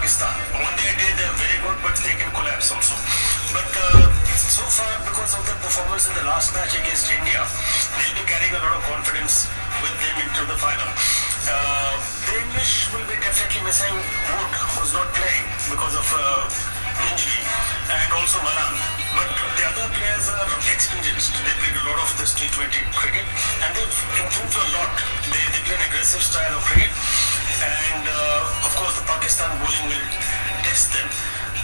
Pakistan. On their day they're very good, but they can collapse also. But so far, because of their performance in the last match against India, they'll be carrying a lot of confidence with them into the final. The English will be definitely missing Wood, who's not playing because of injury, and also Malan. But the other players are experienced. They played a lot of this T20 cricket, and they've improved a lot. They play an aggressive style of cricket, and of course the Pakistan bowling will test them.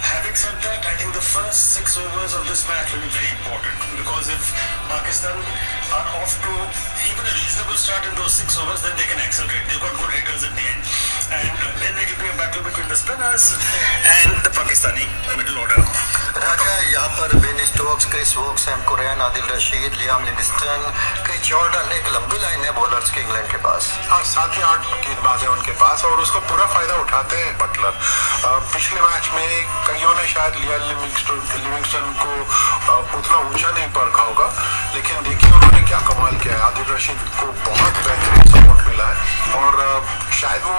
Having said that, I think the first 6 overs of this match will be very important, because if Pakistan are off to even a reasonable start in those 6 overs, then they can accelerate. They've got good hitters at the end, and then it will be a battle between the spinners and the Pakistani middle order. Raja यहाँ पर Ben Stokes, Chris Woakes, Sam Curran, Adil Rashid, Liam Livingstone, Chris Jordan, एक लंबी line है bowlers की England के पास। हाँ, 7 या 8 गेंदबाज है उनके पास, और उसका पूरा फायदा उठाते हैं बटलर। पिछले मैच में कईयों ने शायद लिविंगस्टन को उतना ऊंचा नहीं परखा होगा, लेकिन देखिए उन्होंने क्या कमाल किया है। आदिल रशीद को बहुत बेहतरीन सपोर्ट मिला है, और शायद वो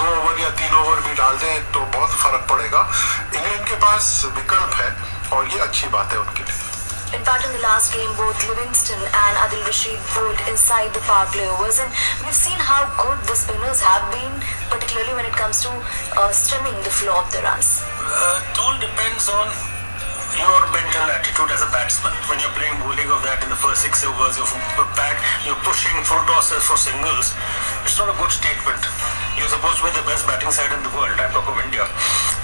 2 ओवर या 3 ओवर भी डाल दें तो बहुत फर्क पड़ेगा। इंग्लैंड के पास विकल्प है, और ये अच्छी बात है उनके लिए। In fact, in the last game, both Livingston and Adil Rashid bowled inside the power play overs, and we've seen how good the spinners have been, particularly when it comes to stemming the flow of the runs. It all depends on your mental attitude as a batsman. When you're playing bowling of that in the first 6 overs, you're pushing full tosses for singles. It's not a good statement. You're supposed to be the best batting side in the world. I talk of India.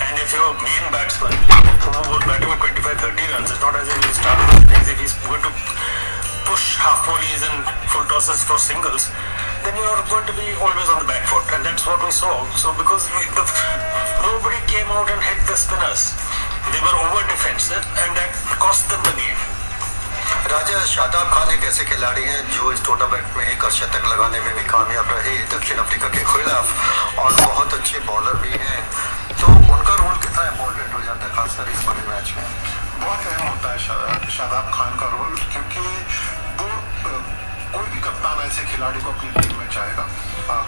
And if your main batsman who was batting with 25-30 runs, it's not as if he'll start with things. If he's going to push half volleys and full tosses for singles, then you're going to be always on the back foot. And that's what we saw. So because nobody came out and hit the spinners. They were over defensive, and that cost them the game. राजा, शादाब खान एक ऐसे खिलाड़ी हैं जो इस tournament में एक शतक लगाने में भी कामयाब रहे दक्षिण अफ्रीका के खिलाफ, और बहुत अच्छे बॉलर भी हैं। तो उनका रोल कितना इम्पोर्टेंट हो जाता है, खासकर इस बड़े मैच में? बहुत अहम होता है शादाब खान का रोल, क्योंकि वो कोई भी कप्तान ऐसे खिलाड़ी को अपनी टीम में चाहेगा।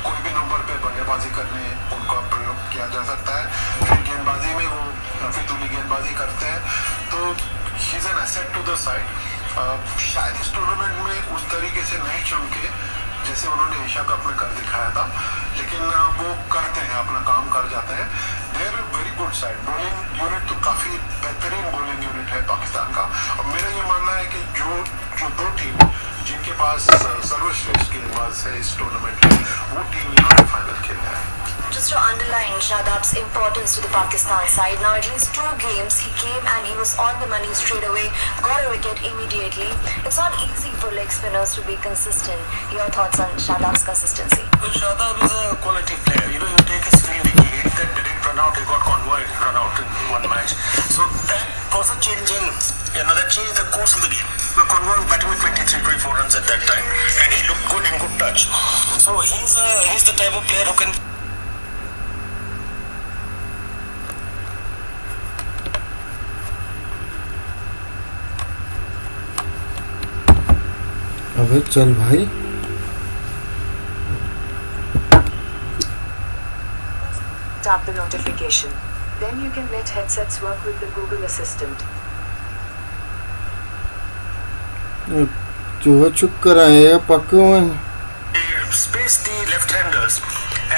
कोई भी नंबर पे बल्लेबाजी करने उनका प्रयोग किया जा सकता है। गेंदबाजी में वो रफीतुली गेंदबाजी करते हैं, तो he is an asset to the side. शायद इस टूर्नामेंट में उस तरीके से नहीं चमके जैसे उन्होंने एशिया कप में कर दिखाया था, लेकिन वो करते हैं, अपना काम कर जाते हैं। They are very good side. Bowling unit तो काफ़ी बेहतरीन बॉलिंग यूनिट है पाकिस्तान का। और मेरा ये मानना है कि जो 2 टीम जिनके पास सर्वश्रेष्ठ गेंदबाज है इस टूर्नामेंट में, वो टीम यहाँ फाइनल खेल रहा है। Just to underline Shadab's importance to the Pakistan side, now at least 2 games he came and he was on the money straight away, got a wicket immediately. It's not easy for leg spinners to be consistent. Your thoughts on Shadab's consistency? Well, Shadab is a quality player. You take his fielding, he hit that direct run out, he got convoy run out in one match. So that was a change that changed the course of the game. The convoy was batting with 23-24 runs at that time, and he looked good in good touch. So he's the type of player who can. अबे चल भाई, tap the notification. Then you can let headsets work with the Google Assistant. जो चुप कराए या पक्के में Space the left-handers,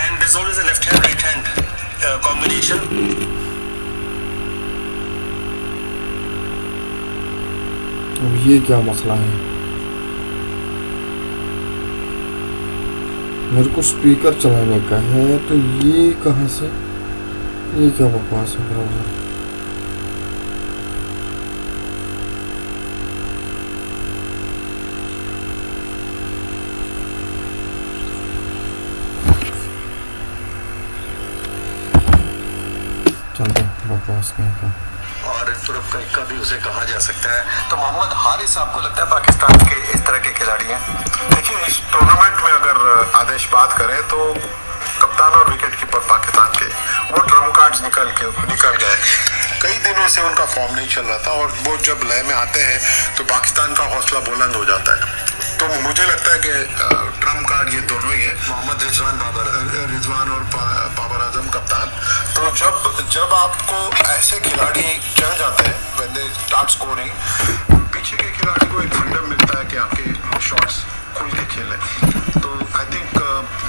and there's always a left-hand, right-hand combination. अब ये क्या मसला है? मेरे को स्पीकर चलाने का है, तो ये कहाँ से, ये क्या बकवास है? चलते बकवास नहीं का। और तुरप का इक्का भी उसे कहा जा सकता है। तो मोहम्मद हारिस, आपको लगता है पाकिस्तान के इस तरह के खिलाड़ी हैं? देखिए, इस टूर्नामेंट में अगर आदेश बात करें तो कप्तान और विकेट कीपर पाकिस्तान के वो ट्रम्प कार्ड्स निकल गए। कई दिनों से उनका फॉर्म नहीं चल रहा था, और वो जब लय में आते हैं तो पाकिस्तान का हौसला बुलंद हो जाता है। तो मुझे लगता है कि ट्रम्प कार्ड ये दोनों ही है, मोहम्मद रिजवान और बाबर आजम कप्तान। तो तो जब आपको ऐसे खिलाड़ी चल जाते हैं when they start scoring, पीछे के खिलाड़ी को एक फ्रीडम मिलता है कि आपके शॉट्स खुल के खेलें। तो आई थिंक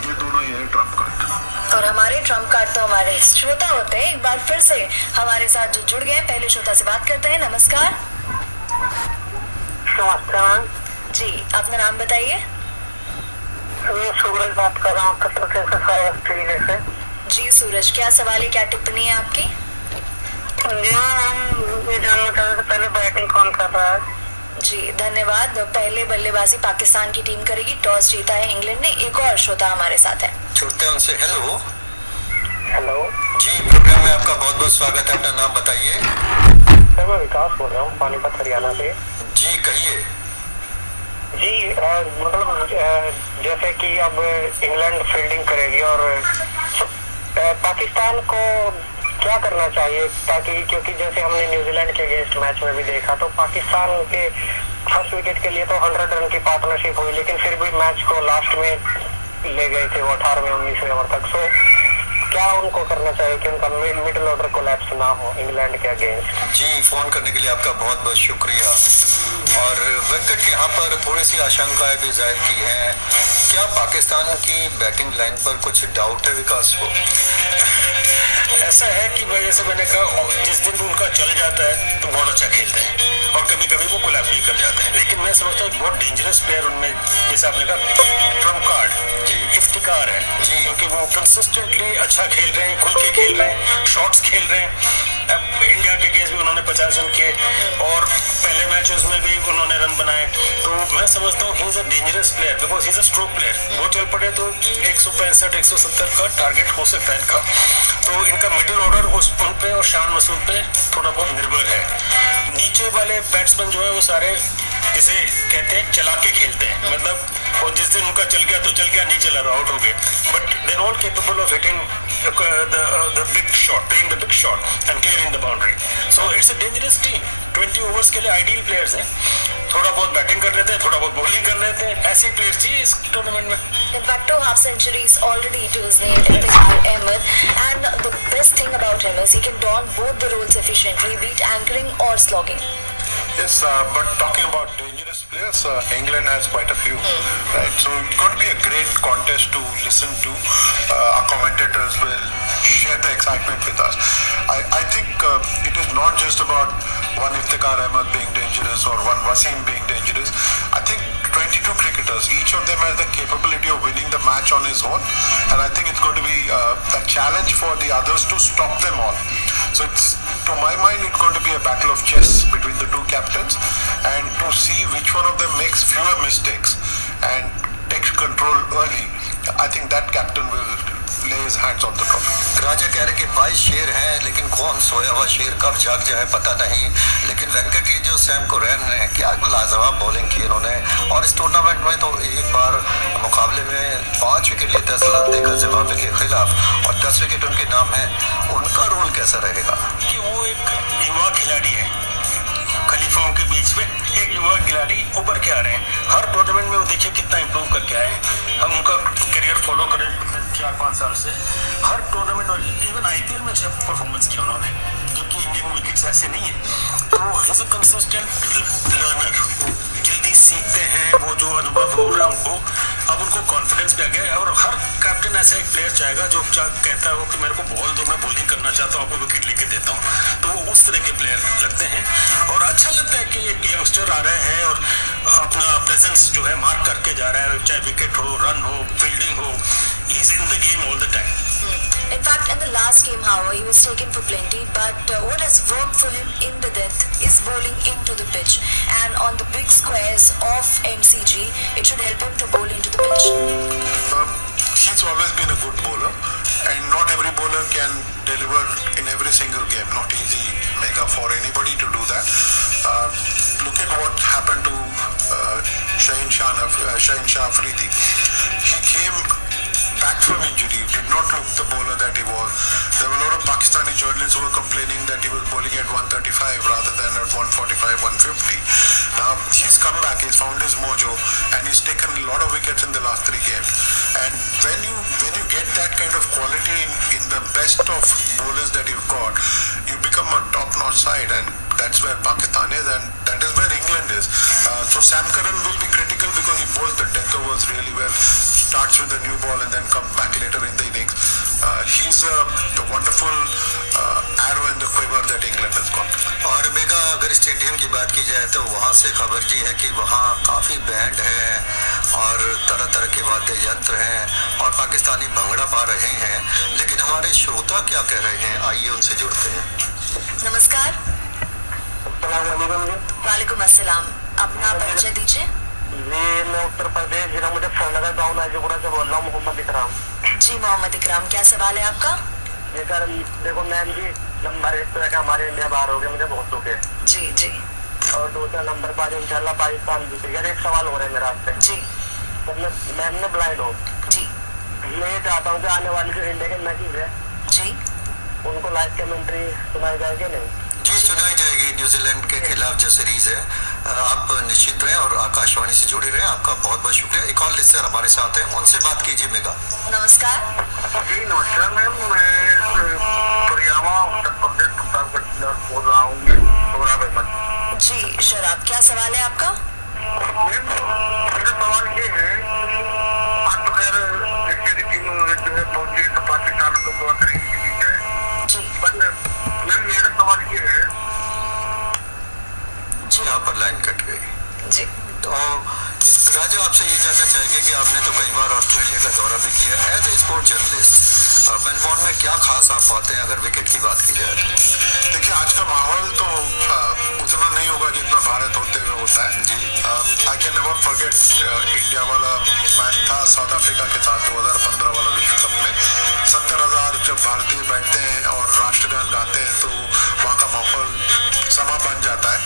ये दोनों ही है ट्रम्प कार्ड। और हमारे ट्रम्प कार्ड तो हमारे श्रोता होते हैं। एक बार फिर से हमारे साथ जो जुड़ गए पहले श्रोता से बात करते हैं। नमस्कार नमस्कार जी, अपना नाम बताइए। मैं सूरज बात कर रहा हूँ ऑस्ट्रेलिया से। जी सूरज, क्या सवाल है, क्या टिप्पणी है आपकी? जी हम ये जानना चाहते थे पहले बैटिंग कौन कर रहा है। जी धन्यवाद। पहले बल्लेबाजी पाकिस्तान की टीम करेगी। टॉस जीता है इंग्लैंड ने। एक और श्रोता हमारे साथ है। छूटते हैं उनसे। हेलो हेलो जी, प्रोग्राम में आपका बहुत बहुत स्वागत है। अपना नाम बताइए। सर मैं विकास बोल रहा हूँ पानीपत हरियाणा से। जी कहिए। जी मतलब जैसे कि अब इंग्लैंड फील्डिंग करेगी और पाकिस्तान को क्या करना चाहिए ताकि, क्योंकि जैसे हमने न्यूजीलैंड के अगेंस्ट मैच में भी देखा तो पाकिस्तान के फर्स्ट विकेट के लिए तो 100 रन की पार्टनरशिप हुई, लेकिन फिर भी मैच को लास्ट में ले गए थे वो 18वें 19वें ओवर तक। सो क्या उनको करना चाहिए कि उनका मिडिल ऑर्डर कोलैप्स ना हो इंग्लैंड के अगेंस्ट? जी फोन करने के लिए आपका बहुत बहुत शुक्रिया। और वेंकट यहाँ पर थोड़ी सी आशंकाएं भी जाहिर की हैं। क्या पाकिस्तान की बैटिंग लाइन पर कुछ डाउट है विकास को? ऐसा है कि जैसे मैंने कहा, जिस दिन उनका चल जाता है तो बहुत अच्छा खेलते हैं और कभी कभी वो कोलैप्स भी कर जाते हैं। लेकिन मैं समझता हूँ बहुत डेंजरस प्लेयर उनमें, जैसे आपने कहा ट्रम्प कार्ड जी इफ्तिकार है जी, क्योंकि वो कंसिस्टेंटली अच्छा खेल रहे हैं, खुल के खेल रहे हैं, शॉट्स खेल रहे हैं। अब इंडिया के गेम्स में उन्होंने 50 रन किए और पहले मैचेस में भी उन्होंने रन बनाए। तो मैं समझता हूँ he is a dangerous player because he is a stroke player. वो चल पड़े तो 165 170 का टारगेट हो सकता है इनका। तो इनका मिडिल ऑर्डर उन पे और शान मसूद पे थोड़ा बहुत निर्भर है। नीचे वाले बैट्समैन जो है वो सारे जिसे कहते हैं चला के खेलते हैं, मतलब और जिस दिन उनका चल गया तो चल गया, नहीं चला तो आउट हो गए। But they are all capable of hitting the big shot, playing the big shot and clearing the boundary. So it's a dangerous team. 20 overs के लिए आइडियल प्लेयर्स हैं। थोड़ा बहुत बैटिंग कर लेते हैं, थोड़ा बहुत बॉलिंग कर लेते हैं, ऐसे प्लेयर चाहिए इस टूर्नामेंट में। In fact, 2 half centuries already to his name, Iftikhar Ahmed. And the best thing about him is he can don both the roles efficiently, be it anchoring or slogging. Yes, but talking about dangerous players, England has quite a few, right? So it's going to be a great contest to listen to. Our commentators will share the excitement with us. I think it is not just about one Iftikhar Ahmed being dangerous or one Wasim being dangerous. I think 22 cricketers, each of them has the capability of winning the match on his own, and I think it's going to be a challenge for the others to stop them all. So it's, to my mind, it's going to be a battle of chess between the two captains, and to see which one of them makes fewer mistakes and takes control early. I think that captain will lay his hands on the trophy. राजा कह रहे कि 22 शेर हैं, लेकिन कौन सोया हुआ शेर कब जाग जाए पता नहीं। लेकिन वेंकट की जो सैम कुरैन ने क्या लाजवाब बॉलिंग की इन्होंने, और इस टूर्नामेंट में तो एक बार मुकाबले में 5 विकेट लिए 10 रन देकर जिम्बाब्वे के खिलाफ, और 10 विकेट उनके नाम है। उनका रोल कैसा रहेगा? कि वो एक युवा खिलाड़ी है, खलीफों के बीच में एक युवा खिलाड़ी उभर के आ रहे हैं। हर टूर्नामेंट में वो देखिए कितना इंप्रूव करके आए हैं। हम उनका करियर फॉलो करें 4-5 साल से, हर टूर्नामेंट और इवन IPL में अच्छा परफॉर्मेंस किया उन्होंने, जबकि इंडियन विकेट्स ऐसे नहीं है। तो इज अ कंसिस्टेंट लर्नर, जल्दी सीखते हैं। वो जो अनुभव हो रहा है उनको, अब उनको कॉन्फिडेंस भी आ गया है। और हर कैप्टन ऐसा एक प्लेयर चाहेगा जो कहता है कि मेरे को बॉल दो, मैं बॉलिंग करना चाहता हूँ, आपको विकेट लेके देता हूँ। तो वो उस तरह के प्लेयर लगते हैं और अच्छा लगता है कि एक यंगस्टर आ रहे हैं और अपना प्रेजेंस जो है मार्क करके जा रहा है, चाहे विकेट हो, रन हो, फील्डिंग हो, he is in the game all the time. In fact, in the last game, however, he was taken for plenty, but what has worked for him in the death is bowling into the pitch. And on the big squares of MCG, it should help him to bowl into the pitch. He's always been a good bowler, and not every bowler can deliver in every single game. Not easy, mega, for anybody to do that. Look at what happened to Shaheen Shah Afridi. He came back from injury, did not look the bowler that he was. There were a lot of Pakistani journalists who were complaining that he was bowling at 135 rather than at 145, 150. Now he's come back, he's found his mojo, and he's taken a lot of wickets in the last 3 games. And when you get that kind of quality in the best of bowlers our side, and that's where Pakistan is, and that is where England is. So Sam Curran will be critical because he bowls the death overs really well, starts with a new ball and then comes back later in the innings. He's a wonderful arrow in the quiver that England has got. और बेगा अगर stadium की बात की जाए तो वहाँ से खबर ये है कि वहाँ काफ़ी बैंड है और तरह तरह के वाद्य यंत्र हैं और पाकिस्तानी भंगड़ा पा रहे हैं, लेकिन हमारे श्रोता क्या कह रहे हैं, आइए उनसे जुड़ते हैं। नमस्कार। वालेकुम अस्सलाम। अपना परिचय दीजिए। जी, मैं उत्तर प्रदेश जिला मुजफ्फरनगर गाँव नाजीपुरा से बोल रहा हूँ, मोहम्मद इकराम। जी मोहम्मद इकराम, क्या सवाल है आपका? ये सर देखो मैम जी, नंबर 1 तो है कि हमारे इंडिया बाहर हो गया, मुझे बहुत दुख है। जी जी। और दूसरा नंबर 5 इंशाल्लाह पाकिस्तान जीतेगा। एक सवाल हो रहा है मेरा आपसे। जी। मैम ने ब्लाइंड हो जी। मैं ये चाहता हूँ कि आने वाली जो इंडिया के मैचेज है जी उनको लाइव कमेंट्री सुनाई जाएगी नहीं? जी सुनाई जाएगी। न्यूजीलैंड के खिलाफ जो सीरीज है, आप निश्चित रहें और आकाशवाणी से जुड़े रहें। आपका बहुत बहुत शुक्रिया। एक और लिस्टर हमारे साथ हैं, उनसे बात कीजिए मेगा। नमस्कार। जी नमस्कार मैम, मैं परियामा उत्तर प्रदेश प्रतापगढ़ बोल रहा हूँ। जी शराब, क्या सवाल है आपका? मेरा सवाल ये है, आज तो खैर इंडिया की टीम जो है पहुंची तो पाकिस्तान को बहुत है जी। बट मैम मेरा सवाल ये है, यहाँ पर लाइन कट गई। जी। तो राजा आपसे ये जानना चाहेंगे कि आपने तो कई बार ऑस्ट्रेलिया का दौरा भी किया, as a sport journalist Melbourne में क्या खास आप पाते हैं अगर विकेट की बात की जाए? देखिए आज का माहौल तो उतना नहीं होगा जितना भारत होते हुए होता है जी। I can never forget India वाला मैच था साउथ अफ्रीका के साथ 2015 वाला विश्व कप में। 70,000 जब भारतीय बैठते हैं और राष्ट्रगान गाते हैं तो वहाँ का माहौल समा बन जाता है,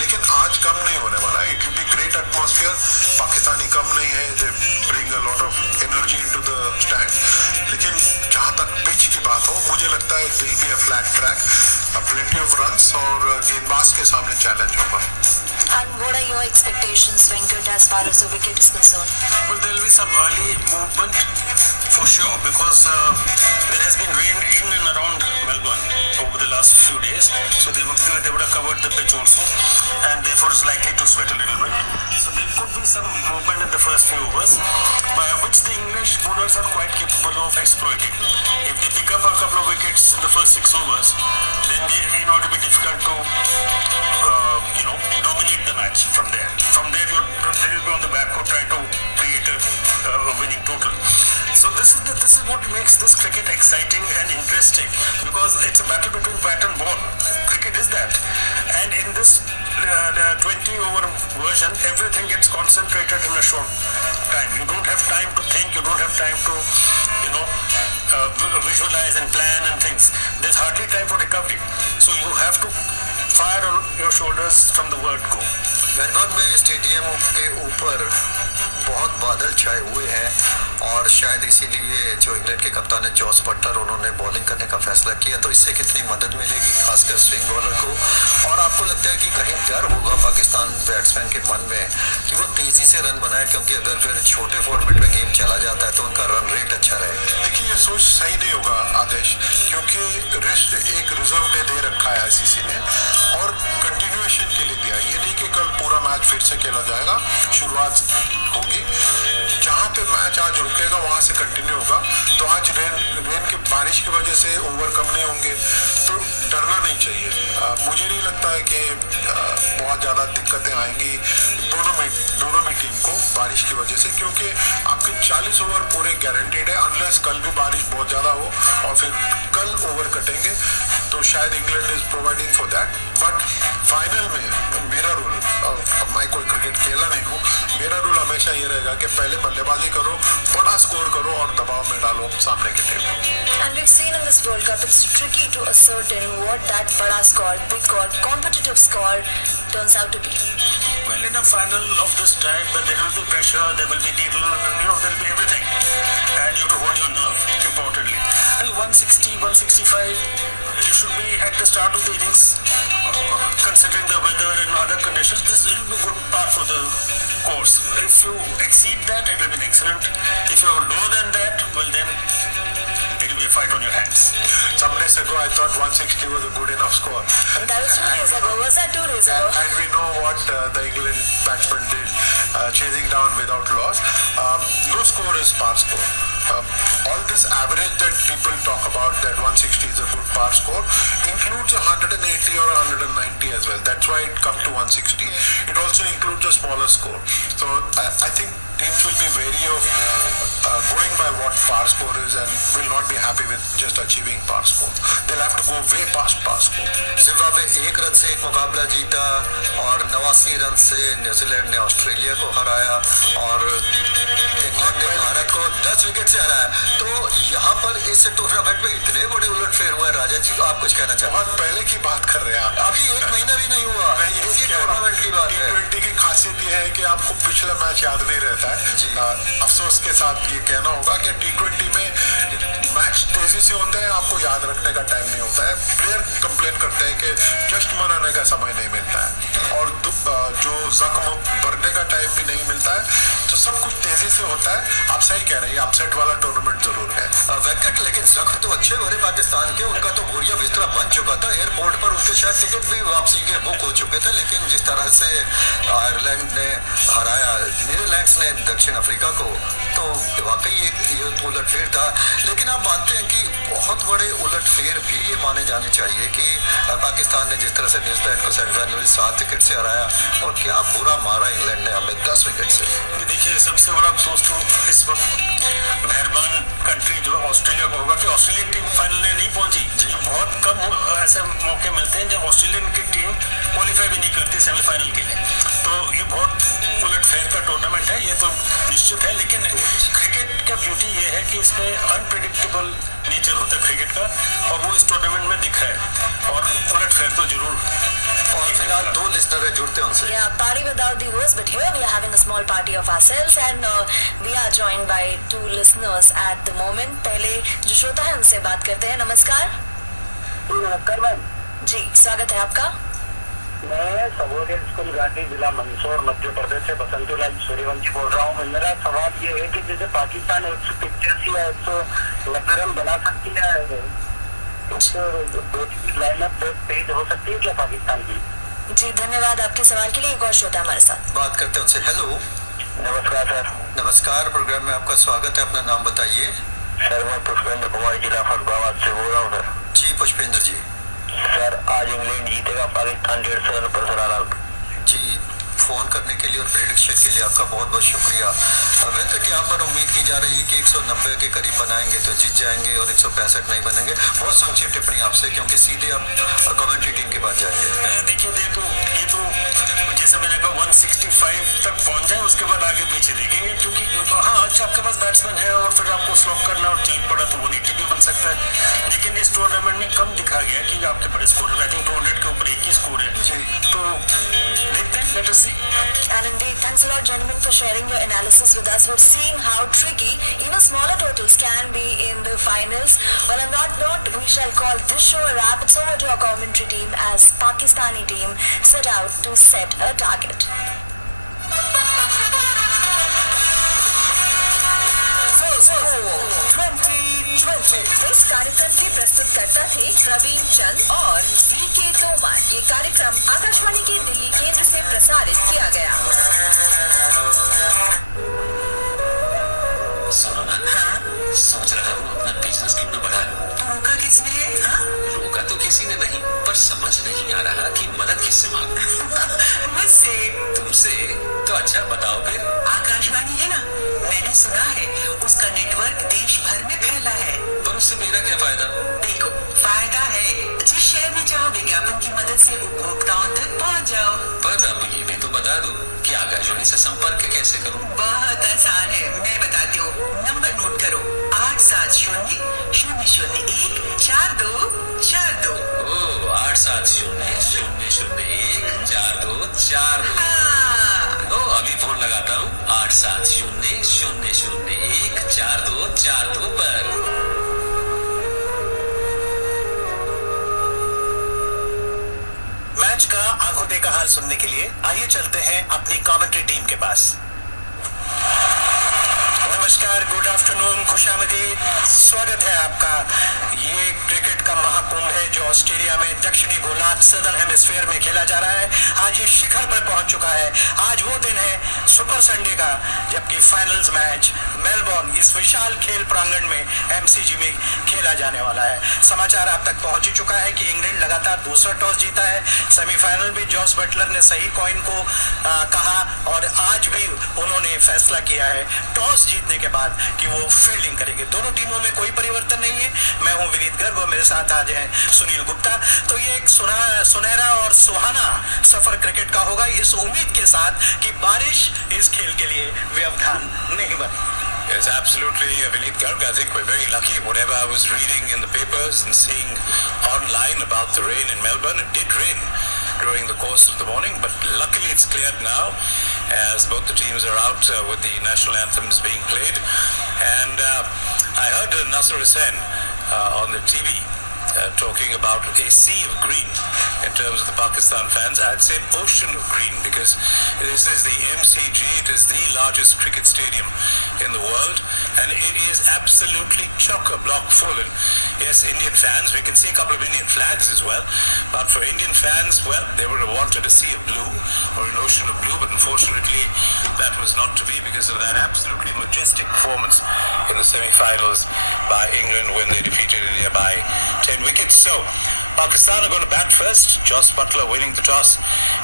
लेकिन आज कम नहीं होने वाला है। It will be great atmosphere. Pakistani कम नहीं है, they bring a lot of energy into the stand. लेकिन जहाँ तक पिच की बात हो, मुझे लगता है it will be a flat track, plenty of runs और गेंदबाज के सामने चैलेंज होगा। And what are your expectations, Venkat, as far as the wicket is concerned? Well, there will be some early movement for sure because there has been rain in and around Melbourne over the last few days, so they would have covered the pitch also, and therefore it's likely to sweat a little bit. So there could be some movement in the first few overs, by which the English bowlers are quite capable of exploiting. If they pick up a couple of wickets in the first 6 overs, then it will be difficult to dominate the match from there. From there, you'll be on the back foot trying to create a winning total. So this is what makes this cricket exciting and interesting, because it's a battle between bat and ball. Cricket is that, and in this 20-over version, everything gets concentrated in a short time. You don't have time to think. You don't have time to visualize and plan and things. There's hardly time for recovery. So you have to fire on your shoulders from the word go. Melbourne में stadium के ऊपर बहुत बादल छाए हुए हैं और शायद इसीलिए जो इंग्लैंड के कप्तान है जॉस बटलर, उन्होंने बॉलिंग करने का फैसला किया। तो इससे कितनी मदद मिलेगी खासकर स्विंग बॉलर को? और आपको लगता है कि कहीं डर होगा पाकिस्तान बैट्समैन के मन में कि वो तेजी से रन बनाए, क्योंकि अगर फिर छोटे फॉर्मेट में गेम चला जाता है तो उनका रन रेट अच्छा रहेगा? देखिए ये सोच सही नहीं होगा आदेश, क्योंकि रेस्ट एक रिजर्व डे दे रखा है आईसीसी ने और कंटिन्यूएशन के लिए दिया। ये नहीं कि कल पूरा मैच फिर से खेला जाएगा, शुरुआत होगी, जहाँ पे मैच आज रुकेगा वहाँ से कंटिन्यू होगा। तो आज रेन की बारिश की वजह से ओवर कम नहीं होंगे, तो डरना नहीं चाहिए। मुझे नहीं लगता है कि बहुत ज़्यादा दिक्कतें आएंगी दोनों में टीम को बारिश की वजह से, क्योंकि आपके 40 ओवर पूरे गारंटीड है, अनलेस कल भी बारिश बहुत ज़्यादा हो और फिर कल ओवर कटेंगे, तो शायद England is providing for that. But final में मेरा रूल, अब मैं कोई क्रिकेट खेला नहीं हूँ, मेरा रूल हमेशा ये रहेगा कि पहले बल्लेबाजी करो, बड़ा स्कोर करो और दबाव में डालो सामने की team. And we've seen in this World Cup, it's tricky to ascertain what that bada score, big or competitive score turns out to be. Well, in a final of this type, there will be pressure, there will be needle, there will be everything, and you have to hold your nerve, importantly. And 160, 165, you should be at the start of the innings, considering the weather and other conditions. This will be good par for the course. If you exceed that, it will be excellent. If you are lower than that, well then it will be a fight on your hands. Some days ago, I thought 160 was a good enough score. That was 2 days ago. Was that 2 days ago? And we know what the England batsman did, chasing down without loss. No score is par score. All this average that people talk about, that 160 is a good par score, includes 180 or 190 as well. That's why it comes to 160. It also includes a smaller score. So I think teams will be wary of going by what par score is and will not be happy with just achieving par score. They'll have to go way past par score. Zimbabwe 1 run से एक मुकाबला जीता और 89 run से New Zealand ने Australia को हराया और इंग्लैंड ने भारत को 10 विकेट से हराया। तो यहाँ पर इस टूर्नामेंट में इतने बड़े उलटफेर हुए। राजा जी, आप कुछ कहना चाहते हैं? बहुत पहले की बात कर रहे हैं आप, अभी 1 महीना भी नहीं हुआ। इसी टूर्नामेंट की बात है। T20 की खासियत ये है कि आपको पिछला मैच याद नहीं रहता है। अफसोस के साथ ये कहना होगा कि T20 में मैच तेजी से होते हैं, आपको याद रखने का टाइम नहीं होता है। प्लेयर कंप्लेन करते हैं कि जश्न मनाने का समय नहीं मिलता है और जो जख्म भरने का टाइम भी नहीं मिलता है। तो सब कुछ तेजी से होता है। आप सही कह रहे हैं, अपसेट वाला टूर्नामेंट जरूर है। विकेट लेकिन जख्म तो अच्छे भरे पाकिस्तान के। उनका तो बोरिया बिस्तरा बन चुका था। एयरपोर्ट पर उनके शायद टिकट भी वापसी के बुक हो चुके थे। लेकिन जिस तरह से आयरलैंड ने हराया नीदरलैंड्स ने दक्षिण अफ्रीका को, तो वाकई ये उलटफेर था। लेकिन आप मानते हैं कि बहुत बड़े उलटफेर भी ये माने जाने चाहिए कि पाकिस्तान ने जिस तरह से न्यूजीलैंड को सेमीफाइनल में 7 विकेट से हराया और क्या बुरा मारा इंग्लैंड ने हमें 10 विकेट से। देखिए, सबसे बड़ा अफसोस तो इस वक्त मेहरबान कंट्री जो ऑस्ट्रेलिया को होगा कि ऑस्ट्रेलियन टीम फाइनल में नहीं पहुंची। बहुत कम ऐसे मौके मिलते हैं जब ऑस्ट्रेलियन की टीम क्वालिफाई भी नहीं करती सेमीफाइनल के लिए। तो ये बहुत उलटफेर का टूर्नामेंट है, ये तो निश्चित है। लेकिन क्रिकेट का ब्यूटी ये है कि इसमें अनप्रेडिक्टेबल नेचर होता है क्रिकेट का, और वो इस टूर्नामेंट में दिखा है। और उलटफेर तो जरूर। और फिलहाल 2 लिस्टर जुड़ते हैं उनसे। Yeah, party without the host, but here we are having a small party of ourselves and we are joined by 2 listeners at the moment. पहले जो श्रोता है उनसे बात करते हैं। नमस्कार। नमस्कार मैम जी, स्वागत है आपका। मैं सबोरियल स्कूल घाटी जिला मंदसौर मध्य प्रदेश से बसंतीलाल सूर्यवंशी बोल रहा हूँ। मेरा सवाल ये है कि जैसे पाकिस्तान 185 या 190 रन बना सकती है, लाइनअप बहुत तेज हो सकती है क्या पाकिस्तान की? जी, धन्यवाद आपके सवाल के लिए। एक और श्रोता हमारे साथ बात करते हैं उनसे। हेलो, नमस्कार सर। नमस्कार, प्रोग्राम में आपका स्वागत है। अपना नाम बताइए। सर मैं पुष्पेंद्र कुमार जिला फरुखाबाद से बोल रहा हूँ सर। जी पुष्पेंद्र जी। सर आज इंग्लैंड जीतेगा, पाकिस्तान 150 रन पर सर हारा। जी, फोन करने के लिए और प्रेडिक्शन के लिए आपका बहुत बहुत शुक्रिया। वैसे कि यहाँ पर उम्मीद की जा रही है कि 190 के करीब बनाएंगे तो जीत जाएंगे और 165 नहीं बनेंगे। बहुत संक्षिप्त टिप्पणी आपसे, क्योंकि सीधे अब कमेंट्री टीम के पास जाएंगे। देखिए, ये तो जैसे मैंने कहा 165 तक पहुंच जाए, उसके बाद आगे पीछे देखेंगे। क्योंकि हाँ, अच्छा आपके पास बैट्समैन है और फिर आपको स्लॉप करना और चल पड़ा तो 180 भी बन सकता है। लेकिन इस टूर्नामेंट में कम दिखा गया कि आपके बड़े स्कोर, आई थिंक 200 के ऊपर एक ही स्कोर है। तो देखते हैं, let us see. And indeed, thanks a lot, gentlemen, for sharing your analysis with us. We're seeing how tricky even smaller totals can be in the finals. Well, on that note, we shall call this show a wrap. It's over to our commentary team as Pakistani team set out to set a target. इस कार्यक्रम के प्रस्तुतकर्ता थे प्रवीण चंद और VK Tomar. ये कार्यक्रम आकाशवाणी के दिल्ली केंद्र से प्रसारित किया गया। सुनो ना, हाँ? सोच रहा हूँ अपना बिजनेस क्यों न बढ़ा लूं। तो रोका किसने? हाँ? रोका तो किसी ने नहीं, पर समझ नहीं आ रहा कि मदद किससे मांगूं। मुझसे? तुमसे? तो अच्छा बताओ फिर। आकाशवाणी है ना, मैंने सुना है उसका नेटवर्क देश भर में फैला है। पर उससे मेरा क्या फायदा? देखो, फायदा है, जिस शहर में चाहो विज्ञापन की मदद से उपभोक्ताओं तक पहुँच जाओ। पर अब ये भी तो बता दो कि आकाशवाणी से संपर्क कैसे करूँ। बहुत आसान है, मैं बताती हूँ। नंबर नोट करो, 870-001-4242। ओह, 870-001-4242। तो अभी फोन लगाता हूँ 870-001-4242 पर। मैच का आंखों देखा हाल सुनने के लिए आइए चलते हैं अपनी कमेंट्री टीम के पास। नमस्कार, गुड आफ्टरनून, खुशामदीद, स्वागत है आपका। ये क्रिकेट का महाकुंभ है ऑस्ट्रेलिया में दक्षिणी गोलार्ध सदर्न हेमिस्फीयर में खेला जा रहा है। आज ये शिखर पर पहुंच चुका है। आज वो दिन है सुपर संडे का, जबकि फाइनल्स मैच मेलबोर्न इस विशाल खेल प्रांगण में एमसीजी में खेला जाने वाला है। समाचार आप तक पहुंच ही चुका है कि इंग्लैंड लगातार दूसरा टॉस जीता है। सेमीफाइनल में जॉस बटलर ने सही कॉइन को कहा और आज भी उन्होंने फैसला किया है टॉस जीतने के बाद कि वो फील्डिंग करेंगे। दोनों टीमों में कोई परिवर्तन नहीं है। मैं हूं विनीत गर्ग और मेरे साथ आज हैं सुनील गुप्ता। तो ये एक सुनहरा और सुहाना सफर क्रिकेट का होगा, इस उम्मीद के साथ कि बारिश इस खेल के लिए व्यवधान नहीं बने। Yes, absolutely, Vineet Garg. I think we're very lucky. Whatever I was reading in the papers and seeing online about the rain in Melbourne, it did rain during the course of the morning, but luckily it's cleared now as both the teams are out with the national anthems being played. And I heard Nasser Hussain on the TV talking about a sea of green in terms of the Pakistan fans. I'd say an ocean of green because this is the MCG. It is the largest cricket stadium in the world and it is absolutely chock-a-block full. And yes, Indian fans, we can see a couple of Indian flags as well, but for Indian fans, well, they would have wanted a sea of blue or an ocean of blue, but unfortunately that was not to be because of that absolutely majestic performance in the semi-finals by England when they defeated India by 10 wickets. So Pakistan are going to bat first, Joss Butler winning the toss,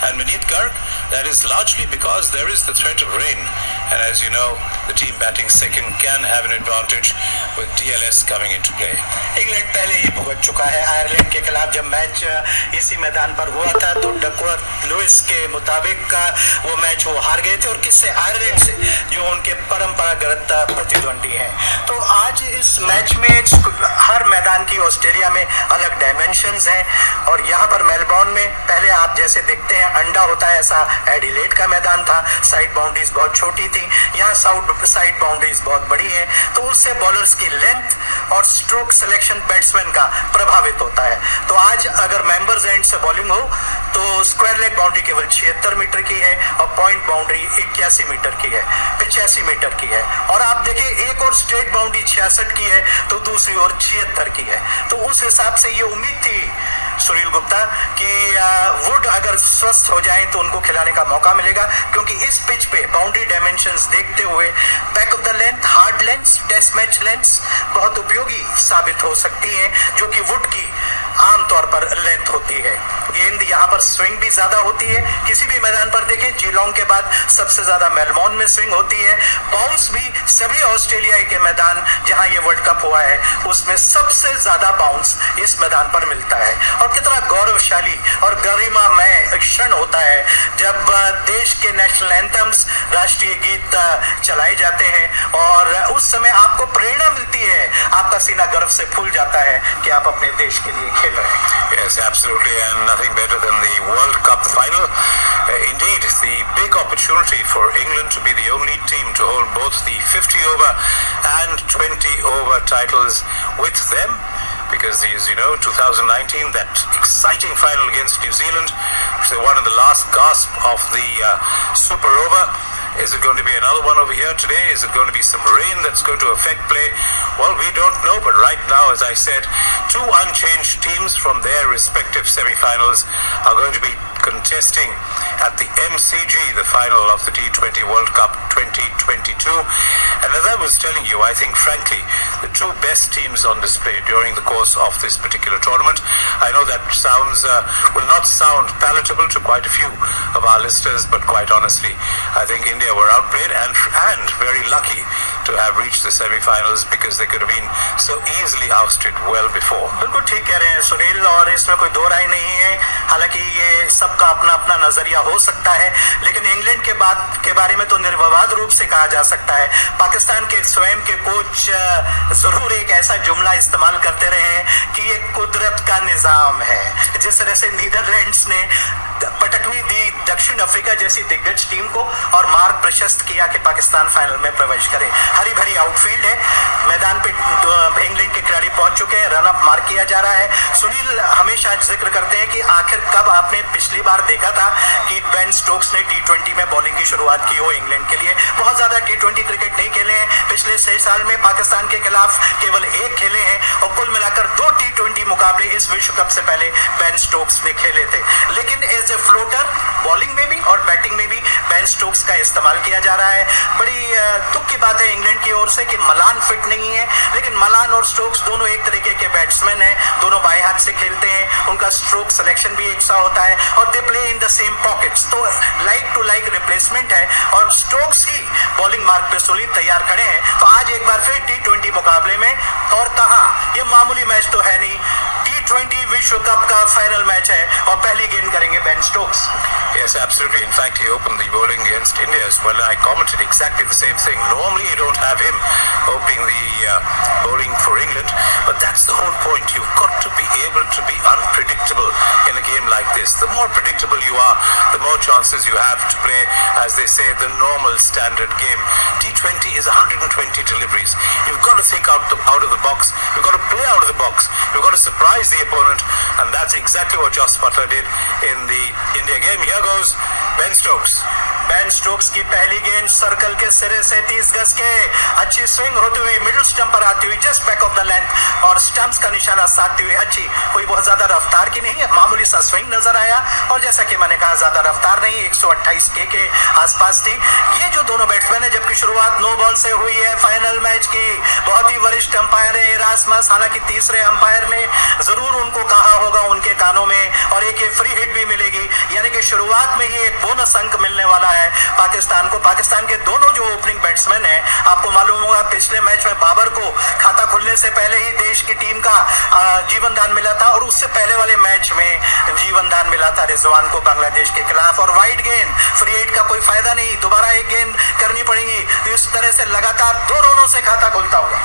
and Vineet Garg, that is largely because there is the threat of rain, and as you know, the team batting second can have an advantage with DLS coming into play. England पहले ही भुगत चुका है Ireland के खिलाफ। जब match इसी मैदान पर हुआ था तो डकवर्थ लुइस के मुताबिक वो मैच वो हार गए थे और किससे, आयरलैंड से, जो उनके परंपरागत प्रतिद्वंदी हैं। तो आज इस मैच में हर मैदान की ऑस्ट्रेलिया में अलग डायमेंशंस हैं और यहाँ पर मेलबोर्न में पहले आप जैसे देखते हैं अंडा होता है, ऐसा एडिलेड का मैदान था, साइड बाउंड्रीज बहुत छोटी थी, यहाँ साइड बाउंड्रीज बहुत बड़ी है, तो उससे बॉलर्स की लेंथ और स्ट्रोक सिलेक्शन बैट्समैन का प्रभावित होता है। तो आज अगर मेंबर्स एंड से बॉलिंग हो तो स्क्वायर लेग बाउंड्री केवल 76 मीटर की है और पॉइंट बाउंड्री 81 मीटर की है, 85 मीटर की है। और आप देखिए एक और स्ट्रेट बाउंड्री 66 की है तो दूसरी ओर 76 की है। तो उस हिसाब से ये उम्मीद थी सुनील गुप्ता कि वुड अगर स्वस्थ हो जाएं तो उनको खिलाने का मौका मिलेगा, क्योंकि इस पिच पे बाउंड्री डायमेंशंस देखते हुए back of the length, hard length, test match length बहुत उपयोगी साबित हो सकती हैं, जो कि वुड की आमतौर पर लेंथ होती है। गेंद यहाँ पर स्विंग भी ज्यादा होती है, किसी भी मैदान पर देखें जीलोंग के बाद सबसे ज्यादा मेलबोर्न में स्विंग होती है। बाउंस भी सभी ऑस्ट्रेलियाई के मैदान जहां ये वर्ल्ड कप हुआ है उसमें सबसे ज्यादा बाउंस इस मैदान पर मिलता है। और कितना गौरवशाली और गरिमामय क्षण होता है जब देश के नेशनल एंथम्स, राष्ट्रीय गीत चलाए जाते हैं और उस समय आपको प्रेरणा मिलती है, आपका सीना गर्व से फूल जाता है कि आप अपने देश के लिए खेल रहे हैं। Yes, absolutely, and nothing better than the World Cup final. Indeed, the big opportunity for England to be the only team to hold both the 50-over and 20-over titles with them. Because as you know, 2019, that exciting final against New Zealand, which they won in the last gasp of the Super Over. Is it going to be another one over here today? Is it going to be some rain that's going to affect play? Well, we don't know, but right now, as I said, two unchanged teams from their respective semi-finals are going to be contesting at the MCG, the final of the T20 World Cup 2022. And as I was telling you, I think frankly, the two best teams on display during the course of this particular tournament. I know that will not sound palatable to quite a few of our listeners, but quite honestly, I think India were outplayed and very lucky to have reached the semi-finals because they could have been so easily ousted well before. बिल्कुल ठीक कह रहे हैं सुनील, और इसमें कोई दो राय नहीं है। हालांकि ये सबका अपना अपना नजरिया हो सकता है, लेकिन इंग्लैंड के बारे में तो निर्विवाद रूप से कहा जा सकता है। पाकिस्तान के स्वयं के कोच जरूर एक ऐसा जुमला इस्तेमाल करते रहे हैं कि ये कुदरत का निजाम है। जिस तरह से नीदरलैंड्स ने पटकनी दी दक्षिण अफ्रीका जैसी दिग्गज टीम को और मार्ग प्रशस्त किया कि पाकिस्तान फाइनल में प्रवेश करे। हरी भरी आउटफील्ड है, मैदान पे इंग्लैंड के खिलाड़ी पहुंच चुके हैं, रन अप मार्क किया जा रहा है। सुनील हमेशा जिक्र करते हैं कि आखिर कब आपने पिछली बार देखा था कि बेन स्टोक्स ने T20 में बॉलिंग की शुरुआत की हो इंग्लैंड के लिए। बहुत ज्यादा T20 क्रिकेट नहीं खेले हैं पिछले 6 साल में, पाकिस्तान के खिलाफ केवल 1 खेले हैं और कुल मिलाकर 2 T20 मुकाबले मुकाबले इस विश्व कप से पहले बेन स्टोक्स ने खेले थे। लेकिन एज ए फ्लोटर बॉलिंग में भी और बैटिंग में भी बेन स्टोक्स का इस्तेमाल किया जा रहा है। बड़ी दुख की बात है इंग्लैंड की ओर से कि मलान फिट नहीं है, लेकिन मलान और स्टोक्स दोनों एक तरीके के बैट्समैन हैं, दोनों बाएं हाथ से खेलते हैं, उनका स्ट्रोक सिलेक्शन भी एक सा होता है और they play in the same pockets, तो लाइक टू लाइक रिप्लेसमेंट है और स्टोक्स ही बॉलिंग मार्क पे सोलिड तैयार खड़े हैं। तो आज एक बार फिर T20 मुकाबले में, और कहा ये मामूली मैच तो है नहीं, T20 विश्व कप का फाइनल मैच है और पहली गेंद करेंगे Ben Stokes. Yes, absolutely. In fact, he opened the bowling against India as well. I commented exactly the same thing. Normally, you don't have him opening the bowling for England, but that's the whole point. You've got to be able to be unpredictable in a game like this. The more predictable you are, the more chances you have to play, as they say, the normal standard game. T20 is 120 deliveries. You've got to think out of the box. You've got to play out of the box. You've got to surprise the opponent, and that's exactly what Jos Buttler did in the India game. Here goes Ben Stokes. Ben Stokes की पहली गेंद circle के सिरे से 30 गज के अच्छी swing होती हुई मिडिल स्टंप पर आती हुई just back of the length और स्टंप्स का निशाना साधती हुई अच्छी, कोई बहुत ज्यादा रफ्तार की नहीं है, मामूली सा स्विंग नजर आया और जैसा कि मैंने कहा ज्यादा रफ्तार नहीं, 128 के आसपास थी। ये जो दोनों बैट्समैन है, जबकि शुरुआत नो बॉल से हुई है फाइनल मैच की, बहुत ही वरिष्ठ अंपायर है इरास्मस, हालांकि तीसरे अंपायर ने जरूर उनको कहा होगा उनके कानों में, और एक ये फ्री हिट भी मिलेगी, यानी कि शुरुआत में ही एक बोनस अंक मिलने वाला है पाकिस्तान को। पाकिस्तान के दोनों जो ओपनिंग बैट्समैन हैं, आपको मालूम होगा पिछले मैच में बाबर को खाता खुलने से पहले ही देश की टीम का जीवन दान मिला था और उससे पहले वाले मैच में जीवन दान मिला था रिजवान को बांग्लादेश के खिलाफ, और वाइड गेंद फ्री हिट का कोई फायदा नहीं, दोबारा एक गेंद करनी पड़ेगी, तो इस तरह से लगातार 2 रनों से खाता खुलता होगा।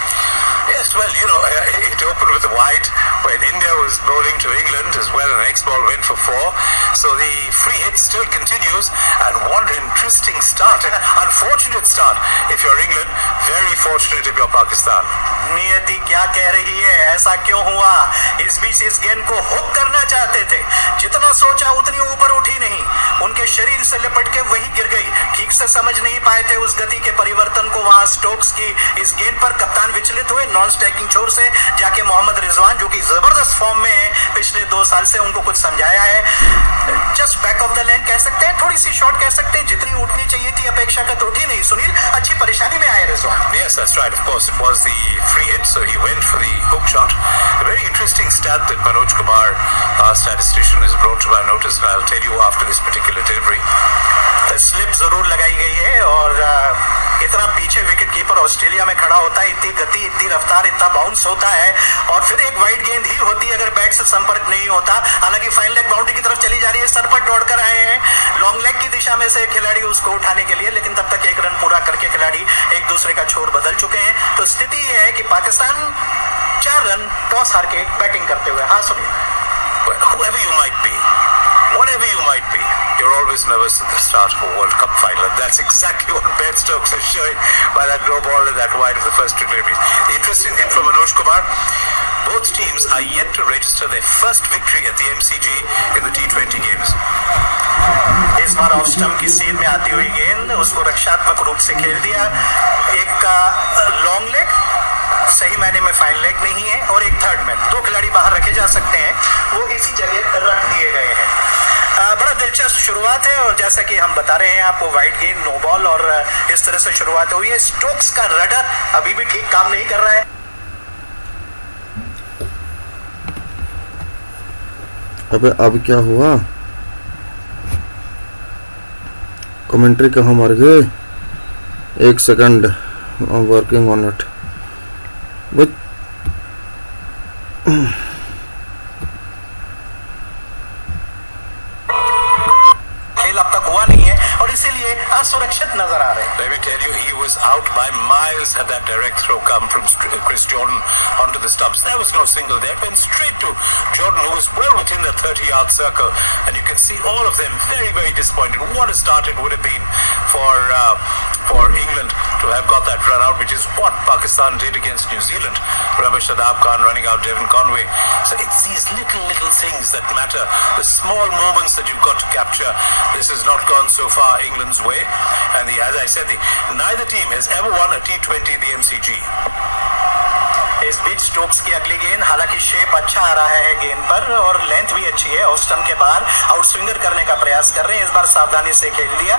Yes, well, you know, it opened with a wide when India was bowling to England as well, and next ball went for 4. So the free hit still continues, and what an interesting start, an unfortunate start if you're England, very fortunate if you're Pakistan. नियति क्या कह रही है, ऐसा क्यों हुआ? इस बीच इस गेंद को हुक करना चाहते थे, जितना सोचा उतनी ऊपर उठी नहीं, उनके शरीर से लिपट के वही गिर गई, ठीक से समझ नहीं पाए थे उस गति के परिवर्तन को वहां स्टोक्स की इस गेंद पर। कप्तान विचलित हुए नॉन स्ट्राइकिंग छोर से जाके मोहम्मद रिजवान, जो कि जबरदस्त फॉर्म में है पिछले 2 साल से, उनको कुछ समझाया है, just back of the lane कह सकते हैं, थोड़ी सी शॉट कह सकते हैं, जितनी उठनी चाहिए थी अपेक्षाकृत उठी नहीं। सुनील, अच्छी परेशानी में आए Rizwan. Yes, that's right. Of course, it was the free hit, so he went for the hook shot. A very interesting stat that Manoj Kumar, our statistician, has brought to my notice, and I'll tell you after this particular delivery. Slip जरूर लगाई गई है और इतना पीछे wicket keeper Australia में खड़ा होता है, इतनी गति, इतनी रफ्तार, इतना बाउंस होता है, और फिर एक वाइड गेंद ही होती है अगर बैट से संपर्क नहीं होता। हालांकि फाइन लेग बाउंड्री की तरफ चली जा रही है, सर पर दौड़कर आए हैं लॉन्ग लेग की दिशा में से खिलाड़ी उसको उठाने के लिए, लेकिन तब तक 1 रन पूरा करके खिलाड़ी एक दूसरे का छोर बदल चुके हैं। तो स्थिति यह है कि पाकिस्तान 4 रन टॉस हार के बैटिंग करते हुए। हाँ सुनिए, Whoever you might be, whatever you might be, you're always nervous at the start of a World Cup final. And that's exactly what Ben Stokes is showing by that no ball and that wide of the first 2 deliveries. The interesting thing from Manoj Kumar, both teams are yet to register their first victory at the MCG in the T20 games. इस बार off stump की सीध में आती हुई गेंद उसको रक्षात्मक रूप से खेल दिया, एक का लॉन्ग लेग सही मायने में फाइन लेग नहीं है, और एक थर्ड में 2 खिलाड़ी बाहर रखे जा सकते हैं, वो इसी जगह रख दिए गए हैं। बड़ा दिलचस्प शुरुआत है, और जैसा कि हम बता रहे हैं आपको, वाइड गेंद, नो बॉल, और इस तरह से शुरुआत हुई है। स्टोक्स का रडर अभी भी ठीक काम नहीं कर रहा है। अबे अब क्या हुआ? कमेंट्री कहाँ मर गए? 1 सेकंड, वर्किंग ऑन इट। खेल अब तक हुआ नहीं है और इसीलिए असुरक्षित नजर आ रहे हैं। Let me tell you, he was out by miles had that direct throw come from Chris Jordan onto the stumps. There was no single there. It went straight to Jordan, who was well within the 30-yard circle, and you can see all of them very, very disappointed. What a start it would have been for England to have got that run out, which is what Pakistan did against New Zealand. Remember Shadab Khan running out Devon Conway. So it's these little things that matter, the small moments that you've got to capture. This has not gone so far England's way, and as I said, neither team has ever won a T20 the MCG. इस बीच Stokes की अगली गेंद, हालांकि shape अच्छा आ रहा है गेंद पर और लेंथ भी अच्छी है, ऑफ स्टंप के बाहर आउट स्विंगर करने का प्रयास कर रहे हैं, इस बार सावधानी से खेल दिया।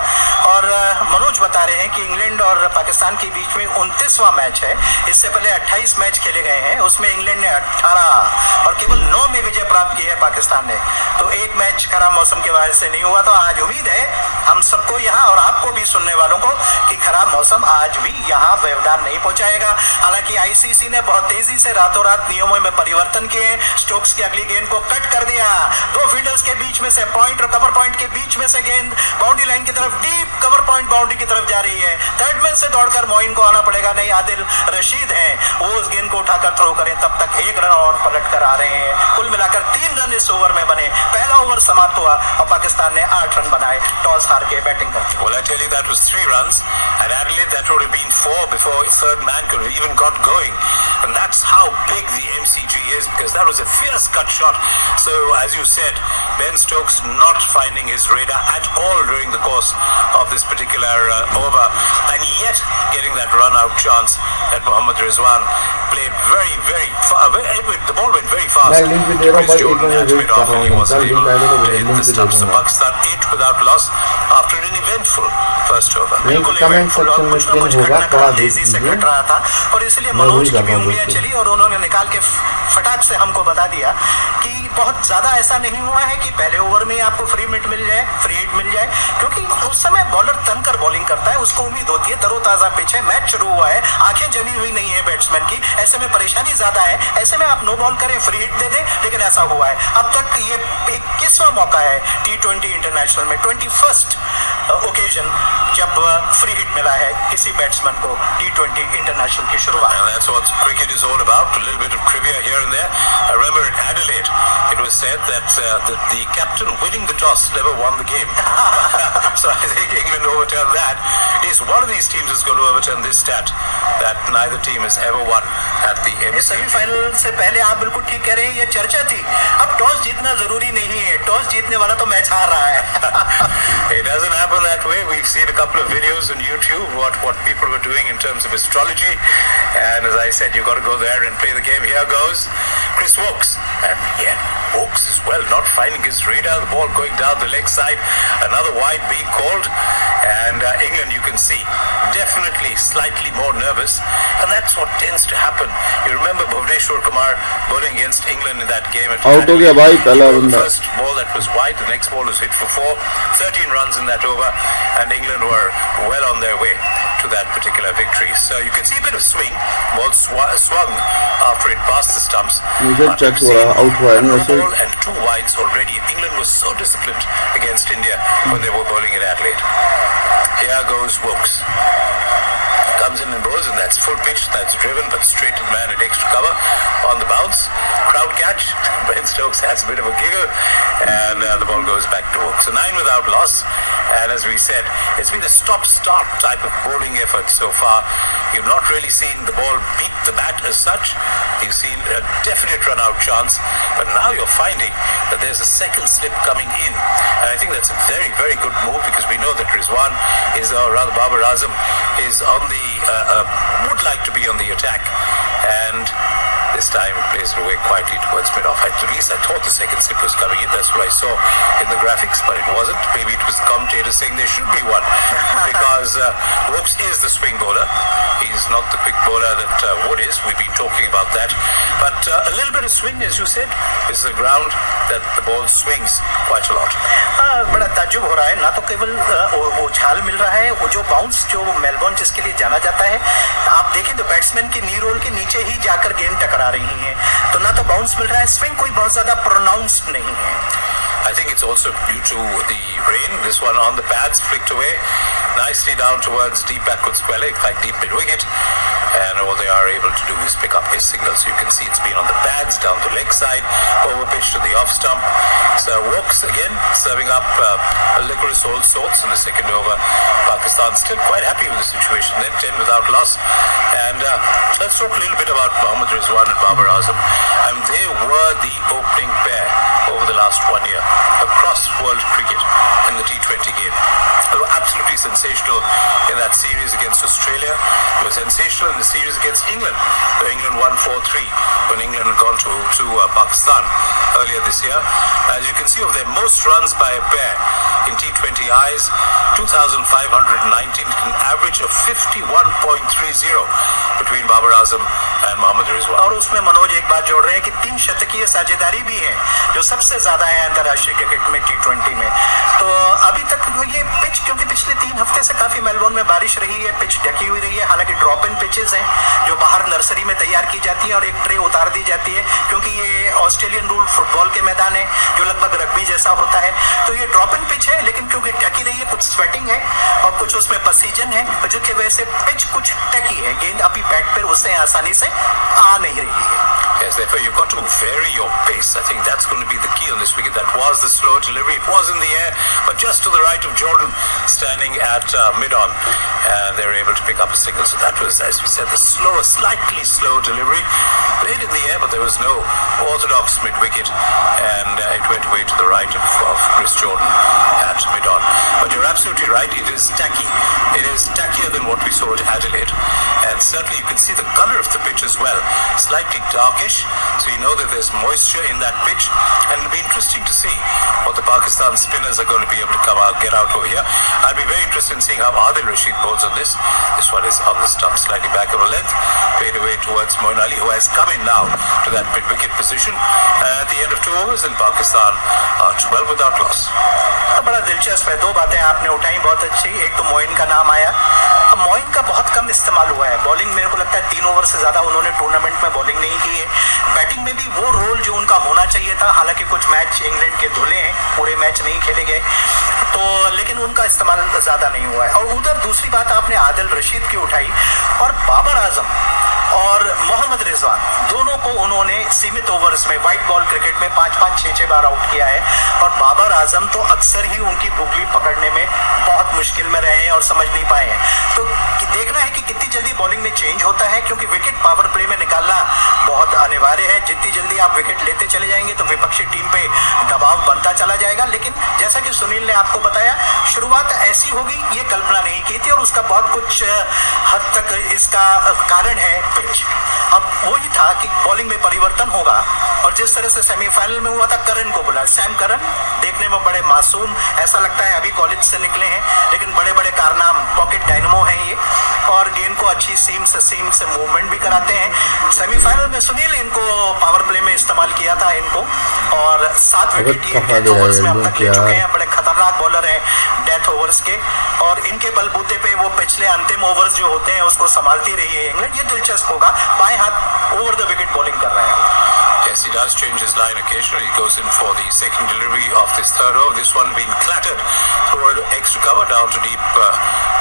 और मनोज बता रहे हैं कि इंग्लैंड और पाकिस्तान के बीच में 29वां मैच है, इससे पहले 28 मैच खेले गए हैं, उसमें इंग्लैंड ने 18 और केवल 9 में विजय प्राप्त की है पाकिस्तान ने। तो एक मैच खराब मौसम की वजह से नहीं हुआ, तो आज उम्मीद है हम सबको यहाँ और आपको भी सुनने वालों को कि खराब मौसम आज भी यहाँ व्यवधान नहीं पहुंचाएगा। हालांकि आईसीसी ने बहुत तेजी से रातों रात नियमों में परिवर्तन किए, स्टोक्स की अगली गेंद को कट कर दिया, 2 फील्डर्स के बीच में से पॉइंट और कवर पॉइंट के बीच में से गेंद बाउंड्री लाइन की तरफ, डीप कवर पॉइंट बाउंड्री की तरफ जा रही है। थर्ड मैन से दौड़कर मोइन को आना पड़ेगा, नहीं आदिल रशीद हैं वो उस गेंद को उठाकर थ्रो करें, तब तक 1 रन और पलट कर आ रहे हैं। कुल मिलाकर 3 रन इस ओवर में बने। पहला ओवर समाप्त हुआ और पाकिस्तान ने 8 रन बनाए टॉस हार के बैटिंग करके। Well, I tell you, that was 3 runs, and Adelaide, that would have been 4 before third man could have even got going. And that's how big the MCG is, because that was a fierce cut shot. So, as you said, Ben Stokes not finding his radar at all during the course of this particular over, and yet getting that run-out chance that Mohammad Rizwan played very far. The ball went very fast. Chris Jordan had to mid off, and he wasn't able to hit the stumps. So Pakistan 8 without loss after an eventful first over. Link comment section में pin होगा, थोड़ा देख तेजी से लीजिए। घट रहा था और इसलिए मनोज की भी उंगलियां चली और उन्होंने निकाल के फटाक से हमको बता दिया कि बहुत ज्यादा ऐसा नहीं हुआ है कि पहले ओवर में आपको फ्री हिट मिल जाए, क्योंकि उस समय बॉलर तनकर बॉलिंग करता है, उसको उम्मीद होती है तरोताजा पिच है, मैच शुरू हुआ है, आंखें जमी हुई नहीं है बैट्समैन की, ऐसे में परेशानी ज्यादा है, ऐसे में आप नो बॉल करें, फ्री हिट दे दें, लेकिन ऐसा हुआ है। अब तक ये 21वां मौका है T20 इंटरनेशनल में, 21st ओकेजन जब फ्री हिट मिला है किसी बैट्समैन को T20 इंटरनेशनल की शुरुआत। And that's what cricket is all about. A little bit of trivia here and there. I remember in Adelaide, it was said that the captain winning the toss never won the game. So I think England overturned that. At least one of these teams is going to overturn this stat that neither team has ever won at the end. Semifinal से पहले आप बिल्कुल ठीक कह रहे हैं, ये चर्चा थी। अब टॉस जीतना जरूरी नहीं है, टॉस जीतने वाला तो मैच हार रहा है। It doesn't happen that way. We've seen a couple of videos on YouTube what people were doing in terms of astrology, and as I said, you got to go there and play the game. Here goes Chris Woakes, and yeah, Woakes as well, not finding his radar. The ball going down the leg side, another wide being called, and England, you can see, definitely slightly more nervous, and that's what tends to happen. You remember Bhuvneshwar Kumar bowling against England in that game. Out हो गया भाई पहला बंदा। First ball that was wide, the next ball was hit for 4, 13 runs in that over, and England were well on their way to that particular victory. So you can see a bit of swing, ball swung after it passed the stumps. मुझे check हो रहा out हुआ है ना वैसे। Ball and 2 wides already. England was so disciplined against India when they were bowling at Adelaide. Here goes Woakes. Comes in and bowls, and that's full pitch, that's driven, but straight to the man at extra cover on the bounce. Crowd catch. Ben Stokes has a bit of a giggle, and the ball goes back to Woakes. So 9 without loss, and as we said, it's been a stop-start type of bowling effort so far. You've not really seen the ball beat the bat as such. You've seen a definite run-out chance, but now you're finding that there's a second slip coming in, and I think that's a very good move, because we know that Rizwan is, or rather Babar Azam is on the would like to be on the attack, and this time he plays it away quietly towards mid-off. At least I thought the second slip was coming in. That's what I saw in the graphics, but it wasn't. Maybe it was the commentator saying there should be one, because Woakes is the swing bowler. He's not the quick bowler that Wood is. We've been talking about that, but a little bit of swing, as you said. This is a ground that the ball swings quite a lot. बड़ा ताज्जुब हो रहा है, ना तो केवल उछाल मिल रहा है, वो जो बाउंस जो मेलबोर्न जिसके लिए जाना जाता है, आप देखें तो बैट्समैन की नी रोल के नीचे ही जाकर गेंद टकरा रही है, तो ना तो बाउंस मिल रहा है, स्विंग कोई बहुत ज्यादा प्रोनाउंस्ड नहीं है। I think it's also due to the rain. This one on the pads, flicked away nicely down towards deep backward square leg, like deep mid wicket, and all they are able to do is pick up his single. So you can see it's been on the pads, down the leg side, over pitch to the off stump. So Woakes again serving up a licorice all sorts in the second over. Pakistan still quite happy with the situation. Then 10 without loss. And let's talk a little bit about Mohammad Rizwan and Babar Azam. And they were the opening pair over the last 1 year across world cricket in the T20 game. They were absolutely sensational in that series against Australia. It was sensational in the series against England, where England won 4-3 when England had gone to Pakistan earlier this year. As you can see, of their most runs by a pair in T20Is, 2,519, an average of 51.30 between Babar Azam and Mohammad Rizwan. और उसमें मनोज एक बात जोड़ रहे हैं कि 3 शतकीय साझेदारी भी है, जो सबसे ज्यादा है अंतर्राष्ट्रीय क्रिकेट में T20 में। तो अभी तक ये पिच, क्योंकि पिछले 3 हफ्ते से काफी मेलबोर्न में बारिश रही है, पिच ढकी हुई रही है। हालांकि ड्रॉप इन पिचेस हैं जो बाहर नर्सरी में तैयार की जाती है और एक ट्रे उतार दी जाती है, क्योंकि ये ऑस्ट्रेलियन रूल फुटबॉल के मैदान है जो लगभग रग्बी जैसा होता है। तो ये ड्रॉप इन पिच है, लेकिन क्योंकि ढकी रही है, कुछ स्वेटिंग है और कुछ उसमें पसीजन है, जिसकी वजह से पिच कुछ ढकी है। गेंद अभी बैट पर उससे आसानी से आ नहीं रही है। Yes, therefore you've got to vary your pace. I think that's going to be the key on this wicket. That was the slow delivery. It was in the air, but just to the right of Jordan, standing at mid-on, and they were able to pick up a single. So that was, as we said, the slower, slightly slow delivery. Played in the air, but there was no orthodox mid-wicket, and it went away to the right of Chris Jordan at mid-on. But you're absolutely right. It is tacky. It is tackier than what we saw at Adelaide, and certainly you can see the colour of the pitch as well. Slightly darkish. So you know that there's moisture in that pitch, and it'll be interesting to see what the Pakistan spinners are going to be able to come out, get out over here. I'll be very interested in seeing how Adil Rashid bowls on this. This one is on the stump, slightly back of a length, played away towards Moin Ali, who has come in now to that mid-wicket position. At the end of 2 overs, and Pakistan are 12 without loss. बड़ा दिलचस्प है। 2 बातें आपने उठाई बहुत अच्छी। एक तो मोइन का नाम आया। अब मोइन का बहुत कम इस्तेमाल हुआ है। बॉलिंग मेरे को लगता है 3 ओवर से ज्यादा उन्होंने टूर्नामेंट में बॉलिंग नहीं की है। बैटिंग में भी वो रोल जो उनका होना चाहिए था, हालांकि कुछ मैच इंग्लैंड के धुले हैं, पूरे मैच नहीं खेले गए, तो लेकिन उनका इस्तेमाल ज्यादा नहीं हुआ है। और उधर दूसरी बात आपने आदिल रशीद की उठाई, और बाबर आजम और मोहम्मद रिजवान दोनों को उन्होंने सीमित ओवर्स में व्हाइट बॉल क्रिकेट में 5-5, 6-6 बार आउट किया है। और बाबर आजम तो अक्सर ही उनकी बुगली पकड़ने में बहुत मुश्किल में रहे हैं और समझ नहीं पाए हैं। तो देखना है कि कितनी जल्दी बॉलिंग में चेंज होता है, क्योंकि विकेट पावर प्ले में निकालना बहुत अनिवार्य है। जितनी जल्दी आप विकेट लेते चले जाएंगे तो विपक्षी टीम पे दबाव बनता चला जाएगा। लेकिन जैसा कि सुनील ने आपको बताया, शुरुआत ऐसी होगी ये कल्पना नहीं की थी, और उसका बहुत कुछ हद तक इसका कारण है पिच। अब वही था कि बॉलिंग में परिवर्तन होगा, और जिस तरह से सेमीफाइनल में हुआ था, करन को बुला, सैम करन देखने में बड़े मासूम, ऐसा लगता है अभी कॉलेज से निकले हैं, लेकिन बड़े बड़े कारनाम, पॉकेट डायनमो हैं ये, और गेंद को अच्छी सीम से मूवमेंट भी कराते हैं। सेमीफाइनल में सुनील इनको पावर प्ले में इस्तेमाल किया था इनको, और 7 विकेट ये डेथ ओवर्स में अब तक ले चुके हैं। बड़े खतरनाक बॉलर हैं डेथ ओवर्स के, और इनके बलबूते पे वो पिछले अंतिम ओवर्स जो होते हैं उसको संभालती रही है इंग्लैंड। ये दिलचस्प होगा। बाएं हाथ ओवर द विकेट बॉलिंग कर रहे हैं। Yes, he does change his line occasionally. He goes in for the second delivery of this third over. This one being clattered toward extra cover, down to deep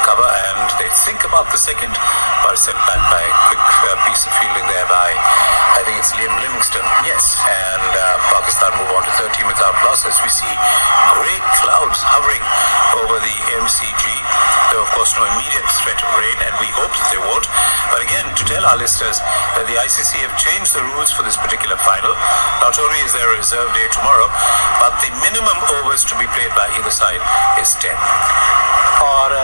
cover, and they think about the second, but sent back by a quick piece of fielding there by, I think it's Liam Livingston. Yes. And Pakistan move on to 13 without loss, as we see grey clouds hovering over the MCG. There of course no immediate threat of rain, and we hope that they won't. But again, to tell our listeners that the ICC have changed the rules for this particular final. Not only is there a reserve day tomorrow, but the minimum overs to be played by either side is 10. और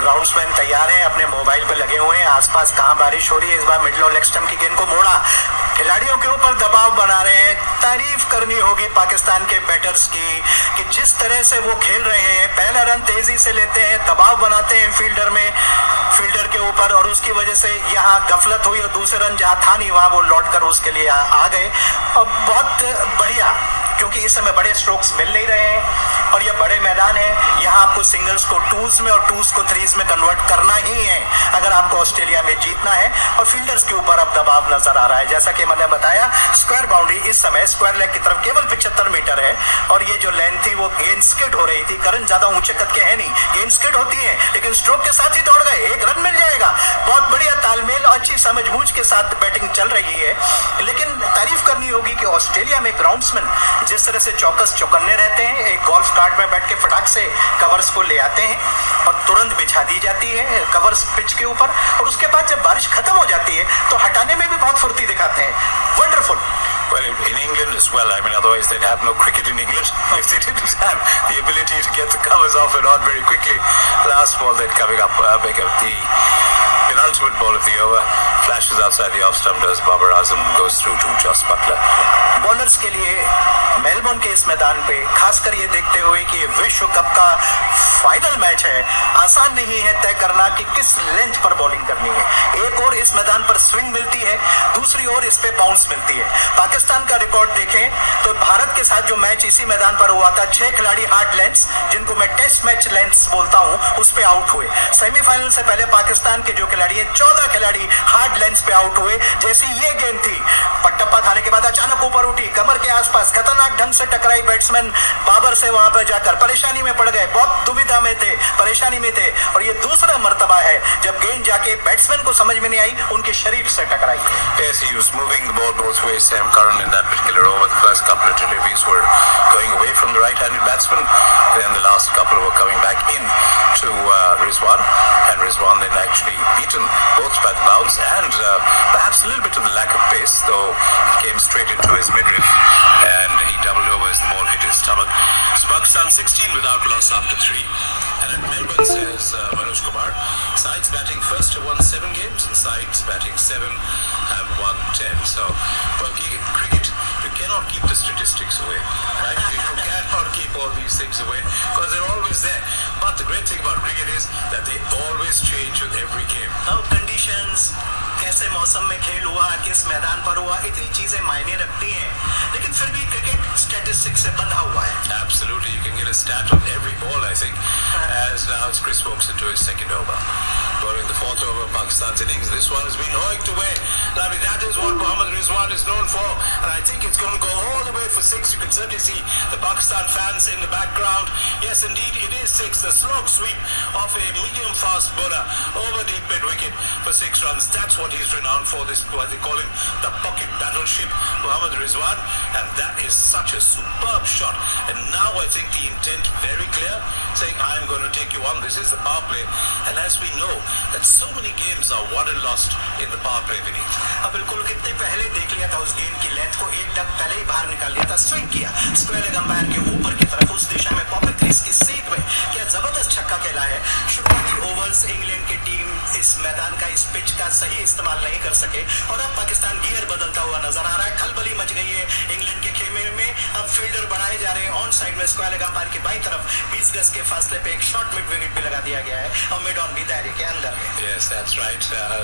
groundsman तैयार हैं, अपने mobile पे लगे हुए हैं, आसपास कहाँ बारिश हो रही है। इस बार मिडल और लेग स्टंप की गेंद को मोड़ा, खिलाड़ियों के ऊपर दबाव बना रहे हैं। तारीफ करनी होगी पाकिस्तान के बैटर्स की कि जिस तरह से वो खेल रहे हैं, पहला रन तेजी से लेते हैं, दबाव बनाते हैं फील्डर के ऊपर, और उसकी वजह से यहाँ गफलत हुई और दूसरे रन जहाँ था नहीं वहाँ वो लौट कर उसके लिए आ गए। और बहुत बढ़िया, क्योंकि इस समय बड़े स्ट्रोक्स मिल नहीं रहे हैं और ये बड़े मैदान है। यहाँ आपको सिंगल्स को टूज में और टूज को थ्रीज में कन्वर्ट करना ही है अगर आपको ऑस्ट्रेलिया में जीतना है। और फील्डर्स के ऊपर अब दबाव नजर आ रहा है। जैसा कि मैंने बताया, स्क्वायर बाउंड्री इस समय स्क्वायर लेग की तरफ केवल 75 मीटर है, और ये जो लेंथ थी वो गेंद स्किड हो रही थी। करंट ज्यादा ऊंचे कद के है नहीं, गेंद स्किड होती है, लेकिन स्ट्रोक के साथ ही दौड़ गए, 1 रन मिल जाएगा। बहुत बढ़िया तालमेल, अच्छी समझबूझ के साथ बैटिंग चल रही है। लेकिन तारीफ करनी होगी कि ऑस्ट्रेलिया में ग्राउंड्समैन जिस तरह से चौकस चौकन्ने रहते हैं, एक गोल्फ कार्ट में बैठ के फटाक से कवर्स को ले आते हैं और तुरंत बिछा दी जाती है कवर्स पिच के ऊपर, और उसके बाद जब बारिश खत्म हो जाती है तो हटाने में भी बहुत फुर्ती दिखाते हैं। Wonderful. Well, in England as well. I mean, otherwise they'd have no cricket in England if they didn't have the ability to get the covers off and on very quickly. Last ball then coming up, the penultimate ball of the over, flashes outside the off stump, does Babar Azam, goes through to Jos Buttler. Bowlers के लिए Melbourne के इस मैदान पे खासकर ये देखते हुए कि ये विश्व कप का फाइनल मैच है, आसान नहीं है तय करना कि किस लेंथ पर बॉलिंग करनी है। एक और इस मैदान पर स्विंग मिलती है, दूसरी ओर इस पे बाउंस मिलती है। पाकिस्तान का रिकॉर्ड देखें तो भारत के साथ जो मैच इसी मैदान पर हुआ था, 6 खिलाड़ी हार्ड लेंथ्स, जिनको मैं टेस्ट मैच लेंथ्स बोलता हूं, उस पे आउट हुए। सेमीफाइनल से पहले पाकिस्तान के जो खिलाड़ी हैं, 14 खिलाड़ी हार्ड लेंथ्स पे आउट हुए। जैसी ये गेंद थी, पट्टप्पा खाने के बाद अचानक ऊपर उठी, कमर के आसपास खतरनाक ढंग से टकराई बैट्समैन बाबर से, वहां पर जाकर परेशानी में पड़ गए, बहुत दुविधा में थे, परेशानी में थे। और ये दूसरा मर्तबा है जब गेंद जाके बैट्समैन को समझ में नहीं आई, उनके शरीर से टकराई। Yes, he was moving the ball both ways, Sam Curran, in that particular over. The first couple of deliveries were going away from the right-handed batsman, then the last couple were coming back in to Rizwan, and Rizwan then actually beaten both by the bounce and perhaps a little bit of the lack of pace, though it came straight into his midriff and he doubled over as the ball hit his stomach. So Pakistan 16 without loss after 3. And at Melbourne, says Manoj Kumar, sides batting first have won 7 games and sides batting 7 have won 10. So, well, cricket, you cannot keep the statistics away, right? You cannot keep all these things away because they're always there. But the great thing about cricket is that they always change with every game. Now conditions, कैसे मौसम में खेल हुआ, किस मैदान पर हुआ, इतनी चीजें मायने रखती हैं, लेकिन फिर भी क्रिकेट स्टैटिस्टिक्स से बंधा हुआ है। Absolutely, you can get a stat on every ball, I think, as now it's Chris Woakes into his second over. Bowling the fourth over of Pakistan's innings, this one has been hoiked away. I mean, that is what Mohammad Rizwan is known for, and I think it's going to go all the way for 6. You can certainly see the Pakistan fans in the background. Yes, indeed, it is 6. The slow sweep of a medium-fast bowler over deep mid-wicket for 6 runs. That's what he's renowned for, this, what they call him, the pocket battleship, Mohammad Rizwan, and that is such a superb shot. And now I think the intent very clear, saying, I'm going to take you on. This is the power play, and as we know, that so many games are won and lost in the power play, Vineet. अब बिल्कुल कितने पहले देख लिया था उस गेंद की लेंथ को, एक डक पहले ही बाहर निकाल लिया था, स्विंग किया स्क्वायर लेग अंपायर के ऊपर की तरफ, उस दिशा में पॉकेट क्रीज की सीध में, क्या जबरदस्त छक्का खेला है। शुरुआती ओवर्स इंग्लैंड की टीम इस मैदान का, इस पिच का सही इस्तेमाल नहीं कर सके, और अब पाकिस्तान गियर बदलता हुआ नजर आ रहा है। खलबली मच गई है इंग्लैंड के खेमे में। अब फील्डर बढ़ाए जा रहे हैं ऑन साइड में, स्क्वायर लेग अंपायर की बाईं तरफ 20 गज के फासले पे एक शॉर्ट मिड विकेट भी लगा दिया गया है, और मिड ऑन भी दायरे के अंदर है। Yes, that's right.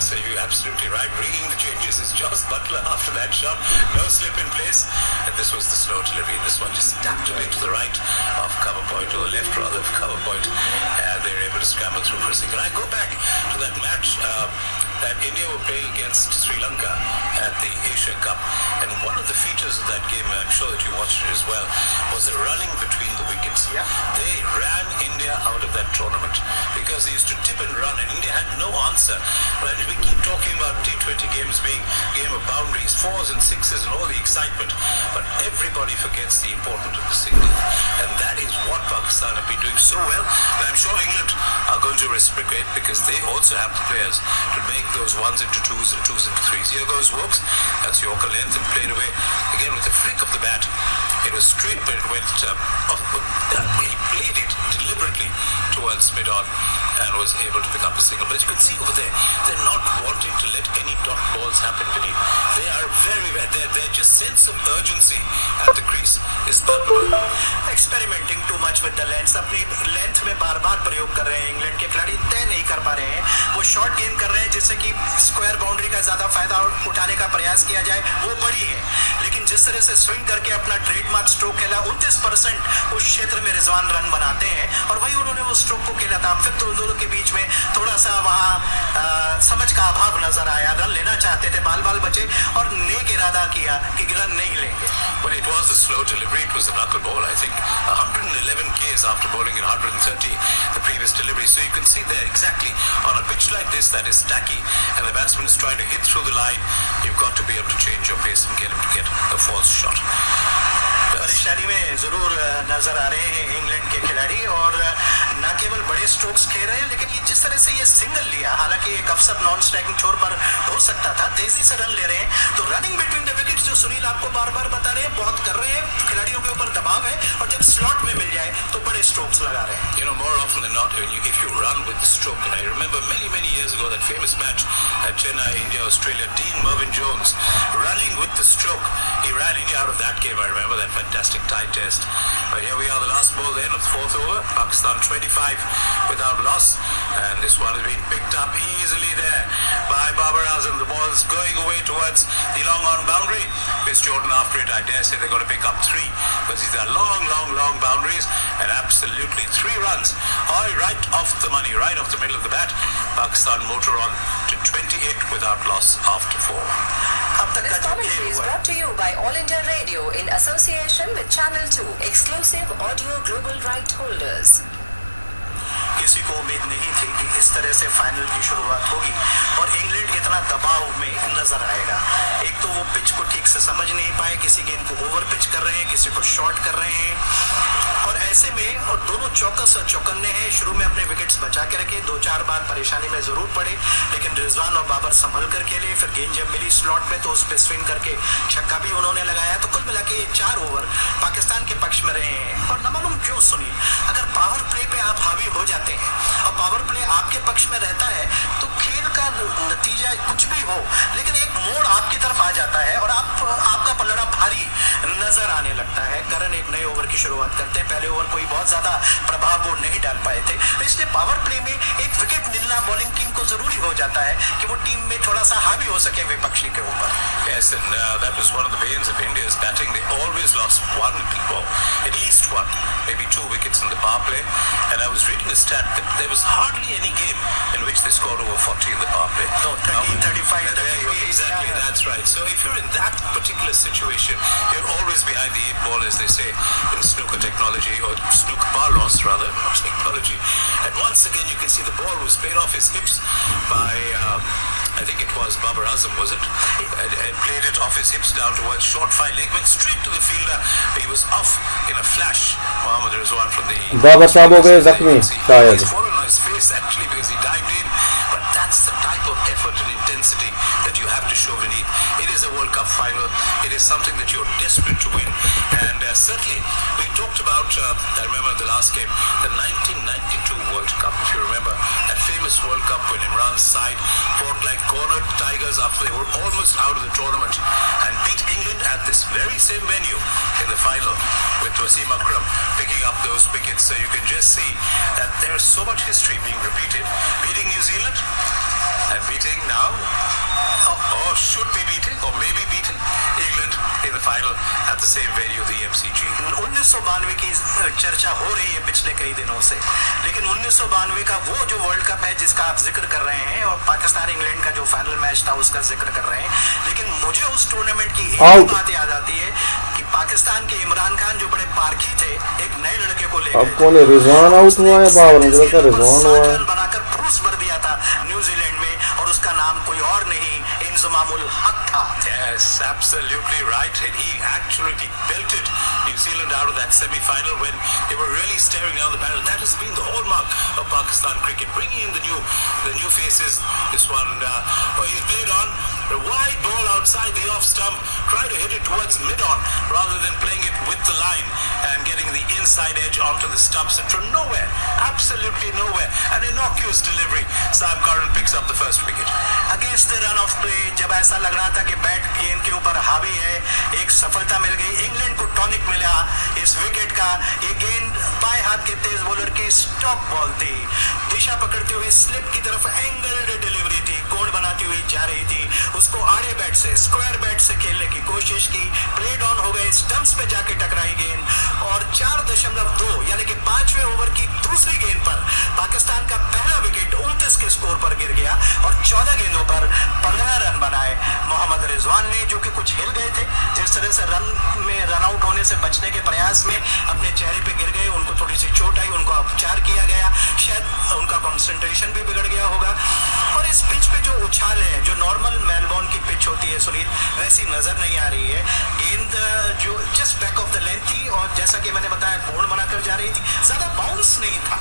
So you're absolutely right. Bringing the changes is Jos Buttler after that shot. No slip in place. And this was the slow delivery. This one just tapped away to the right of cover point, or the left rather of cover point. And they were able to scramble through for a second. I go back to that match that India were playing against Sri Lanka at the Asia Cup. And one of the features of that game, and I'm sure that you watched it as well, was the running between the wickets. Yeah. They ran India out of that tournament because they used to tip and run, and India had no answer. But we keep talking about T20 games being game of boundaries, 4s and 6s and all the excitement, but everybody forgets the importance of the single, and that is what Pakistan have been doing so well. And I'm sure England are going to reciprocate because they also have the players to make those 1s into 2s and 2s into 3s. Here goes Woakes, that's Yorker length and played away again with a flick of the bat. It was straight, but it went off. He played it deliberately towards mid-on and was able to pick up a single. But you can see over there, they're not wanting to let any dot balls happen beneath. They are their just sense of urgency at the crease is palpable. Experimenting too much with the length, अपनी length में बार बार प्रयोग कर रहे हैं England के खिलाड़ी, तय नहीं कर पा रहे हैं। वो शॉर्ट गेम कर रहे हैं जिससे कि स्क्वायर बाउंड्री का ज्यादा फायदा उठाने का प्रयास किया जाए, वो बड़ी है। लेकिन जिस तरह से स्विंग करके अपना ट्रेडमार्क स्ट्रोक खेला, 29% उस क्षेत्र में रिजवान रन बनाते हैं, और वही उन्होंने वो स्ट्रोक को खेला था। फिर तो दोनों के बीच में थोड़ा सा वहाँ समझ का अभाव नजर आया। रन लेना चाहते थे, बाल बाल बचे, और नेक इरादा किया कि रन नहीं लेंगे। Well, it was a slow delivery. It was a knuckle ball. I think 111 Ks after bowling in 130 the previous delivery. So you can see there exactly on a pitch like this that is tacky, and the batsman is trying to hit through the line. You've got to be able to change your pace and get him to get a false shot. परेशानी में जरूर नजर आ रहे हैं England के खिलाड़ी, और न केवल बड़े स्ट्रोक्स खेल रहे हैं, लेकिन ये जिस तरह से ये सिंगल लिया, हालांकि एक अफसर नॉन स्ट्राइकिंग छोर पर हो सकता था, तेजी से रन ले रहे हैं। तो रनिंग बिटवीन द विकेट्स जो सुनील आपको बार बार बता रहे हैं, बहुत कर रहे हैं, खिलाड़ियों के ऊपर दबाव है, और जब स्लॉट में मिल जाए तो बड़े स्ट्रोक्स लगा रहे हैं। You know, more often than not, if you run with the stroke, and I remember many years ago that famous match at Chennai, India, Australia, Dean Mervyn Jones running with the stroke. He ran India out of that game. I remember that fantastic tie test. But here we are, the last ball then of the fourth over. Pakistan 25 without loss, and this one has been picked up easily there by Babar Azam. The ball is going away towards the long on boundary. Chris Jordan after it, I dare say they're going to pick up 3, because these are long boundaries, and absolutely 3 runs. All right off the money, right off the middle of the bat. Pakistan motor on to 28 without loss after 4. This commentary is brought to you by All India Radio in association with Channel 2, exclusive audio global right holders. किसी को उम्मीद नहीं थी कि इस तरह से final की शुरुआत होगी और इंग्लैंड इतना दबाव में नजर आएगा। एक तो वो पिच को ठीक से समझ नहीं पाए, किसी गेंद को ओवर पिच कर रहे हैं, किसी को शॉर्ट कर रहे हैं, और ऐसे में और दोनों चौकस और चौकन्ने हैं। शुरू में अपने विकेट्स बचा के रखे, 2-4 बार परेशानी में जरूर पड़े, लेकिन रिजवान और बाबर संभल कर खेले। फिर गेंद जब मिली स्लॉट में तो उस पर स्विंग करके छक्का भी उन्होंने लगाया। तो कुल मिला के ये 4 ओवर पाकिस्तान के पक्ष में रहे हैं। और न मालूम क्यों सुनील, अगर पावर प्ले पे आप हावी हो जाते हैं और पावर प्ले आपके पक्ष में रहता है तो खेल का नतीजा कुछ भी हो, लेकिन एक मोड़ आपकी तरफ आ जाता है और आपका पलड़ा भारी नजर आने लगता है। करन एक नए ओवर की शुरुआत करते हैं, पहले ओवर कोई बहुत ज्यादा प्रभाव वो नहीं डाल पाए थे, तो इसलिए पावर प्ले में एक विकेट मिलना बॉलिंग टीम को जरूरी हो जाता है कि वो टीम में थोड़ा सा हावी हो सके विपक्षी के ऊपर। Yes, and that was one of the pains of India's batting. They always lost one ball, at least one, maybe 2 wickets in the power play. And I was reading a stat that there was hardly any game in which they scored over 40 in the power play. No, 30, 35, 38. Exactly, Yeah. that's right. So if you're in that particular situation, you're always behind the 8 ball, as they say in snooker technology, or snooker parlance rather, not technology. And once again, you can see the ball was played off his hips by, I think it was Babar Azam, was it? And played it off his hips down towards short fine leg, went straight to the fielder. He was off in a flash. Mohammad Rizwan from the... Babar साहब हो गए जख्मी शायद। He's fallen on his face actually because he dived in. But that's the type of effort and intensity that you have to show beneath. It is a World Cup final. It is something that you're desperate to win. And certainly, we talked about, I remember the last game, the 1992 World Cup. If you remember, that famous World Cup when Imran's side fought like cornered tigers after they were almost out of the tournament and beat England at this very same venue in the final with Wasim Akram picking up those wickets. So you can just see that there is so much history being repeated. Beating New Zealand and beating now, or should be beating, or maybe beating England in the final at the same venue, the MCG. 1992 की चर्चा हो रही है पिछले कई दिनों से, लेकिन 1992 का वो जो वर्ल्ड कप है जिसका आप जिक्र कर रहे हैं, और पाकिस्तान इंग्लैंड का जो फाइनल मैच था उसका जिक्र कर रहे हैं, लेकिन मुझे उस टूर्नामेंट की एक बात याद आती है कि पाकिस्तान के इमरान खान जो बड़े पारखी थे, एक नए लड़के को लेकर अब कौन है? रिजवान आउट हुआ है, बाबर मुझे लगता है रिजवान हुआ है। बनाकर फूस भर दिया था न्यूजीलैंड में, और उसका नाम कोई और नहीं, इंजमामुल हक था। Yes, absolutely right. And he actually belted New Zealand out of that semi-final when they were really staring down the barrel. That has been the hallmark of Pakistan cricket, bringing in the new faces. This one, he's played on a wide ball outside the off stump, try to hit it towards mid-on rather than playing it with the line and getting the inside edge onto the stumps, and from nowhere, absolutely nowhere, an innocuous delivery. Sam Curran picks up the first wicket. Against the run of play, जब ऐसा लग रहा था कि bat गेंद के ऊपर हावी है, एक सफलता मिल गई, इंग्लैंड को टॉनिक मिला इस विकेट का। ये गेंद बाएं हाथ के तेज बॉलर की स्टॉप बॉल थी, दिशा पकड़ते हुए स्लिप की तरफ एंगल्ड डिलीवरी थी, कोण बनाती हुई जा रही थी, उसको आड़े बैट से, स्क्वायर बैट से खेलने की कोशिश की, प्लेड ऑन हो गए, स्टंप्स पे जाके टकराई गेंद, और 4.2 यानी कि 5वें ओवर की दूसरी गेंद पर पाकिस्तान का पहला विकेट 29 के स्कोर पर गिर गया, और 14 गेंदों पर 15 रन बनाए मोहम्मद रिजवान ने, जो कि कुछ हिल गए थे। जिस तरह से रन आउट होने से बचने के प्रयास में अपने चेहरे पे गिर गए, उनको थोड़ी सी चोट आई, उनको उपचार किया गया, शायद उनका कंसंट्रेशन भी बिगड़ गया होगा। और इस पिच पे जो उछाल है, जो नॉर्मल मेलबोर्न की पिच होती है सुनील, वैसी नजर नहीं आ रही है। गेंद जो just back of the length थी, और जैसा कि मैंने बताया कोण बनाकर जा रही थी, ज्यादा बाउंस नहीं था।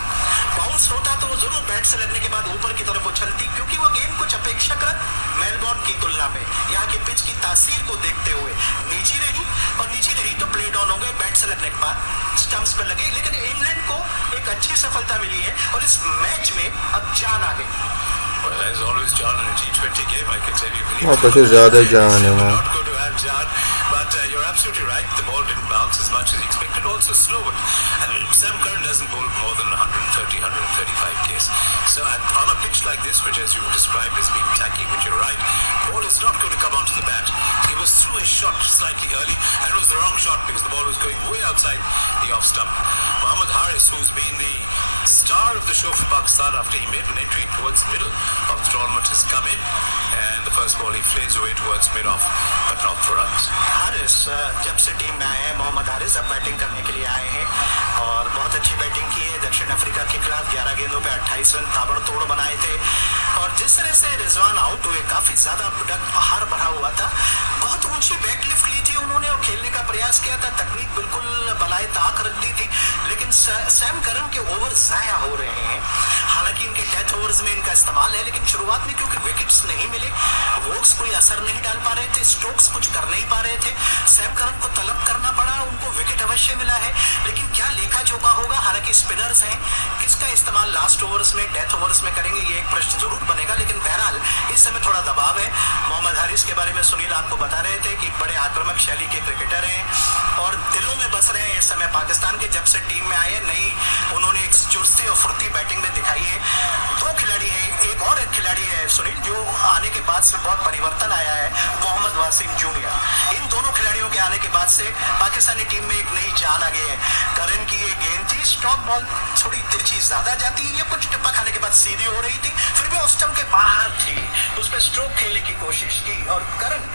तासीर को देखते हुए नीची रही तो प्ले डाउन हो गए, बैट से लगने के बाद स्टंप्स पर लगे, लेकिन इंग्लैंड को एक अच्छी सफलता मिली है और इस मैच में अब जान आ गई। Well, there's always John in a T20 game, I can tell you. हाँ तो ज़्यादा जान है वहाँ. Not good to have John, but you're absolutely right. The ball didn't bounce as much as expected. Also slow. I mean, Sam Curran doesn't bowl more than 130, 135 Ks. So on a pitch like this, which as you described as being tacky, which you're right, ball is not going to come onto the bat. He was through his shot slightly early, and it was the wrong shot because the ball was going way outside the off stump. Mohammad Haris, who's been the star of the show for Pakistan after he made an entry towards the middle of the tournament, has come in, and the first ball he flares away towards mid-off, but not for runs. Haris जब से team में आए हैं, मोहम्मद हारिस अब batting करने के लिए आए हैं और बहुत अच्छी बैटिंग की है। दक्षिण अफ्रीका के खिलाफ 11 गेंदों पे 28 रन ताबड़तोड़ बनाए थे और जिस तरह से रिजवान आउट हुए, काफी ज्यादा प्रोडक्ट बाहर बढ़ा हुआ था। बहुत ऊंची बैक लिफ्ट ली थी उन्होंने और खेलने का प्रयास किया था, तकनीक बिल्कुल बलाए ताक रख दी थी, लेकिन सैम करन के ओवर जाया हो रहे हैं। हालांकि इनके डेथ ओवर्स में इनका इस्तेमाल है, लेकिन शुरुआत में क्योंकि विकेट्स नहीं मिले, वोक्स कोई असर नहीं डाल पा रहे थे, स्टोक्स कुछ कर नहीं पा रहे थे, सैम करन को तलब करना पड़ा। उनको विकेट अवश्य मिला है, लेकिन क्या लेखा जोखा होगा? हालांकि स्पिनर्स हैं, किसका इस्तेमाल लास्ट ओवर्स में, डेथ ओवर्स में करेंगे, ये एक प्रश्न जरूर बनेगा। लेकिन बहरहाल इस समय थोड़ा दबाव है। मोहम्मद हारिस के बारे में सुनील आपको बता रहे थे कि बड़े आक्रामक शैली के क्रिकेटर हैं और दिलों में बस रहे हैं इस समय पाकिस्तान के। जब से टीम में आए नहीं, उन्होंने एक चुस्ती और फुर्ती बैटिंग में दिखाई है। दो खिलाड़ी हैं, एक खिलाड़ी है सुनील जो आने के बाद से बहुत परिवर्तन आया है, मोहम्मद वासिम जूनियर। इन दोनों खिलाड़ियों के आने के बाद से पाकिस्तानी टीम में एक नई जान आ गई है। करन की ये गेंद थी, स्टॉक बॉल थोड़ी तिरछी ज्यादा जाती है, ये कुछ टिप्पा खाने के बाद सीधी हो रही थी, फिर भी उस स्टंप के बाहर थी, उस पर स्ट्रोक खेलने की कोशिश की। और करन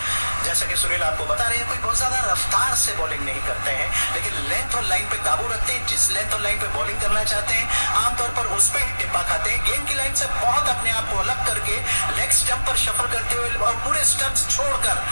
जैसा कि सुनील आपको बता रहे हैं, कोई बहुत ज्यादा रफ्तार से बॉलिंग नहीं करते हैं, लेकिन लेंथ और लाइन पे काबू रखते हैं। जिस लेंथ और लाइन पे बॉलिंग करना चाहते हैं, आमतौर पर उस पर ही टिप्पा खाते हैं। गेंद की लाइन से बहुत अपने आप को अलग करके लेग स्टंप पर शफल करते हुए और पूरे स्टंप्स छोड़कर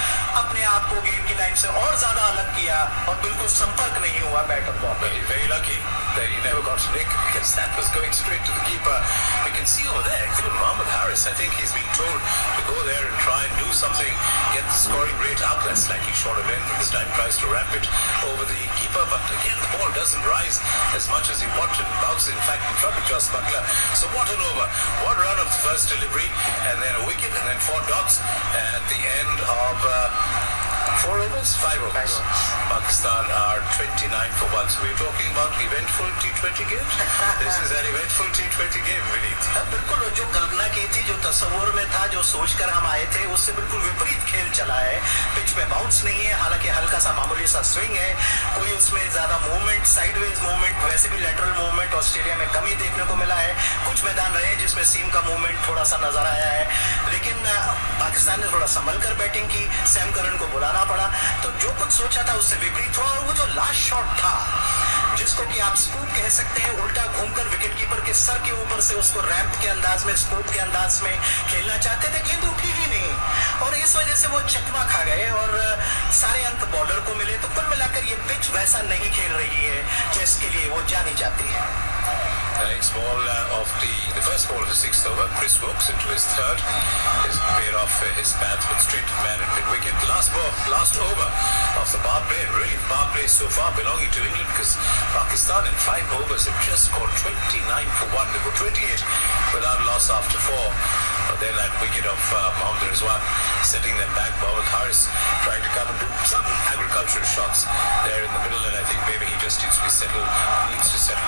अपने आप को गेंद की लाइन से और ज्यादा अलग किया और बिल्कुल संपर्क नहीं हुआ बैट और ball. Very lucky that he never got nick because that was going straight to the keeper. We can see over there, even Mohammad Haris, I think he's been told to go there and try and do something, get the scoring rate up. That's slightly short of end, but this time tries to wrap it over the keeper. But again, the ball doesn't rise as much as he wanted and bounces in fact in front of Joss Buttler. So what an over. One run of the first delivery and then a wicket and then 4 dots at the end of 4 overs, 5 overs. Pakistan are 29 for 1. So we're talking about eventful T20 games. This is an eventful T20 game, Vineet. बिल्कुल जो कल्पना की थी, जो तस्वुर में था, जो सोचकर हम आए थे, उससे बिल्कुल विपरीत खेल चला है। पिच पे बाउंस नहीं है, हालांकि हल्का सा मामूली सा स्विंग है, कोई उसमें ज्यादा मूवमेंट, साइडवेज मूवमेंट, वैसे भी लेटरल मूवमेंट ऑस्ट्रेलिया में कम ही देखने को मिला है। कुछ मैदान रहे जिसमें सीम का मूवमेंट थोड़ा सा नजर आया है, लेकिन पाकिस्तान ने थोड़ा संभल कर बैटिंग की, सैम करन को बुलाना पड़ा, तो जो कुछ सोचा था उससे विपरीत हुआ। और वो जो लास्ट शॉट था, जिसको कि आप स्कूप कह सकते हैं, उल्टा घूमकर विकेटकीपर के सर के ऊपर से उसको रैंप के अंदाज में, स्कूप के अंदाज में खेलना चाहते थे, गेंद उठी ही नहीं और इस वजह से वो चकमा खा गए और सारे अंक बॉलर को मिले। तो कुल मिलाकर ये पिच वैसा नहीं खेल रही है जिसके लिए वो जानी जाती है। The next ball of the first ball of the 6th over, Chris Wokes into his 3rd. He's paid off his bat but straight to the man at mid-wicket. Last over of the power play, and really power play so far belonging to England because Pakistan in 5 overs have just scored 29 for 1. They were 28 without loss after 4. But then that wicket of Mohammad Rizwan setting them back. Mohammad Haris trying to come and do some agricultural shots there in the middle, and I think maybe he just needs to settle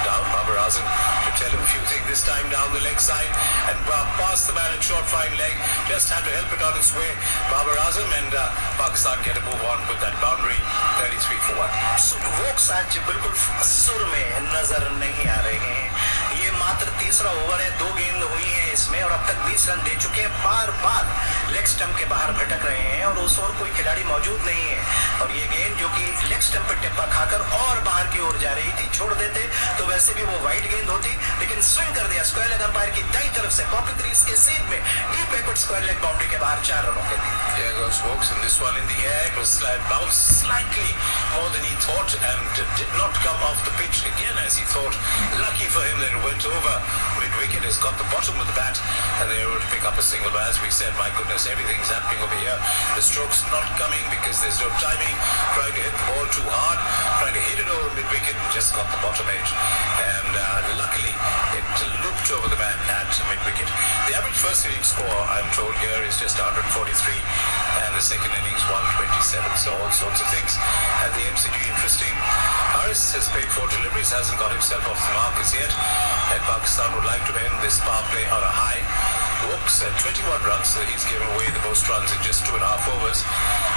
down. Babar Azam to tell him a few things this time down the leg side and past the man at short fine leg. Just had to help it on its way. Babar Azam and Pakistan get a move on with that boundary, 33 for 1. So Wokes आज बिल्कुल सुर में नजर नहीं आ रहे हैं। ये मात्र तीसरा ओवर है, 2 गेंद हुई हैं इसमें और अब तक 20 रन दे चुके हैं। बार बार लेग स्टंप के बाहर भटक रहे हैं और उस ओर कोई खिलाड़ी मौजूद नहीं है और ये गेंद जो कि लेग स्टंप पर टिप्पा खाकर और बाहर की ओर जा रही थी, छोड़ देते तो तो वैसे भी वो वाइड गेंद होती, लेकिन स्विंग कर दिया स्क्वायर लेग अंपायर की दाईं तरफ से पॉपिंग क्रीज के सीध में, deep backward square leg boundary के बाहर 4 रनों के लिए. There goes Wokes, and this one in the air. It was bounced slightly more than he thought and did not come off the pitch again as he thought. Lucky for him that it went over mid-wicket, has got the bottom of the bat and they're able to pick up a single. But as we said, my goodness, everything's happening over here. The stroke's not coming because there's no timing. Trying to hit the ball too hard, trying to hit it over mid-wicket, just got the bottom edge. And luckily, it looped over the man at mid-wicket. The average first innings score, I'm told here, is just 143 and the second innings 127. So all sorts of things at the MCG. Interesting. Harris has played 4 deliveries, hasn't got himself off the mark as yet. And Pakistan would like to end this power play on a high. Wokes at 21 runs, so he's given away the most runs in just 2.5 overs.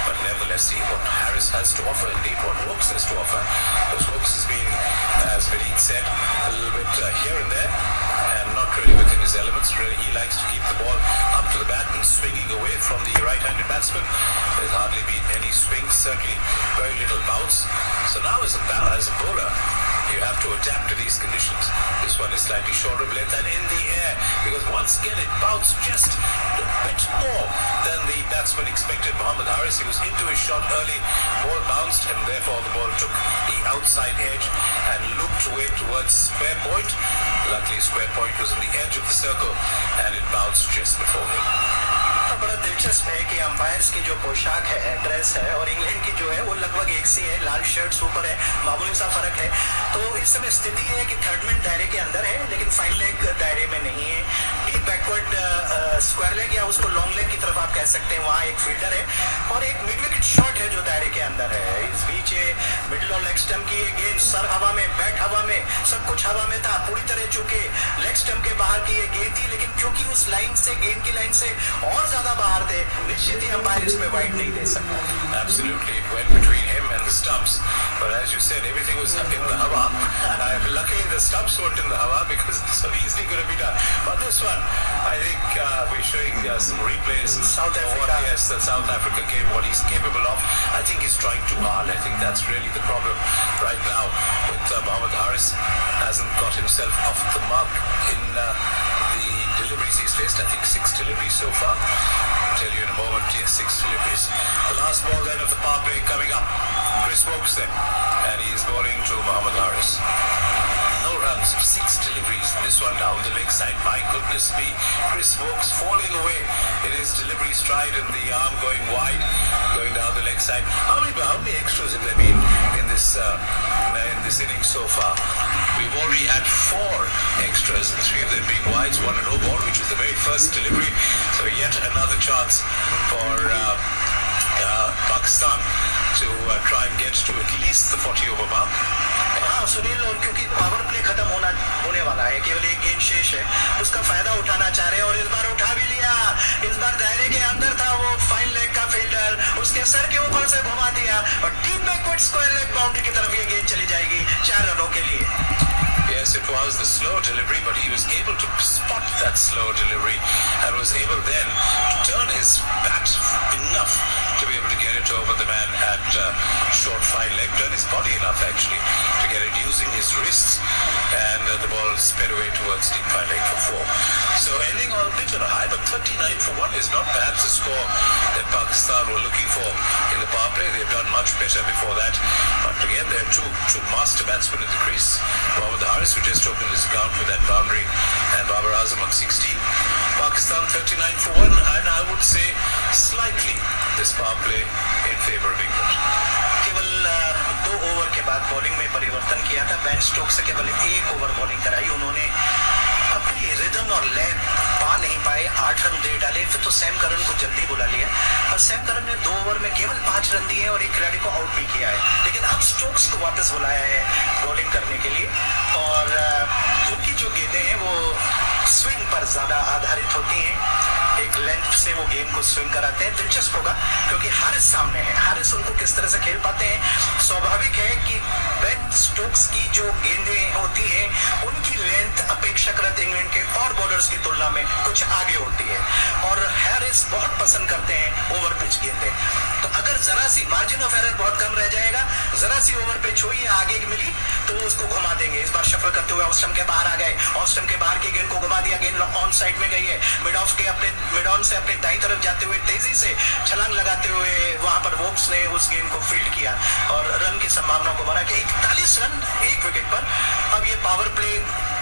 But nevertheless, see what Harris has to offer, indeed what Wokes has to offer. Because Wokes has been, as Vineet said, a little bit here and there and not really within his elements. Really, he likes to keep the ball up to the bat and swinging away from the right-handed batsman. There's hardly been any swings, certainly very little bounce. So now as a bowler, you have to adapt to these conditions. This one is slightly shorter of length and in the air, because once again it bounced just a bit more than the batsman expected. Mohammad Haris, he was into his shot early, ball bounced and therefore the ball took the outside edge and looped away towards square point. Luckily square point was on the edge of the circle and it bounced just before him. बड़ा दिलचस्प है कि umpires की जो पोशाक है, dress है और इंग्लैंड की जो है वो लगभग एक सी है. लाल शर्ट्स ऊपर है, मामूली सा फर्क है. तो इस समय स्थिति है कि थर्ड मैन दायरे के अंदर है लेकिन फाइन लेग दायरे में नहीं है. डीप बैकवर्ड स्क्वायर लेग या उसको लॉन्ग लेग की तरफ आप कह सकते हैं, वहाँ एक फील्डर है और एक मिड विकेट शॉट है जो दायरे के अंदर है. इस बीच मिडिल और लेग स्टंप की ये गेंद, सर हवा में, बैट हवा में, सब कुछ हवा में था, पूरी तरह चूके लेग स्टंप के बाहर की ये गेंद थी. लेकिन क्योंकि उस लाइन से, गेंद की लाइन से और ज्यादा बाहर थे, निश्चित ही अंपायर इस पे वाइड नहीं दे सकता. Absolutely, it went between him and the stumps. But as you said, everything was in the hawa. Luckily, the stumps weren't in the hawa because it's so easily going to be done. But this one, I think we're showing some replays. South Africa. Yes, the South Africa game, what he's capable of. I think he's trying too hard. I think that's really the problem right now with Mohammad Haris. Hasn't got himself off the mark in the deliveries he's faced. I think 6 deliveries so far. I'll tell you in a moment. Yes, 6 deliveries. The last ball then of the power play coming up. Chris Wokes then, and he's bowling to Mohammad Haris. No runs, 6 deliveries. This one down the leg side. My goodness me, Chris Wokes falling away in his delivery stride and the arm going wide, going down the leg side. How many extras have there been in this inning so far? We've already had 4 extras, 3 of them being wides, 1 no ball, which was the very first delivery. So yet another chance for Pakistan to try and get to at least the 40 over mark. हाँ सुनील, और क्योंकि power play खत्म होने वाला है, केवल एक गेंद शेष है, उसका फायदा उठाना चाह रहे हैं और इस बार उठा भी लिया. इस बार दायरे के अंदर था वो फाइन लेग का फील्डर, उसके सर के ऊपर से घुमा दिया और deep backward square leg boundary की तरफ ये गेंद चली जाएगी 4 रनों के लिए. Yes, it was the slow delivery, but he was able to spot that slow delivery and was able then to turn his bat enough to be able to get it over the man at short fine leg, turn his body enough actually to get it using his wrists, and the ball sped away towards deep fine leg for 4. So ending on a bit on a high, but 39 for 1 is not perhaps the score that Pakistan were looking for in the power play. They've done much better before that, but again there are two master batsmen in the crease. Mohammad Haris, who just opened his account with that boundary, and Babar Azam on 16. Pakistan 39 for 1, and I would say slightly this power play in favor of England. केवल 2 over के बाद bowling में परिवर्तन किया था. Ben Stokes से केवल 1 over bowling कराई. उन्होंने अपनी रिदम और लय पा नहीं पाए, 8 रन दे डाले. फिर तो सैम करन को जल्दी बुला लिया और सैम करन ने 2 ओवर में केवल 5 रन दिए और एक खिलाड़ी को आउट भी किया है. लेकिन अब स्टोक्स को वापस बुलाया है बॉलिंग करने के लिए और उनकी जो गेंदें हैं वो स्विंग पर ज्यादा आधारित होती हैं. एक लेंथ से वो गेम को स्विंग कराते हैं. दिलचस्प होगा क्योंकि हारिस सामने है. हारिस उनको किस तरह से खेल पाते हैं. स्वाभाविक है कि बेन स्टोक्स की जो गेंदें होती हैं उनकी लेंथ अपेक्षाकृत इंग्लैंड के और बॉलर्स की तुलना में कुछ आगे होती है और हैरिस बहुत पसंद करते हैं ओवर पिच गेंदें. तो अगर जरा सी मार्जिन ऑफ एरर बहुत कम रह जाएगा, जरा सी ओवर पिच हुई या आगे मिली तो वो उसको घुमा देंगे. इस बार शफल करते हुए ऑफ स्टंप के बाहर आ गए, ऑफ स्टंप के बाहर की गेंद को घुमा दिया, गेंद ऑन साइड में गई है, मिड ऑन से अपने दाईं तरफ जाते हुए तेजी से छलांग लगाते हुए वहां पर वोक्स ने उस गेंद को फील्ड किया और रन की संभावना को बना के 41 रन 1 विकेट पर। अब ये पावर प्ले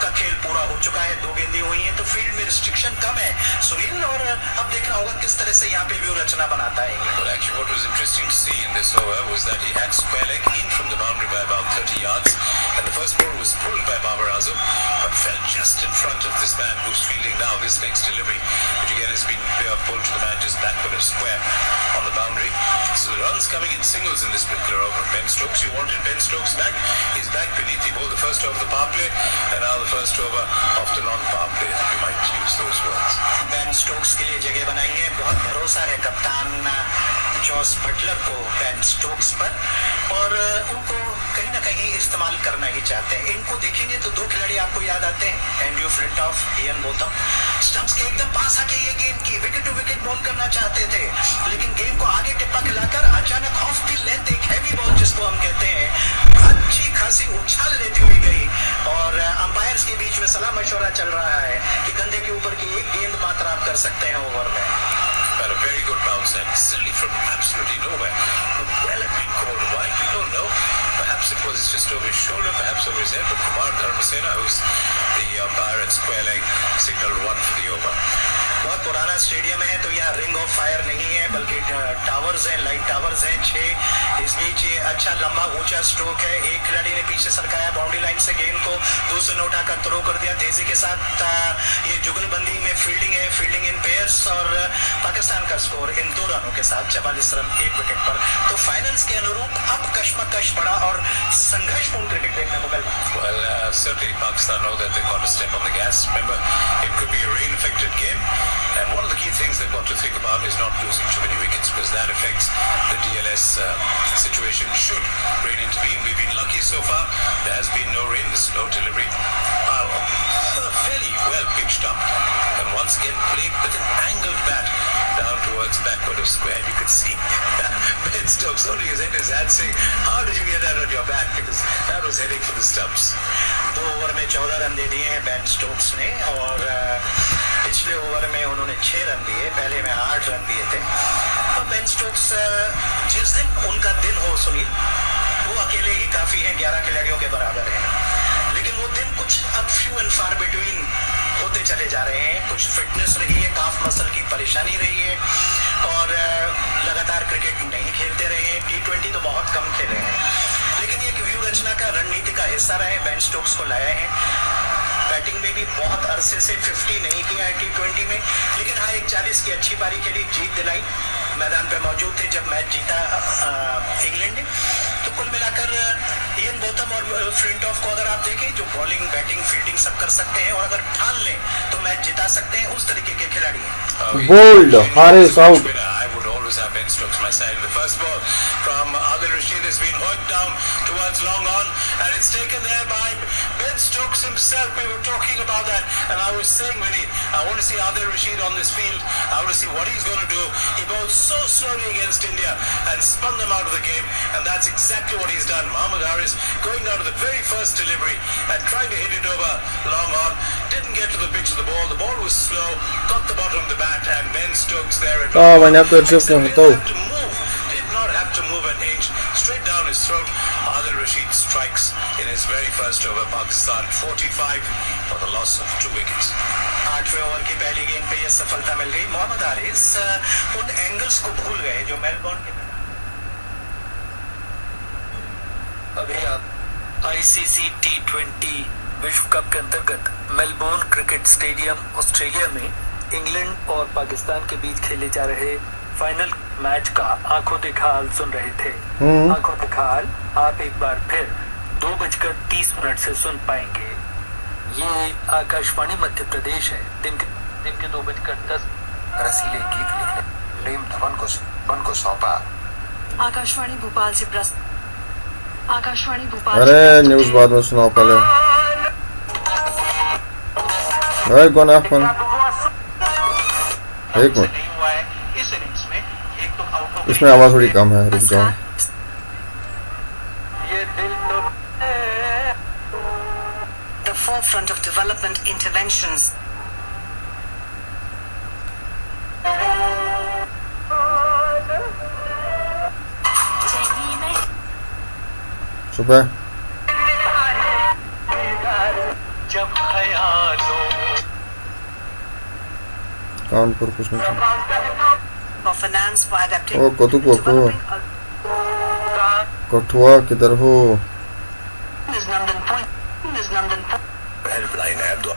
का खेल पूरा हो चुका है, 2 गेंदें हुई हैं तो फील्ड में रिस्ट्रिक्शन कम है सुनील, और अब देखना होगा किस तरह से यहाँ पे व्यू रचना बनाता है। Well, actually, what was interesting to see in this over was that he had square leg in from the boundary by about 30 yards, and the first ball was pulled by Babar Azam, but fell just in front of this man who's fielding now this next delivery, which again has been pulled to the man just backward of square on the boundary. So the runs coming in singles in this particular over. Ben Stokes, you wanted Ben Stokes back. He's back beneath. He bowled the first over the power play, and now the first over of the non-power play. You might use those words. Ben Stokes के लिए जगह बनाई है, बहुत भरोसा है कप्तान Jos Buttler को बेन स्टोक्स पर, और उनको कहीं ना कहीं इस्तेमाल करना ही चाहते हैं। इनको देखेंगे तो 2 खिलाड़ी आपको याद आते हैं, Andrew Flintoff, Ian Botham. Stumps के एकदम पास आके ये गेंद की विकेट टू विकेट बॉल करना चाहते थे, लेकिन गेंद को आगे टिप्पा खिलाकर अचानक ऑफ द लेंथ एक हैवी बॉल जिसको हम कहते हैं अच्छी खासी उछाल लेती हुई गई, और अंपायर्स के बीच में सलाह मशवरा चल रहा है कि कंधे के ऊपर की एक गेंद मात्र आप कर सकते हैं ओवर में। Had a very good bounce and silly from absolutely nowhere. Could well have been called wide. We don't know. Perhaps it was just over his shoulder, perhaps over his head. But Kumar Dharmasena, who's the umpire at square leg, signaled 1 for the over. बहुत पुराना stadium है तो यहाँ ring of fire नहीं है, बल्कि towers हैं, light towers हैं 6। इस बीच ये अच्छा लंबा ऊंचा स्ट्रोक है, एक खिलाड़ी ने पीछे सरकाया बाउंड्री लाइन से गेंद को, दूसरे ने उठाकर थ्रो कर दिया तेजी के साथ। ये जुगलबंदी में फील्डिंग है, फील्डिंग इन पेयर्स, और पाकिस्तान का स्कोर इन 2 रनों के साथ 44 रन 1 विकेट पर। तो फाइनल्स के अनुरूप अब कश्मकश बढ़ा और संघर्षपूर्ण क्रिकेट देखने को मिला। Well, certainly Pakistan know that they've got to step on the gas. Remember, it could be a rain-affected game. And one of the key things they've got to think about is not losing too many wickets, because that affects the DLS situation should rain intervene. We've been lucky so far. There has been no rain, there's no delivery. Fairly well pitched up. And once again played with an angled bat down towards backward of square. You could see Ben Stokes only his hand saying, how did you get that on your back? Because that was heading for the stumps. 2 over में 14 run दे दिए हैं Ben Stokes ने, और पिछले over में उन्होंने 6 run दिए, पहले में 8 रन दिए थे। और बेन स्टोक्स जिस दिन उनका दिन हो सुनील, वो अकेले ही काफी हैं, 11 खिलाड़ियों के बराबर हैं, लेकिन वो दिन कुछ अब फ्यू एंड फार बिटवीन होते चले जा रहे हैं। कुछ फिटनेस रही है, काफ मसल की परेशानी रही है, और लगातार क्रिकेट नहीं खेलते रहे हैं। T20 तो बहुत कम खेले हैं, लेकिन ये व्यू रचना का रणनीति का हिस्सा रहे। बेन स्टोक्स को लाया है, बैटिंग में भी बहुत अरसे से 50 नहीं किया है T20 में, लेकिन हाँ एक 40 की अच्छी पारी खेली, जीत दिलाई। मैदान पे मौजूद थे जब मैच जीता इंग्लैंड ने। तो कुल मिलाकर इयन बोथम और फ्लिंटॉफ को अगर आप देखें, जो बॉलिंग बैटिंग फील्डिंग सब कर सकते हैं, और अगर ठान लें तो मैच जिता सकते हैं, उस तरीके के खिलाड़ी हैं। Bowled Haris out. Have Ben Stokes my side. The first ball from Adil Rashid has been hooked down towards long on, and it's taken there by Ben Stokes himself. We were talking about that, and I was saying, Vinny, I want to see Adil Rashid on this field. I want to see what he's going to do. He bowled so slowly against India and spun them out of the game, and that's exactly what he's done. Mohammad Haris going down to the very first delivery and trying to hit it over long on. Didn't get to the pitch of the ball. The ball was slow. Got the bottom of the bat, and Ben Stokes there at did not have to move an inch. Straight down his throat. Adil Rashid strikes in his very first over. Pakistan 45 for the loss of 2 wickets. 8वें over की पहली गेंद पे ये सफलता मिल गई। मोहम्मद हारिस उन angles को भूल गए जो मेलबोर्न के अभी आप ICC T20 विश्व कप के अंतर्गत मेलबोर्न क्रिकेट स्टेडियम ऑस्ट्रेलिया में इंग्लैंड और पाकिस्तान के बीच खेले जा रहे फाइनल मैच का आंखों देखा हाल सुन रहे थे। आंखों देखा हाल आप एक बार फिर 2:30 से सुन पाएंगे। ये आकाशवाणी मध्य प्रदेश है। दिन के 2:10 रसीले गीत लिखने लेम धवन को सौंपा। आकाशवाणी भोपाल से आकाशवाणी भोपाल। अरे न्यूज़ बाद में सुनाओ पहले। अरे कौन है फोन? एक मिनट, इसमें आवाज थोड़ी कम है, रुक जाओ। forefront of development interventions. सुबह कानपुर कुछ नहीं For finance for adapting ओ कतु को कठुआ किधर हो हेल्पलाइन ऐप दो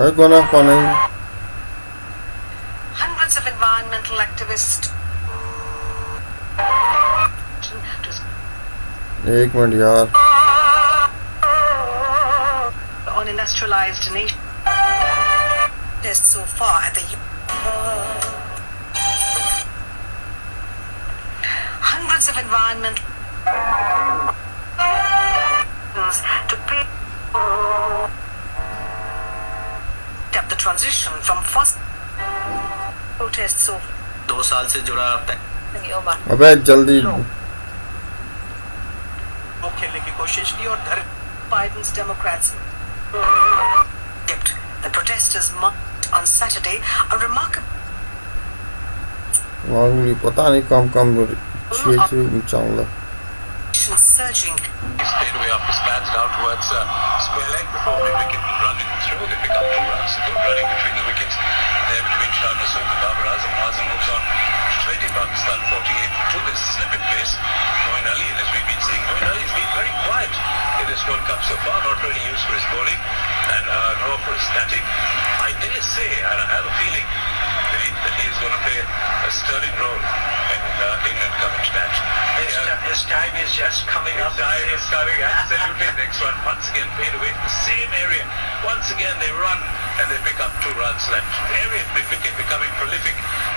है कोना पानी hundreds of environmental activists एक मिनट यार on industrialized nation tests so far at the hundreds of environmental to pay up the transition from fossil protests so 2 साल से जुड़ा अबे जल्दी खेलने की कोशिश की और Biden's Democrats the protesters marched on Saturday a remarkable वांगली पता नहीं कम छे चांगला surging stayed away off his pads down towards square leg before mid-wicket running through. They pick up 2 runs. So good running between the wickets. There between Shah Masood and Babar Azam. Azam moves on to 20, Pakistan 48. To this slip in pace, Moeen Ali, and as we've been saying, Moeen Ali has been very quiet in this World Cup so far. Not really used for his bowling and nor for his batting. I dare say, and I have a feeling that he is going to play a sterling role in England coming to match. his time is just coming up. His time is coming, absolutely. Next one, once again, fade away to the same area. Once again, they run and they pick up 2 runs. That area wicket becoming prolific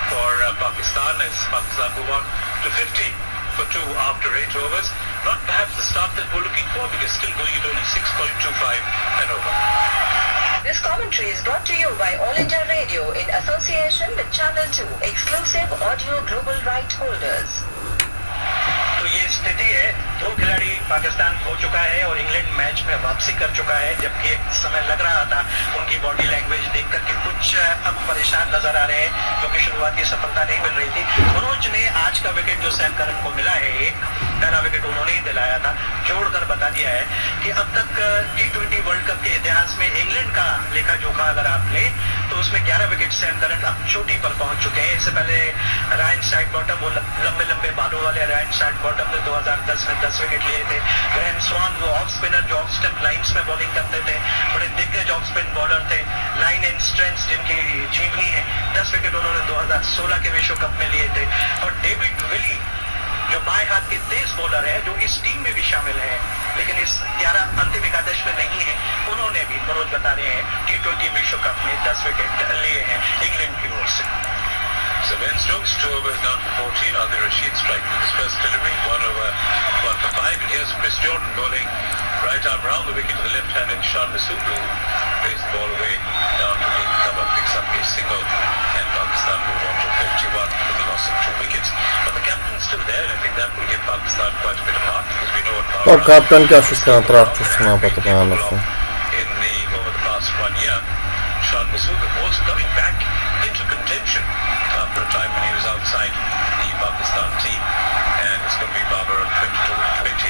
for Pakistan as Pakistan move on to 50 for 2 after 8 overs. Not perhaps the start that we're looking for because still going at only 6.25 and over. This commentary is brought to you by All India Radio in association with Channel 2, exclusive audio global right holders. तो ये स्थिति है, 2 खिलाड़ी पाकिस्तान खो चुका है और England match में वापसी कर चुका है, जबकि एक समय लग रहा था उनकी बॉडी लैंग्वेज देख करके कुछ अब परेशान नजर आ रहे हैं क्योंकि शुरुआती सफलता नहीं मिल रही थी। मनोज ने आज का विकेट जो सैम करन को मिला है, एक पहला विकेट उन्होंने ही दिलाया था, जोड़कर बता दिया है कि अब तक T20 वर्ल्ड कप के इतिहास में इंग्लैंड का लेखा जोखा अगर आप लें तो उसमें 11 विकेट सैम करन अब चोटी पर पहुंच चुके हैं। इससे पहले रायन साइड बॉटम, वो लंबे बालों वाले रायन साइड बॉटम ने 2010 में 10 विकेट लिए थे। ग्रैहम स्वान वो ऑफ स्पिनर जो ऑफ स्टंप लाइंस में बॉलिंग करते थे, बड़े दिग्गज ऑफ स्पिन बॉलर थे। लाइन एंड स्ट्रेंथ जिनकी जीवनी है, 10 विकेट उन्होंने 2016 के विश्व कप में लिए थे। और डेविड विली जो बाएं हाथ के तेज बॉलर है, जो इस टीम में भी शामिल है लेकिन इस 11 अंतिम एकादश में नहीं है, उन्होंने भी मनोज बता रहे हैं T20 विश्व कप में 10 विकेट लिए हैं इंग्लैंड की ओर से। So Ben Stokes, 2 overs down to 14. Adil Rashid striking with his first delivery, 1 over 1 for 5. And here's Chris Jordan bowling right arm round the wicket to the left-handed Shah Masood, who plays the ball away down to the cover, picks up a single, and Pakistan move on to 51 with the loss of 2 wickets. But the captain's still there, and I think that will give Pakistan quite a bit of mark because we know what और captain क्या system trust सुना पता है ना in the over the past 1 year. Shah Masood also coming back into contention after a time when he was outside the Pakistan team, and it's going to be Babar on 22-20.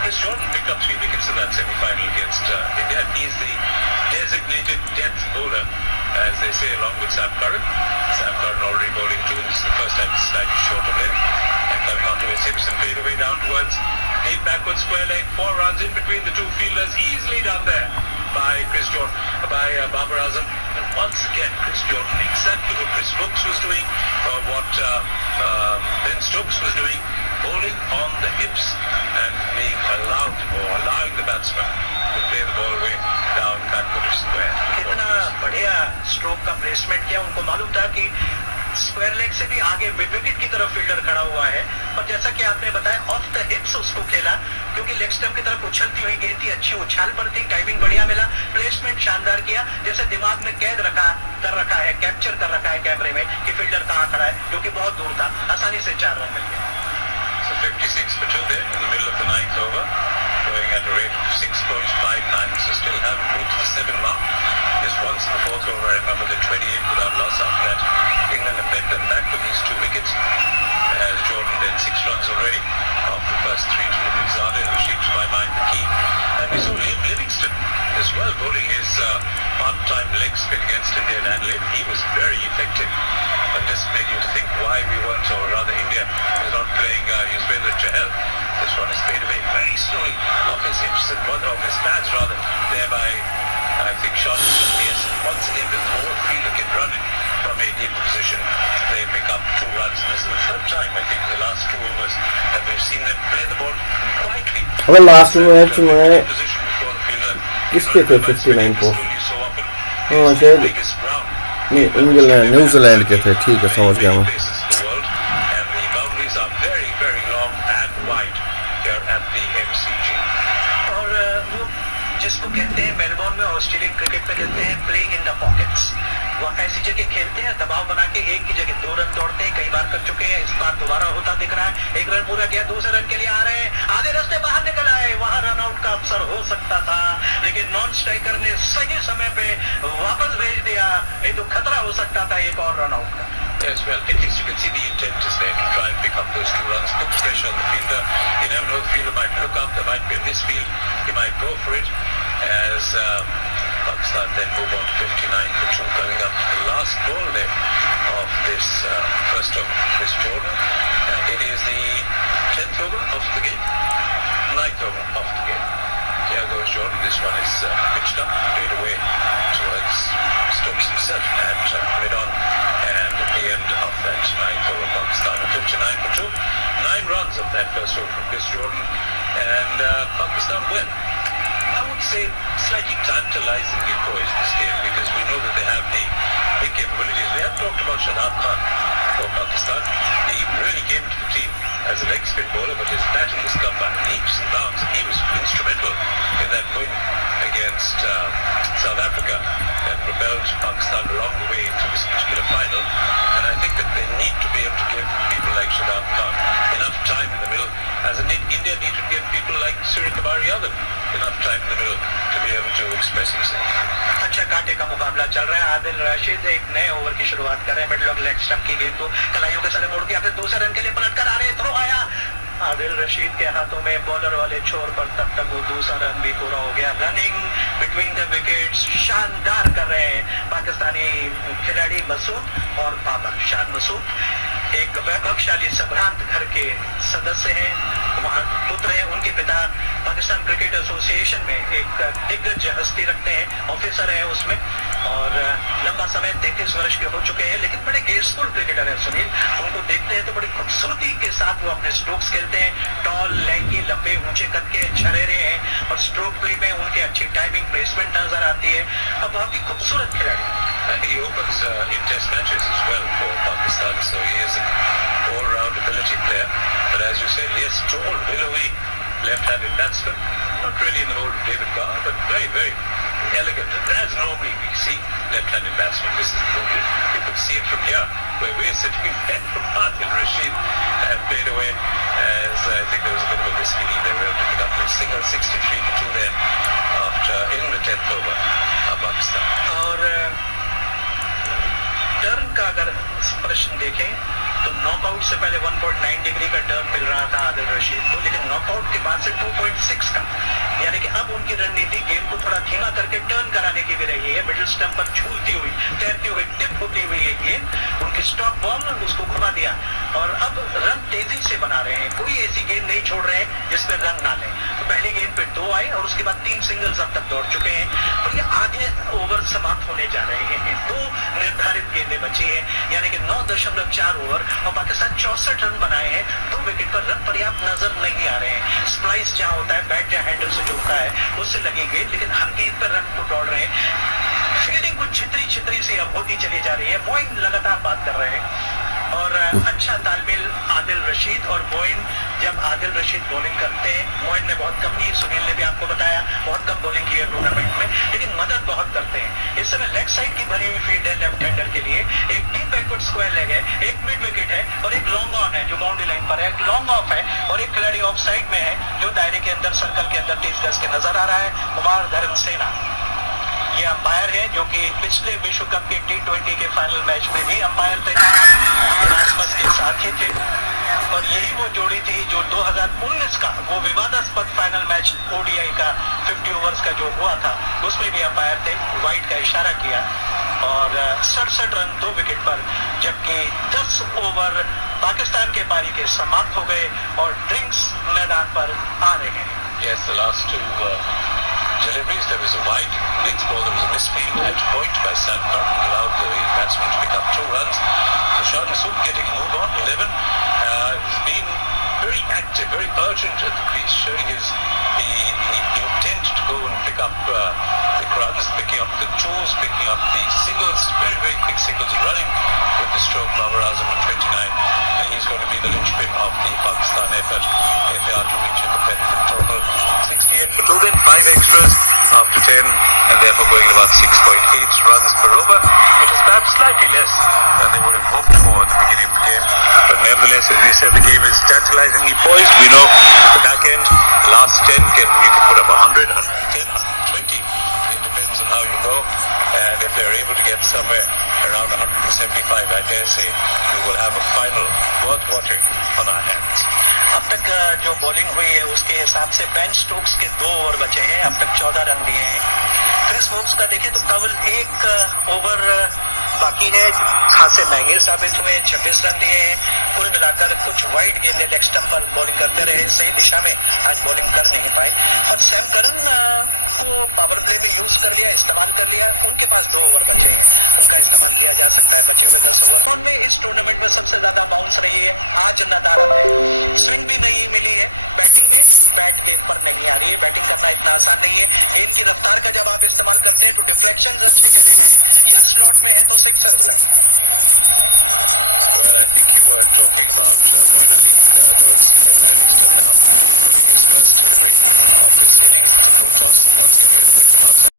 Chris Jordan picked up 3 wickets in that semi-final against India. He's the designated death bowler, as they say, along with Sam Curran. Sam Curran already bowling 2, and this is the first time he's slightly short of leg, and coming onto his hips and fade away down towards deep backward square leg. 4 runs in between the 2 fielders, easily done there by Chris Jordan, by Babar Azam. And once again, Chris Jordan, exactly what Chris Stokes was doing, or what Ben Stokes was doing, bowling on the hips and being allowing the batsman to play the ball away down backward square. कितना बढ़िया stroke का placement किया, उनको मालूम था कि square leg से भी आगे विकेट की तरफ फील्डर खड़ा हुआ है, पर जैसा कि आपने बताया ऑफ द हिप्स उसको खेला क्योंकि लेग स्टंप की तरफ उछलती हुई गेंद थी, अच्छी उछाल पर थी, टाइमिंग बढ़िया मिला, प्लेसमेंट शानदार किया, जैसे दिमाग में कैद रखा the fourth over, I remember the 28 without loss after that. England have bent them back with these 2 wickets, as Jordan did 6 runs already off the first 3 to Adil Rashid, to my mind, the key. And we saw Livingston as well bowling his part-time leg spin against India in Adelaide. He was very effective. And just made you think why we weren't, or rather India was not playing Yuzvendra Chahal. This one is played away very slowly off his hips and off his pads rather, thereby I think Charleston, yes, once again with more fielder can run in from a deep position, they pick up 2 runs. And this is the third time I think the last 2 overs that we've seen them play the ball quietly. अगर last match में किसके थे 59 को? हाँ शायद नहीं, England New Zealand के थे, ठीक है समझ गया मैं. जिसको कहते हैं मेलबोर्न में ऑस्ट्रेलियन क्रिकेट में कहते हैं प्लेइंग इन द पॉकेट्स. वो ऐसी जगह खेलते हैं, दबाव बना के एक की जगह 2 रन दौड़ते हैं, कई बार कर चुके हैं, इस बार दोबारा होता दिख रहा है. 1 रन पूरा किया, दूसरे रन के लिए आ रहे हैं, आधे रास्ते बाहर निकल आए, वहां रन आउट का अवसर हो सकता था, लेकिन नॉन स्ट्राइकर ने सही समय पे वापस भेज दिया. ये तो खतरा हो सकता था एक और रन आउट का. Yes, well, at least you can see the intent is there to try and pick up those 2 runs, put pressure on the fielder. You never know, the fielder might look up, there might be a misfield, he might go for it, as Pakistan then move on to 59 for 2, coming up to the last ball there of this first over of this Jordan. It is the 10th over of the game, 9th over of the game. Here goes Jordan, this one is pitched up, played away towards Stokes himself at mid-on, and at the end of that 9th over, Pakistan 59 for 2, 9 runs of that first over from Chris Jordan, and Pakistan win. I would say slightly tantalizingly poised this game, because we know that they have the big capabilities. We have talked about Shadab Khan for Pakistan. He really came to the team as a leg spin bowler, but his batting has come by leaps and bounds. He was instrumental in that win against South Africa and propelled Pakistan along the way into this particular final. And I think that they need to be able to give people like Shadab Khan enough time in the middle, as India need to give people like Sirapak enough time in the middle to be able to express himself. अच्छा कांटे का मुकाबला चल रहा है. आदिल रशीद एक नए over की शुरुआत कर रहे हैं. मिडल ऑफ लेग स्टंप की गेंद को कलाइयों के सारे मोड़ दिया, फिर दूसरे रन के लिए पलट कर आ रहे, थ्रो आया आदिल रशीद के हाथों में बॉलर वाले छोर पर, तब तक वो दूसरा रन भी पूरा हो गया. रनिंग बिटवीन द विकेट्स शानदार कर रहे हैं पाकिस्तानी खिलाड़ी मसूद और बाबर. शान मसूद एक वैभवशाली संभ्रांत घर के सदस्य हैं, वहाँ पुत्र हैं, उनके पिता पाकिस्तान क्रिकेट एसोसिएशन में एक दिग्गज हस्ती रखते हैं, ऑफिसर है उसमें, और लंबा समय 33 वर्ष के हो चुके हैं, लेकिन बड़े ग्रेसफुल क्रिकेटर हैं सुनील. उनको देखते हैं तो बड़ी खूबसूरती के साथ वो अपने स्ट्रोक्स खेलते हैं. टॉल, लैंगी, लंबे ऊंचे कद के झरेरे हैं, और स्ट्रोक प्ले में उनके अच्छी टाइमिंग, प्लेसमेंट नजर आती है. अब बहुत ही खूबसूरत खिलाड़ी. He opens in test matches as well for Pakistan, so he is an all-round ability player. But as you said, yes, tall, willowy, left-handed batsman. Not really in the mold of David Barr, but very, very elegant. As normally we see left-handed batsmen, this is the mold. You could see it from here, where we're sitting there from Adil Rashid and played away, as I think there was a bit of a misfeeling there. We were able to pick up a single 63 for 2 then after in the 10th over of Pakistan. और turn का अगर प्रश्न देखें तो knockout से पहले 1.9 degree का turn मिल रहा था आदिल रशीद को, लेकिन नॉकआउट के बाद से 2.6 का, यानी कि अब उनकी रणनीति गेंद को थोड़ा धीमा करके टर्न कराने की भी रही है. मिडिल स्टंप पर झूलती हुई, तैरती हुई, टिप होती हुई एक गेंद, उनकी स्टॉप बॉल उसको घुमा दिया, और अब रन तेजी से बना रहे हैं. कोई ऐसी गेंद नहीं छोड़ रहे हैं जिसमें रन ना लें. तो पहली गेंद पे 2 आए और उसके बाद 3 सिंगल्स अब तक दौड़ चुके हैं, और ये आधे ओवर समाप्त होने जा रहे हैं. 2 निर्धारित गेंदें बची हैं, यानी कि 9.4 ओवर, और पाकिस्तान 64 रन बनाए हैं. 2 विकेट पर रन पर्याप्त नजर नहीं आ रहे हैं. स्प्लाइस जहां होता है, बैट जहां हैंडल से जुड़ता है, उससे लगी गेंद, लेकिन हर गेंद पर रन को दौड़ रहे हैं. फील्डिंग कुछ छितरी से अब होती चली जा रही है. मोइन लगातार बात कर रहे हैं, और अच्छा तालमेल आदिल रशीद और मोइन. जब आदिल रशीद बॉलिंग करते हैं, मोइन ने बहुत कम की, सुनील ने भी आपको बताया बहुत कम बॉलिंग की है टूर्नामेंट में, लेकिन मदद बहुत करते हैं. इस समय लेग साइड की भरी हुई फील्ड है लेफ्ट हैंडर के लिए. एक डीप बैकवर्ड स्क्वायर लेग है, एक मिड विकेट है, और एक लॉन्ग ऑन है जो बाउंड्री लाइन पर है, एक लॉन्ग ऑफ है, और एक खिलाड़ी ऑफ साइड में है जो दायरे के अंदर, सर्कल के अंदर 30 गज के नजर आ रहा है. कुमार धर्म सेना ये अंपायर हैं जो कि पिछले विश्व कप के T20 के फाइनल मैच में भी अंपायर थे, के साथ ही थे। और यही वो जोड़ी थी जो 2019 का वो विवादास्पद फाइनल मैच ODI का 50 ओवर्स का जो हुआ था, उसमें भी अंपायर थे, वाइड का इशारा किया और 67 रन 2 विकेट पर, जबकि 10 ओवर पाकिस्तान के पारी के समाप्त हो गए और ड्रिंक्स मैदान पर आ रहे हैं। Yes, the last two deliveries, there was a wide next ball, there was a misfield at point by Sirapak, allowed the batsman to pick up 2 runs. So Shah Masood getting a move on, 11. He's been very active, very urgent at the crease, showing his the intent to go and pick up the runs, picking up the tools, picking up the singles, very, very quick singles, running with the stroke. Babar Azam at 29, and he's going to be the linchpin of the Pakistan effort if they are to reach a competitive total. 68 for 2, then 5 extras after 10, and therefore going about 6.8 runs per over, which is perhaps slightly less than they would have hoped for at the beginning of the game. But nevertheless, as we said, the game is tantalizingly poised. We know the back end, the last 10, you can put up 100, 110, 120. It depends on how you go. And if they're able to get somewhere around 175, I dare say, we will have a final worth watching on our hands. अब तक जो bowling हुई है उसके हिसाब से Ben Stokes के 2 over बचे हैं, अब तक 14 रन दिए हैं। क्रिस वोक्स का देखें तो केवल 1 ओवर बाकी है, खासे महंगे साबित हुए, 26 रन दिए हैं। कुल मिलाकर कुछ वाइड गेंदें लेग स्टंप पर बॉलिंग करते रहे, सही दिशा में आज बॉलिंग कर नहीं पाए। और सैम करन को पावर प्ले में यूज कर लिया, इस्तेमाल कर लिया, उनके पास 2 ओवर बचे हैं, उनका इस्तेमाल किया जा सकता है बचे हुए 10 ओवर। उनमें इस टूर्नामेंट में सबसे ज्यादा बाउंस रही है, आज नदारद है, स्विंग भी नहीं मिली है, बैटिंग में बैट गेंद पर नहीं आ रही है, बैटिंग करना इतना आसान नहीं है। गेंद की रफ्तार का जब आप इस्तेमाल करते हैं तो डिफ्लेक्शन अच्छे मिले हैं, या स्लॉट में है तो सिक्सर लगे। Well, I think you were talking about Moin Ali towards him, Livingston now, putting his first delivery of this innings. It's a full toss, once again delivering from outside.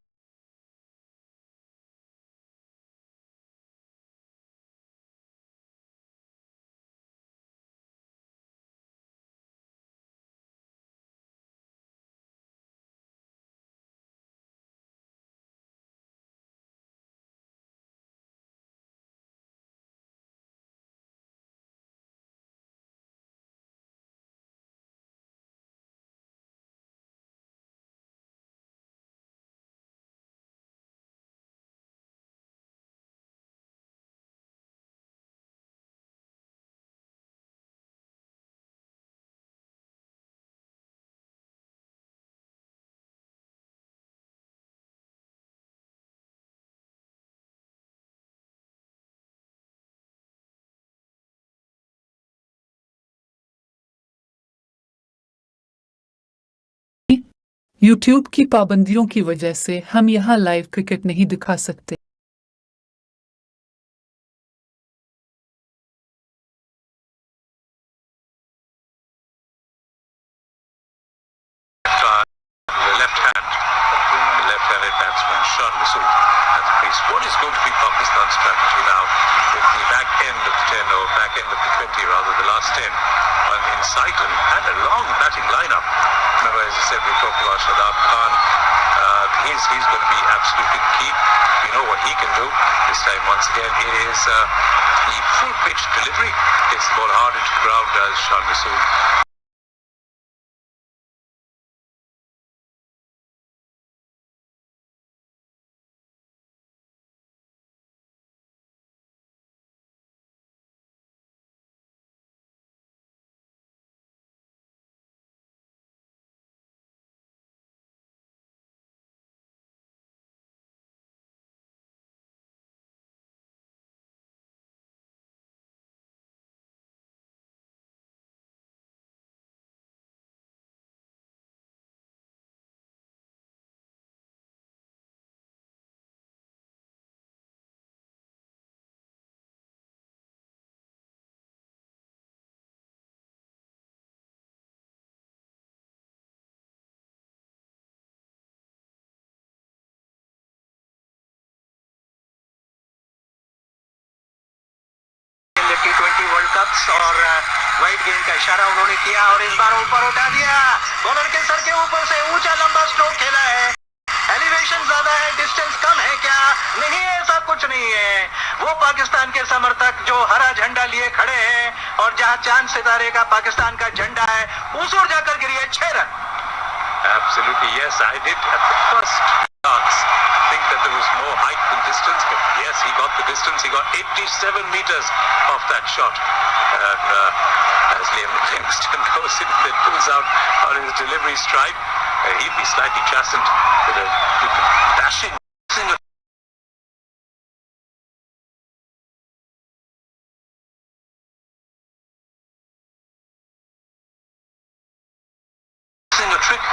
YouTube की पाबंदियों की वजह से हम यहाँ live cricket नहीं दिखा सकते। Left-handed batsman Shah Masood at the crease. What is going to be Pakistan's strategy now with the back end of the 10 or back end of the 20 rather, the last 10 in sight and a long batting lineup? Remember, as I said, we talked about Shadab Khan. He's going to be absolutely key. We know what he can do. This time, once again, it is the full pitch delivery. Gets the ball hard into the ground as Shah Masood. T20 world cup और wide गेंद का इशारा उन्होंने किया और इस बार ऊपर उठा दिया, बॉलर के सर के ऊपर से ऊंचा लंबा स्ट्रोक खेला है एलिवेशन ज्यादा है, डिस्टेंस कम है क्या? नहीं, ऐसा कुछ नहीं है। वो पाकिस्तान के समर्थक जो हरा झंडा लिए खड़े हैं और जहां चांद सितारे का पाकिस्तान का झंडा है, उस ओर जाकर गिरी है 6 run. Absolutely, yes. I did at the first glance think that there was more height than distance, but yes, he got the distance. He got 87 meters off that shot. And as Livingston goes in and pulls out on his delivery strike, he'd be slightly chastened with a dashing a trick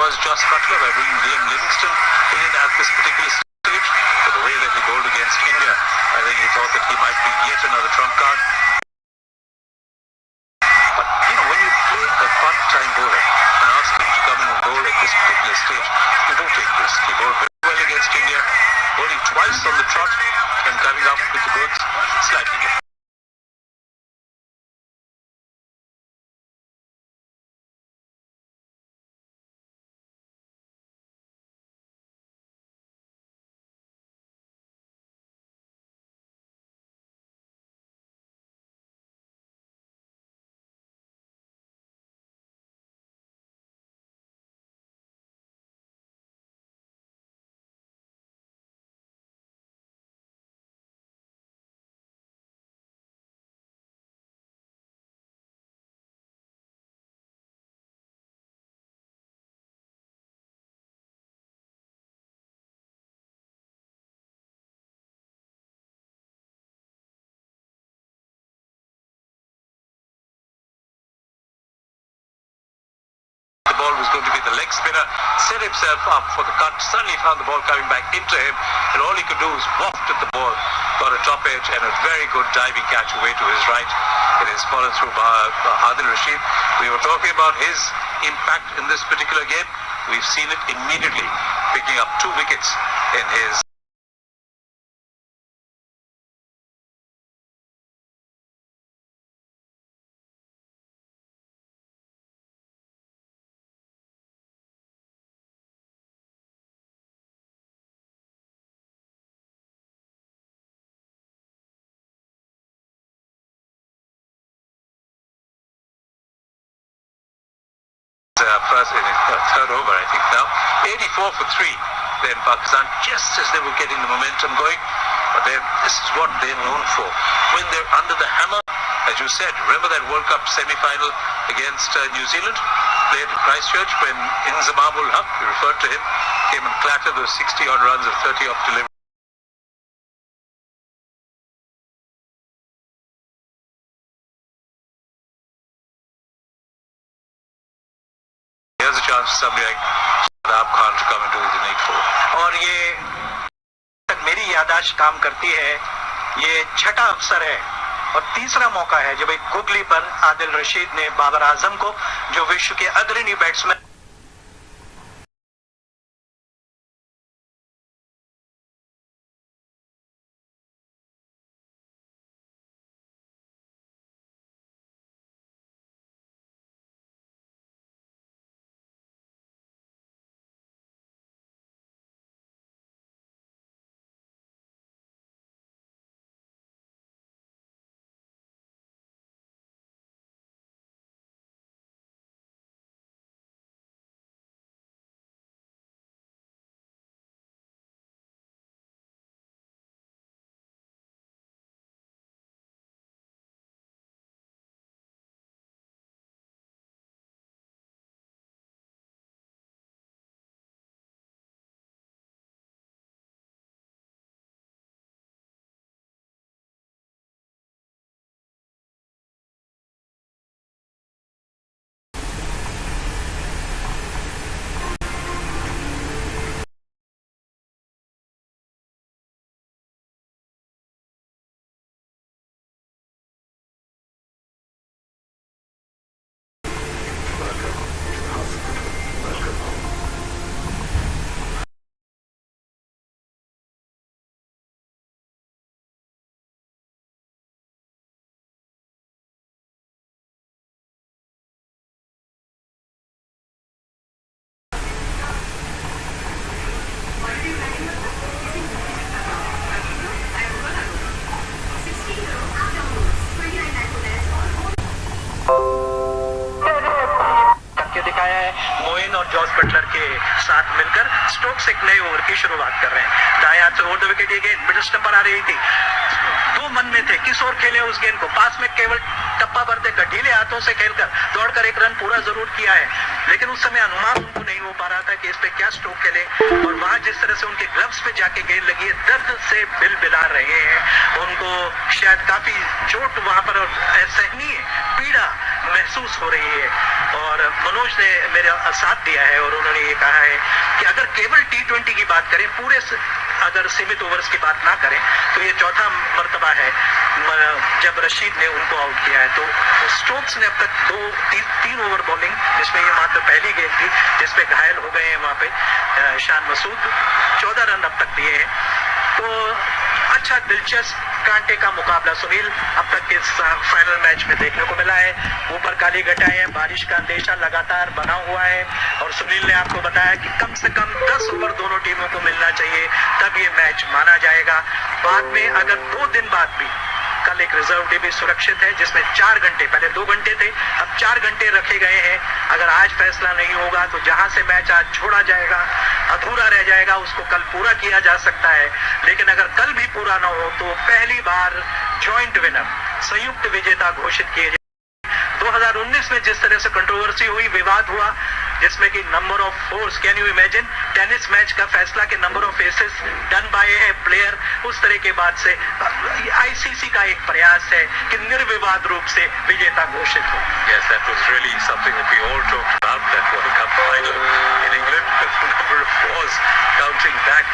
was Josh Butler by bringing Liam Livingston in at this particular stage. But the way that he bowled against India, I think he thought that he might be yet another trump card. But, you know, when you play a part-time bowler and ask him to come in and bowl at this particular stage, you don't take risk. He bowled very well against India, bowling twice on the trot and coming up with the goods slightly different. The ball was going to be the leg spinner, set himself up for the cut, suddenly found the ball coming back into him, and all he could do was waft at the ball, got a top edge and a very good diving catch away to his right. It is followed through by Adil Rashid. We were talking about his impact in this particular game. We've seen it immediately, picking up 2 wickets in his first in third over, I think now. 84 for 3. Then Pakistan, just as they were getting the momentum going, but this is what they're known for. When they're under the hammer, as you said, remember that World Cup semi-final against New Zealand, played at Christchurch, when Inzamam ul Haq, you referred to him, came and clattered those 60-odd runs of 30 off delivery. Here's a chance for somebody like Sirapak Khan to come and do the needful. और ये मेरी यादाश्त काम करती है, ये छठा अवसर है और तीसरा मौका है जब एक गुगली पर आदिल रशीद ने बाबर आजम को, जो विश्व के अग्रणी बैट्समैन जॉस बटलर के साथ मिलकर स्टोक्स एक नए ओवर की शुरुआत कर रहे हैं। दाएं हाथ से ओवर द विकेट ये गेंद मिडिल स्टंप पर आ रही थी, दो मन में थे किस ओर खेले उस गेंद को, पास में केवल टप्पा भर देकर ढीले हाथों से खेलकर दौड़कर एक रन पूरा जरूर किया है, लेकिन उस समय अनुमान उनको नहीं हो पा रहा था कि इस पे क्या स्ट्रोक खेले, और वहां जिस तरह से उनके ग्लव्स पे जाके गेंद लगी है, दर्द से बिलबिला रहे हैं, उनको शायद काफी चोट वहां पर असहनीय पीड़ा महसूस हो रही है। और मनोज ने मेरा साथ दिया है और उन्होंने ये कहा है कि अगर केवल T20 की बात करें, पूरे अगर सीमित ओवर्स की बात ना करें, तो ये चौथा मर्तबा है जब रशीद ने उनको आउट किया है। तो स्टोक्स ने अब तक तीन ओवर बॉलिंग, जिसमें ये मात्र पहली गेंद थी जिसपे घायल हो गए हैं वहां पे शान मसूद, 14 रन अब तक दिए हैं। तो अच्छा दिलचस्प कांटे का मुकाबला सुनील अब तक इस फाइनल मैच में देखने को मिला है। ऊपर काली घटाएं हैं, बारिश का अंदेशा लगातार बना हुआ है, और सुनील ने आपको बताया कि कम से कम 10 ओवर दोनों टीमों को मिलना चाहिए, तब ये मैच माना जाएगा। बाद में अगर 2 दिन बाद भी, कल एक रिजर्व डे भी सुरक्षित है जिसमें 4 घंटे, पहले 2 घंटे थे, अब 4 घंटे रखे गए हैं। अगर आज फैसला नहीं होगा तो जहां से मैच आज छोड़ा जाएगा, अधूरा रह जाएगा, उसको कल पूरा किया जा सकता है। लेकिन अगर कल भी पूरा ना हो तो पहली बार जॉइंट विनर, संयुक्त विजेता घोषित किए 2019 में जिस तरह से कंट्रोवर्सी हुई, विवाद हुआ, जिसमें कि number of fours, can you imagine, tennis match का फैसला के number of aces done by a player, उस तरह के बाद से आईसीसी का एक प्रयास है कि निर्विवाद रूप से विजेता घोषित हो। Yes, that was really something that we all talked about, that World Cup final in England, with the number of fours counting back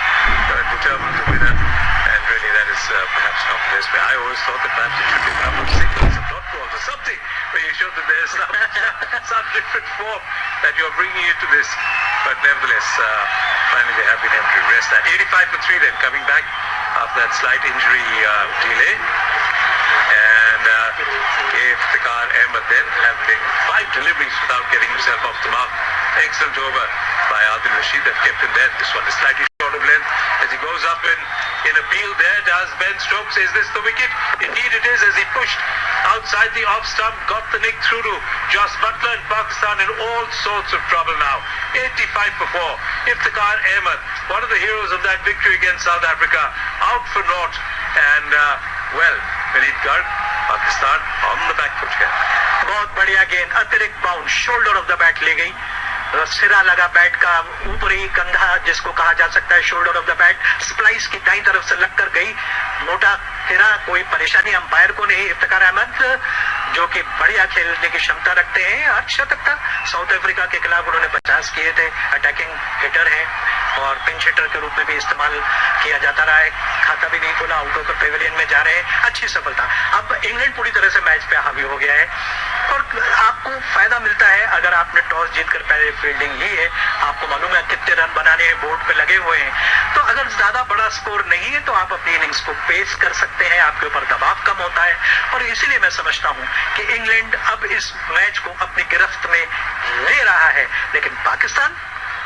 determined the winner, and really that is perhaps not the best way. I always thought that perhaps it should be a number of singles and dot balls or something, where you show that there's some different form that you're bringing into this, but nevertheless, finally they have been able to arrest that. 85 for 3 then, coming back after that slight injury delay, and Iftikhar Ahmed then having 5 deliveries without getting himself off the mark. Excellent over by Adil Rashid that kept him there. This one is slightly short of length as he goes up in appeal there. Does Ben Stokes, is this the wicket? Indeed it is, as he pushed outside the off stump, got the nick through to Joss Butler, and Pakistan in all sorts of trouble now. 85 for 4. Iftikhar Ahmed, one of the heroes of that victory against South Africa, out for naught, and well, Vineet Garg, Pakistan on the back foot here. बहुत बढ़िया गेंद, अतिरिक्त bound, shoulder of the bat ले गई, सिरा लगा bat का, ऊपरी कंधा जिसको कहा जा सकता है shoulder of the bat, splice की दाईं तरफ से लगकर गई, मोटा हिरा, कोई परेशानी अंपायर को नहीं। इफ्तिखार अहमद जो कि बढ़िया खेलने की क्षमता रखते हैं, अर्धशतक था साउथ अफ्रीका के खिलाफ, उन्होंने 50 किए थे, अटैकिंग हिटर है और पिंच हिटर के रूप में भी इस्तेमाल किया जाता रहा है, खाता भी नहीं खोला, आउट होकर पेविलियन में जा रहे हैं, अच्छी सफलता। अब इंग्लैंड पूरी तरह से मैच पे हावी हो गया है, और आपको फायदा मिलता है अगर आपने टॉस जीतकर पहले फील्डिंग ली है, आपको मालूम है कितने रन बनाने हैं, बोर्ड पे लगे हुए हैं, तो अगर ज्यादा बड़ा स्कोर नहीं है तो आप अपनी इनिंग्स को पेस कर सकते हैं, आपके ऊपर दबाव कम होता है, और इसीलिए मैं समझता हूं कि इंग्लैंड अब इस मैच को अपनी गिरफ्त में ले रहा है। लेकिन पाकिस्तान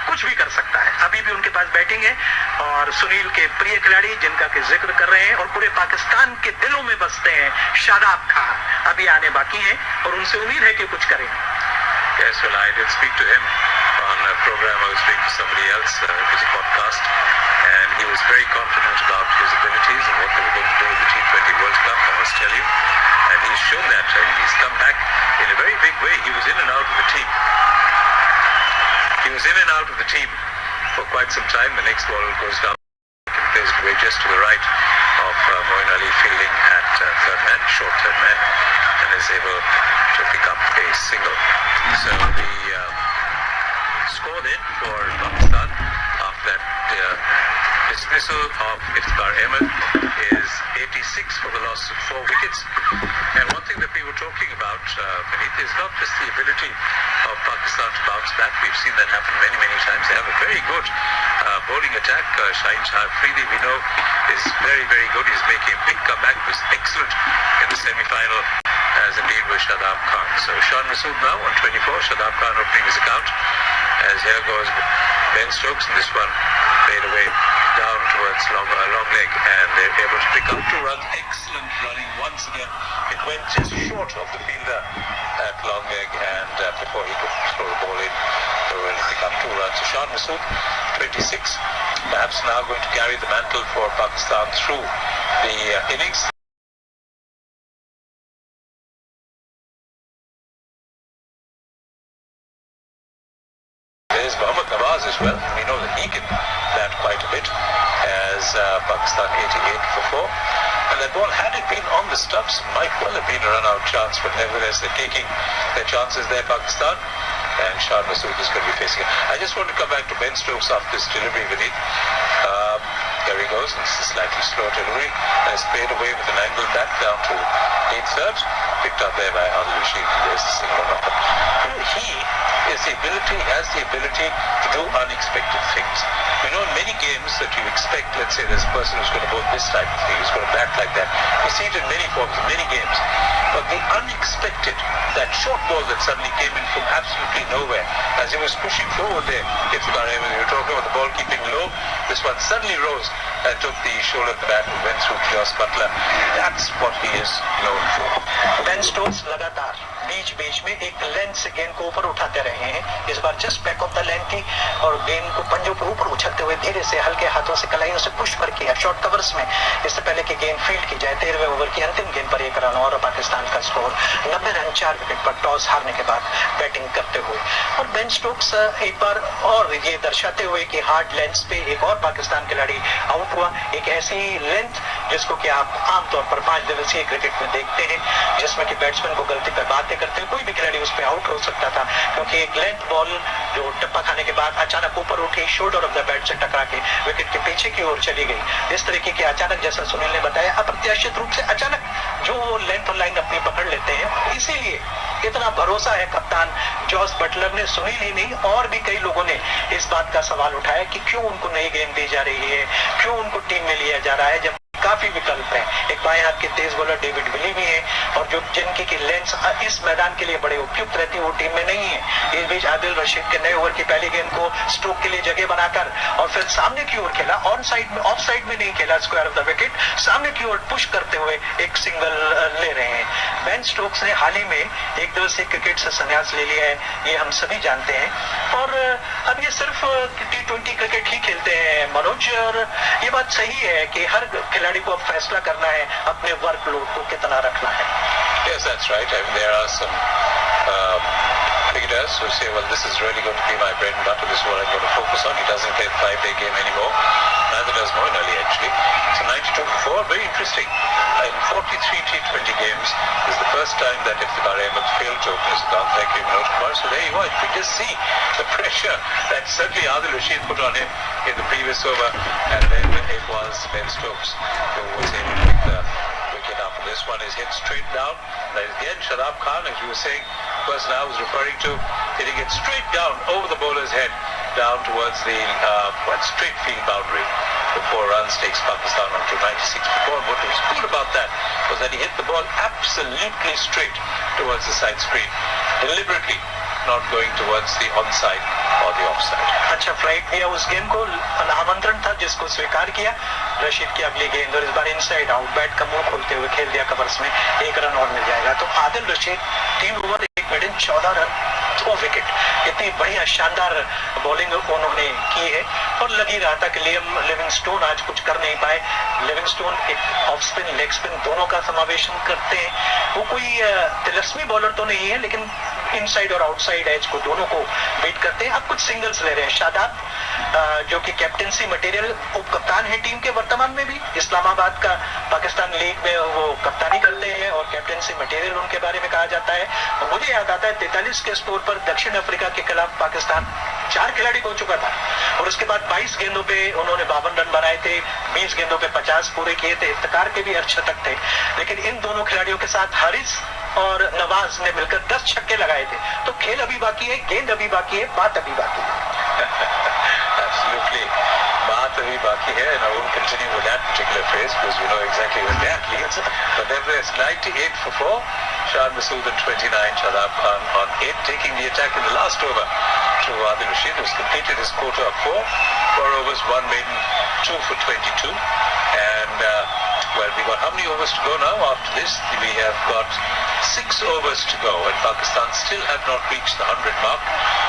कुछ भी कर सकता है, अभी भी उनके पास बैटिंग है, और सुनील के प्रिय खिलाड़ी जिनका कि जिक्र कर रहे हैं और पूरे पाकिस्तान के दिलों में बसते हैं, शादाब खान अभी आने बाकी हैं, और उनसे उम्मीद है कि कुछ करें। Yes, well, I did speak to him on a program I was doing for somebody else. It was a podcast, and he was very confident about his abilities and what they were going to do in the T20 World Cup, I must tell you. And he's shown that. He's come back in a very big way. He was in and out of the team. He was in and out of the team for quite some time. The next ball goes down, placed away just to the right of Moeen Ali fielding at third man, short third man, and is able to pick up a single. So the score then for Pakistan after that dismissal of Iftikhar Ahmed is 86 for the loss of 4 wickets. And one thing that we were talking about, Vineet, is not just the ability of Pakistan to bounce back. We've seen that happen many, many times. They have a very good bowling attack. Shaheen Shah Afridi, we know, is very, very good. He's making a big comeback. He was excellent in the semi-final, as indeed was Shadab Khan. So Shan Masood now on 24. Shadab Khan opening his account. As here goes Ben Stokes, and this one played away down towards long leg, and they're able to pick up 2 runs. Excellent running once again It went just short of the fielder at long leg, and before he could throw the ball in, they were going to pick up 2 runs. So Shan Masood, 26, perhaps now going to carry the mantle for Pakistan through the innings. There's Mohammad Nawaz as well. We know that he can bat quite a bit, as Pakistan 88 for 4. And that ball, had it been on the stumps, might well have been a run-out chance, but nevertheless they're taking their chances there, Pakistan. And Shan Masood is going to be facing it. I just want to come back to Ben Stokes after this delivery, Vinit. There he goes, and it's a slightly slow delivery, and it's played away with an angle back down to 8 thirds, picked up there by Adil Rashid. There's the single run. He has the ability to do unexpected things. You know, in many games that you expect, let's say there's a person who's going to bowl this type of thing, who's going to bat like that. You see it in many forms, in many games. But the unexpected, that short ball that suddenly came in from absolutely nowhere, as he was pushing forward there, if you were talking about the ball keeping low, this one suddenly rose and took the shoulder of the bat and went through to Joss Butler. That's what he is known for. Ben Stokes लगातार बीच बीच में एक length से गेंद को ऊपर उठाते रहे हैं. इस बार just back of the length थी और गेंद को पंजों पर ऊपर उछलते हुए धीरे से हल्के हाथों से कलाइयों से पुश पर किया शॉर्ट कवर्स में. इससे पहले कि गेंद फील्ड की जाए 13वें ओवर की अंतिम गेंद पर 1 रन और पाकिस्तान का स्कोर 90 रन 4 विकेट पर टॉस हारने के बाद बैटिंग करते हुए. और बेन स्टोक्स एक बार और ये दर्शाते हुए कि हार्ड लेंथ पे एक और पाकिस्तान खिलाड़ी आउट हुआ. एक ऐसी लेंथ जिसको कि आप आमतौर पर 5 दिवसीय क्रिकेट में देखते हैं, जिसमें कि बैट्समैन को गलती पर बातें करते हुए कोई भी खिलाड़ी उस पर आउट हो सकता था, क्योंकि एक लेंथ बॉल जो टप्पा खाने के बाद अचानक ऊपर उठी शोल्डर ऑफ द बैट से टकरा के विकेट के पीछे की ओर चली गई. इस तरीके के अचानक, जैसा सुनील ने बताया, अप्रत्याशित रूप से अचानक जो वो लेंथ और लाइन अपनी पकड़ लेते हैं. इसीलिए इतना भरोसा है कप्तान जॉस बटलर ने. सुनील ही नहीं, और भी कई लोगों ने इस बात का सवाल उठाया कि क्यों उनको नई गेंद दी जा रही है, क्यों उनको टीम में लिया जा रहा है, जब काफी विकल्प है. एक बाएं हाथ के तेज बॉलर डेविड विली भी है, और जो जिनकी की लेंस इस मैदान के लिए बड़े उपयुक्त रहती है वो टीम में नहीं है. इस बीच आदिल रशीद के नए ओवर की पहली गेंद को स्ट्रोक के लिए जगह बनाकर और फिर सामने की ओर खेला, ऑन साइड में, ऑफ साइड में नहीं खेला, स्क्वायर ऑफ द विकेट सामने की ओर पुश करते हुए एक सिंगल ले रहे हैं. बेन स्टोक्स ने हाल ही में एक दिवसीय क्रिकेट से संन्यास ले लिया है, ये हम सभी जानते हैं. और अब ये सिर्फ T20 क्रिकेट ही खेलते हैं मनोज, और ये बात सही है कि हर खिलाड़ी को अब फैसला करना है अपने वर्कलोड को कितना रखना है. Yes, that's right. I mean, there are some cricketers who say, well, this is really going to be my bread and butter, this is what I'm going to focus on. He doesn't play the 5-day game anymore. Neither does Moeen Ali, actually. So 92 for 4, very interesting. In 43 T20 games, this is the first time that Iftikhar Ahmed failed to open his account. Thank you, Manoj Kumar. So there you go. You can just see the pressure that certainly Adil Rashid put on him in the previous over. And then it was Ben Stokes who was able to pick the wicket up. And this one is hit straight down. And again, Shadab Khan, as you were saying, the person I was referring to, hitting it straight down over the bowler's head, down towards the straight field boundary. The 4 runs takes Pakistan on to 96 before. What was good about that was that he hit the ball absolutely straight towards the side screen, deliberately not going towards the onside or the offside. अच्छा flight दिया उस गेंद को, आमंत्रण था जिसको स्वीकार किया. रशीद की अगली गेंद और इस बार इनसाइड आउट, बैट का मुंह खोलते हुए खेल दिया कवर्स में. 1 रन और मिल जाएगा. तो Adil Rashid 3 over 1 minute 14 run 2 wicket, इतनी बढ़िया शानदार बॉलिंग उन्होंने की है. और लग ही रहा था कि लिविंगस्टोन आज कुछ कर नहीं पाए. लिविंगस्टोन एक ऑफ स्पिन लेग स्पिन दोनों का समावेशन करते हैं. वो कोई तिलस्मी बॉलर तो नहीं है, लेकिन इनसाइड और आउटसाइड एज को दोनों को बीट करते हैं. अब कुछ सिंगल्स ले रहे हैं. शादाब जो कि कैप्टेंसी मटेरियल उप कप्तान है टीम के, वर्तमान में भी इस्लामाबाद का पाकिस्तान लीग में वो कप्तानी करते हैं और कैप्टेंसी मटेरियल उनके बारे में कहा जाता है. और मुझे याद आता है 43 के स्कोर पर दक्षिण अफ्रीका के खिलाफ पाकिस्तान 4 खिलाड़ी हो चुका था, और उसके बाद 22 गेंदों पे उन्होंने 52 रन बनाए थे, 20 गेंदों पे 50 पूरे किए थे. इफ्तिखार के भी अर्धशतक थे, लेकिन इन दोनों खिलाड़ियों के साथ हारिस और नवाज ने मिलकर 10 छक्के लगाए थे. तो खेल अभी बाकी है, गेंद अभी बाकी है, बात अभी बाकी है. Absolutely. बात अभी बाकी है, and I won't continue with that particular phrase because we know exactly what that leads. But nevertheless, 98 for 4. Shan Masood and 29. Shadab Khan on 8, taking the attack in the last over to Adil Rashid, who's completed his quota of 4 overs, 1 maiden, 2 for 22. And Well, we got how many overs to go now? After this, we have got 6 overs to go, and Pakistan still have not reached the 100 mark.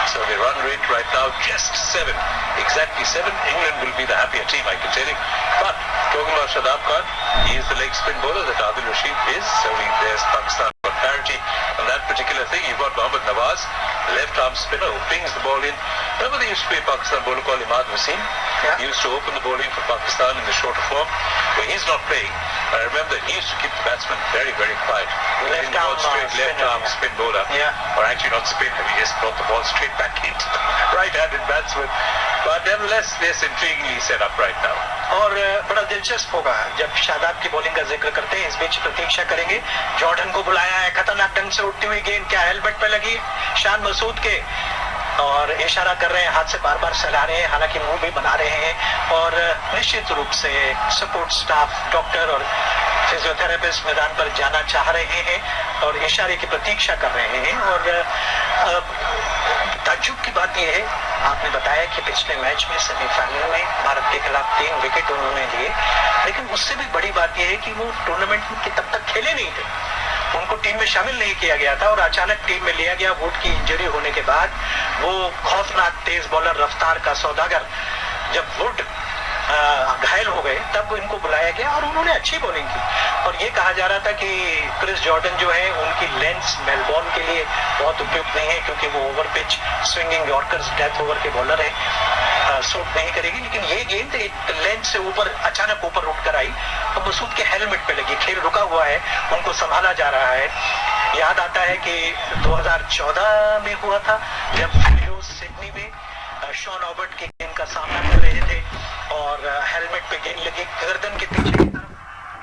So the run rate right now just 7, exactly 7. England will be the happier team, I can tell you. But talking about Shadab Khan, he is the leg spin bowler that Adil Rashid is. So there's Pakistan got parity on that particular thing. You've got Mohammad Nawaz, left arm spinner who pings the ball in. Remember there used to be a Pakistan bowler called Imad Wasim? Yeah. He used to open the bowling for Pakistan in the shorter form. But he's not playing. I remember he used to keep the batsman very, very quiet. Left arm spin bowler. Yeah. Or actually not spin, he just brought the ball straight back into the right-handed batsman. But nevertheless, they're intriguingly set up right now. और बड़ा दिलचस्प होगा जब शादाब की bowling का जिक्र करते हैं। इस बीच प्रतीक्षा करेंगे। जॉर्डन को बुलाया है, खतरनाक ढंग से उठती हुई गेंद क्या हेलमेट पे लगी शान मसूद के, और इशारा कर रहे हैं, हाथ से बार बार सहला रहे हैं, हालांकि मुंह भी बना रहे हैं। और निश्चित रूप से सपोर्ट स्टाफ, डॉक्टर और फिजियोथेरेपिस्ट मैदान पर जाना चाह रहे हैं और इशारे की प्रतीक्षा कर रहे हैं। और ताज्जुब की बात यह है, आपने बताया कि पिछले मैच में सेमीफाइनल में भारत के खिलाफ 3 विकेट उन्होंने लिए, लेकिन उससे भी बड़ी बात यह है कि वो टूर्नामेंट में तब तक खेले नहीं थे, उनको टीम में शामिल नहीं किया गया था और अचानक टीम में लिया गया। वुड की इंजरी होने के बाद वो खौफनाक तेज बॉलर, रफ्तार का सौदागर, जब वुड घायल हो गए तब इनको बुलाया गया और उन्होंने अच्छी बॉलिंग की। और ये कहा जा रहा था कि क्रिस जॉर्डन जो है उनकी लेंथ मेलबोर्न के लिए बहुत उपयुक्त नहीं है, क्योंकि वो over pitch swinging yorkers death over के बॉलर है, सूट नहीं करेगी। लेकिन ये गेंद एक लेंथ से ऊपर अचानक ऊपर उठकर आई और मसूद के हेलमेट पे लगी। खेल रुका हुआ है, उनको संभाला जा रहा है। याद आता है कि 2014 में हुआ था जब सिडनी में शॉन ऑबर्ट की गेंद का सामना कर रहे थे और हेलमेट पे गेंद लगी, गर्दन के पीछे की तरफ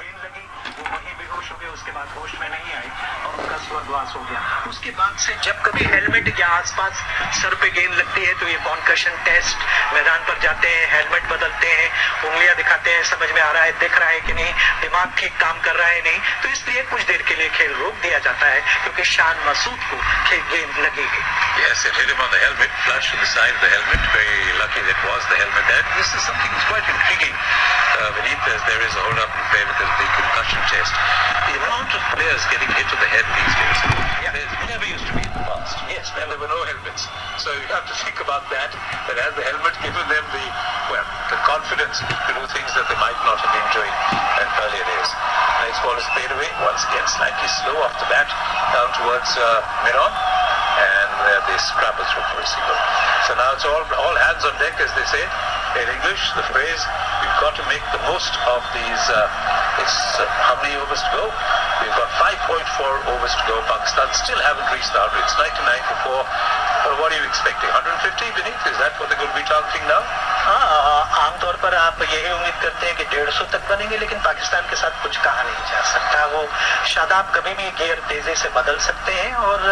गेंद लगी, वो वहीं बेहोश हो गए, उसके बाद होश में नहीं आए और उनका स्वर्गवास हो गया। उसके बाद से जब कभी हेलमेट के आसपास सर पे गेंद लगती है तो ये कॉन्कशन टेस्ट, मैदान पर जाते हैं, हेलमेट बदलते हैं, उंगलियां दिखाते हैं, समझ में आ रहा है, दिख रहा है कि नहीं, दिमाग ठीक काम कर रहा है नहीं, तो इसलिए कुछ देर के लिए खेल रोक दिया जाता है क्योंकि शान मसूद को गेंद लगेगी। Yes, it hit him on the helmet, flush to the side of the helmet. Very lucky that was the helmet. And this is something that's quite intriguing. Beneath this, there is a hold up in play because of the concussion test. The amount of players getting hit to the head these days, there never used to be in the past. Yes, there were no helmets. So you have to think about that has the helmet given them the confidence to do things that they might not have been doing in earlier days. Nice ball is played away. Once again, slightly slow off the bat, down towards mid-on. And they scrabble through for a single. So now it's all hands on deck, as they say in English. The phrase, we've got to make the most of these. How many overs to go? We've got 5.4 overs to go. Pakistan still haven't reached the 100. It's 99 for 4. But what are you expecting? 150 beneath? Is that what they're going to be targeting now? हाँ, आमतौर पर आप यही उम्मीद करते हैं कि 150 तक बनेंगे, लेकिन पाकिस्तान के साथ कुछ कहा नहीं जा सकता। वो शादाब कभी भी गियर तेजी से बदल सकते हैं और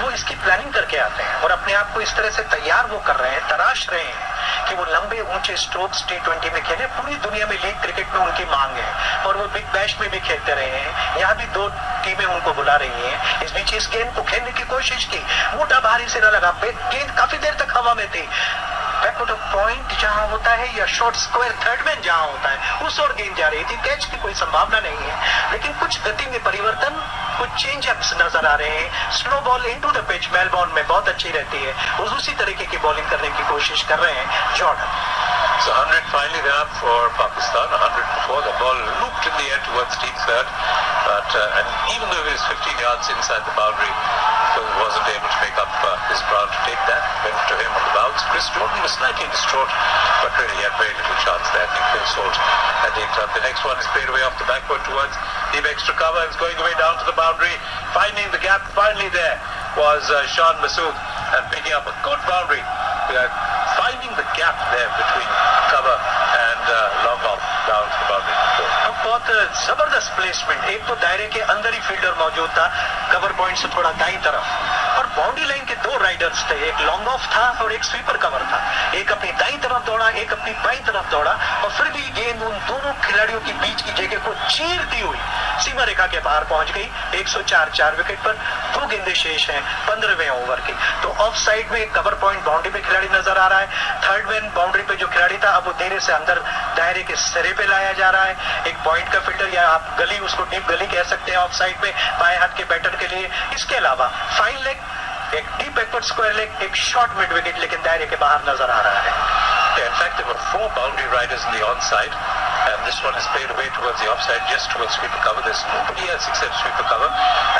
वो इसकी प्लानिंग करके आते हैं और अपने आप को इस तरह से तैयार वो कर रहे हैं, तराश रहे हैं कि वो लंबे ऊंचे स्ट्रोक्स T20 में खेले। पूरी दुनिया में लीग क्रिकेट में उनकी मांग है और वो बिग बैश में भी खेलते रहे हैं। यहाँ भी 2 टीमें उनको बुला रही हैं। इस बीच इस गेंद को खेलने की कोशिश की, मोटा भारी सिरा लगा, गेंद काफी देर तक हवा में थी। बैकआउट ऑफ पॉइंट जहां होता है या शॉर्ट स्क्वायर थर्ड मैन जहां होता है उस ओर गेंद जा रही थी। कैच की कोई संभावना नहीं है, लेकिन कुछ गति में परिवर्तन, कुछ चेंज अप्स नजर आ रहे हैं। Slow ball into the pitch Melbourne में बहुत अच्छी रहती है, उसी तरीके की बॉलिंग करने की कोशिश कर रहे हैं Jordan. So 100 finally there up for Pakistan. 100 before the ball looped in the air towards deep third, but and even though it was 15 yards inside the boundary, Phil wasn't able to make up his ground to take that. Went to him on the bounce. Chris Jordan was slightly distraught, but really he had very little chance there. I think Phil Salt had the up. The next one is played away off the backboard towards deep extra cover. It's going away down to the boundary, finding the gap. Finally there was Shan Masood and picking up a good boundary. Finding the gap there between cover and long off down to the boundary. बहुत जबरदस्त placement. एक तो दायरे के अंदर ही fielder मौजूद था, cover point से थोड़ा दाईं तरफ, और बाउंड्री लाइन के 2 राइडर्स थे, एक लॉन्ग ऑफ था और एक स्वीपर कवर था। एक अपनी दाईं तरफ दौड़ा, एक अपनी बाईं तरफ दौड़ा, और फिर भी गेंद उन दोनों खिलाड़ियों की बीच की जगह को चीरती हुई सीमा रेखा के बाहर पहुंच गई। 104 4 विकेट पर 2 गेंदें शेष हैं 15वें ओवर की। तो ऑफ साइड में कवर पॉइंट बाउंड्री पे खिलाड़ी नजर आ रहा है। थर्ड मैन बाउंड्री पे जो खिलाड़ी था अब वो देर से अंदर दायरे के सिरे पे लाया जा रहा है, एक पॉइंट का फील्डर या आप गली, उसको डीप गली कह सकते हैं ऑफ साइड में बाएं हाथ के बैटर के लिए। इसके अलावा फाइन लेग, एक डीप बैकवर्ड स्क्वायर लेग, एक शॉर्ट मिड विकेट लेकिन दायरे के बाहर नजर आ रहा है। In fact, there were 4 boundary riders in the onside, and this one is played away towards the offside, just towards sweeper cover. There's nobody else except sweeper cover,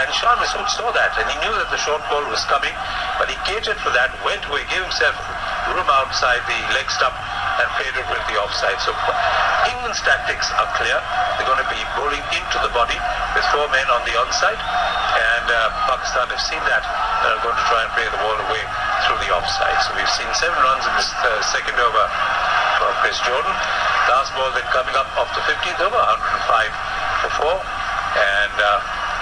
and Sean Masood saw that, and he knew that the short ball was coming, but he catered for that, went away, gave himself room outside the leg stump, and played it with the offside. So England's tactics are clear. They're going to be bowling into the body with 4 men on the onside, and Pakistan have seen that and are going to try and play the ball away through the offside. So we've seen 7 runs in this second over from Chris Jordan. Last ball then coming up off the 15th over, 105 for 4, and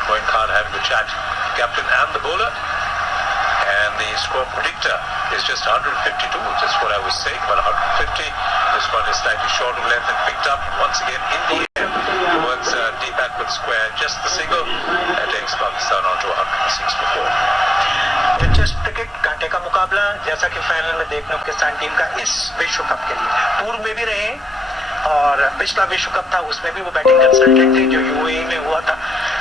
Moin Khan having the chat, captain and the bowler. And the score predictor is just 152, just what I was saying, about 150. This one is slightly short of length and picked up once again in the air towards deep backward square. Just the single and takes Pakistan on to 106 for 4. दिलचस्प cricket, कांटे का मुकाबला, जैसा कि final में देखना Pakistan team का इस विश्व कप के लिए पूर्व में भी रहे, और पिछला विश्व कप था उसमें भी वो बैटिंग कंसल्टेंट थे जो यूएई में हुआ था,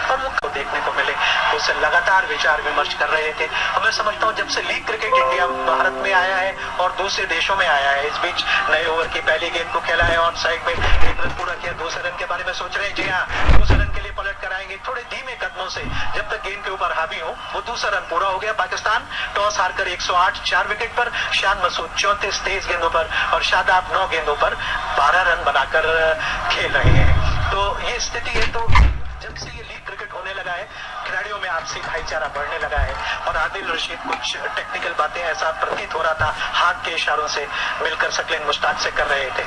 और वो देखने को मिले, उससे लगातार विचार विमर्श कर रहे थे। और मैं समझता हूँ जब से लीग क्रिकेट इंडिया भारत में आया है और दूसरे देशों में आया है, इस बीच नए ओवर की पहली गेंद को खेला है ऑन साइड में, 1 रन पूरा किया, 2 रन के बारे में सोच रहे हैं, जी हाँ 2 रन के लिए पलट कर आएंगे, थोड़े धीमे कदमों से जब तक गेंद के ऊपर हावी हो। वो 2 रन पूरा हो गया, पाकिस्तान टॉस हारकर 108 4 विकेट पर, शान मसूद 34 तेज गेंदों पर और शादाब 9 गेंदों पर 12 रन बनाकर खेल रहे हैं। तो ये स्थिति है। तो जब से ये लीग क्रिकेट होने लगा है, खिलाड़ियों में आपसी भाईचारा बढ़ने लगा है, और आदिल रशीद कुछ टेक्निकल बातें ऐसा प्रतीत हो रहा था हाथ के इशारों से मिलकर सकलेन मुश्ताक से कर रहे थे।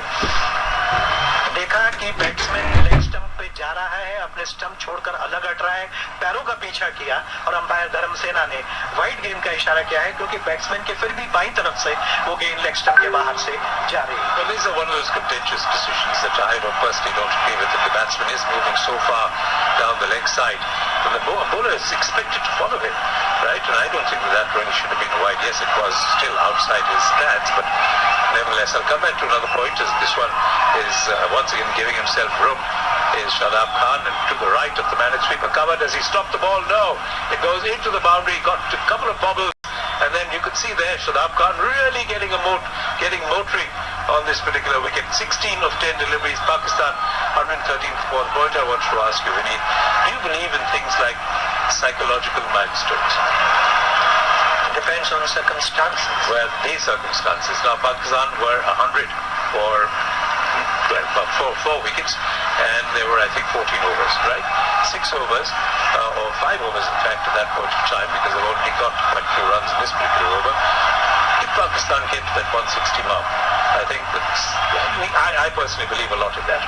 देखा कि बैट्समैन लेग स्टंप पे जा रहा है, अपने स्टंप छोड़कर अलग हट रहा है, पैरों का पीछा किया, और अंपायर धर्मसेना ने वाइड गेंद का इशारा किया है क्योंकि बैट्समैन के फिर भी बाईं तरफ से वो गेंद लेग स्टंप के बाहर से जा रही है। Well, these are one of those contentious decisions that I personally don't agree with. If the batsman is moving so far down the leg side, then the bowler is expected to follow him, right? And I don't think that really should have been wide. Yes, it was still outside his stance, but nevertheless, I'll come back to another point, as this one is once again giving himself room, is Shadab Khan, and to the right of the man at sweeper cover. Does he stop the ball? No. It goes into the boundary, got a couple of bobbles, and then you could see there Shadab Khan really getting motoring on this particular wicket. 16 of 10 deliveries, Pakistan 113 for the point. I want to ask you, Vinny, do you believe in things like psychological milestones? Depends on circumstances. Well, these circumstances. Now, Pakistan were 100 for 4 wickets, and there were, I think, 14 overs, right? 6 overs, or 5 overs, in fact, at that point of time, because they've only got quite a few runs in this particular over. If Pakistan came to that 160 mark, I think I personally believe a lot in that.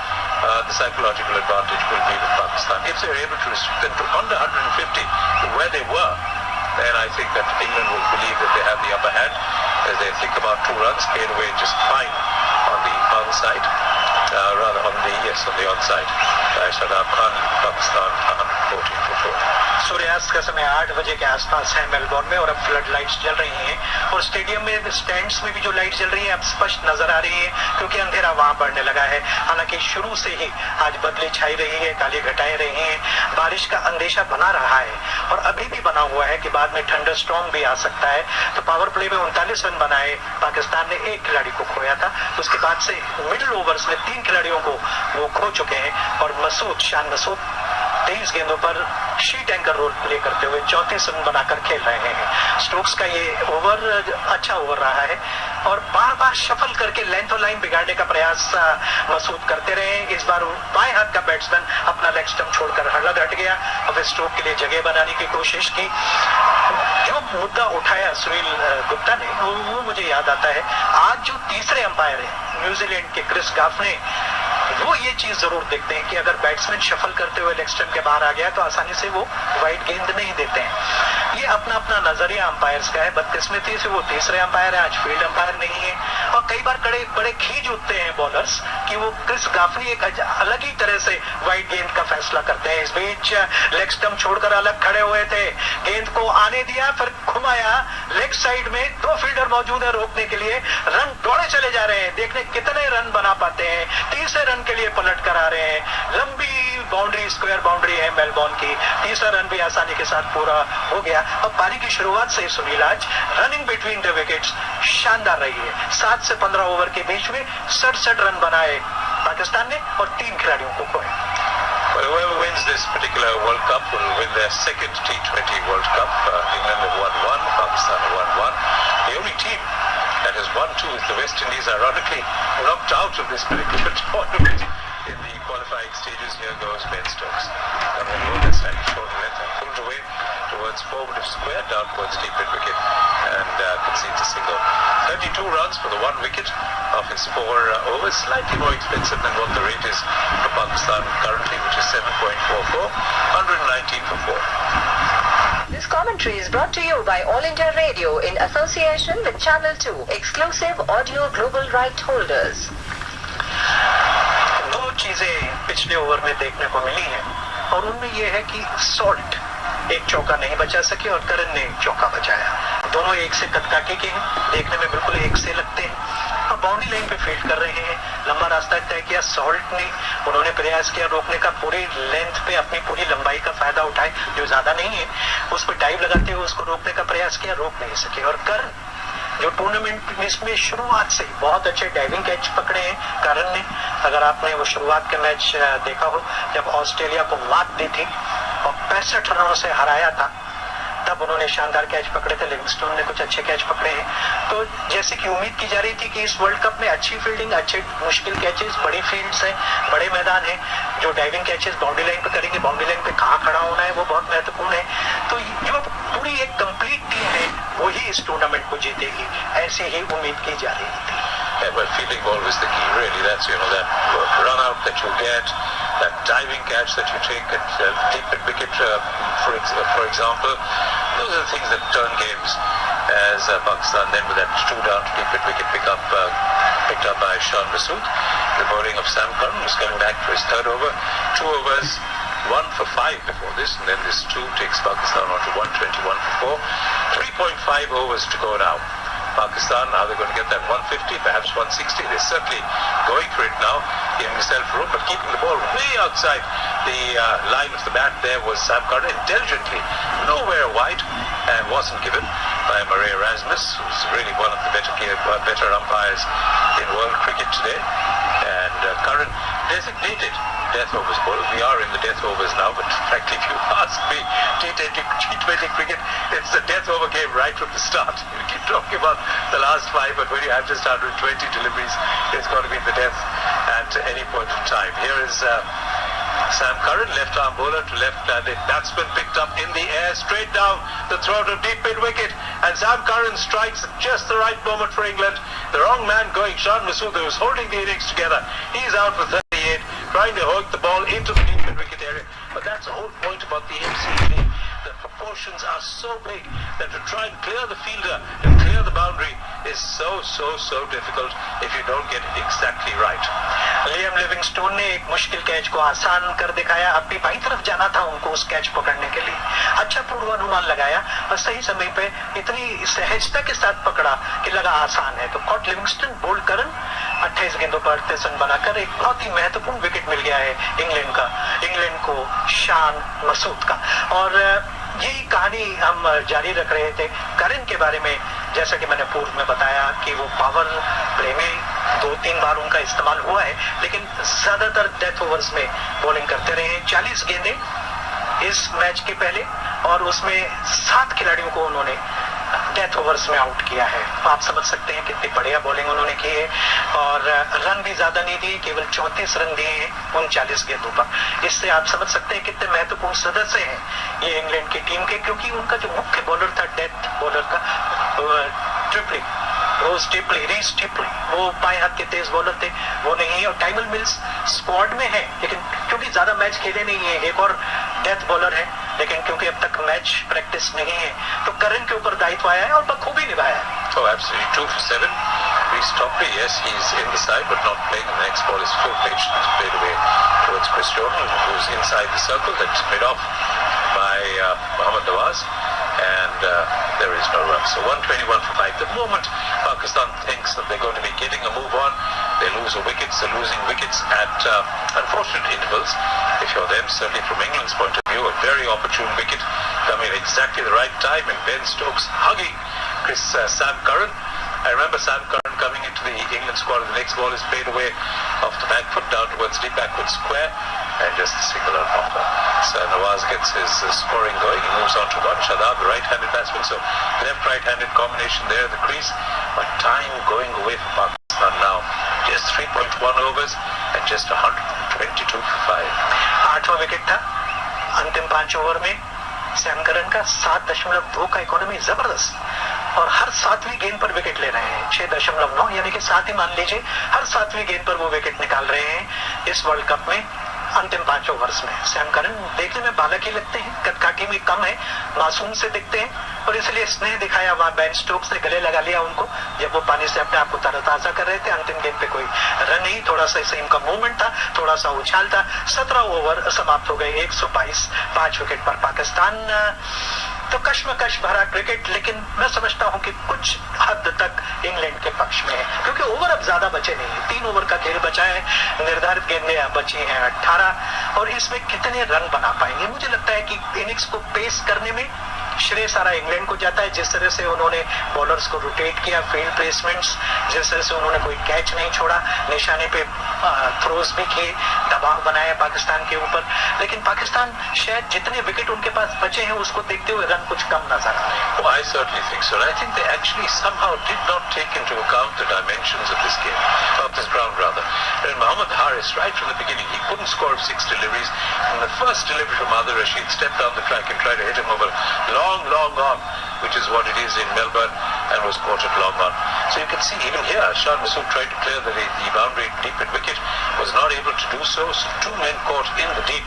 The psychological advantage will be with Pakistan. If they're able to restrict them to under 150, to where they were, then I think that England will believe that they have the upper hand, as they think about 2 runs, paid away just fine on the onside, on the onside. Shadab Khan, Pakistan 114 for 4. सूर्यास्त का समय 8 बजे के आसपास है Melbourne में, और अब फ्लड लाइट्स जल रही हैं, और स्टेडियम में स्टैंड्स में भी जो लाइट जल रही है अब स्पष्ट नजर आ रही है, क्योंकि अंधेरा वहां बढ़ने लगा है। हालांकि शुरू से ही आज बदली छाई रही है, काली घटाएं रही हैं, बारिश का अंदेशा बना रहा है, और अभी भी बना हुआ है कि बाद में थंडर स्टॉर्म भी आ सकता है। तो पावर प्ले में 39 रन बनाए पाकिस्तान ने, 1 खिलाड़ी को खोया था, उसके बाद से मिडिल ओवर्स में 3 खिलाड़ियों को वो खो चुके हैं, और शान मसूद 23 गेंदों पर शीट एंकर रोल प्ले करते हुए 34 रन बनाकर खेल रहे हैं। स्टोक्स का ये ओवर अच्छा ओवर रहा है, और बार बार शफल करके लेंथ और लाइन बिगाड़ने का प्रयास मसूद करते रहे। इस बार बाएं हाथ का बैट्समैन अपना लेग स्टंप छोड़कर हड़क हट गया, और फिर स्टोक के लिए जगह बनाने की कोशिश की। जो मुद्दा उठाया सुनील गुप्ता ने, वो मुझे याद आता है। आज जो तीसरे अंपायर है न्यूजीलैंड के क्रिस गाफ ने वो ये चीज जरूर देखते हैं कि अगर बैट्समैन शफल करते हुए लेग स्टंप के बाहर आ गया तो आसानी से वो वाइड गेंद नहीं देते हैं। ये अपना अपना नजरिया अंपायर्स का है। बदकिस्मती से वो तीसरे अंपायर है, आज फील्ड अंपायर नहीं है, और कई बार बड़े खींच उठते हैं बॉलर्स कि वो क्रिस गाफनी एक अलग ही तरह से वाइड गेंद का फैसला करते हैं। इस बीच लेग स्टंप छोड़कर अलग खड़े हुए थे, गेंद को आने दिया, फिर घुमाया, लेग साइड में 2 फील्डर मौजूद है रोकने के लिए, रन दौड़े चले जा रहे हैं, देखने कितने रन बना पाते हैं। तीसरे रन के लिए पलट कर आ रहे हैं, लंबी बाउंड्री, स्क्वायर बाउंड्री है मेलबोर्न की, तीसरा रन भी आसानी के साथ पूरा हो गया। अब पारी की शुरुआत से सुनील आज रनिंग बिटवीन द विकेट्स शानदार रही है। 7 से 15 ओवर के बीच में 67 रन बनाए पाकिस्तान ने और 3 खिलाड़ियों को खोए। Well, whoever wins this particular World Cup will win their second T20 World Cup. England have won 1, Pakistan have won 1. The only team that has won 2 is the West Indies, ironically knocked out of this particular tournament in the qualifying stages. Here goes Ben Stokes. And then low that slightly short length and pulled away towards forward of square, down towards deep mid wicket, and concedes a single. 32 runs for the 1 wicket of his 4 overs, slightly more expensive than what the rate is for Pakistan currently, which is 7.44, 119 for 4. This commentary is brought to you by All India Radio in association with Channel 2, exclusive audio global right holders. 2 चीजें पिछले over में देखने को मिली हैं, और उनमें यह है कि सॉल्ट एक चौका नहीं बचा सके और करण ने एक चौका बचाया। दोनों एक से कदकाठी के हैं, देखने में बिल्कुल एक से लगते हैं, और बाउंड्री लाइन पे फील्ड कर रहे हैं। लंबा रास्ता तय किया सॉल्ट ने, उन्होंने प्रयास किया रोकने का, पूरी लेंथ पे अपनी पूरी लंबाई का फायदा उठाए, जो ज्यादा नहीं है, उस पर डाइव लगाते हुए उसको रोकने का प्रयास किया, रोक नहीं सके। और करण जो टूर्नामेंट में शुरुआत से ही बहुत अच्छे डाइविंग कैच पकड़े हैं करण ने। अगर आपने वो शुरुआत के मैच देखा हो, जब ऑस्ट्रेलिया को मात दी थी और 65 रनों से हराया था, तब उन्होंने शानदार कैच पकड़े थे। लिविंगस्टोन ने कुछ अच्छे कैच पकड़े हैं। तो जैसे कि उम्मीद की जा रही थी कि इस वर्ल्ड कप में अच्छी फील्डिंग, अच्छे मुश्किल कैचेस, बड़ी फील्ड्स हैं, बड़े मैदान हैं, जो डाइविंग कैचेस बाउंड्री लाइन पे करेंगे, बाउंड्री लाइन पे कहाँ खड़ा होना है वो बहुत महत्वपूर्ण है। तो जो पूरी एक कंप्लीट टीम है वही इस टूर्नामेंट को जीतेगी, ऐसी ही उम्मीद की जा रही थी। Yeah, well, fielding ball was the key, really. That's, that run out that you get, that diving catch that you take at deep mid wicket, for example. Those are the things that turn games. As Pakistan then with that 2 down to deep mid wicket picked up by Shan Masood. The bowling of Sam Curran was coming back for his 3rd over. 2 overs, 1 for 5 before this, and then this 2 takes Pakistan on to 121 for 4. 3.5 overs to go now. Pakistan, now they're going to get that 150, perhaps 160. They're certainly going for it now, giving himself room, but keeping the ball way outside the line of the bat. There was Sam Curran intelligently, nowhere wide, and wasn't given by Murray Erasmus, who's really one of the better umpires in world cricket today. And Curran designated death overs bowler. We are in the death overs now, but frankly, if you ask me, T20 cricket, it's the death over game right from the start. You keep talking about the last 5, but when you have just 120 deliveries, it's got to be the death at any point of time. Here is Sam Curran, left-arm bowler to left-handed batsman, picked up in the air, straight down the throat of deep mid-wicket, and Sam Curran strikes at just the right moment for England. The wrong man going, Shan Masood, who was holding the innings together. He's out for 38, trying to hook the ball into the deep mid-wicket area. But that's the whole point about the MCG. The proportions are so big that to try and clear the fielder and clear the boundary is so difficult if you don't get it exactly right. Liam Livingstone ने एक मुश्किल catch को आसान कर दिखाया। अपनी by तरफ जाना था उनको उस कैच पकड़ने के लिए, अच्छा पूर्वानुमान लगाया और सही समय पे इतनी सहजता के साथ पकड़ा कि लगा आसान है। तो कॉट लिविंगस्टन, बोल्ड करन, 28 गेंदों पर 38 रन बनाकर एक बहुत ही महत्वपूर्ण विकेट मिल गया है इंग्लैंड को शान मसूद का। और यही कहानी हम जारी रख रहे थे करण के बारे में। जैसा कि मैंने पूर्व में बताया कि वो पावर प्ले में 2-3 बार उनका इस्तेमाल हुआ है, लेकिन ज्यादातर डेथ ओवर्स में बॉलिंग करते रहे हैं। 40 गेंदें इस मैच के पहले, और उसमें 7 खिलाड़ियों को उन्होंने डेथ ओवर्स में आउट किया है। आप समझ सकते हैं कितनी बढ़िया बॉलिंग उन्होंने की है, और रन भी ज्यादा नहीं दिए, केवल 34 रन दिए हैं 39 गेंदों पर। इससे आप समझ सकते हैं कितने महत्वपूर्ण सदस्य हैं ये इंग्लैंड की टीम के, क्योंकि उनका जो मुख्य बॉलर था डेथ बॉलर का ट्रिपलिंग, रोज टिपली वो बाएं हाथ के तेज बॉलर थे, वो नहीं है। और टाइमल मिल्स स्क्वाड में है, लेकिन क्योंकि ज्यादा मैच खेले नहीं है। एक और डेथ बॉलर है, लेकिन क्योंकि अब तक मैच प्रैक्टिस नहीं है, तो करन के ऊपर दायित्व आया है और बखूबी निभाया है। Oh, absolutely. 2 for 7. Chris Topley, yes, he's in the side but not playing. The next ball is full pitch. It's played away towards Chris Jordan, who's inside the circle. That's made off by Mohammad Nawaz. And there is no run. So 121 for 5. The moment Pakistan thinks that they're going to be getting a move on, they lose a wicket. They're losing wickets at unfortunate intervals. If you're them, certainly from England's point of view, a very opportune wicket coming at exactly the right time, and Ben Stokes hugging Sam Curran. I remember Sam Curran coming into the England squad. The next ball is played away off the back foot down towards deep backward square, and just a single and hopper. So Nawaz gets his scoring going. He moves on to one. Shadab, the right-handed batsman, so left-right-handed combination there in the crease. But time going away for Pakistan now. Just 3.1 overs and just 122 for 5. 8वां wicket था अंतिम 5 over में Sam Curran का। 7.2 का economy, जबरदस्त। और हर 7वीं गेंद पर wicket ले रहे हैं। 6.9 यानी कि 7 ही मान लीजिए, हर 7वीं गेंद पर वो विकेट निकाल रहे हैं इस वर्ल्ड कप में अंतिम 5 ओवर्स में। सैम करन देखने में बालक ही लगते हैं, कदकाठी में कम है, मासूम से दिखते हैं, और इसलिए स्नेह दिखाया वहां बेन स्टोक्स ने, गले लगा लिया उनको जब वो पानी से अपने आप को तरोताजा कर रहे थे। अंतिम गेंद पे कोई रन नहीं, थोड़ा सा इसे इनका मूवमेंट था, थोड़ा सा उछाल था। 17 ओवर समाप्त हो गए, 122, 5 विकेट पर पाकिस्तान। तो कश्मकश भरा क्रिकेट, लेकिन मैं समझता हूं कि कुछ हद तक इंग्लैंड के पक्ष में है, क्योंकि ओवर अब ज्यादा बचे नहीं है। 3 ओवर का खेल बचा है, निर्धारित गेंदें बची हैं 18, और इसमें कितने रन बना पाएंगे। मुझे लगता है कि इनिंग्स को पेस करने में श्रेय सारा इंग्लैंड को जाता है। जिस तरह से उन्होंने बॉलर्स को रोटेट किया, फील्ड प्लेसमेंट्स, जिस तरह से उन्होंने कोई कैच नहीं छोड़ा, निशाने पे थ्रोज भी किए, दबाव बनाया पाकिस्तान के ऊपर। लेकिन पाकिस्तान शायद जितने विकेट उनके पास बचे हैं उसको देखते हुए रन कुछ कम नजर आ रहे हैं। Oh, I certainly think so. I think they actually somehow did not take into account the dimensions of this game, of this ground rather. And Mohammad Haris, right from the beginning, he couldn't score 6 deliveries. And the first delivery from Adil Rashid stepped down the track and tried to hit him over long on, which is what it is in Melbourne, and was caught at long on. So you can see even here, Shah Masood tried to clear the boundary deep at wicket, was not able to do so. So 2 men caught in the deep.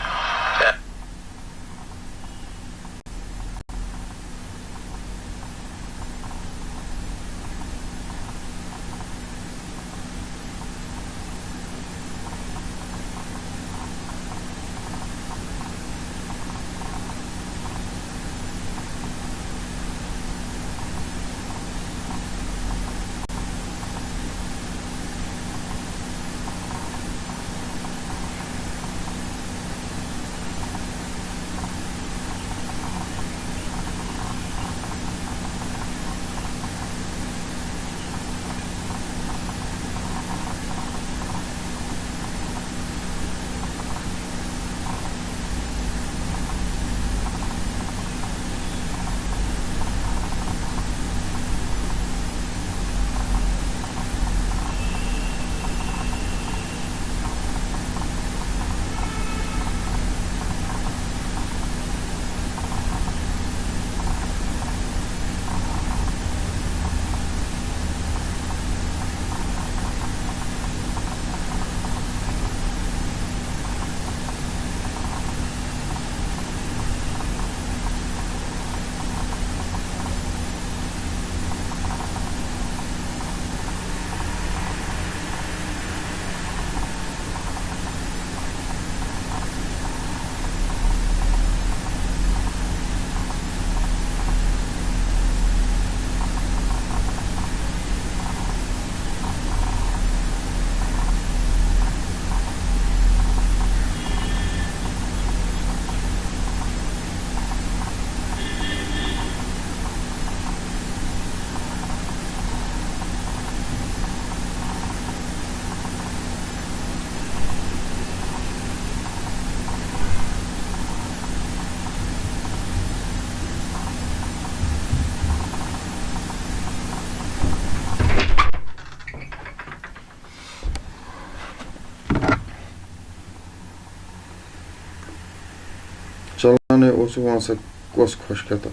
Çalhane osuvansa gos koşkata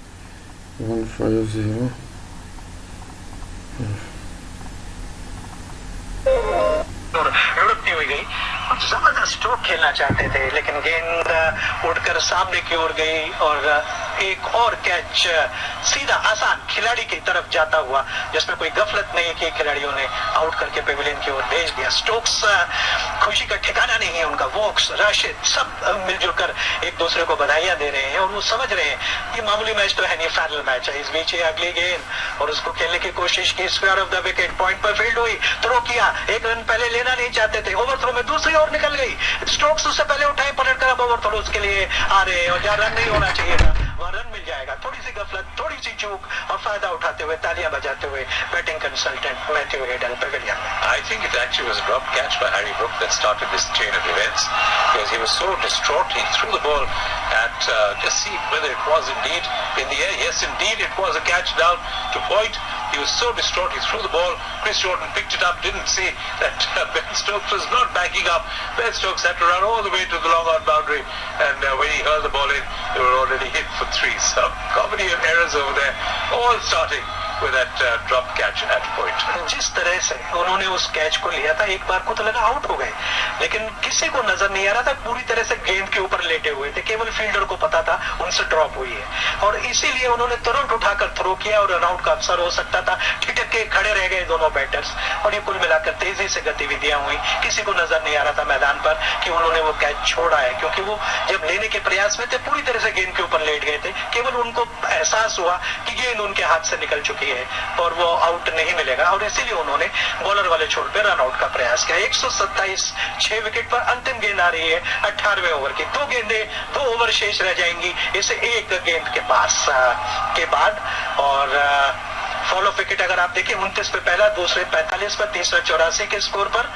150 खेलना चाहते थे, लेकिन गेंद उड़कर सामने की ओर गई और एक और कैच सीधा आसान खिलाड़ी की तरफ जाता हुआ, जिसमें कोई गफलत नहीं की, खिलाड़ियों ने आउट करके पेविलियन की ओर भेज दिया। स्टोक्स खुशी का ठिकाना नहीं है उनका, वोक्स, राशिद सब मिलजुल कर एक दूसरे को बधाइयां दे रहे हैं और वो समझ रहे हैं ये मामूली मैच तो है नहीं, फाइनल मैच है। इस बीच अगली गेंद और उसको खेलने की कोशिश की, square of the wicket, point पर फील्ड हुई, थ्रो किया, एक रन पहले लेना नहीं चाहते थे, ओवर थ्रो में दूसरी ओर निकल गई, स्टोक्स उससे पहले उठाए, पलट कर अब ओवर थ्रो उसके लिए आ रहे हैं और जहाँ रन नहीं होना चाहिए था वहाँ रन मिल जाएगा। थोड़ी सी गफलत, थोड़ी सी चूक और फायदा उठाते हुए, तालियां बजाते हुए batting consultant Matthew header Pavilion में। I think it actually was a drop catch by Harry Brook that started this chain of events, because he was so distraught. He threw the ball at just see whether it was indeed in the air. Yes, indeed it was a catch down to point. He was so distraught, he threw the ball. Chris Jordan picked it up, didn't see that Ben Stokes was not backing up. Ben Stokes had to run all the way to the long-on boundary, and when he hurled the ball in, they were already hit for 3. So, comedy of errors over there, all starting with that drop catch at point. जिस तरह से उन्होंने उस catch को लिया था, एक बार को तो लगा आउट हो गए, लेकिन किसी को नजर नहीं आ रहा था, पूरी तरह से गेंद के ऊपर लेटे हुए थे, केवल फील्डर को पता था उनसे ड्रॉप हुई है और इसीलिए उन्होंने तुरंत उठाकर थ्रो किया और रन आउट का अवसर हो सकता था। ठिठक के खड़े रह गए दोनों बैटर्स और ये कुल मिलाकर तेजी से गतिविधियां हुई। किसी को नजर नहीं आ रहा था मैदान पर कि उन्होंने वो कैच छोड़ा है, क्योंकि वो जब लेने के प्रयास में थे पूरी तरह से गेंद के ऊपर लेट गए थे, केवल उनको एहसास हुआ कि गेंद उनके हाथ से निकल चुकी है और वो आउट नहीं मिलेगा और इसीलिए उन्होंने बॉलर वाले छोर पे रन आउट का प्रयास किया। 127 6 विकेट पर अंतिम गेंद आ रही है 18वें ओवर की। 2 गेंदें, 2 ओवर शेष रह जाएंगी इसे एक गेंद के पास के बाद और फॉलो विकेट अगर आप देखें 29 पे पहला, दूसरे 45 पर, तीसरा 84 के स्कोर पर।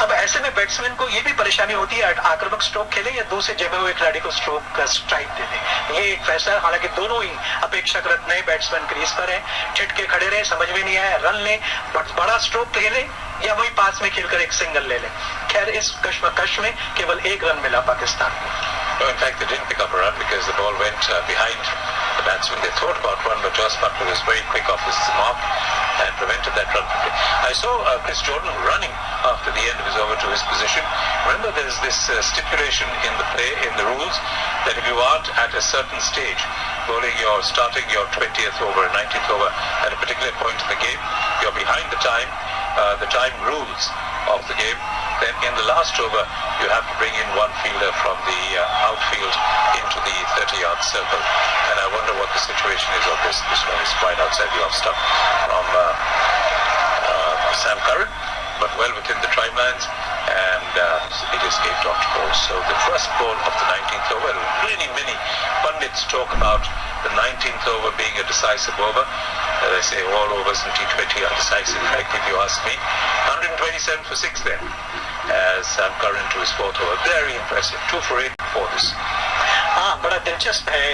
अब ऐसे में बैट्समैन को ये भी परेशानी होती है आक्रामक स्ट्रोक खेले या दूसरे जमे हुए खिलाड़ी को स्ट्रोक का स्ट्राइक दे दे। ये एक फैसला, हालांकि दोनों ही अपेक्षाकृत नए बैट्समैन क्रीज पर हैं, ठिठ के खड़े रहे, समझ में नहीं आया रन ले, बड़ा स्ट्रोक खेले या वही पास में खेलकर एक सिंगल ले ले। खैर इस कश्मकश में केवल एक रन मिला पाकिस्तान को। In fact, they didn't pick up a run because the ball went behind the batsman. They thought about one, but Joss Butler was very quick off his mark and prevented that run. I saw Chris Jordan running after the end of his over to his position. Remember, there's this stipulation in the play, in the rules, that if you aren't at a certain stage, starting your 20th over, 19th over at a particular point in the game, you're behind the time rules of the game, then in the last over, you have to bring in one fielder from the outfield into the 30-yard circle. And I wonder what the situation is of this. This one is quite outside the off stump from Sam Curran, but well within the try lines, and it is 8 dot balls. So the first ball of the 19th over, really many pundits talk about the 19th over being a decisive over. They say all overs in T20 are decisive. In fact, if you ask me, 127 for 6 then, as Sam Curran to his 4th over. Very impressive. 2 for 8 for this. हाँ, बड़ा दिलचस्प है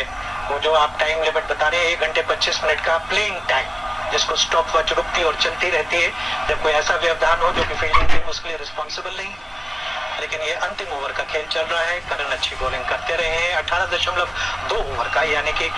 वो जो आप time limit बता रहे हैं, 1 घंटे 25 मिनट का प्लेइंग टाइम, जिसको स्टॉप वॉच रुकती और चलती रहती है जब कोई ऐसा व्यवधान हो जो कि फील्डिंग टीम उसके लिए रिस्पॉन्सिबल नहीं। लेकिन ये अंतिम ओवर का खेल चल रहा है, करन अच्छी बॉलिंग करते रहे हैं। 18.2 ओवर का, यानी कि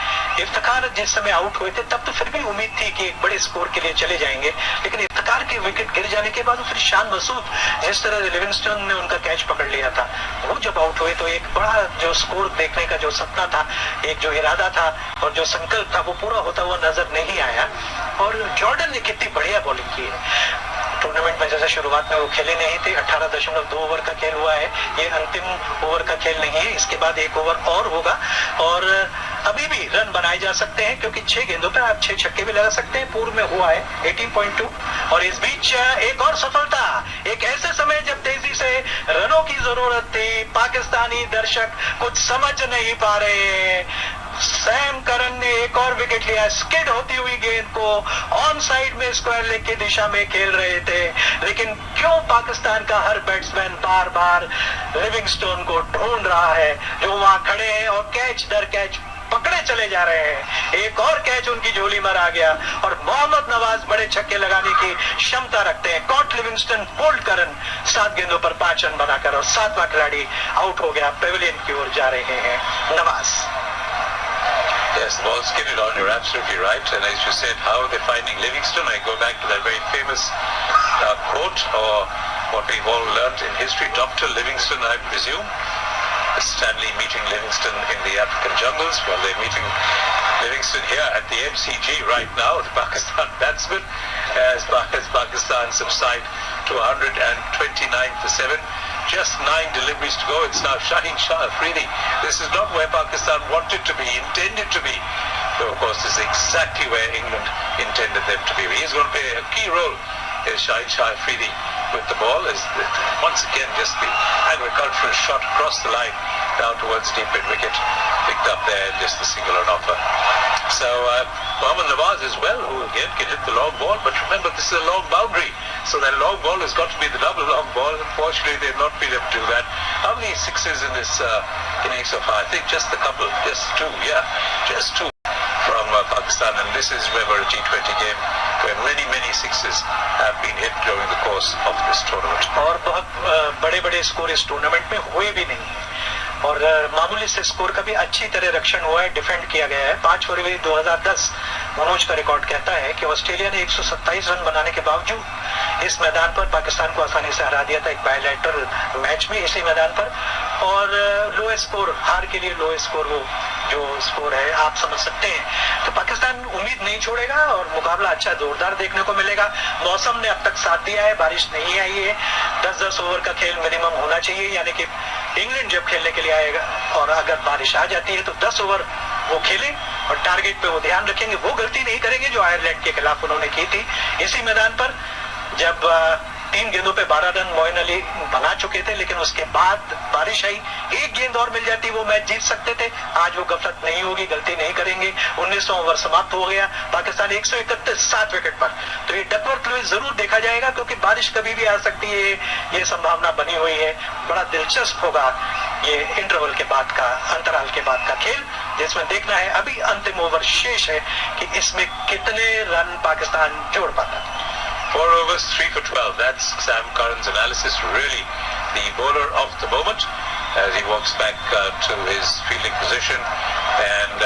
इफ्तिखार जिस समय आउट हुए थे तब तो फिर भी उम्मीद थी कि एक बड़े स्कोर के लिए चले जाएंगे, लेकिन इफ्तिखार की विकेट गिर जाने के बाद फिर शान मसूद जिस तरह लिविंगस्टन ने उनका कैच पकड़ लिया था, वो जब आउट हुए तो एक बड़ा जो स्कोर देखने का जो सपना था, एक जो इरादा था और जो संकल्प था, वो पूरा होता हुआ नजर नहीं आया। और जॉर्डन ने कितनी बढ़िया बॉलिंग की है। टूर्नामेंट में जैसे शुरुआत में वो खेले नहीं थे, 18.2 ओवर का खेल हुआ है, ये अंतिम ओवर का खेल नहीं है, इसके बाद 1 ओवर और होगा और अभी भी रन बनाए जा सकते हैं क्योंकि 6 गेंदों पर आप 6 छक्के भी लगा सकते हैं। पूर्व में हुआ है 18.2 और इस बीच एक और सफलता, एक ऐसे समय जब तेजी से रनों की जरूरत थी, पाकिस्तानी दर्शक कुछ समझ नहीं पा रहे। सैम करन ने एक और विकेट लिया, स्किड होती हुई गेंद को ऑन साइड में स्क्वायर लेग की दिशा में खेल रहे थे, लेकिन क्यों पाकिस्तान का हर बैट्समैन बार बार लिविंगस्टोन को ढूंढ रहा है जो वहां खड़े हैं और कैच दर कैच पकड़े चले जा रहे हैं। एक और कैच उनकी झोली में आ गया और मोहम्मद नवाज बड़े छक्के लगाने की क्षमता रखते हैं। कॉट लिविंगस्टन, बोल्ड करन 7 गेंदों पर 5 रन बनाकर और 7वां खिलाड़ी आउट हो गया, पेविलियन की ओर जा रहे हैं Nawaz. Yes, the ball skidded on, you're absolutely right. And as you said, how are they finding Livingston? I go back to that very famous quote or what we've all learnt in history. Dr. Livingston, I presume, Stanley meeting Livingston in the African jungles. Well, they're meeting Livingston here at the MCG right now, the Pakistan batsman, as Pakistan subside to 129 for 7. Just 9 deliveries to go. It's now Shaheen Shah Afridi. This is not where Pakistan wanted to be, intended to be. Though, of course, this is exactly where England intended them to be. He's going to play a key role as Shaheen Shah Afridi with the ball. Is once again just the agricultural shot across the line down towards deep mid wicket. Picked up there, just the single on offer. So Mohammad Nawaz as well, who again can hit the long ball, but remember this is a long boundary, so that long ball has got to be the double long ball. Unfortunately, they've not been able to do that. How many sixes in this innings so far? I think just a couple, just 2, just 2 from Pakistan, and this is remember a T20 game where many sixes have been hit during the course of this tournament. और बहुत बड़े score इस tournament में हुए भी नहीं हैं और मामूली से स्कोर का भी अच्छी तरह रक्षण हुआ है, डिफेंड किया गया है। 5 फरवरी 2010 मनोज का रिकॉर्ड कहता है कि ऑस्ट्रेलिया ने 127 रन बनाने के बावजूद इस मैदान पर पाकिस्तान को आसानी से हरा दिया था, एक बायलैटरल मैच में इसी मैदान पर। और लो स्कोर, हार के लिए लो स्कोर, वो जो स्कोर है आप समझ सकते हैं। तो पाकिस्तान उम्मीद नहीं छोड़ेगा और मुकाबला अच्छा जोरदार देखने को मिलेगा। मौसम ने अब तक साथ दिया है, बारिश नहीं आई है। 10-10 ओवर का खेल मिनिमम होना चाहिए, यानी कि इंग्लैंड जब खेलने के लिए आएगा और अगर बारिश आ जाती है तो 10 ओवर वो खेलें और टारगेट पे वो ध्यान रखेंगे। वो गलती नहीं करेंगे जो आयरलैंड के खिलाफ उन्होंने की थी इसी मैदान पर, जब 3 गेंदों पे 12 रन मोइन अली बना चुके थे, लेकिन उसके बाद बारिश आई, 1 गेंद और मिल जाती वो मैच जीत सकते थे। आज वो गफलत नहीं होगी, गलती नहीं करेंगे। 19वां ओवर समाप्त हो गया, पाकिस्तान 131 7 विकेट पर। तो ये डकवर्थ लुईस जरूर देखा जाएगा क्योंकि बारिश कभी भी आ सकती है, ये संभावना बनी हुई है। बड़ा दिलचस्प होगा ये इंटरवल के बाद का, अंतराल के बाद का खेल, जिसमें देखना है अभी अंतिम ओवर शेष है कि इसमें कितने रन पाकिस्तान जोड़ पाता है। 4 overs, 3 for 12. That's Sam Curran's analysis. Really the bowler of the moment as he walks back to his fielding position. And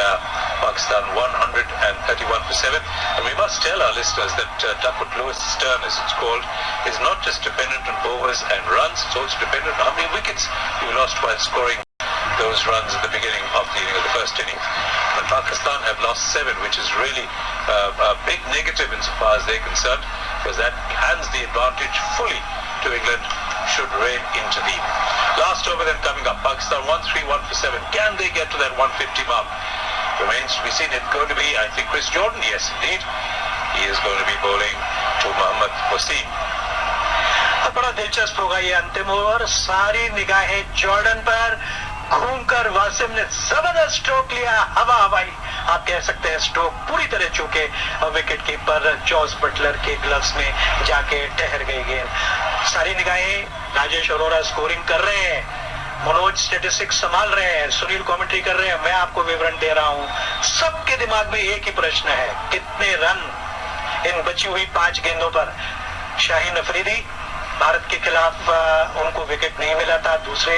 Pakistan 131 for 7. And we must tell our listeners that Duckworth Lewis' turn, as it's called, is not just dependent on overs and runs. It's also dependent on how many wickets you lost while scoring those runs at the beginning of the first inning. But Pakistan have lost 7, which is really a big negative insofar as they're concerned, because that hands the advantage fully to England should rain into the last over. Then coming up, Pakistan 131 for 7. Can they get to that 150 mark? Remains to be seen. It's going to be, I think, Chris Jordan. Yes, indeed. He is going to be bowling to Mohammad Wasim. बड़ा दिलचस्प होगा ये अंतिम over. सारी निगाहें Jordan पर, घूमकर वासिम ने जबरदस्त स्ट्रोक लिया, हवा हवाई आप कह सकते हैं, स्ट्रोक पूरी तरह चूके और विकेट कीपर जॉस बटलर के ग्लव्स में जाके ठहर गई गेंद। सारी निगाहें राजेश अरोरा स्कोरिंग कर रहे हैं, मनोज स्टेटिस्टिक्स संभाल रहे हैं, सुनील कमेंट्री कर रहे हैं, मैं आपको विवरण दे रहा हूं। सबके दिमाग में एक ही प्रश्न है, कितने रन इन बची हुई 5 गेंदों पर। शाहीन अफरीदी, भारत के खिलाफ उनको विकेट नहीं मिला था, दूसरे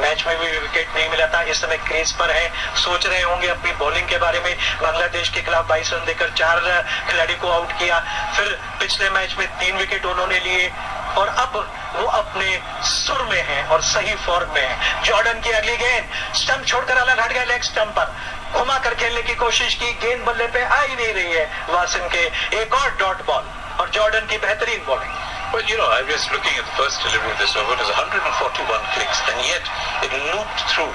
मैच में भी विकेट नहीं मिला था, इस समय क्रीज पर है, सोच रहे होंगे अपनी बॉलिंग के बारे में। बांग्लादेश के खिलाफ 22 रन देकर 4 खिलाड़ी को आउट किया, फिर पिछले मैच में 3 विकेट उन्होंने लिए और अब वो अपने सुर में हैं और सही फॉर्म में है। जॉर्डन की अगली गेंद, स्टंप छोड़कर अलग हट गया, लेग स्टंप पर घुमा कर खेलने की कोशिश की, गेंद बल्ले पे आ ही नहीं रही है वासिम के। एक और डॉट बॉल और जॉर्डन की बेहतरीन bowling. Well, you know, I was looking at the first delivery of this over. It was 141 clicks, and yet it looped through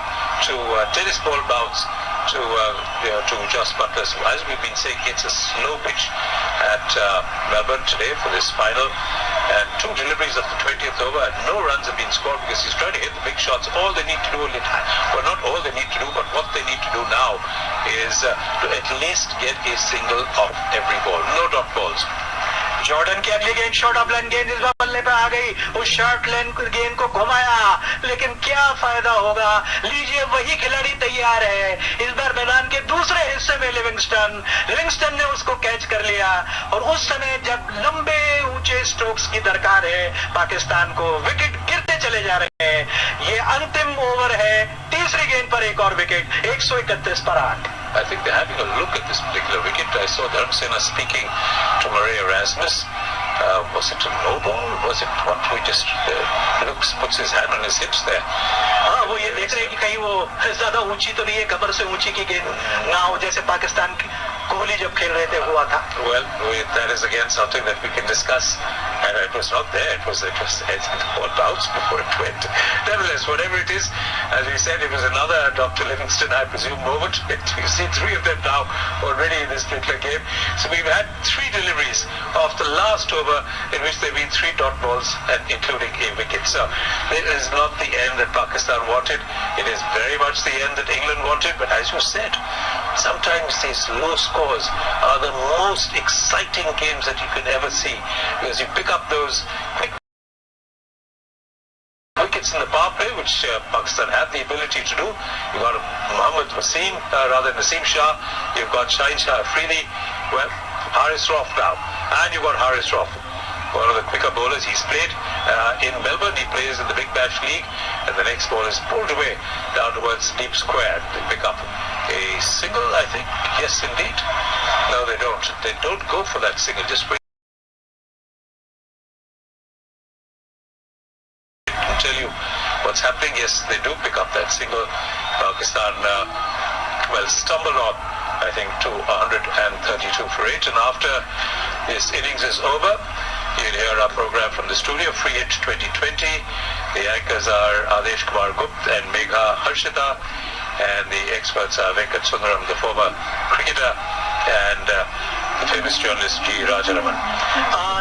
to tennis ball bounce to Joss Butler. So as we've been saying, it's a slow pitch at Melbourne today for this final. And 2 deliveries of the 20th over, and no runs have been scored because he's trying to hit the big shots. All they need to do, well, not all they need to do, but what they need to do now is to at least get a single off every ball. No dot balls. Jordan की अगली गेंद short of line गेंद इस बार बल्ले पे आ गई, उस short line गेंद को घुमाया, लेकिन क्या फायदा होगा। लीजिए वही खिलाड़ी तैयार है, इस बार मैदान के दूसरे हिस्से में लिविंगस्टन ने उसको कैच कर लिया। और उस समय जब लंबे ऊंचे स्ट्रोक्स की दरकार है पाकिस्तान को, विकेट गिरते चले जा रहे हैं। ये अंतिम ओवर है, तीसरी गेंद पर एक और विकेट, 131 पर 8। I think they're having a look at this particular wicket. I saw Dharamsena speaking to Maria Erasmus, Was it a no ball? Was it what? We just looks, puts his hand on his hips there. हाँ, वो ये देख रहे हैं कि कहीं वो ज्यादा ऊंची तो नहीं है, कमर से ऊंची की गेंद ना हो, जैसे पाकिस्तान की कोहली जब खेल रहे थे हुआ था. Well, that is again something that we can discuss. And it was not there. It was all bounced before it went. Nevertheless, whatever it is, as we said, it was another Dr. Livingston, I presume, moment. You see 3 of them now already in this particular game. So we've had 3 deliveries of the last over in which there have been 3 dot balls, and including a wicket. So it is not the end that Pakistan wanted. It is very much the end that England wanted. But as you said, sometimes these low scores are the most exciting games that you can ever see, because you pick up those quick wickets in the power play, which Pakistan have the ability to do. You've got Naseem Shah, you've got Shaheen Shah Afridi, well, Haris Rauf now, and you've got Haris Rauf, one of the quicker bowlers. He's played in Melbourne, he plays in the Big Bash League, and the next ball is pulled away down towards deep square. They pick up a single, I think. Yes, indeed. No, they don't. They don't go for that single. Just wait. I'll tell you what's happening. Yes, they do pick up that single. Pakistan, stumbled on, I think, to 132 for 8. And after this innings is over, you'll hear our program from the studio, Free Hit 2020. The anchors are Adesh Kumar Gupta and Megha Harshita. And the experts are Venkat Sundaram, the former cricketer, and the famous journalist G. Rajaraman.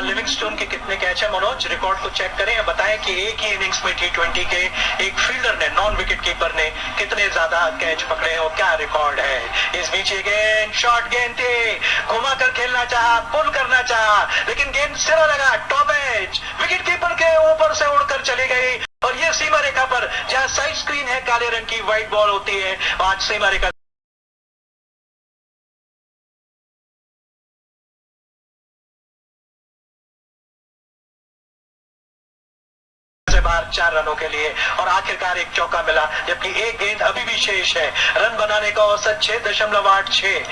Livingstone के कितने catch है Manoj, record को check करें, बताएं कि एक ही innings में T20 के एक फील्डर ने, नॉन विकेट कीपर ने कितने ज्यादा कैच पकड़े हैं और क्या रिकॉर्ड है. इस बीच ये गेंद, शॉर्ट गेंद थी, घुमा कर खेलना चाहा, पुल करना चाहा, लेकिन गेंद सिरा लगा, टॉप एज, विकेट कीपर के ऊपर से उड़कर चली गई. और ये सीमा रेखा पर, जहां साइड स्क्रीन है काले रंग की, व्हाइट बॉल होती है, आज सीमा रेखा बाहर 4 रनों के लिए, और आखिरकार एक चौका मिला, जबकि एक गेंद अभी भी शेष है. रन बनाने का औसत 6.86.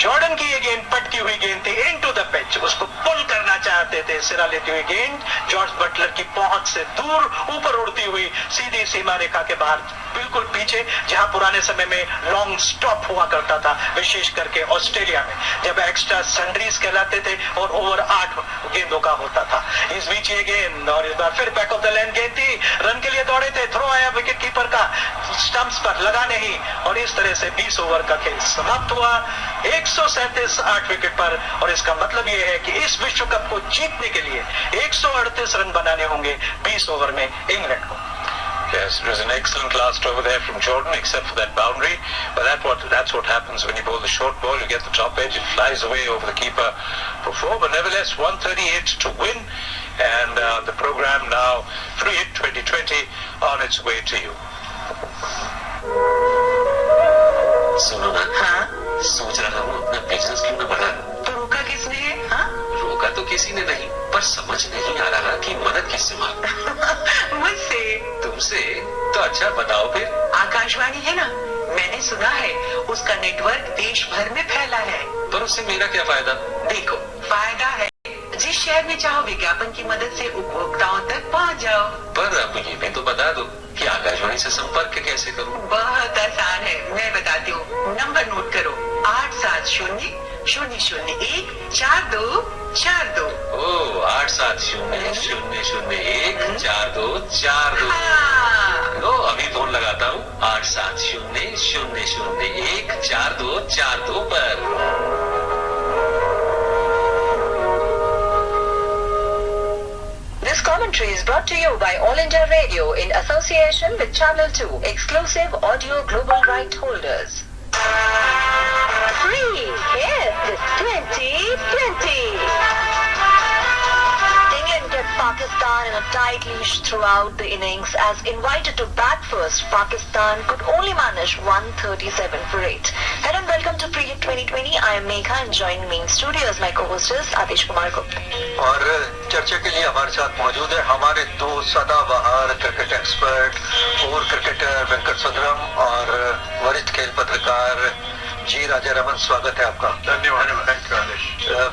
जॉर्डन की ये गेंद पटकी हुई गेंद थी, इनटू द पिच, उसको पुल करना चाहते थे. सिरा लेती हुई गेंद जॉर्ज बटलर की पहुंच से दूर ऊपर उड़ती हुई सीधी सीमा रेखा के बाहर, बिल्कुल पीछे, जहां पुराने समय में लॉन्ग स्टॉप हुआ करता था, विशेष करके ऑस्ट्रेलिया में, जब एक्स्ट्रा सन्ड्रीज कहलाते थे और ओवर 8 गेंदों का होता था. इस बीच ये गेंद, और इस बार फिर बैक ऑफ द लाइन गेंद थी, रन के लिए दौड़े थे, थ्रो आया विकेट कीपर का, स्टंप्स पर लगा नहीं, और इस तरह से 20 ओवर का खेल समाप्त हुआ 137 8 विकेट पर. और इसका मतलब यह है कि इस विश्व कप को जीतने के लिए 138 रन बनाने होंगे 20 ओवर में इंग्लैंड को. Yes, it was an excellent last over there from Jordan, except for that boundary. But that's what happens when you bowl the short ball. You get the top edge, it flies away over the keeper for 4. But nevertheless, 138 to win. And the program now, Free Hit 2020, on its way to you. सुनो ना, हाँ? सोच रहा हूँ अपना business क्यों न बढ़ा लूं? तो रोका किसने है? हाँ? रोका तो किसी ने नहीं, पर समझ नहीं आ रहा कि मदद किससे मांगूं. मुझसे. तुमसे? तो अच्छा बताओ फिर. आकाशवाणी है ना, मैंने सुना है उसका नेटवर्क देश भर में फैला है. पर उससे मेरा क्या फायदा? देखो, फायदा है, जिस शहर में चाहो विज्ञापन की मदद से उपभोक्ताओं तक पहुंच जाओ. पर अब ये भी तो बता दो कि आकाशवाणी से संपर्क कैसे करूं? बहुत आसान है, मैं बताती हूँ. नंबर नोट करो, 870-001-4242. ओ, 870-001-4242. लो, अभी फोन लगाता हूँ 870-001-4242 पर. This commentary is brought to you by All India Radio in association with Channel 2, exclusive audio global right holders. Free Hit 2020. England kept Pakistan in a tight leash throughout the innings. As invited to bat first, Pakistan could only manage 137 for 8. Hello and welcome to Free Hit 2020. I am Megha and joining me in studio is my co-host is Adesh Kumar Gupta. और चर्चा के लिए हमारे साथ मौजूद है हमारे 2 सदाबहार क्रिकेट एक्सपर्ट और क्रिकेटर वेंकट सुंदरम और वरिष्ठ खेल पत्रकार जी राजा रमन, स्वागत है आपका। धन्यवाद, थैंक यू आदेश।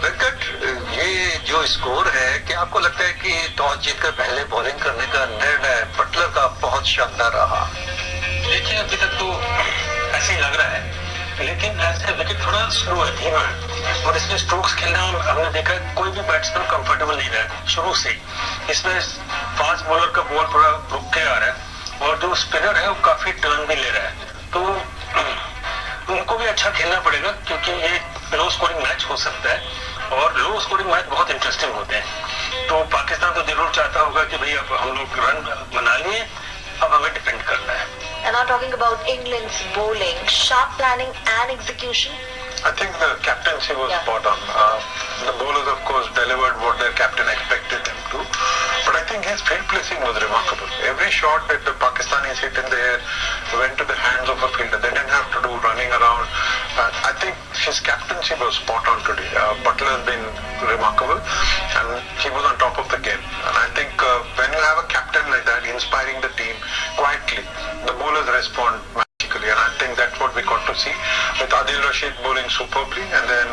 वेंकट, ये जो स्कोर है, क्या आपको लगता है कि टॉस जीतकर पहले बॉलिंग करने का निर्णय बटलर का बहुत शानदार रहा? देखिए अभी तक तो ऐसे ही लग रहा है, लेकिन ऐसे विकेट थोड़ा स्लो है, धीमा है, और इसमें स्ट्रोक्स खेलना हमने देखा कोई भी बैट्समैन कंफर्टेबल नहीं रहा है शुरू से। इसमें फास्ट बॉलर का बॉल थोड़ा रुक के आ रहा है, और जो स्पिनर है वो काफी टर्न भी ले रहा है, तो उनको भी अच्छा खेलना पड़ेगा, क्योंकि ये लो स्कोरिंग मैच हो सकता है, और लो स्कोरिंग मैच बहुत इंटरेस्टिंग होते हैं। तो पाकिस्तान तो जरूर चाहता होगा कि भाई अब हम लोग रन बना लिए, अब हमें डिफेंड करना है। And now talking about England's bowling, sharp planning and execution. I think the captaincy was spot on. The bowlers, of course, delivered what their captain expected them to. But I think his field placing was remarkable. Every shot that the Pakistanis hit in the air went to the hands of a fielder. They didn't have to do running around. I think his captaincy was spot on today. Butler has been remarkable, and he was on top of the game. And I think when you have a captain like that inspiring the team quietly, the bowlers respond magically, and I think that's what we got to see with Adil Rashid bowling superbly, and then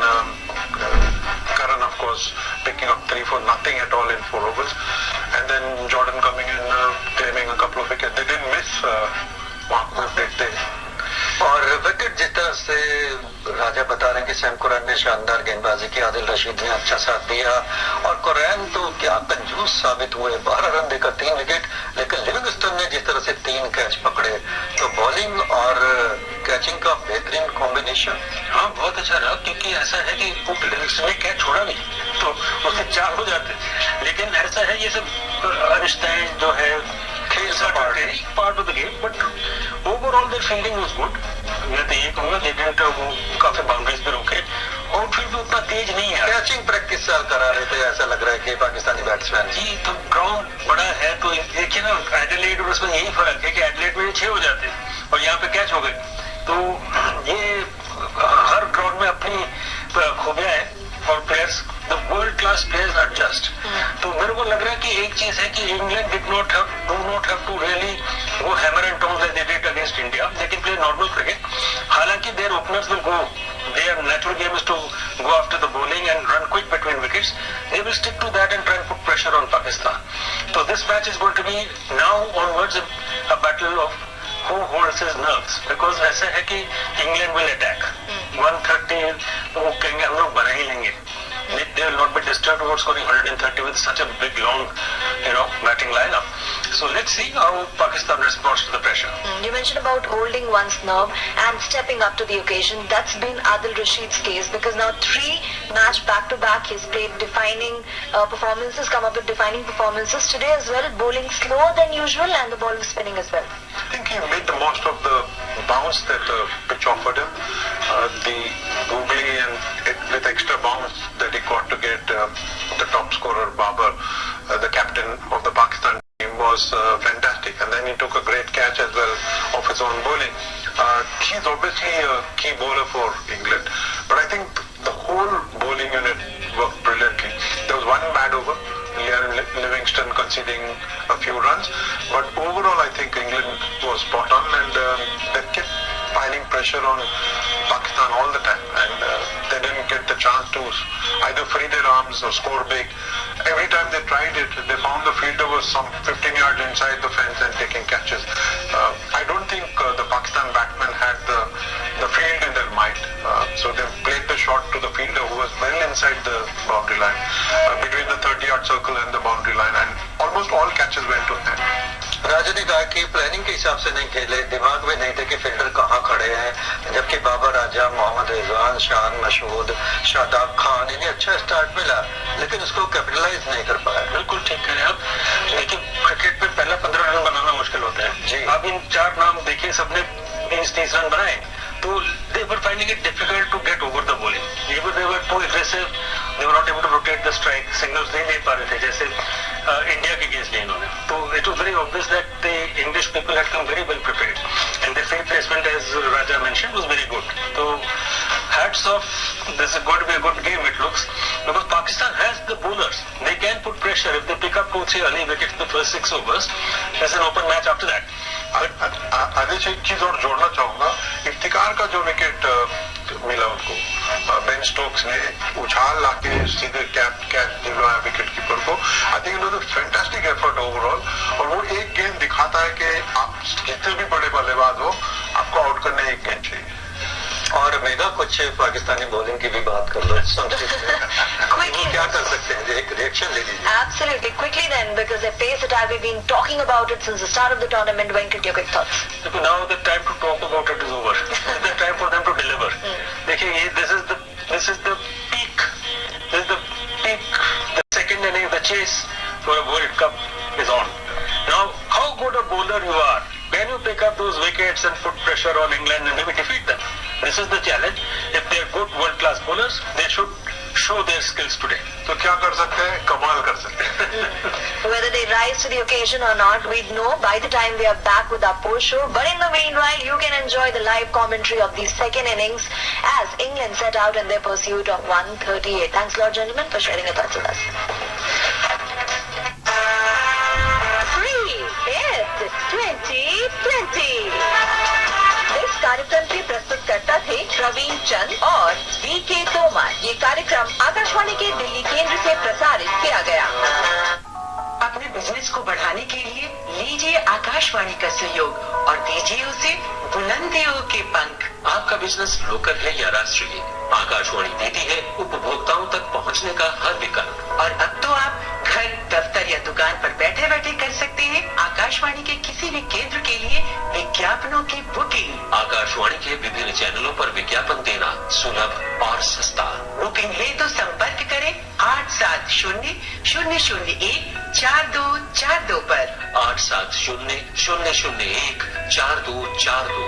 Karan, of course, picking up 3 for nothing at all in 4 overs, and then Jordan coming in claiming a couple of wickets. They didn't miss Mark, did they? और wicket जिस तरह से राजा बता रहे हैं कि Sam Curran ने शानदार गेंदबाजी की, आदिल रशीद ने अच्छा साथ दिया, और कुरैन तो क्या कंजूस साबित हुए, 12 रन देकर 3 विकेट। लेकिन लिविंगस्टन ने जिस तरह से 3 कैच पकड़े, तो बॉलिंग और कैचिंग का बेहतरीन कॉम्बिनेशन। हाँ, बहुत अच्छा रहा, क्योंकि ऐसा है कि वो लिविंगस्टन ने कैच छोड़ा नहीं तो उससे 4 हो जाते, लेकिन ऐसा है ये सब अरिश्ताएं जो है खेल का part of the game, but overall their fielding was good. मैं तो ये कहूँगा कि वो काफी बाउंड्रीज पे रोके, आउटफील्ड भी उतना तेज नहीं है। कैचिंग प्रैक्टिस करा रहे थे, ऐसा लग रहा है कि पाकिस्तानी बैट्समैन। जी, तो ग्राउंड बड़ा है, तो देखिए ना, एडिलेड और उसमें यही फर्क है कि एडिलेड में 6 हो जाते और यहाँ पे कैच हो गए, तो ये हर ग्राउंड में अपनी खूबियां हैं, और players, the world class players are just. तो मेरे को लग रहा है कि एक चीज है कि England do not have to really go hammer and tongue like they did against India. They can play normal cricket, हालांकि their openers will go, their natural game is to go after the bowling and run quick between wickets. They will stick to that and try and put pressure on Pakistan. So this match is going to be now onwards a battle of who holds his nerves, because ऐसा है कि England will attack 130, तो वो कहेंगे हम लोग बना ही लेंगे, they will not be disturbed about scoring 130 with such a big long batting lineup. So let's see how Pakistan responds to the pressure. You mentioned about holding one's nerve and stepping up to the occasion. That's been Adil Rashid's case, because now 3 match back to back he's played defining performances, come up with defining performances today as well, bowling slower than usual and the ball was spinning as well. I think he made the most of the bounce that the pitch offered him, the googly and with extra bounce that he got to get the top scorer Babar, the captain of the Pakistan team, was fantastic, and then he took a great catch as well of his own bowling. He's obviously a key bowler for England, but I think the whole bowling unit worked brilliantly. There was one bad over, Livingston conceding a few runs, but overall I think England was spot on, and they kept piling pressure on Pakistan all the time, and they didn't get the chance to either free their arms or score big. Every time they tried it, they found the fielder was some 15 yards inside the fence and taking catches. I don't think the Pakistan batsmen had the field in their mind, so they played the shot to the fielder who was well inside the boundary line, between the 30-yard circle and the boundary line, and almost all catches went to him. राजा ने कहा कि planning के हिसाब से नहीं खेले, दिमाग में नहीं थे कि फील्डर कहाँ खड़े हैं, जबकि बाबर आजम, मोहम्मद रिजवान, शान मशहूद, शादाब खान, इन्हें अच्छा स्टार्ट मिला, लेकिन उसको कैपिटलाइज नहीं कर पाया। बिल्कुल ठीक कह रहे हैं आप, लेकिन क्रिकेट में पहला 15 रन बनाना मुश्किल होता है जी। आप इन 4 नाम देखिए, सबने 20-30 रन बनाए, तो they were finding it difficult to get over the bowling. Even they were too aggressive, they were not able to rotate the strike, signals नहीं ले पा रहे थे, जैसे इंडिया के अगेंस्ट लिए इन्होंने। तो it was very obvious that the English people had come very well prepared, and the field placement, as Raja mentioned, was very good. So hats off, this is going to be a good game, it looks, because Pakistan has the bowlers. They can put pressure if they pick up 2-3 early wickets in the first 6 overs. There's an open match after that. आदेश, एक चीज और जोड़ना चाहूंगा, इफ्तिकार का जो wicket मिला उनको। Ben Stokes ने उछाल लाके सीधे कैच दिलवाया विकेट कीपर को। I think it was a fantastic effort overall, और वो एक गेंद दिखाता है कि आप कितने भी बड़े बल्लेबाज हो, आपको आउट करने एक गेंद चाहिए। और मेगा कुछ पाकिस्तानी बॉलिंग की भी बात कर लो, क्या कर सकते हैं, एक रिएक्शन ले लीजिए। Absolutely, quickly then, because the pace attack we've been talking about it since the start of the tournament. Venkat, your quick thoughts. So now the time to talk about it is over. It's the time for them to deliver. देखिए, this is the peak. This is the peak. The second inning, the chase for a World Cup is on. Now, how good a bowler you are, can you pick up those wickets and put pressure on England and maybe defeat them? This is the challenge. If they are good world-class bowlers, they should show their skills today. तो क्या कर सकते हैं, कमाल कर सकते हैं। Whether they rise to the occasion or not, we'd know by the time we are back with our post show. But in the meanwhile, you can enjoy the live commentary of the second innings as England set out in their pursuit of 138. Thanks a lot, gentlemen, for sharing your thoughts with us. Free hit 2020. इस कार्यक्रम के प्रस्तुतकर्ता थे प्रवीण चंद और VK Tomar. ये कार्यक्रम आकाशवाणी के दिल्ली केंद्र से प्रसारित किया गया। अपने बिजनेस को बढ़ाने के लिए लीजिए आकाशवाणी का सहयोग और दीजिए उसे बुलंदियों के पंख। आपका बिजनेस लोकल है या राष्ट्रीय, आकाशवाणी देती है उपभोक्ताओं तक पहुंचने का हर विकल्प। और अब तो आप घर, दफ्तर या दुकान पर बैठे बैठे कर सकते हैं आकाशवाणी के किसी भी केंद्र के लिए विज्ञापनों की बुकिंग। आकाशवाणी के विभिन्न चैनलों पर विज्ञापन देना सुलभ और सस्ता। बुकिंग है तो संपर्क करें 8700014242 पर। 8700014242।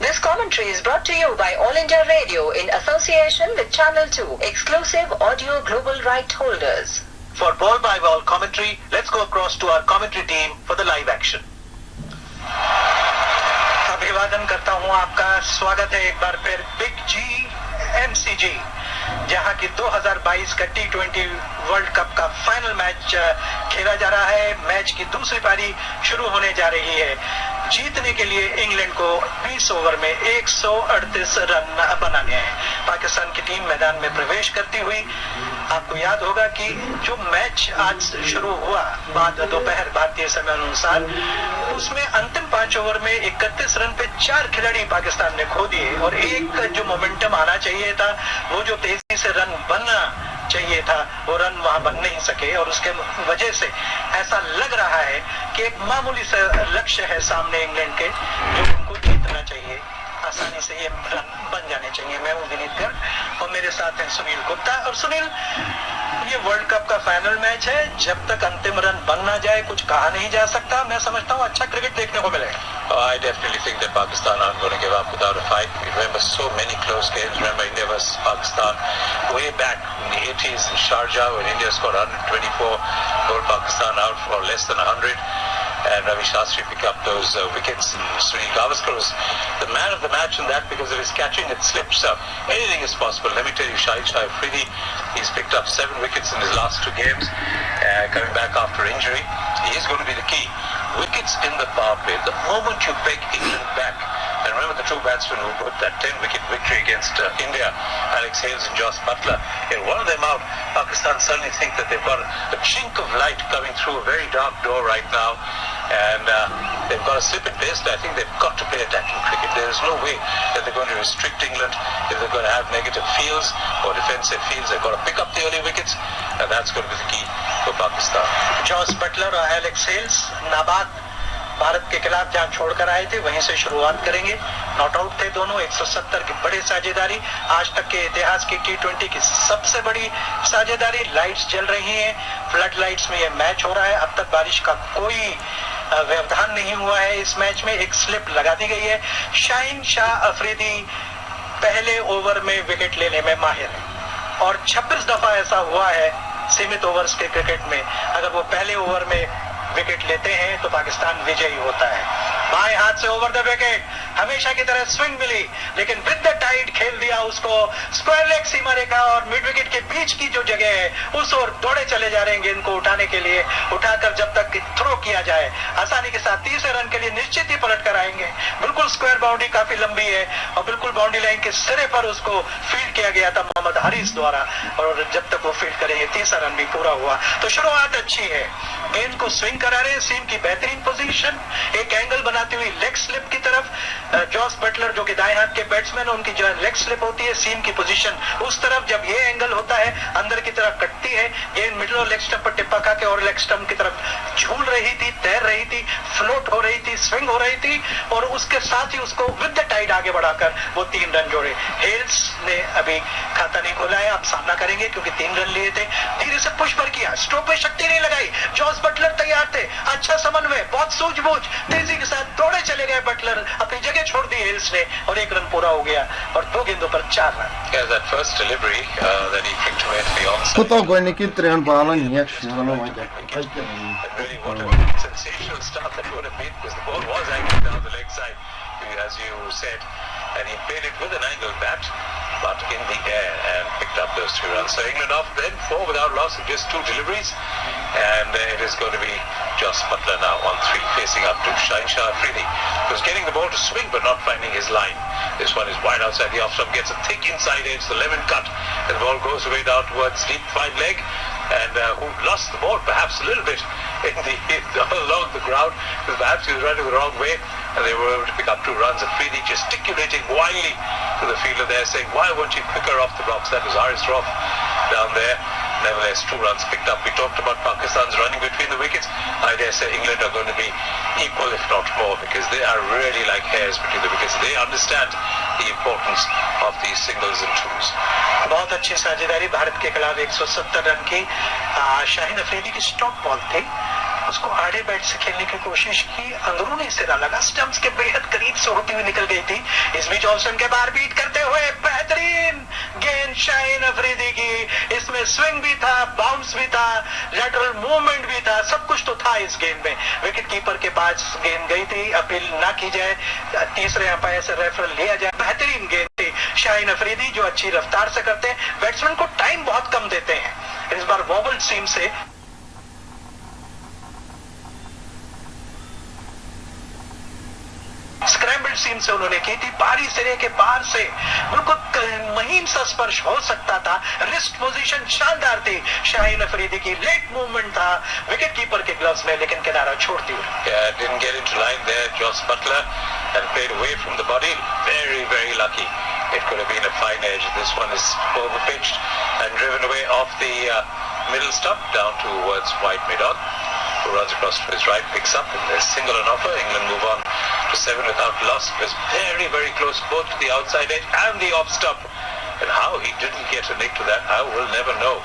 This commentary is brought to you by All India Radio in association with Channel 2, exclusive audio global right holders. For ball by ball commentary, let's go across to our commentary team for the live action. अभिवादन करता हूं, आपका स्वागत है एक बार फिर big जी MCG, जहां की 2022 का T20 वर्ल्ड कप का फाइनल मैच खेला जा रहा है। मैच की दूसरी पारी शुरू होने जा रही है। जीतने के लिए इंग्लैंड को 20 ओवर में 138 रन बनाने हैं। पाकिस्तान की टीम मैदान में प्रवेश करती हुई, आपको याद होगा कि जो मैच आज शुरू हुआ बाद दोपहर भारतीय समय अनुसार, उसमें अंतिम 5 ओवर में 31 रन पे 4 खिलाड़ी पाकिस्तान ने खो दिए और एक जो मोमेंटम आना चाहिए था, वो जो तेजी से रन बनना चाहिए था, वो रन वहां बन नहीं सके और उसके वजह से ऐसा लग रहा है कि एक मामूली सा लक्ष्य है सामने इंग्लैंड के, जो उनको जीतना चाहिए। आसानी से ये रन बन जाने चाहिए। मैं हूं विनीत गर्ग और मेरे साथ हैं सुनील गुप्ता। और सुनील, ये वर्ल्ड कप का फाइनल मैच है, जब तक अंतिम रन बन ना जाए कुछ कहा नहीं जा सकता। मैं समझता हूँ अच्छा क्रिकेट देखने को मिलेगा। I definitely think that Pakistan aren't going to give up without a fight. We remember so many close games. Remember India versus Pakistan way back in the 80s in Sharjah when India scored 124, bowled Pakistan out for less than 100. And Ravi Shastri picked up those wickets, and Sunil Gavaskar was the man of the match in that because of his catching at slips. Anything is possible. Let me tell you, Shahid Afridi, he's picked up 7 wickets in his last 2 games, coming back after injury. He is going to be the key. Wickets in the power play. The moment you pick England back, and remember the 2 batsmen who put that 10-wicket victory against India, Alex Hales and Joss Butler, get one of them out, Pakistan suddenly think that they've got a chink of light coming through a very dark door right now, and they've got to slip it best. I think they've got to play attacking cricket. There is no way that they're going to restrict England if they're going to have negative fields or defensive fields. They've got to pick up the early wickets, and that's going to be the key for Pakistan. Jos Buttler और Alex Hales नाबाद भारत के खिलाफ जहां छोड़कर आए थे, वहीं से शुरुआत करेंगे। नॉट आउट थे दोनों, 170 की बड़ी साझेदारी, आज तक के इतिहास की T20 की सबसे बड़ी साझेदारी। लाइट्स जल रही हैं, फ्लड लाइट्स में ये मैच हो रहा है। अब तक बारिश का कोई व्यवधान नहीं हुआ है। इस मैच में एक स्लिप लगा दी गई है। शाहीन शाह अफरीदी पहले ओवर में विकेट लेने में माहिर है और 26 दफा ऐसा हुआ है सीमित ओवर्स के क्रिकेट में, अगर वो पहले ओवर में विकेट लेते हैं तो पाकिस्तान विजयी होता है। बाएं हाथ से ओवर द विकेट, हमेशा की तरह स्विंग मिली, लेकिन विद द टाइड खेल दिया उसको स्क्वायर लेग सीमा रेखा और मिड विकेट के बीच की जो जगह है उस ओर दौड़े चले जा रहे हैं गेंद को उठाने के लिए, उठाकर जब तक थ्रो किया जाए आसानी के साथ तीसरे रन के लिए निश्चित ही पलट कर आएंगे। बिल्कुल स्क्वायर बाउंड्री काफी लंबी है और बिल्कुल बाउंड्री लाइन के सिरे पर उसको फील्ड किया गया था मोहम्मद हारिस द्वारा, और जब तक वो फील्ड करेंगे तीसरा रन भी पूरा हुआ। तो शुरुआत अच्छी है, गेंद को स्विंग करा रहे हैं, सीम की बेहतरीन पोजीशन, एक एंगल बनाती हुई लेग स्लिप की तरफ, जॉस बटलर जो कि दाएं हाथ के बैट्समैन उनकी जो लेग स्लिप होती है, सीम की पोजीशन उस तरफ, जब ये एंगल होता है अंदर की तरफ कटती है गेंद, मिडल और लेग स्टंप पर टिप्पा खा के और लेग स्टंप की तरफ झूल रही थी, तैर रही थी, फ्लोट हो रही थी, स्विंग हो रही थी, और उसके साथ ही उसको विद द टाइड आगे बढ़ाकर वो 3 रन जोड़े। हेल्स ने अभी खाता नहीं खोला है, आप सामना करेंगे क्योंकि 3 रन लिए थे, धीरे से पुश पर किया, स्ट्रोक पे शक्ति नहीं लगाई, जॉस बटलर तैयार थे, अच्छा समन्वय, बहुत सूझबूझ, तेजी के साथ दौड़े चले गए बटलर, अपनी जगह छोड़ दी हेल्स ने और 1 रन पूरा हो गया और 2 गेंदों पर 4 run. That first delivery that he kicked away to the onside. Puto goi ki trein bala ni ek shiro no mai Really, what a sensational start that would have been, because the ball was angled down the leg side, as you said, and he played it with an angled bat, but in the air and picked up those 2 runs. So England off then 4 without loss of just 2 deliveries, and it is going to be Joss Butler now on 3, facing up to Shah Afridi, who's getting the ball to swing but not finding his line. This one is wide outside the off stump, gets a thick inside edge, the lemon cut, and the ball goes away down towards deep 5 leg, and who lost the ball perhaps a little bit in along the ground, because perhaps he was running the wrong way, and they were able to pick up 2 runs. Afridi gesticulating wildly to the fielder there, saying, why won't you pick her off the blocks? That was Haris Roth down there. Nevertheless, 2 runs picked up. We talked about Pakistan's running between the wickets. I dare say England are going to be equal, if not more, because they are really like hairs between the wickets. They understand the importance of these singles and twos. बहुत अच्छी साझेदारी भारत के खिलाफ 170 run की। शाहीन अफरीदी की stop ball थी, उसको आड़े बैट से खेलने की कोशिश की, अंदरूनी सिरा लगा, स्टंप्स के बेहद करीब से होती हुई निकल गई थी। इस बीच ऑप्शन के बाहर बीट करते हुए बेहतरीन गेंद शाहीन अफरीदी की, इसमें स्विंग भी था, बाउंस भी था, लैटरल मूवमेंट भी था, सब कुछ तो था इस गेंद में। विकेट कीपर के पास गेंद गई थी, अपील ना की जाए, तीसरे अंपायर से रेफरल लिया जाए, बेहतरीन गेंद थी। शाहीन अफरीदी जो अच्छी रफ्तार से करते हैं, बैट्समैन को टाइम बहुत कम देते हैं, इस बार वॉबल सीम से स्क्रैम्बल्ड सीम से उन्होंने की थी, बाहरी सिरे के बाहर से बिल्कुल महीन सा स्पर्श हो सकता था, रिस्ट पोजीशन शानदार थी शाहीन अफरीदी की, लेट मूवमेंट था विकेट कीपर के ग्लव्स में, लेकिन किनारा छोड़ती हुई। Didn't get into line there, Joss Butler, and played away from the body. Very, very lucky. It could have been a fine edge. This one is overpitched and driven away off the middle stump down towards wide mid-on. Who runs across to his right, picks up, and there's single and offer. England move on to 7 without loss. It was very, very close both to the outside edge and the off stump. And how he didn't get a nick to that, I will never know.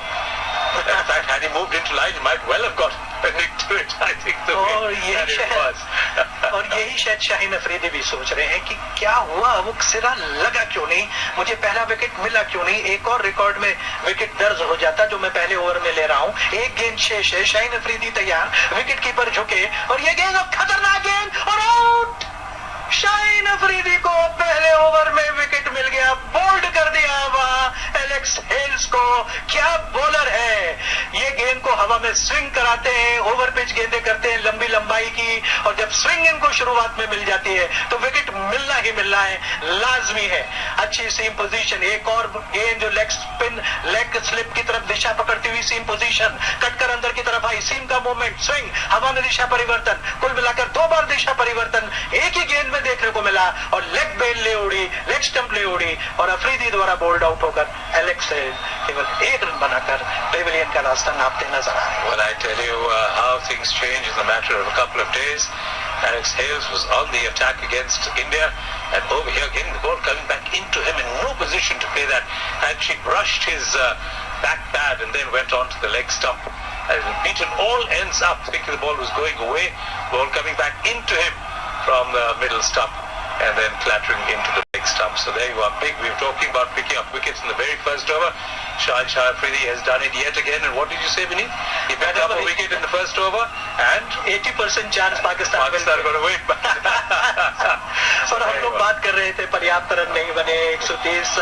In fact, had he moved into line, he might well have got a nick to it. I think the way that it was. और यही शायद शाहीन अफरीदी भी सोच रहे हैं कि क्या हुआ, वो सिरा लगा क्यों नहीं, मुझे पहला विकेट मिला क्यों नहीं, एक और रिकॉर्ड में विकेट दर्ज हो जाता जो मैं पहले ओवर में ले रहा हूँ। एक गेंद शेष है, शाहीन अफरीदी तैयार, विकेट कीपर झुके और ये गेंद खतरनाक गेंद और आउट। शाहीन अफरीदी को पहले ओवर में विकेट मिल गया, बोल्ड कर दिया वहां एलेक्स हेल्स को। क्या बॉलर है, ये गेंद को हवा में स्विंग कराते हैं, ओवर पिच गेंदें करते हैं लंबी लंबाई की, और जब स्विंग इनको शुरुआत में मिल जाती है तो विकेट मिलना ही मिलना है, लाजमी है। अच्छी सीम पोजीशन, एक और गेंद जो लेग स्पिन लेग स्लिप की तरफ दिशा पकड़ती हुई सीम पोजीशन, कटकर अंदर की तरफ आई, सीम का मूवमेंट, स्विंग, हवा में दिशा परिवर्तन, कुल मिलाकर 2 बार दिशा परिवर्तन एक ही गेंद में देखने को मिला, और लेग बेल ले उड़ी, लेग स्टंप ले उड़ी, और अफरीदी द्वारा बोल्ड आउट होकर एलेक्स केवल 1 रन बनाकर पेविलियन का रास्ता नापते नजर आ रहे हैं। When I tell you how things change in the matter of a couple of days, Alex Hales was on the attack against India, and over here getting the ball coming back into him in no position to play that. Actually brushed his back pad and then went on to the leg stump and beaten all ends up, thinking the ball was going away, ball coming back into him from the middle stump and then clattering into the leg stump. So there you are, big. We were talking about picking up wickets in the very first over. Shah Shahid Afridi has done it yet again. And what did you say, Vineet? He picked up a wicket in the first over and 80% chance Pakistan going to win. और हम लोग बात कर रहे थे पर्याप्त run नहीं बने 130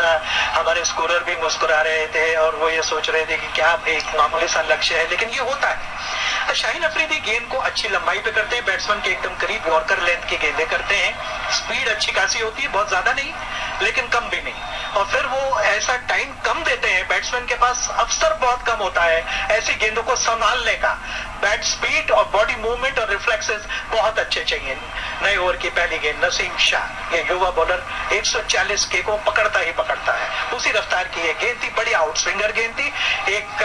हमारे स्कोरर भी मुस्कुरा रहे थे और वो ये सोच रहे थे कि क्या एक मामूली सा लक्ष्य है, लेकिन ये होता है। शाहीन अफरीदी गेंद को अच्छी लंबाई पे करते हैं, बैट्समैन के एकदम करीब यॉर्कर लेंथ की गेंदें करते हैं, स्पीड अच्छी खासी होती है, बहुत ज्यादा नहीं लेकिन कम भी नहीं, और फिर वो ऐसा टाइम कम देते हैं, बैट्समैन के पास अवसर बहुत कम होता है ऐसी गेंदों को संभालने का। बैट स्पीड और बॉडी मूवमेंट और रिफ्लेक्सेस बहुत अच्छे चाहिए। नए ओवर की पहली गेंद नसीम शाह, ये युवा बॉलर 140 के को पकड़ता ही पकड़ता है, उसी रफ्तार की ये गेंद थी, बड़ी आउट स्विंगर गेंद थी, एक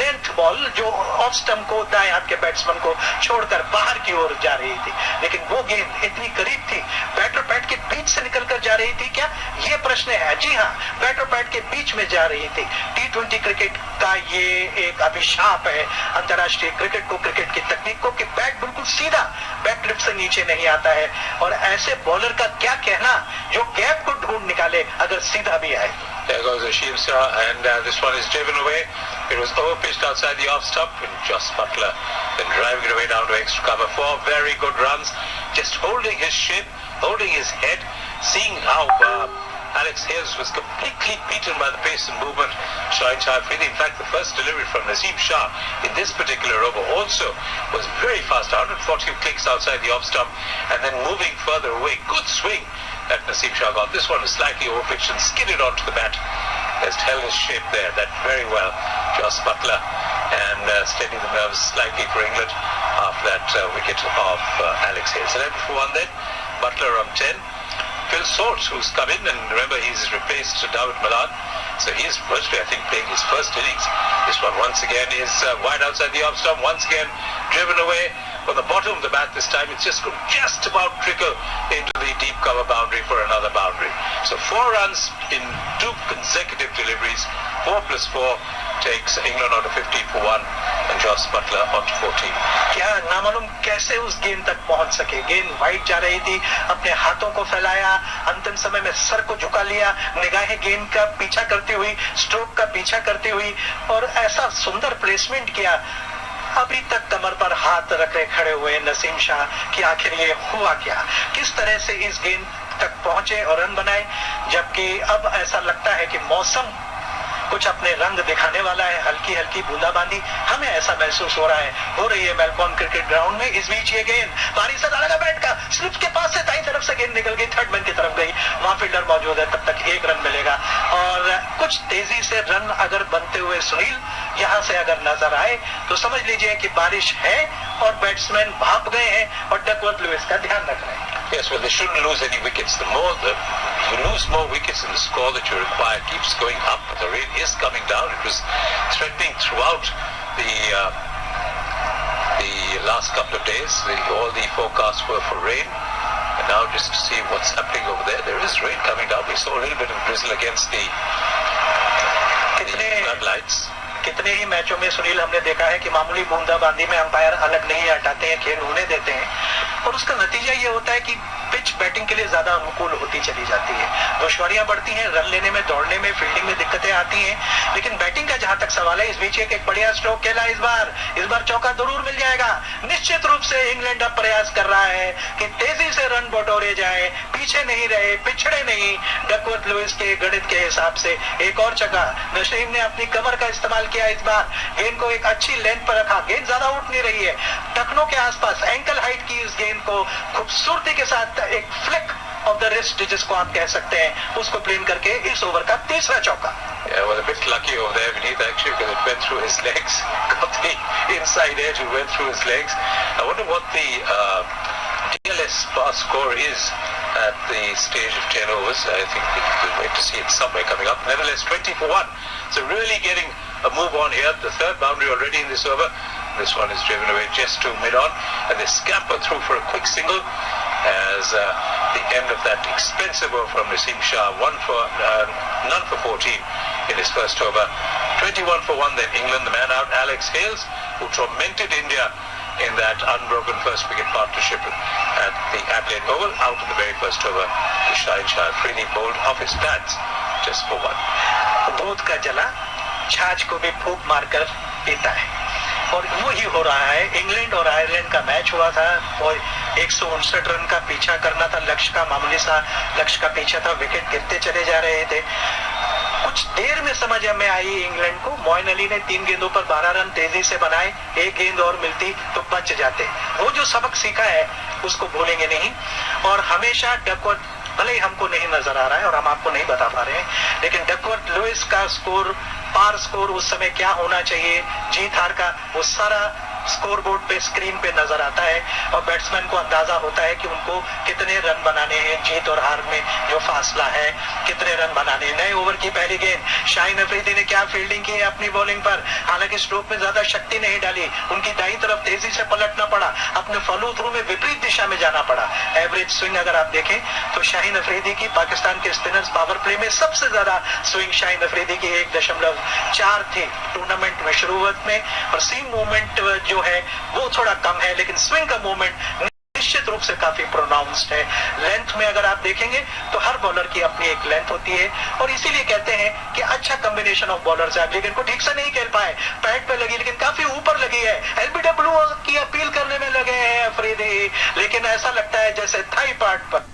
लेंथ बॉल जो ऑफ स्टंप को दाएं हाथ के बैट्समैन को छोड़कर बाहर की ओर जा रही थी, लेकिन वो गेंद इतनी करीब थी, बैटर पैड के बीच से निकलकर जा रही थी क्या, ये प्रश्न है। जी हाँ, बैटर पैड के बीच में जा रही थी। T20 क्रिकेट का ये एक अभिशाप है अंतर्राष्ट्रीय क्रिकेट को, क्रिकेट की तकनीक को, कि बैट बिल्कुल सीधा बैक लिप से नीचे नहीं आता है, और ऐसे बॉलर का क्या कहना जो गैप को ढूंढ निकाले अगर सीधा भी आए। There goes Nashim Shah, and this one is driven away. It was overpitched outside the off stump, and Joss Butler then driving it away down to extra cover. 4 very good runs, just holding his shape, holding his head, seeing how Alex Hales was completely beaten by the pace and movement. Shahid Shah Afridi, in fact, the first delivery from Naseem Shah in this particular over also was very fast, 140 clicks outside the off stump, and then moving further away. Good swing that Naseem Shah got. This one was slightly overpitched and skidded onto the bat. Just held his shape there, that very well. Joss Butler, and steady the nerves slightly for England after that wicket of Alex Hales. 11 for 1 then. Butler on 10. Phil Swords, who's come in, and remember he's replaced David Malan, so he's virtually, I think, playing his first innings. This one once again is wide outside the off stump, once again driven away from the bottom of the bat. This time it's just about trickle into the deep cover boundary for another boundary. So 4 runs in 2 consecutive deliveries. 4 plus 4 takes England on to 15 for 1 and Joss Butler on to 14. क्या नामालूम कैसे उस गेंद तक पहुंच सके। गेंद wide जा रही थी, अपने हाथों को फैलाया, अंतिम समय में सर को झुका लिया, निगाहें गेंद का पीछा करती हुई, स्ट्रोक का पीछा करती हुई, और ऐसा सुंदर प्लेसमेंट किया। अभी तक कमर पर हाथ रखे खड़े हुए नसीम शाह कि आखिर ये हुआ क्या, किस तरह से इस गेंद तक पहुंचे और रन बनाए, जबकि अब ऐसा लगता है कि मौसम कुछ अपने रंग दिखाने वाला है, हल्की हल्की बूंदाबांदी हमें ऐसा महसूस हो रही है मेलबोर्न क्रिकेट ग्राउंड में। इस बीच ये गेंद पारी से लगा बैट का स्लिप के पास से दाईं तरफ से गेंद निकल गई, थर्ड मैन की तरफ गई, वहां फील्डर मौजूद है, तब तक 1 रन मिलेगा। और कुछ तेजी से रन अगर बनते हुए सुनील यहाँ से अगर नजर आए तो समझ लीजिए कि बारिश है और बैट्समैन भाग गए हैं और डकवर्थ लुइस का ध्यान रख रहे हैं। Yes, well, they shouldn't lose any wickets. The more you lose more wickets, and the score that you require keeps going up. The rain is coming down. It was threatening throughout the last couple of days. All the forecasts were for rain. And now just to see what's happening over there. There is rain coming down. We saw a little bit of drizzle against the floodlights. कितने ही मैचों में सुनील हमने देखा है कि मामूली बूंदाबांदी में अंपायर अलग नहीं हटाते हैं, खेल होने देते हैं, और उसका नतीजा ये होता है कि पिच बैटिंग के लिए ज्यादा अनुकूल होती चली जाती है, दुश्वारियां बढ़ती हैं, रन लेने में, दौड़ने में, फील्डिंग में दिक्कतें आती हैं। लेकिन बैटिंग का जहां तक सवाल है, इस बीच एक बढ़िया स्ट्रोक खेला इस बार चौका जरूर मिल जाएगा। निश्चित रूप से इंग्लैंड अब प्रयास कर रहा है कि तेजी से रन बटोरे जाए, पीछे नहीं रहे, पिछड़े नहीं। डकवर्थ लुइस के गणित के हिसाब से एक और छक्का, नसीम ने अपनी कमर का इस्तेमाल किया इस बार, गेंद को एक अच्छी लेंथ पर रखा, गेंद ज्यादा उठ नहीं रही है, टखनों के आसपास एंकल हाइट की इस गेंद को खूबसूरती के साथ एक फ्लिक ऑफ द रिस्ट जिसको आप कह सकते हैं, उसको प्लेन करके इस ओवर का 3रा चौका। Yeah, well, a bit lucky over there, Vineet, actually, because it went through his legs. Got the inside edge, it went through his legs. I wonder what the DLS pass score is at the stage of 10 overs. I think we'll wait to see it somewhere coming up. Nevertheless, 20 for 1. So really getting a move on here. The 3rd boundary already in this over. This one is driven away just to mid-on, and they scamper through for a quick single as the end of that expensive over from Naseem Shah. None for 14 in his first over. 21 for 1 then England. The man out, Alex Hales, who tormented India in that unbroken first wicket partnership at the Adelaide Oval, out in the very first over. The Shahid Shah Afridi bowled off his pads just for 1. दूध का जला छाछ को भी फूंक मारकर पीता है। और वो ही हो रहा है। इंग्लैंड और आयरलैंड का मैच हुआ था और 159 रन का पीछा करना था, लक्ष्य का मामूली सा लक्ष्य का पीछा था, विकेट गिरते चले जा रहे थे। कुछ देर में समझ में आई इंग्लैंड को, मोइन अली ने 3 गेंदों पर 12 रन तेजी से बनाए, 1 गेंद और मिलती तो बच जाते। वो जो सबक सीखा है उसको भूलेंगे नहीं। और हमेशा डकवर्थ भले ही हमको नहीं नजर आ रहा है और हम आपको नहीं बता पा रहे हैं, लेकिन डकवर्थ लुइस का स्कोर, पार स्कोर उस समय क्या होना चाहिए, जीत हार का, वो सारा स्कोरबोर्ड पे, स्क्रीन पे नजर आता है और बैट्समैन को अंदाजा होता है कि उनको कितने रन बनाने हैं, जीत और हार में जो फासला है, कितने रन बनाने हैं। नए ओवर की पहली गेंद, शाहीन अफरीदी ने क्या फील्डिंग की है अपनी बॉलिंग पर, हालांकि स्ट्रोक में ज्यादा शक्ति नहीं डाली, उनकी दाईं तरफ तेजी से पलटना पड़ा, अपने फॉलो थ्रू में विपरीत दिशा में जाना पड़ा। एवरेज स्विंग अगर आप देखें तो शाहीन अफरीदी की, पाकिस्तान के स्पिनर्स पावर प्ले में सबसे ज्यादा स्विंग शाहीन अफरीदी की 1.4 थी टूर्नामेंट में शुरुआत में, और सीम मूवमेंट जो है वो थोड़ा कम है, लेकिन स्विंग का मूवमेंट निश्चित रूप से काफी प्रोनाउंस्ड है। लेंथ में अगर आप देखेंगे तो हर बॉलर की अपनी एक लेंथ होती है और इसीलिए कहते हैं कि अच्छा कॉम्बिनेशन ऑफ बॉलर्स है। लेकिन को ठीक से नहीं खेल पाए, पैड पे लगी लेकिन काफी ऊपर लगी है, एलबीडब्ल्यू की अपील करने में लगे हैं अफरीदी, लेकिन ऐसा लगता है जैसे थाई पार्ट पर।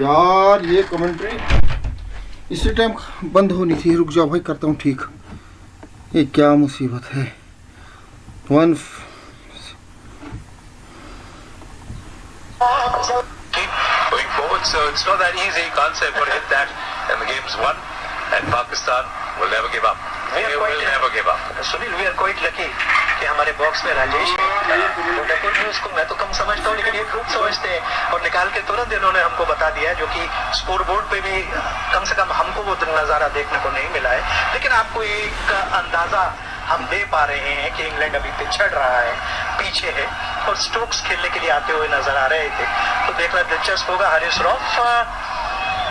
यार ये कमेंट्री इसी टाइम बंद होनी थी। रुक जाओ भाई, करता हूँ ठीक। ये क्या मुसीबत है। Going forward, so it's not that easy. You can't say I'm going to hit that, and the game's won. And Pakistan will never give up. They will never give up. Sunil, we are quite lucky कि हमारे box में राजेश है। Decor news को मैं तो कम समझता हूँ, लेकिन ये खूब समझते हैं और निकाल के तुरंत इन्होंने हमको बता दिया, जो कि स्कोर बोर्ड पे भी कम से कम हमको वो नज़ारा देखने को नहीं मिला है। लेकिन आपको एक अंदाजा हम दे पा रहे हैं कि इंग्लैंड अभी पिछड़ रहा है, पीछे है और स्टोक्स खेलने के लिए आते हुए नजर आ रहे थे। तो देखना दिलचस्प होगा। हारिस रऊफ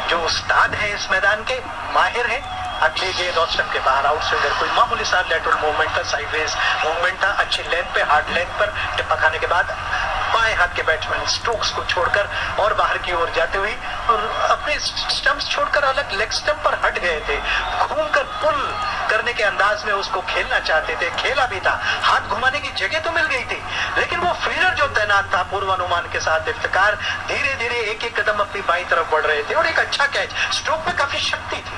जो उस्ताद है इस मैदान के, माहिर है। अगले गेंद ऑफ स्टंप के बाहर आउट स्विंगर, कोई मामूली सा लेटरल मूवमेंट था, साइडवेज मूवमेंट था, अच्छी लेंथ पे, हार्ड लेंथ पर टिप्पा खाने के बाद बाएं हाथ के बैट्समैन स्टोक्स को छोड़कर और बाहर की ओर जाते हुए और अपने स्टंप्स छोड़कर अलग लेग स्टंप पर हट गए थे। घूमकर पुल करने के अंदाज में उसको खेलना चाहते थे, खेला भी था, हाथ घुमाने की जगह तो मिल गई थी, लेकिन वो फील्डर जो तैनात था पूर्वानुमान के साथ इफ्तिकार धीरे धीरे एक एक कदम अपनी बाईं तरफ बढ़ रहे थे और एक अच्छा कैच, स्ट्रोक में काफी शक्ति थी।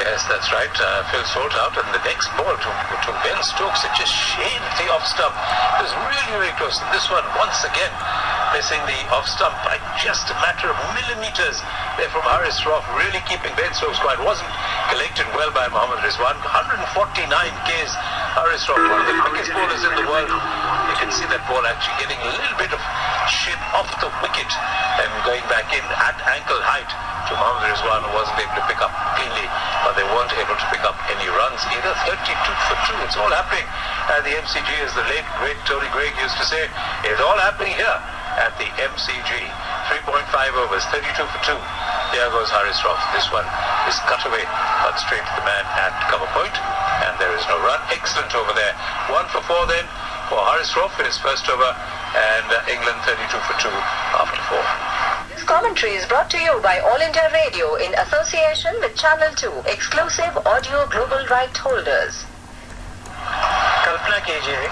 Yes, that's right. Phil Salt out, and the next ball to Ben Stokes, it just shaved the off stump. It was really, really close. And this one, once again, missing the off stump by just a matter of millimeters there from Haris Roof, really keeping Ben Stokes quiet. Wasn't collected well by Mohammad Rizwan. 149 Ks. Haris Roof, one of the quickest bowlers in the world. You can see that ball actually getting a little bit of shape off the wicket and going back in at ankle height to Mohammad Rizwan, who wasn't able to pick up cleanly, but they weren't able to pick up any runs either. 32 for 2. It's all happening at the MCG, as the late great Tony Greig used to say. It's all happening here at the MCG. 3.5 overs, 32 for 2. Here goes Haris Roof. This one is cut away, cut straight to the man at cover point, and there is no run. Excellent over there. 1 for 4 then for Haris Roof in his first over, and England 32 for 2 after 4. This commentary is brought to you by All India Radio in association with Channel 2, exclusive audio global right holders. कल्पना कीजिए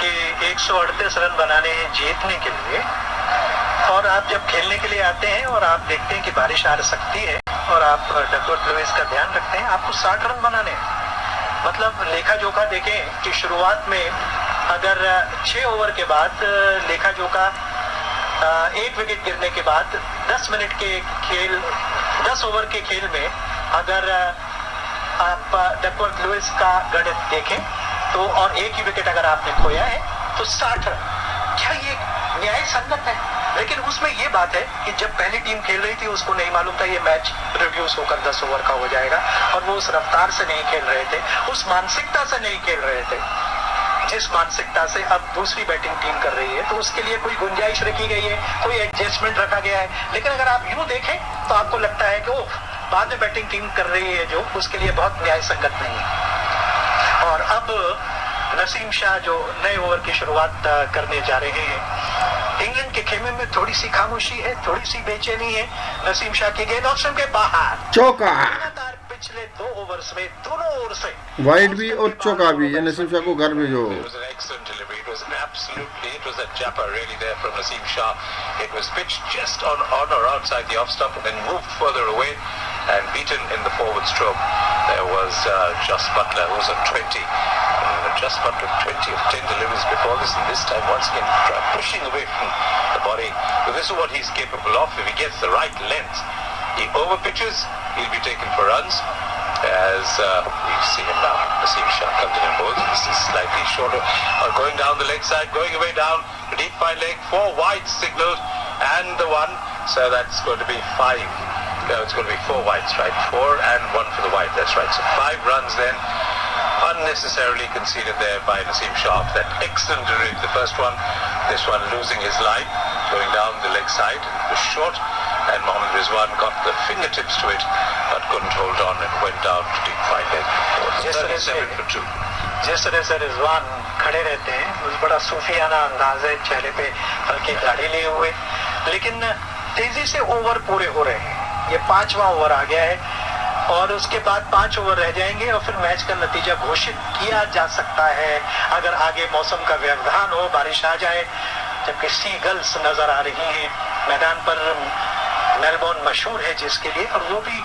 कि 138 run बनाने हैं जीतने के लिए, और आप जब खेलने के लिए आते हैं और आप देखते हैं कि बारिश आ सकती है और आप डकवर्थ लुईस का ध्यान रखते हैं, आपको 60 रन बनाने हैं। मतलब लेखा जोखा देखें कि शुरुआत में अगर 6 ओवर के बाद लेखा जोखा 1 विकेट गिरने के बाद 10 मिनट के खेल, 10 ओवर के खेल में अगर आप डकवर्थ लुईस का गणित देखें तो, और 1 ही विकेट अगर आपने खोया है तो 60 रन। क्या ये न्याय संगत है? लेकिन उसमें ये बात है कि जब पहली टीम खेल रही थी उसको नहीं मालूम था ये मैच रिड्यूस होकर 10 ओवर का हो जाएगा, और वो उस रफ्तार से नहीं खेल रहे थे, उस मानसिकता से नहीं खेल रहे थे जिस मानसिकता से अब दूसरी बैटिंग टीम कर रही है। तो उसके लिए कोई गुंजाइश रखी गई है, कोई एडजस्टमेंट रखा गया है। लेकिन अगर आप यूं देखें तो आपको लगता है कि वो बाद में बैटिंग टीम कर रही है जो उसके लिए बहुत न्याय संगत नहीं है। और अब नसीम शाह जो नए ओवर की शुरुआत करने जा रहे हैं, इंग्लैंड के खेमे में थोड़ी सी खामोशी है, थोड़ी सी बेचैनी है। नसीम शाह की गेंद ऑप्शन के बाहर, चौका। पिछले 2 ओवर्स में दोनों ओर से वाइड भी और चौका भी, ये नसीम शाह को घर भेजो। It was a japper really there from Naseem Shah. It was pitched just on or outside the off stump and then moved further away and beaten in the forward stroke. There was Just Butler, who was on 20. Just Butler 20 of 10 deliveries before this, and this time once again pushing away from the body. So this is what he's capable of if he gets the right length. He over pitches, he'll be taken for runs. As we see him now, Naseem Shah comes in and bowls. This is slightly shorter, going down the leg side, going away down the deep fine leg. 4 wides signalled, and the 1. So that's going to be 5. No, it's going to be 4 wides, right? 4 and 1 for the wide. That's right. So 5 runs then, unnecessarily conceded there by Naseem Shah. That excellent delivery, the first one. This one losing his line, going down the leg side. It was short, and Mohammad Rizwan got the fingertips to it, but couldn't hold on and went down to deep fine leg. 37 for 2. जिस तरह से रिजवान खड़े रहते हैं, उस बड़ा सूफियाना अंदाज है, चेहरे पे हल्की दाढ़ी लिए हुए, लेकिन तेजी से ओवर पूरे हो रहे हैं। ये 5वां ओवर आ गया है और उसके बाद 5 ओवर रह जाएंगे और फिर मैच का नतीजा घोषित किया जा सकता है अगर आगे मौसम का व्यवधान हो, बारिश आ जाए। जबकि सी गर्ल्स नजर आ रही हैं मैदान पर, मेलबोर्न मशहूर है जिसके लिए, और वो भी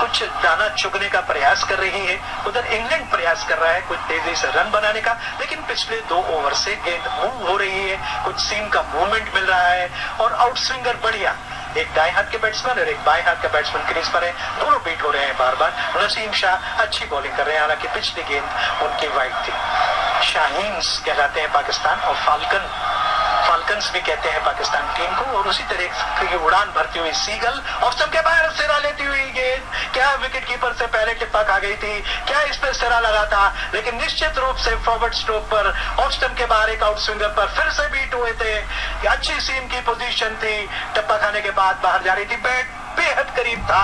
कुछ दाना चुगने का प्रयास कर रही है। उधर इंग्लैंड प्रयास कर रहा है कुछ तेजी से रन बनाने का, लेकिन पिछले 2 ओवर से गेंद मूव हो रही है, कुछ सीम का मूवमेंट मिल रहा है और आउट स्विंगर बढ़िया, एक दाएं हाथ के बैट्समैन और एक बाएं हाथ का बैट्समैन क्रीज पर है, दोनों बीट हो रहे हैं बार बार। नसीम शाह अच्छी बॉलिंग कर रहे हैं, हालांकि पिछली गेंद उनकी वाइड थी। शाहीन्स कहलाते हैं पाकिस्तान और फाल्कन्स भी कहते हैं पाकिस्तान टीम को, और उसी तरह की उड़ान भरती हुई सीगल ऑफ स्टंप के बाहर सिरा लेती हुई गेंद, क्या विकेट कीपर से पहले टिप्पा खा गई थी, क्या इस पर सिरा लगा था, लेकिन निश्चित रूप से फॉरवर्ड स्ट्रोक पर ऑफ स्टंप के बाहर एक आउट स्विंगर पर फिर से बीट हुए थे। अच्छी सीम की पोजीशन थी, टिप्पा खाने के बाद बाहर जा रही थी, बैट बेहद करीब था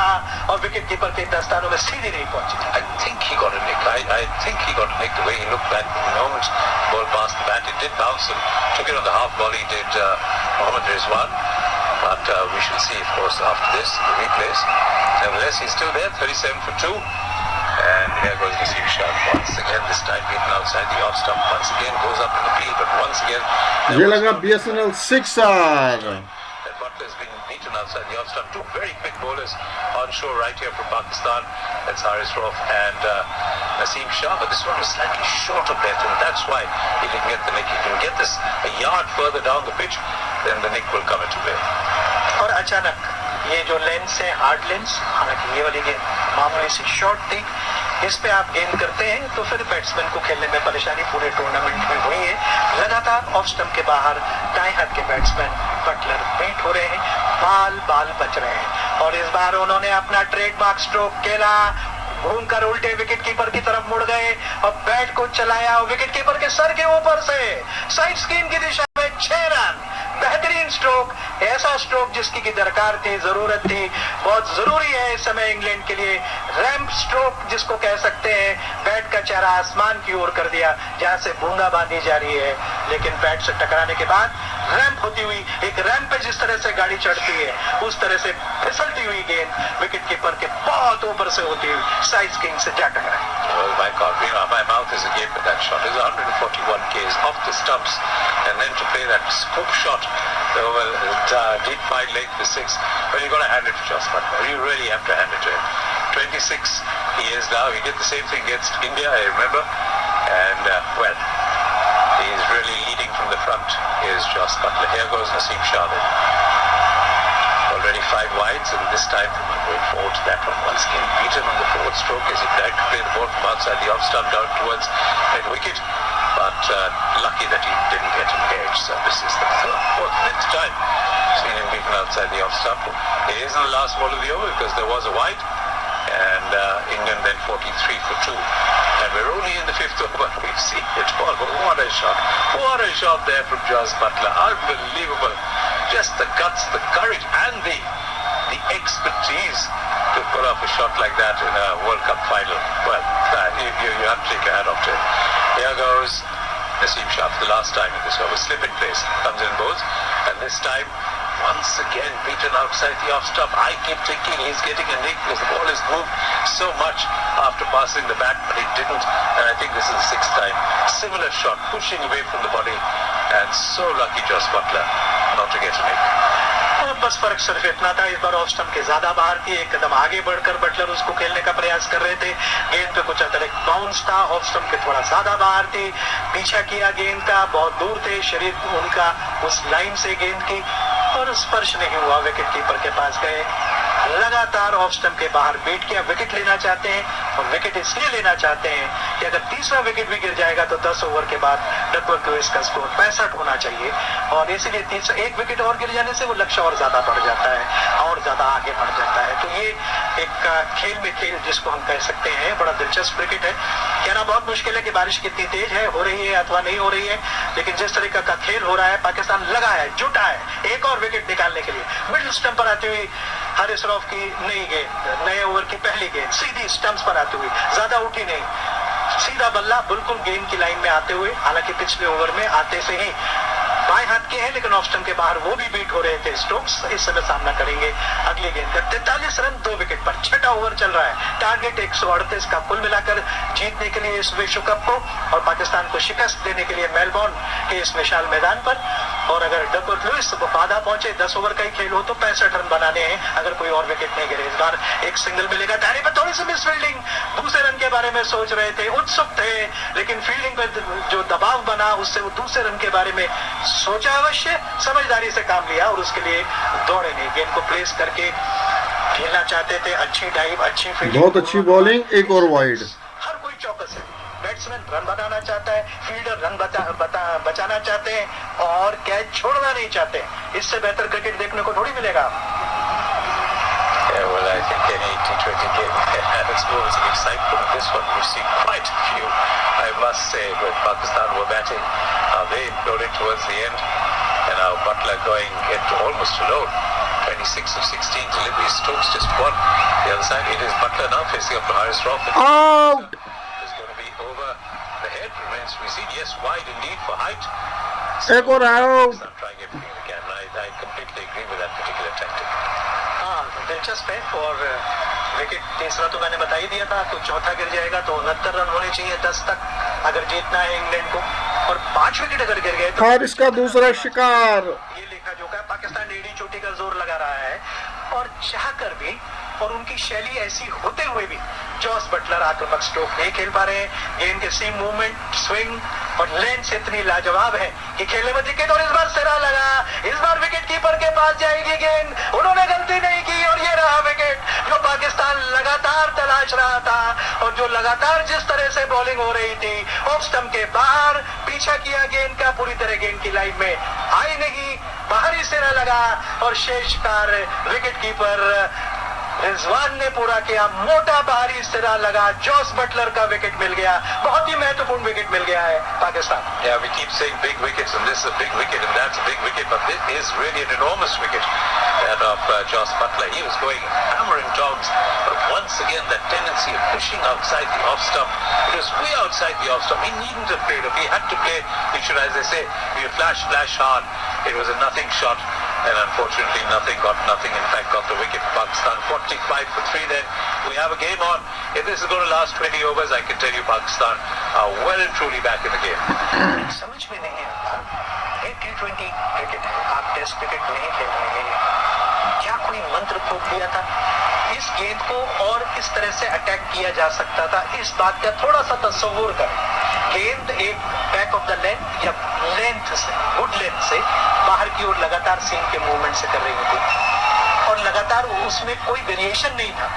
और विकेट कीपर के दस्तानों में सीधी नहीं पहुंची थी। I think he got a nick. I think he got a nick the way he looked back the moment ball passed the bat. It did bounce and took it on the half volley, did Mohammad Rizwan. But we shall see, of course, after this, the replays. Nevertheless, he's still there, 37 for 2. And here goes Naseem Shah. Once again, this time beaten outside the off stump. Once again, goes up in the field, but once again... ये लगा BSNL 6R. Butler's been beaten outside the off stump. 2 very quick bowlers on shore right here from Pakistan. That's Haris Rauf and Naseem Shah. But this one was slightly short of death, and that's why he didn't get the nick. He can get this a yard further down the pitch, then the nick will come into play. और अचानक ये जो lens है, hard lens, हालांकि ये वाली गेंद मामूली सी शॉर्ट थी, इस पे आप गेंद करते हैं तो फिर बैट्समैन को खेलने में परेशानी पूरे टूर्नामेंट में हुई है। लगातार ऑफ स्टंप के बाहर दाएं हाथ के बैट्समैन बटलर बीट हो रहे हैं, बाल बच रहे हैं, और इस बार उन्होंने अपना ट्रेडमार्क स्ट्रोक खेला, घूमकर उल्टे विकेट कीपर की तरफ मुड़ गए और बैट को चलाया और विकेट कीपर के सर के ऊपर से साइड स्क्रीन की दिशा में 6 रन। बेहतरीन स्ट्रोक, ऐसा स्ट्रोक जिसकी की दरकार थी, जरूरत थी, बहुत जरूरी है इस समय इंग्लैंड के लिए। रैंप स्ट्रोक जिसको कह सकते हैं, बैट का चेहरा आसमान की ओर कर दिया जहां से बूंदाबांदी जारी है, लेकिन बैट से टकराने के बाद रैंप होती हुई, एक रैंप पे जिस तरह से गाड़ी चढ़ती है उस तरह से फिसलती हुई गेंद विकेट कीपर के बहुत ऊपर से होती हुई साइड स्क्रीन से जा टकराई। Well, my God, my mouth is agape with that shot. It was 141 k's off the stumps, and then to play that scoop shot over deep wide leg for 6. Well, you've got to hand it to Joss Butler. You really have to hand it to him. 26 he is now. He did the same thing against India, I remember. And, well, he is really leading from the front. Here's Joss Butler. Here goes Naseem Shah then. Already 5 wides, and this time going forward to that one. Once again, beaten on the forward stroke as he tried to play the ball from outside the off stump down towards mid wicket. But lucky that he didn't get engaged. So this is the 3rd, 4th, 5th time seen him beaten outside the off stump. It isn't the last ball of the over because there was a wide, and England then 43 for 2. And we're only in the 5th over. We've seen it all, but what a shot! What a shot there from Joss Butler! Unbelievable! Just the guts, the courage, and the expertise to pull off a shot like that in a World Cup final. Well, you have to take your hat off to him. Here goes Naseem Shah for the last time in this over. Slip in place, comes in both, and this time once again beaten outside the off stump. I keep thinking he's getting a nick because the ball has moved so much after passing the bat, but it didn't, and I think this is the 6th time. Similar shot, pushing away from the body, and so lucky Joss Butler not to get a nick. बस फर्क सिर्फ इतना था, इस बार off stump के ज्यादा बाहर थी, एक कदम आगे बढ़कर बटलर उसको खेलने का प्रयास कर रहे थे, गेंद पे कुछ अतिरिक्त बाउंस था, ऑफ स्टंप के थोड़ा ज्यादा बाहर थी, पीछा किया गेंद का, बहुत दूर थे शरीर उनका उस लाइन से गेंद की, और स्पर्श नहीं हुआ, विकेट कीपर के पास गए, लगातार ऑफ स्टंप के बाहर बीट किया, विकेट लेना चाहते हैं, और विकेट इसलिए लेना चाहते हैं कि अगर तीसरा विकेट भी गिर जाएगा तो 10 ओवर के बाद लगभग इसका स्कोर 65 होना चाहिए, और इसीलिए तीसरा एक विकेट और गिर जाने से वो लक्ष्य और ज्यादा बढ़ जाता है और ज्यादा आगे बढ़ जाता है। तो ये एक खेल में खेल जिसको हम कह सकते हैं, बड़ा दिलचस्प क्रिकेट है। कहना बहुत मुश्किल है कि बारिश कितनी तेज है, हो रही है अथवा नहीं हो रही है, लेकिन जिस तरीके का खेल हो रहा है, पाकिस्तान लगा है, जुटा है एक और विकेट निकालने के लिए। मिडिल स्टंप पर आती हुई हारिस रऊफ की नई गेंद, नए ओवर की पहली गेंद, सीधी स्टंप्स पर आती हुई, ज्यादा उठी नहीं, सीधा बल्ला बिल्कुल गेंद की लाइन में आते हुए, हालांकि पिछले ओवर में आते से ही बाएं हाथ के हैं, लेकिन ऑफ स्टंप के बाहर वो भी बीट हो रहे थे। स्टोक्स इस समय सामना करेंगे अगली गेंद का। 43 रन 2 विकेट पर, 6वां ओवर चल रहा है, टारगेट 138 का कुल मिलाकर जीतने के लिए इस विश्व कप को और पाकिस्तान को शिकस्त देने के लिए मेलबोर्न के इस विशाल मैदान पर और अगर डकवर्थ लुइस बाधा पहुंचे, 10 ओवर का ही खेल हो तो 65 रन बनाने हैं अगर कोई और विकेट नहीं गिरे। इस बार एक सिंगल मिलेगा। दायरे पर थोड़ी सी मिस फील्डिंग, दूसरे रन के बारे में सोच रहे थे, उत्सुक थे, लेकिन फील्डिंग पर जो दबाव बना उससे वो दूसरे रन के बारे में सोचा अवश्य, समझदारी से काम लिया और उसके लिए दौड़े नहीं। गेंद को प्लेस करके खेलना चाहते थे। अच्छी डाइव, अच्छी फील्डिंग, बहुत अच्छी बॉलिंग, एक और वाइड। हर कोई चौकस है। बैट्समैन रन बनाना चाहता है, फील्डर रन बचाना चाहते हैं और कैच छोड़ना नहीं चाहते। इससे बेहतर क्रिकेट देखने को थोड़ी मिलेगा। Yeah, well, I think any T20 game had its moments of excitement. This one, you see quite a few, I must say, when Pakistan were batting. They imploded towards the end, and now Butler going into almost alone. 26 of 16 deliveries. Stokes just won the other side. It is Butler now facing up to Haris Roth. Out! It's going to be over the head. Remains to be seen. Yes, wide indeed for height. एक और out. I'm trying everything they can. I completely agree with that particular tactic. दिलचस्प है। और wicket तीसरा तो मैंने बता ही दिया था, तो चौथा गिर जाएगा तो 69 रन होने चाहिए 10 तक अगर जीतना है इंग्लैंड को। और 5 विकेट अगर गिर गए तो हारिस का दूसरा शिकार। ये लेखा जोखा। पाकिस्तान एड़ी चोटी का जोर लगा रहा है और चाह कर भी, और उनकी शैली ऐसी होते हुए भी जॉस बटलर आक्रामक स्ट्रोक नहीं खेल पा रहे हैं। गेंद के सीम मूवमेंट, स्विंग और लेंथ इतनी लाजवाब है कि खेलने में दिक्कत। और इस बार सिरा लगा, इस बार विकेट कीपर के पास जाएगी गेंद। उन्होंने गलती नहीं की और ये रहा विकेट जो पाकिस्तान लगातार तलाश रहा था और जो लगातार जिस तरह से बॉलिंग हो रही थी ऑफ स्टंप के बाहर पीछा किया गेंद का, पूरी तरह गेंद की लाइन में आई नहीं, बाहरी सिरा लगा और शेष कार विकेट कीपर रिजवान ने पूरा किया। मोटा बाहरी सिरा लगा, जॉस बटलर का विकेट मिल गया। बहुत ही महत्वपूर्ण विकेट मिल गया है Pakistan. Yeah, we keep saying big wickets, and this is a big wicket, and that's a big wicket, but this is really an enormous wicket, that of Joss Butler. He was going hammering dogs, but once again that tendency of pushing outside the off stump. It was way outside the off stump. He needn't have played. If he had to play, he should, as they say, be a flash hard. It was a nothing shot. And unfortunately, nothing got nothing. In fact, got the wicket for Pakistan. 45 for 3 then. We have a game on. If this is going to last 20 overs, I can tell you Pakistan are well and truly back in the game. समझ में नहीं आता, ये T20 cricket है, आप test cricket नहीं खेल रहे हैं। क्या कोई मंत्र फूंक दिया था? इस गेंद को और इस तरह से अटैक किया जा सकता था। इस बात का थोड़ा सा तस्वुर करें। गेंद एक बैक ऑफ द लेंथ या लेंथ से, गुड लेंथ से बाहर की ओर लगातार सीम के मूवमेंट से कर रही थी और लगातार उसमें कोई वेरिएशन नहीं था।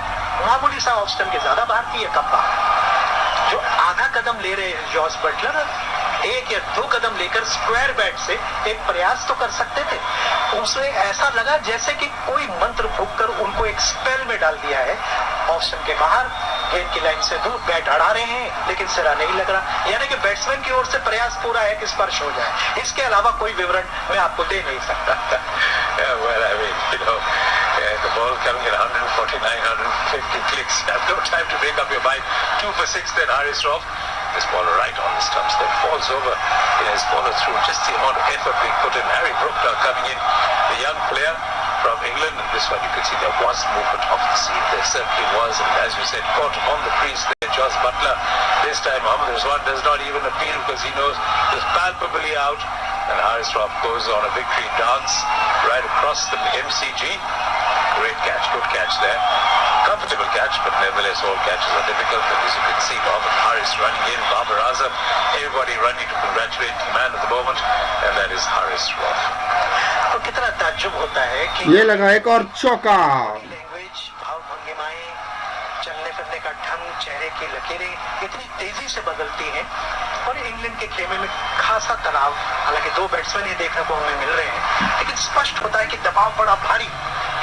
मामूली सा ऑफ स्टंप के ज्यादा बाहर थी या कम बाहर। जो आधा कदम ले रहे हैं जॉस बटलर, 1 या 2 कदम लेकर स्क्वायर बैट से एक प्रयास तो कर सकते थे। उसे ऐसा लगा जैसे कि कोई मंत्र फूंक कर उनको एक स्पेल में डाल दिया है। ऑफ स्टंप के बाहर गेंद की लाइन से दूर बैट अड़ा रहे हैं लेकिन सिरा नहीं लग रहा, यानी कि बैट्समैन की ओर से प्रयास पूरा है कि स्पर्श हो जाए। इसके अलावा कोई विवरण मैं आपको दे नहीं सकता। Well, I mean, you know, the ball coming at 149, 150 clicks. You have no time to make up your mind. 2 for 6 then Haris Roth. This ball right on the stumps, then falls over. His follow through. Just the amount of effort being put in. Harry Brook now coming in, the young player from England. This one you could see there was movement off the seam. There certainly was, and as you said, caught on the crease there. Joss Butler. This time Mohammad Rizwan does not even appeal because he knows he's palpably out. And Haris Roth goes on a victory dance right across the MCG. Great catch, good catch there. Comfortable catch, but nevertheless all catches are difficult. But as you can see, Mohammad Haris running in, Babar Azam, everybody running to congratulate the man of the moment, and that is Haris Roth. तो कितना ताज्जुब होता है कि ये लगा एक और चौका। लैंग्वेज, भाव भंगिमाएं, चलने फिरने का ढंग, चेहरे की लकीरें इतनी तेजी से बदलती हैं और इंग्लैंड के खेमे में खासा तनाव, हालांकि 2 बैट्समैन ही देखने को हमें मिल रहे हैं, लेकिन स्पष्ट होता है कि दबाव बड़ा भारी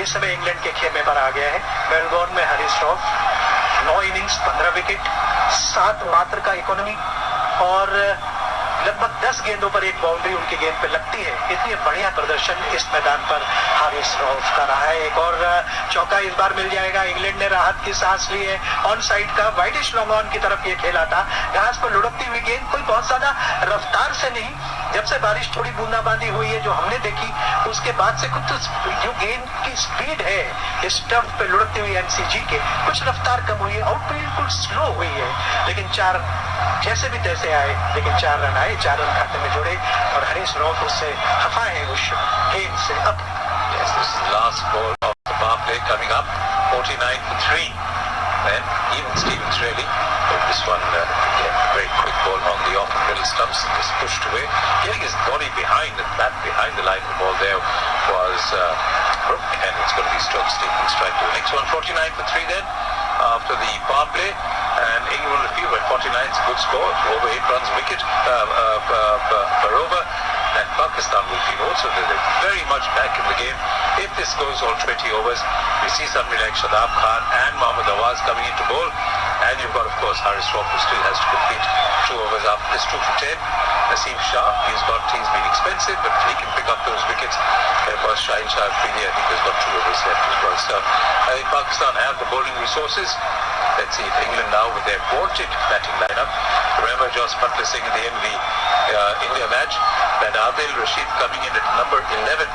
इस समय इंग्लैंड के खेमे पर आ गया है। मेलबोर्न में हारिस रॉथ 9 इनिंग्स 15 विकेट, 7 मात्र का इकोनॉमी और लगभग 10 गेंदों पर एक बाउंड्री उनकी गेंद पे लगती है। इतनी बढ़िया प्रदर्शन इस मैदान पर हारिस रॉथ का रहा है। एक और चौका इस बार मिल जाएगा। इंग्लैंड ने राहत की सांस ली है। ऑन साइड का वाइडिश लॉन्ग ऑन की तरफ ये खेला था, घास पर लुढ़कती हुई गेंद, कोई बहुत ज्यादा रफ्तार से नहीं। जब से बारिश थोड़ी बूंदाबांदी हुई है जो हमने देखी, उसके बाद से कुछ जो गेंद की स्पीड है इस टर्फ पे लुढ़कती हुई एमसीजी के, कुछ रफ्तार कम हुई है, आउट बिल्कुल स्लो हुई है, लेकिन 4 जैसे भी तैसे आए, लेकिन 4 रन आए। बड़े 4 रन खाते में जोड़े और हरीश राव उससे खफा है उस गेम से। अब Yes, this is the last ball of the power play coming up. 49 for 3. And even Stevens really. But this one, again, very quick ball on the off of Billy Stumps and just pushed away. Getting his body behind and bat behind the line of the ball there was Brook, and it's going to be Stokes taking strike to the next one. 49 for 3 then after the power play. And England will feel at 49 is a good score. Over 8 runs a wicket per over. And Pakistan will feel also that they're very much back in the game. If this goes all 20 overs, we see somebody like Shadab Khan and Mohammad Awaz coming into bowl. And you've got, of course, Haris Rauf, who still has to complete 2 overs after this 2 for 10. Naseem Shah, he's been expensive, but he can pick up those wickets. Of course, Shaheen Shah Afridi, I think, has got 2 overs left as well. So I think Pakistan have the bowling resources. Let's see if England now with their vaunted batting lineup. Remember Jos Butler saying at the end of the India match that Adil Rashid coming in at number 11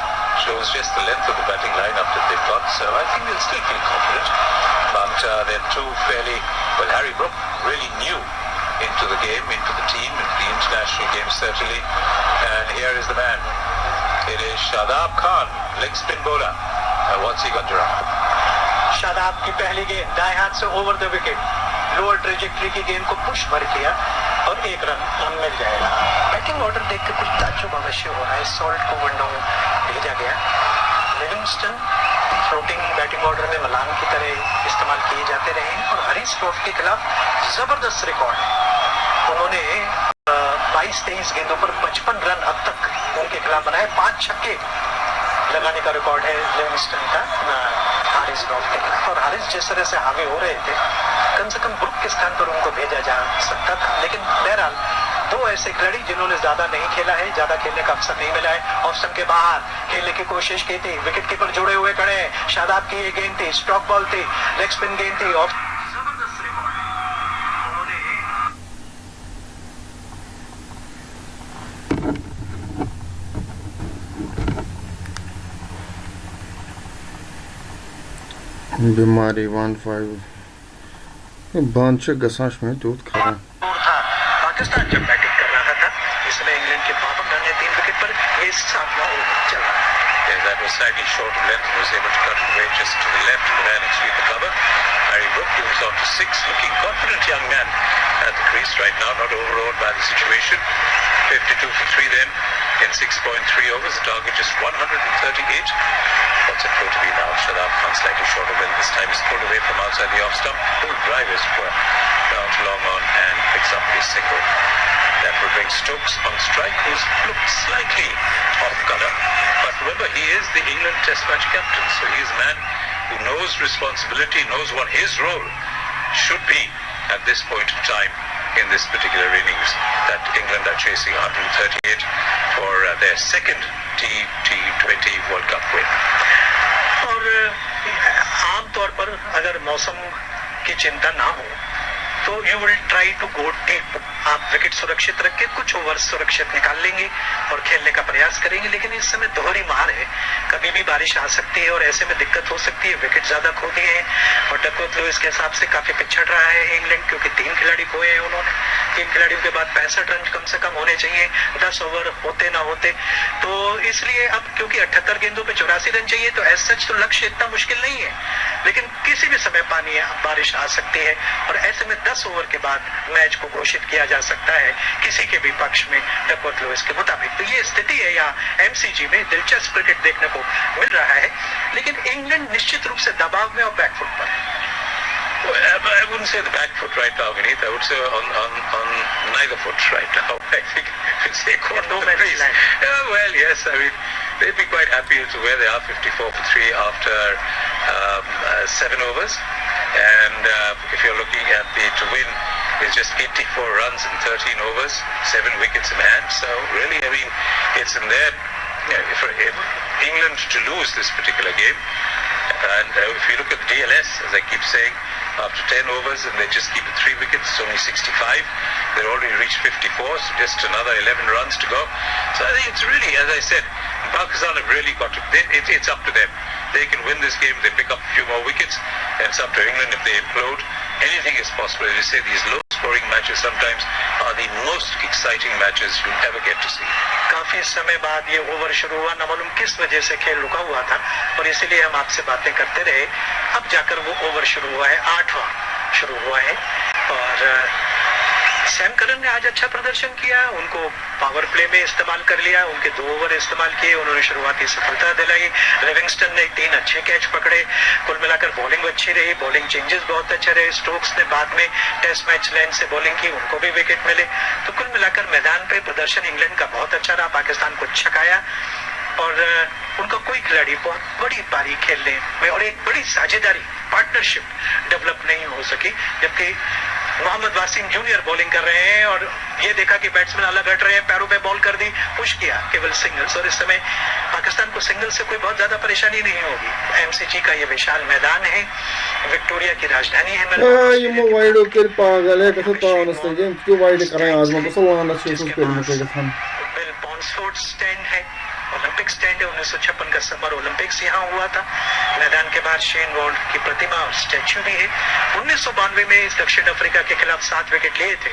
shows just the length of the batting lineup that they've got. So I think they'll still feel confident. But they're 2 fairly, well, Harry Brook really new into the game, into the team, into the international game certainly. And here is the man. It is Shadab Khan, leg spin bowler. And what's he got to run? Shadab की पहली गेंद दाएं हाथ से over the wicket, lower trajectory की गेंद को push भर किया और 1 रन मिल जाएगा। बैटिंग ऑर्डर देख के कुछ ताज्जुब अवश्य हो रहा है। सॉल्ट को विंडो में भेजा गया, लिविंगस्टन फ्लोटिंग बैटिंग ऑर्डर में मलान की तरह इस्तेमाल किए जाते रहे और हरीश राव के खिलाफ जबरदस्त रिकॉर्ड। उन्होंने 22-23 गेंदों पर 55 रन अब तक उनके खिलाफ बनाए। 5 छक्के लगाने का रिकॉर्ड है लिविंगस्टन का हारिस राव के खिलाफ। और हारिस जिस तरह से हावी हो रहे थे, कम से कम ब्रुक के स्थान पर उनको भेजा जा सकता था। लेकिन बहरहाल 2 ऐसे खिलाड़ी जिन्होंने ज्यादा नहीं खेला है, ज्यादा खेलने का अवसर नहीं मिला है, ऑफ स्टंप के बाहर खेलने की कोशिश की थी। विकेट कीपर जुड़े हुए खड़े हैं। शादाब की ये गेंद थी, स्टॉक बॉल थी, लेग स्पिन गेंद थी। ऑफ बीमारी 15 बांचे गसाश में दूध खा रहा पाकिस्तान जब बैटिंग कर रहा था, इसमें इंग्लैंड के 52 रन है 3 विकेट पर। ये 7वां ओवर चल रहा है। That was slightly short of length, was able to cut away just to the left of the man and sweep the cover. Harry Brook moves on to 6, looking confident young man at the crease right now, not overawed by the situation. 52 for 3 then in 6.3 overs, the target just 138. What's it going to be now? Shadab Khan slightly short of length this time. He's pulled away from outside the off stump. Full drivers were down to long on and picks up his single. That will bring Stokes on strike, who's looked slightly off colour. But remember, he is the England Test match captain, so he is a man who knows responsibility, knows what his role should be at this point of time in this particular innings that England are chasing 138 for their second T20 World Cup win. और आमतौर पर अगर मौसम की चिंता ना हो तो you will try to go deep. आप विकेट सुरक्षित रख के कुछ ओवर सुरक्षित निकाल लेंगे और खेलने का प्रयास करेंगे। लेकिन इस समय दोहरी मार है, कभी भी बारिश आ सकती है और ऐसे में दिक्कत हो सकती है। विकेट ज्यादा खो दिए हैं और डकवर्थ लुईस के हिसाब से काफी पिछड़ रहा है इंग्लैंड, क्योंकि 3 खिलाड़ी खोए हैं उन्होंने। 3 खिलाड़ियों के बाद 65 रन कम से कम होने चाहिए, 10 ओवर होते ना होते। तो इसलिए अब क्योंकि 78 गेंदों पे 84 रन चाहिए, तो एज सच तो लक्ष्य इतना मुश्किल नहीं है। लेकिन किसी भी समय बारिश आ सकती है और ऐसे में 10 ओवर के बाद मैच को घोषित किया जा सकता है किसी के भी पक्ष में डकवर्थ लुईस के मुताबिक। तो ये स्थिति है यहाँ एमसीजी में। दिलचस्प क्रिकेट देखने को मिल रहा है, लेकिन इंग्लैंड निश्चित रूप से दबाव में और बैकफुट पर। Well, I wouldn't say the back foot right now, Vineet. I would say on neither foot right now. I think it's the crease. Well, yes. I mean, they'd be quite happy to where they are, 54 for 3 after 7 overs. And if you're looking at to win, it's just 84 runs in 13 overs, 7 wickets in hand. So really, I mean, it's in there for England to lose this particular game. And if you look at the DLS, as I keep saying, after 10 overs and they just keep it 3 wickets, it's only 65. They're already reached 54, so just another 11 runs to go. So I think it's really, as I said, Pakistan have really got to, it's up to them. They can win this game, they pick up a few more wickets, and it's up to England if they implode. Anything is possible. As you say, these low scoring matches sometimes are the most exciting matches you'll ever get to see. काफी समय बाद ये over शुरू हुआ, न मालूम किस वजह से खेल रुका हुआ था और इसीलिए हम आपसे बातें करते रहे। अब जाकर वो ओवर शुरू हुआ है, 8वां शुरू हुआ है और सैम करन ने आज अच्छा प्रदर्शन किया, उनको पावर प्ले में इस्तेमाल कर लिया, उनके 2 ओवर इस्तेमाल किए, उन्होंने शुरुआती सफलता दिलाई। लिविंगस्टन ने 3 अच्छे कैच पकड़े, कुल मिलाकर बॉलिंग अच्छी रही, बॉलिंग चेंजेस बहुत अच्छे रहे। स्टोक्स ने बाद में टेस्ट मैच लेंथ से बॉलिंग की, उनको भी विकेट मिले। तो कुल मिलाकर मैदान पे प्रदर्शन इंग्लैंड का बहुत अच्छा रहा, पाकिस्तान को छकाया और उनका कोई खिलाड़ी बहुत बड़ी पारी खेलने में और एक बड़ी साझेदारी पार्टनरशिप डेवलप नहीं हो सकी, जबकि मोहम्मद वासिम जूनियर बॉलिंग कर रहे हैं और ये देखा कि बैट्समैन अलग हट रहे हैं, पैरों पे बॉल कर दी, पुश किया केवल सिंगल्स और इस समय पाकिस्तान को सिंगल से कोई बहुत ज्यादा परेशानी नहीं होगी। एमसीजी का ये विशाल मैदान है, विक्टोरिया की राजधानी है। बिल पॉन्सफोर्ड स्टैंड है, ओलंपिक स्टैंड है, 1956 का समर ओलंपिक्स यहाँ हुआ था। मैदान के बाहर शेन वॉर्न की प्रतिमा और स्टैच्यू भी है। 1992 में इस दक्षिण अफ्रीका के खिलाफ 7 विकेट लिए थे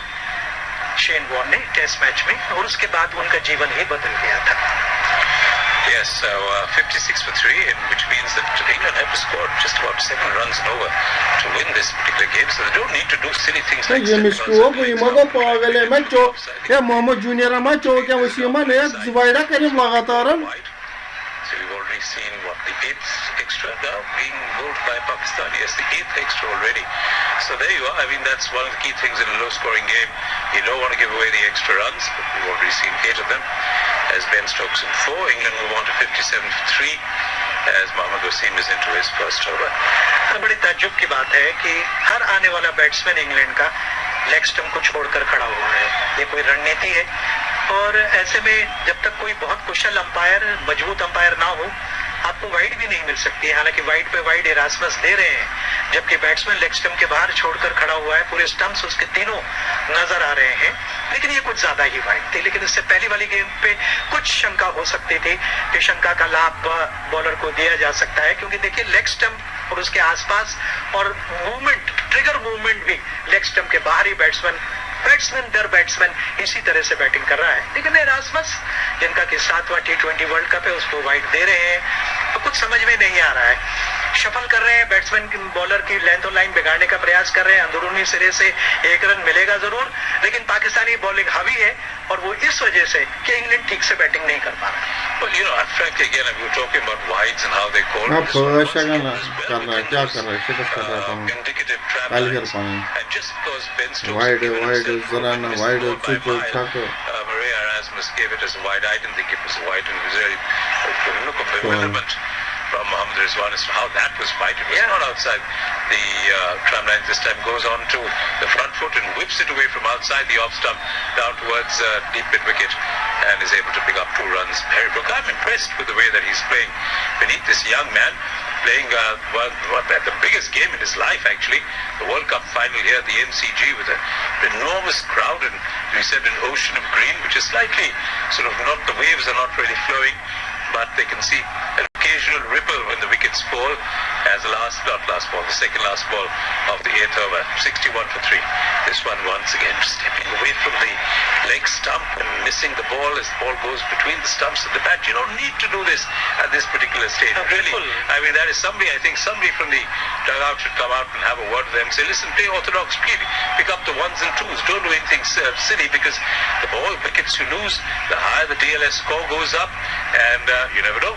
शेन वॉर्न ने टेस्ट मैच में और उसके बाद उनका जीवन ही बदल गया था। Yes, so 56 for 3, which means that England have to score just about 7 runs and over to win this particular game, so they don't need to do silly things like ये मिस्को कोई मगा पागल है मैं जो क्या मोहम्मद जूनियर मैं जो क्या वसीमा ने जुबाइरा करीम लगातार So we've already seen what the 8th extra now being bowled by Pakistan. Yes, the 8th extra already. So there you are. I mean, that's one of the key things in a low-scoring game. You don't want to give away the extra runs, but we've already seen 8 of them. As Ben Stokes in 4, England move on to 57 for 3. As Mohammad Wasim is into his first over. बड़ी ताज्जुब की बात है कि हर आने वाला batsman England का leg stump को छोड़कर खड़ा हुआ है। ये कोई रणनीति है और ऐसे में जब तक कोई बहुत कुशल अंपायर, मजबूत अंपायर ना हो, आपको वाइड भी नहीं मिल सकती है। हालांकि वाइड पे वाइड इरास्मस दे रहे हैं, जबकि बैट्समैन लेग स्टंप के बाहर छोड़कर खड़ा हुआ है, पूरे स्टंप्स उसके तीनों नजर आ रहे हैं, लेकिन ये कुछ ज्यादा ही वाइड थी। लेकिन इससे पहली वाली गेम पे कुछ शंका हो सकती थी कि शंका का लाभ बॉलर को दिया जा सकता है, क्योंकि देखिए लेग स्टंप और उसके आसपास और मूवमेंट, ट्रिगर मूवमेंट भी लेग स्टंप के बाहर ही बैट्समैन दर बैट्समैन इसी तरह से बैटिंग कर रहा है। लेकिन एरास्मस जिनका कि 7वां T20 वर्ल्ड कप है उसको वाइड दे रहे हैं, तो कुछ समझ में नहीं आ रहा है। शफल कर रहे हैं, बैट्समैन बॉलर की लेंथ और लाइन बिगाड़ने का प्रयास कर रहे हैं, अंदरूनी सिरे से 1 रन मिलेगा जरूर, लेकिन पाकिस्तानी बॉलिंग हावी है और वो इस वजह से कि इंग्लैंड ठीक से बैटिंग नहीं कर पा रहा। Well, you know, frankly, again, we were talking about wides and how they call क्या कर रहा है indicative trap काली lines. कर पानी And just because Ben Stokes wide gave it wide himself जरा ना a वाइड score by चुप mile, ठाक Maria Erasmus gave it as a wide. I didn't think it was a wide, and it was really a look of bewilderment from Mohammad Rizwan as to how that was wide. It was not outside the tram line this time. Goes on to the front foot and whips it away from outside the off stump down towards deep mid wicket and is able to pick up 2 runs. Harry Brook, I'm impressed with the way that he's playing beneath this young man, playing the biggest game in his life actually, the World Cup final here at the MCG with an enormous crowd and we said an ocean of green, which is slightly sort of not, the waves are not really flowing, but they can see an occasional ripple when the wickets fall as the second last ball of the 8th over, 61 for 3. This one once again stepping away from the leg stump and missing the ball as the ball goes between the stumps of the bat. You don't need to do this at this particular stage. Really, I mean, that is somebody, I think somebody from the dugout should come out and have a word with them, say, listen, play orthodox, pick up the 1s and 2s, don't do anything silly, because the more wickets you lose, the higher the DLS score goes up, and you never know.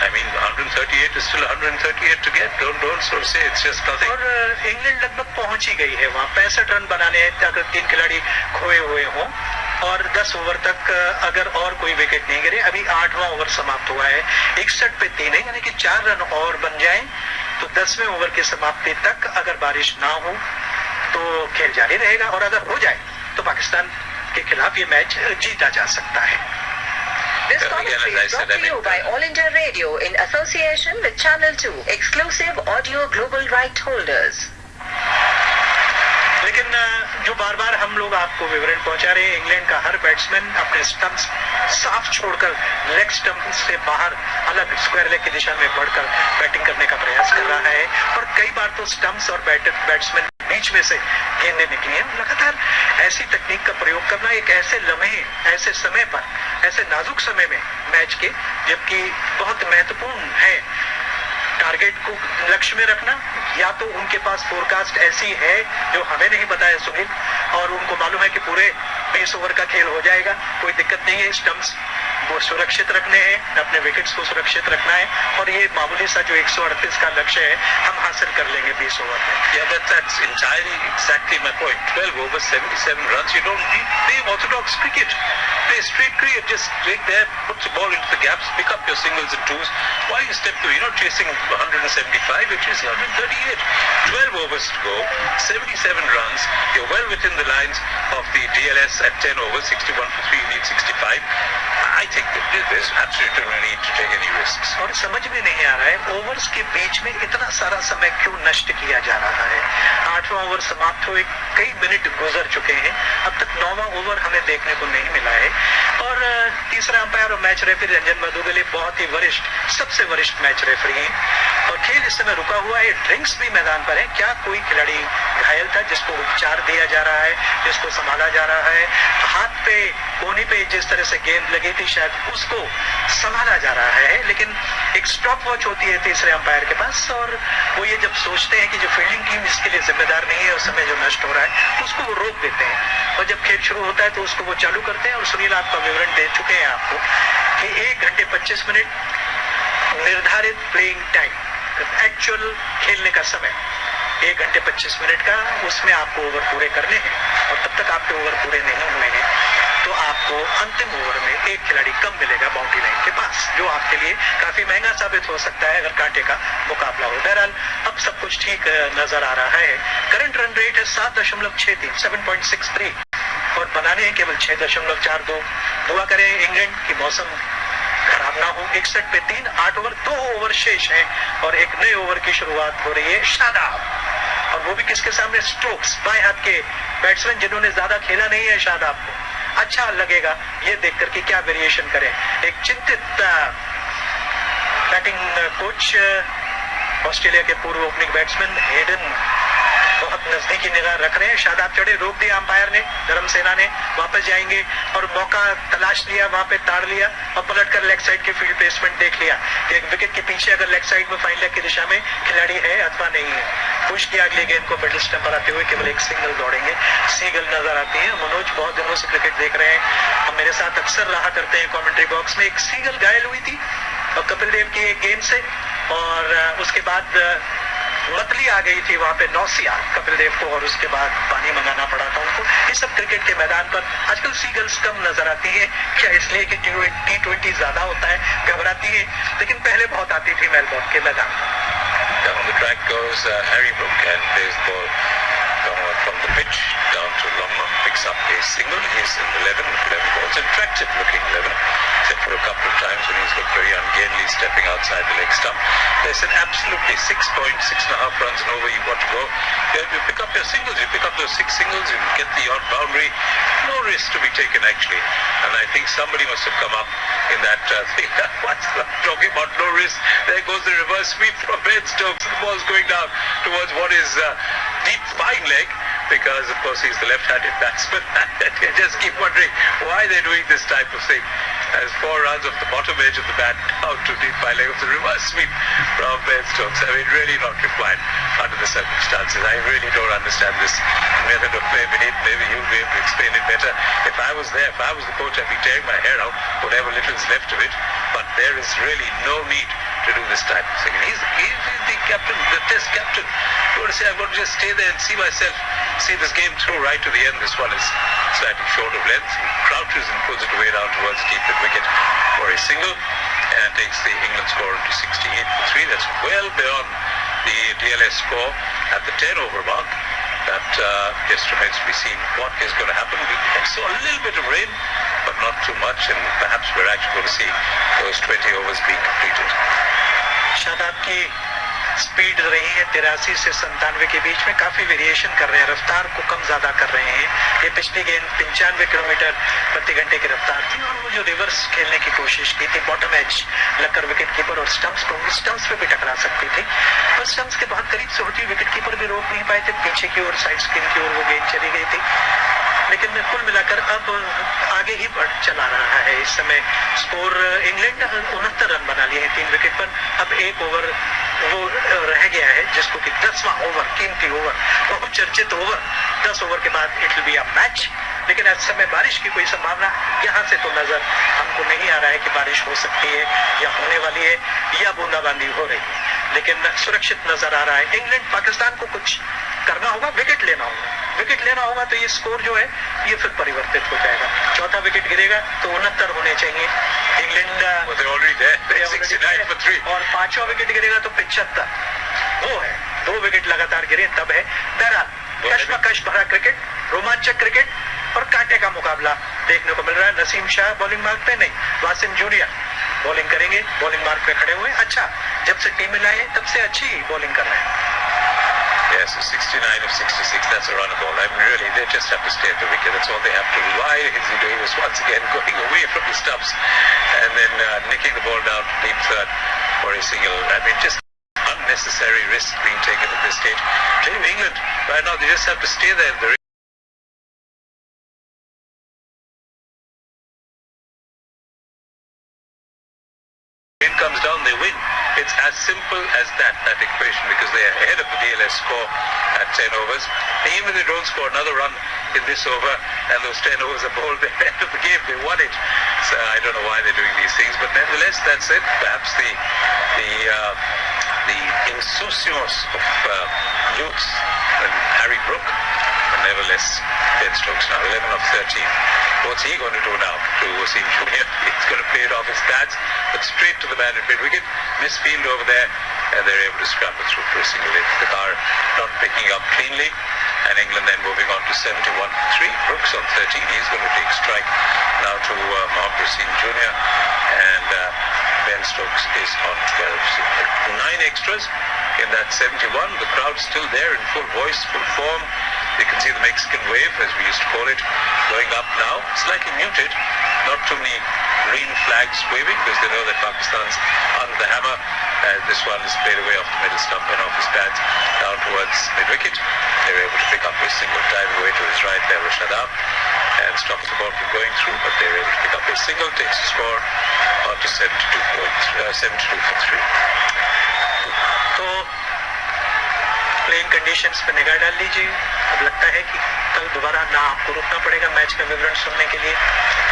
I mean, 138 is still 138 to get. Don't sort of say it's just nothing. और England लगभग पहुंच ही गई है वहाँ, 65 run बनाने हैं अगर 3 खिलाड़ी खोए हुए हों और 10 ओवर तक अगर और कोई विकेट नहीं गिरे। अभी 8वां ओवर समाप्त हुआ है, 61 पे 3 है, यानी कि 4 रन और बन जाएं तो 10वें ओवर की समाप्ति तक अगर बारिश ना हो तो खेल जारी रहेगा और अगर हो जाए तो पाकिस्तान के खिलाफ ये मैच जीता जा सकता है। This commentary is brought to you by All India Radio in association with Channel 2, exclusive audio global right holders. लेकिन जो बार बार हम लोग आपको विवरण पहुंचा रहे हैं, इंग्लैंड का हर बैट्समैन अपने स्टंप्स साफ छोड़कर लेग स्टंप से बाहर अलग स्क्वायर लेग की दिशा में बढ़कर बैटिंग करने का प्रयास कर रहा है और कई बार तो स्टंप्स और बैट्समैन बीच में से गेंदें निकली हैं। लगातार ऐसी तकनीक का प्रयोग करना एक ऐसे लम्हे, ऐसे समय पर, ऐसे नाजुक समय में मैच के, जबकि बहुत महत्वपूर्ण है टारगेट को लक्ष्य में रखना, या तो उनके पास फोरकास्ट ऐसी है जो हमें नहीं पता है सुनील, और उनको मालूम है कि पूरे 20 ओवर का खेल हो जाएगा, कोई दिक्कत नहीं है, स्टंप्स वो सुरक्षित रखने हैं, अपने विकेट्स को सुरक्षित रखना है, और ये मामूली सा जो 138 का लक्ष्य है हम हासिल कर लेंगे 20 ओवर में। Yeah, that's entirely exactly my point. 12 overs, 77 runs. You don't need play orthodox cricket. Play straight cricket. Just right there, put the ball into the gaps, pick up your singles and twos. Why you step to? You're not chasing 175. You're chasing 138. 12 overs to go, 77 runs. You're well within the lines of the DLS at 10 overs, 61 for 3. You need 65. I think that there's absolutely no need to take any risks. और समझ में नहीं आ रहा है overs के बीच में इतना सारा समय क्यों नष्ट किया जा रहा है। 8वां ओवर समाप्त हुए, कई मिनट गुजर चुके हैं, अब तक 9वां ओवर हमें देखने को नहीं मिला है, और तीसरा अंपायर और मैच रेफरी रंजन मधुगले बहुत ही वरिष्ठ, सबसे वरिष्ठ मैच रेफरी हैं, और खेल इस समय रुका हुआ है। ड्रिंक्स भी मैदान पर है। क्या कोई खिलाड़ी घायल था जिसको उपचार दिया जा रहा है, जिसको संभाला जा रहा है? हाथ पे, कोहनी पे जिस तरह से गेंद लगी थी शायद उसको संभाला जा रहा है, लेकिन एक स्टॉप वॉच होती है तीसरे अंपायर के पास, और वो ये जब सोचते हैं कि जो फील्डिंग टीम इसके लिए जिम्मेदार नहीं है, उस समय जो नष्ट हो रहा है उसको वो रोक देते हैं, और जब खेल शुरू होता है तो उसको वो चालू करते हैं। और सुनील आपका विवरण दे चुके हैं आपको कि 1 घंटे 25 मिनट निर्धारित प्लेइंग टाइम, एक्चुअल खेलने का समय 1 घंटे 25 मिनट का, उसमें आपको ओवर पूरे करने हैं, और तब तक आपके ओवर पूरे नहीं हुए हैं तो आपको अंतिम ओवर में एक खिलाड़ी कम मिलेगा बाउंड्री लाइन के पास, जो आपके लिए काफी महंगा साबित हो सकता है अगर कांटे का मुकाबला हो। बहरहाल अब सब कुछ ठीक नजर आ रहा है। करंट रन रेट है 7.63, 7.63, और बनाने हैं केवल 6.42। दुआ करें इंग्लैंड की मौसम खराब ना हो। 61 पे 3, 8 ओवर, 2 ओवर शेष है, और एक नए ओवर की शुरुआत हो रही है। शादाब, और वो भी किसके सामने? स्ट्रोक्स, बाएं हाथ के बैट्समैन जिन्होंने ज्यादा खेला नहीं है। शादाब को अच्छा लगेगा ये देखकर कि क्या वेरिएशन करें। एक चिंतित बैटिंग कोच, ऑस्ट्रेलिया के पूर्व ओपनिंग बैट्समैन हेडन बहुत नजदीकी निगाह रख रहे हैं। शादाब चढ़े, रोक दिया अंपायर ने, धर्म सेना ने, वापस जाएंगे, और मौका तलाश लिया, वहां पे ताड़ लिया, और पलटकर लेग साइड के फील्ड प्लेसमेंट देख लिया। एक विकेट के पीछे अगर लेग साइड में फाइन लेग की दिशा में खिलाड़ी है अथवा नहीं है। पुश किया अगले गेंद को, मिडिल स्टंप पर आते हुए केवल एक सिंगल दौड़ेंगे। सीगल नजर आती है। मनोज बहुत दिनों से क्रिकेट देख रहे हैं, हम मेरे साथ अक्सर रहा करते हैं कमेंट्री बॉक्स में। एक सीगल घायल हुई थी और कपिल देव की एक गेंद से, और उसके बाद मतली आ गई थी वहां पे नौसिया कपिल देव को, और उसके बाद पानी मंगाना पड़ा था उनको। ये सब क्रिकेट के मैदान पर आजकल सीगल्स कम नजर आती है। क्या इसलिए कि T20 ज्यादा होता है, घबराती है, लेकिन पहले बहुत आती थी मेलबोर्न के मैदान पर। Down the track goes Harry Brook and plays the ball from the pitch down to Longman, picks up a single. He's in 11 balls, attractive looking 11, except for a couple of times when he's looked very ungainly stepping outside the leg stump. There's an absolutely 6.5 runs and over. You've got to go. You pick up your singles, you pick up those 6 singles, you get the odd boundary. No risk to be taken actually. And I think somebody must have come up in that thing. What's talking about no risk? There goes the reverse sweep from Ben Stokes. The ball's going down towards what is deep fine leg, because of course he's the left-handed batsman. I just keep wondering why they're doing this type of thing. As 4 runs off the bottom edge of the bat out to deep fine leg of the reverse sweep from Ben Stokes. I mean, really not required under the circumstances. I really don't understand this method of play. Maybe you'll be able to explain it better. If I was there, if I was the coach, I'd be tearing my hair out, whatever little is left of it. But there is really no need to do this type of thing. He's the captain, the test captain. You want to say, I'm going to just stay there and see myself, see this game through right to the end. This one is slightly short of length. He crouches and pulls it away down towards the deep mid wicket for a single, and takes the England score to 68 for 3. That's well beyond the DLS score at the 10 over mark. That just remains to be seen what is going to happen. We saw a little bit of rain, but not too much, and perhaps we're actually going to see those 20 overs being completed. Shadab की speed रही है 83 से 97 के बीच में, काफी variation कर रहे हैं, रफ्तार को कम ज्यादा कर रहे हैं। ये पिछली गेंद 95 किलोमीटर प्रति घंटे की रफ्तार थी और वो जो रिवर्स खेलने की कोशिश की थी बॉटम एज लगकर विकेट कीपर और स्टंप्स को, स्टंप्स पे भी टकरा सकती थी, पर स्टंप्स के बहुत करीब से होती विकेट कीपर भी रोक नहीं पाए थे, पीछे की ओर साइड स्पिन की ओर वो गेंद चली गई थी। लेकिन कुल मिलाकर अब आगे ही चला रहा है। इस समय स्कोर इंग्लैंड 69 रन बना लिए हैं 3 विकेट पर। अब एक ओवर वो रह गया है जिसको कि 10वां ओवर, कीमती ओवर, बहुत चर्चित ओवर, 10 ओवर के बाद it will be a match. लेकिन इस समय बारिश की कोई संभावना यहाँ से तो नजर हमको नहीं आ रहा है कि बारिश हो सकती है या होने वाली है या बूंदाबांदी हो रही है, लेकिन सुरक्षित नजर आ रहा है। इंग्लैंड पाकिस्तान को कुछ करना होगा, विकेट लेना होगा, विकेट लेना होगा तो ये स्कोर जो है ये फिर परिवर्तित हो जाएगा। चौथा विकेट गिरेगा तो 69 होने चाहिए, इंग्लैंड और 5वां विकेट गिरेगा तो 75। वो है 2 विकेट लगातार गिरे तब है। बहरहाल कश्मकश भरा क्रिकेट, रोमांचक क्रिकेट और कांटे का मुकाबला देखने को मिल रहा है। नसीम शाह बॉलिंग मार्क पे नहीं, वासिम जूनियर बॉलिंग करेंगे, बॉलिंग मार्क पे खड़े हुए। अच्छा, जब से टीम में लाए तब से अच्छी बॉलिंग कर रहे हैं। Yes, 69 of 66, that's a run ball. I mean, really, they just have to stay at the wicket. That's all they have to do. Why is he was once again going away from the stumps and then nicking the ball down to deep third for a single. I mean, just unnecessary risk being taken at this stage. Playing England, right now, they just have to stay there. The rain comes down, they win. It's as simple as that equation, because they are ahead of the DLS score at 10 overs. And even if they don't score another run in this over and those 10 overs are bowled at the end of the game, they won it. So I don't know why they're doing these things, but nevertheless, that's it. Perhaps the insouciance of youths and Harry Brook, but nevertheless, Ben Stokes now 11 of 13. What's he going to do now to Wasim Junior? He's going to play it off his pads, but straight to the man at mid-wicket. Misfield over there, and they're able to scramble through for a single hit. The car not picking up cleanly, and England then moving on to 71 for 3. Brooks on 13. He's going to take strike now to Mohammad Wasim Junior, and Ben Stokes is on 12. So 9 extras in that 71. The crowd's still there in full voice, full form. You can see the Mexican wave, as we used to call it, going up now. Slightly muted, not too many green flags waving, because they know that Pakistan's under the hammer. This one is played away off the middle stump and off his pads down towards mid-wicket. They're able to pick up a single, dive away to his right there, Rashadab, and stops the ball from going through, but they're able to pick up a single, takes the score on to 72 for 3. तो playing conditions पे निगाह डाल लीजिए। अब लगता है कि कल दोबारा ना आपको रुकना पड़ेगा मैच का विवरण सुनने के लिए,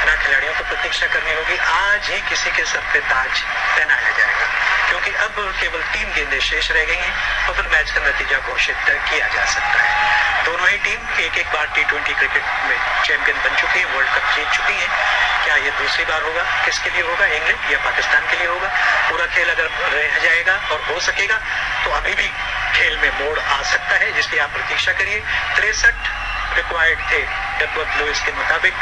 ना खिलाड़ियों को प्रतीक्षा करनी होगी। आज ही किसी के सर पे ताज पहनाया जाएगा, क्योंकि अब केवल 3 गेंदें शेष रह गई हैं और फिर मैच का नतीजा घोषित किया जा सकता है। दोनों ही टीम एक बार T20 क्रिकेट में चैंपियन बन चुकी है, वर्ल्ड कप जीत चुकी है। क्या ये दूसरी बार होगा? किसके लिए होगा? इंग्लैंड या पाकिस्तान के लिए होगा? पूरा खेल अगर रह जाएगा और हो सकेगा तो अभी भी खेल में मोड़ आ सकता है, जिसकी आप प्रतीक्षा करिए। 63 रिक्वायर्ड थे डकवर्थ लुइस के मुताबिक,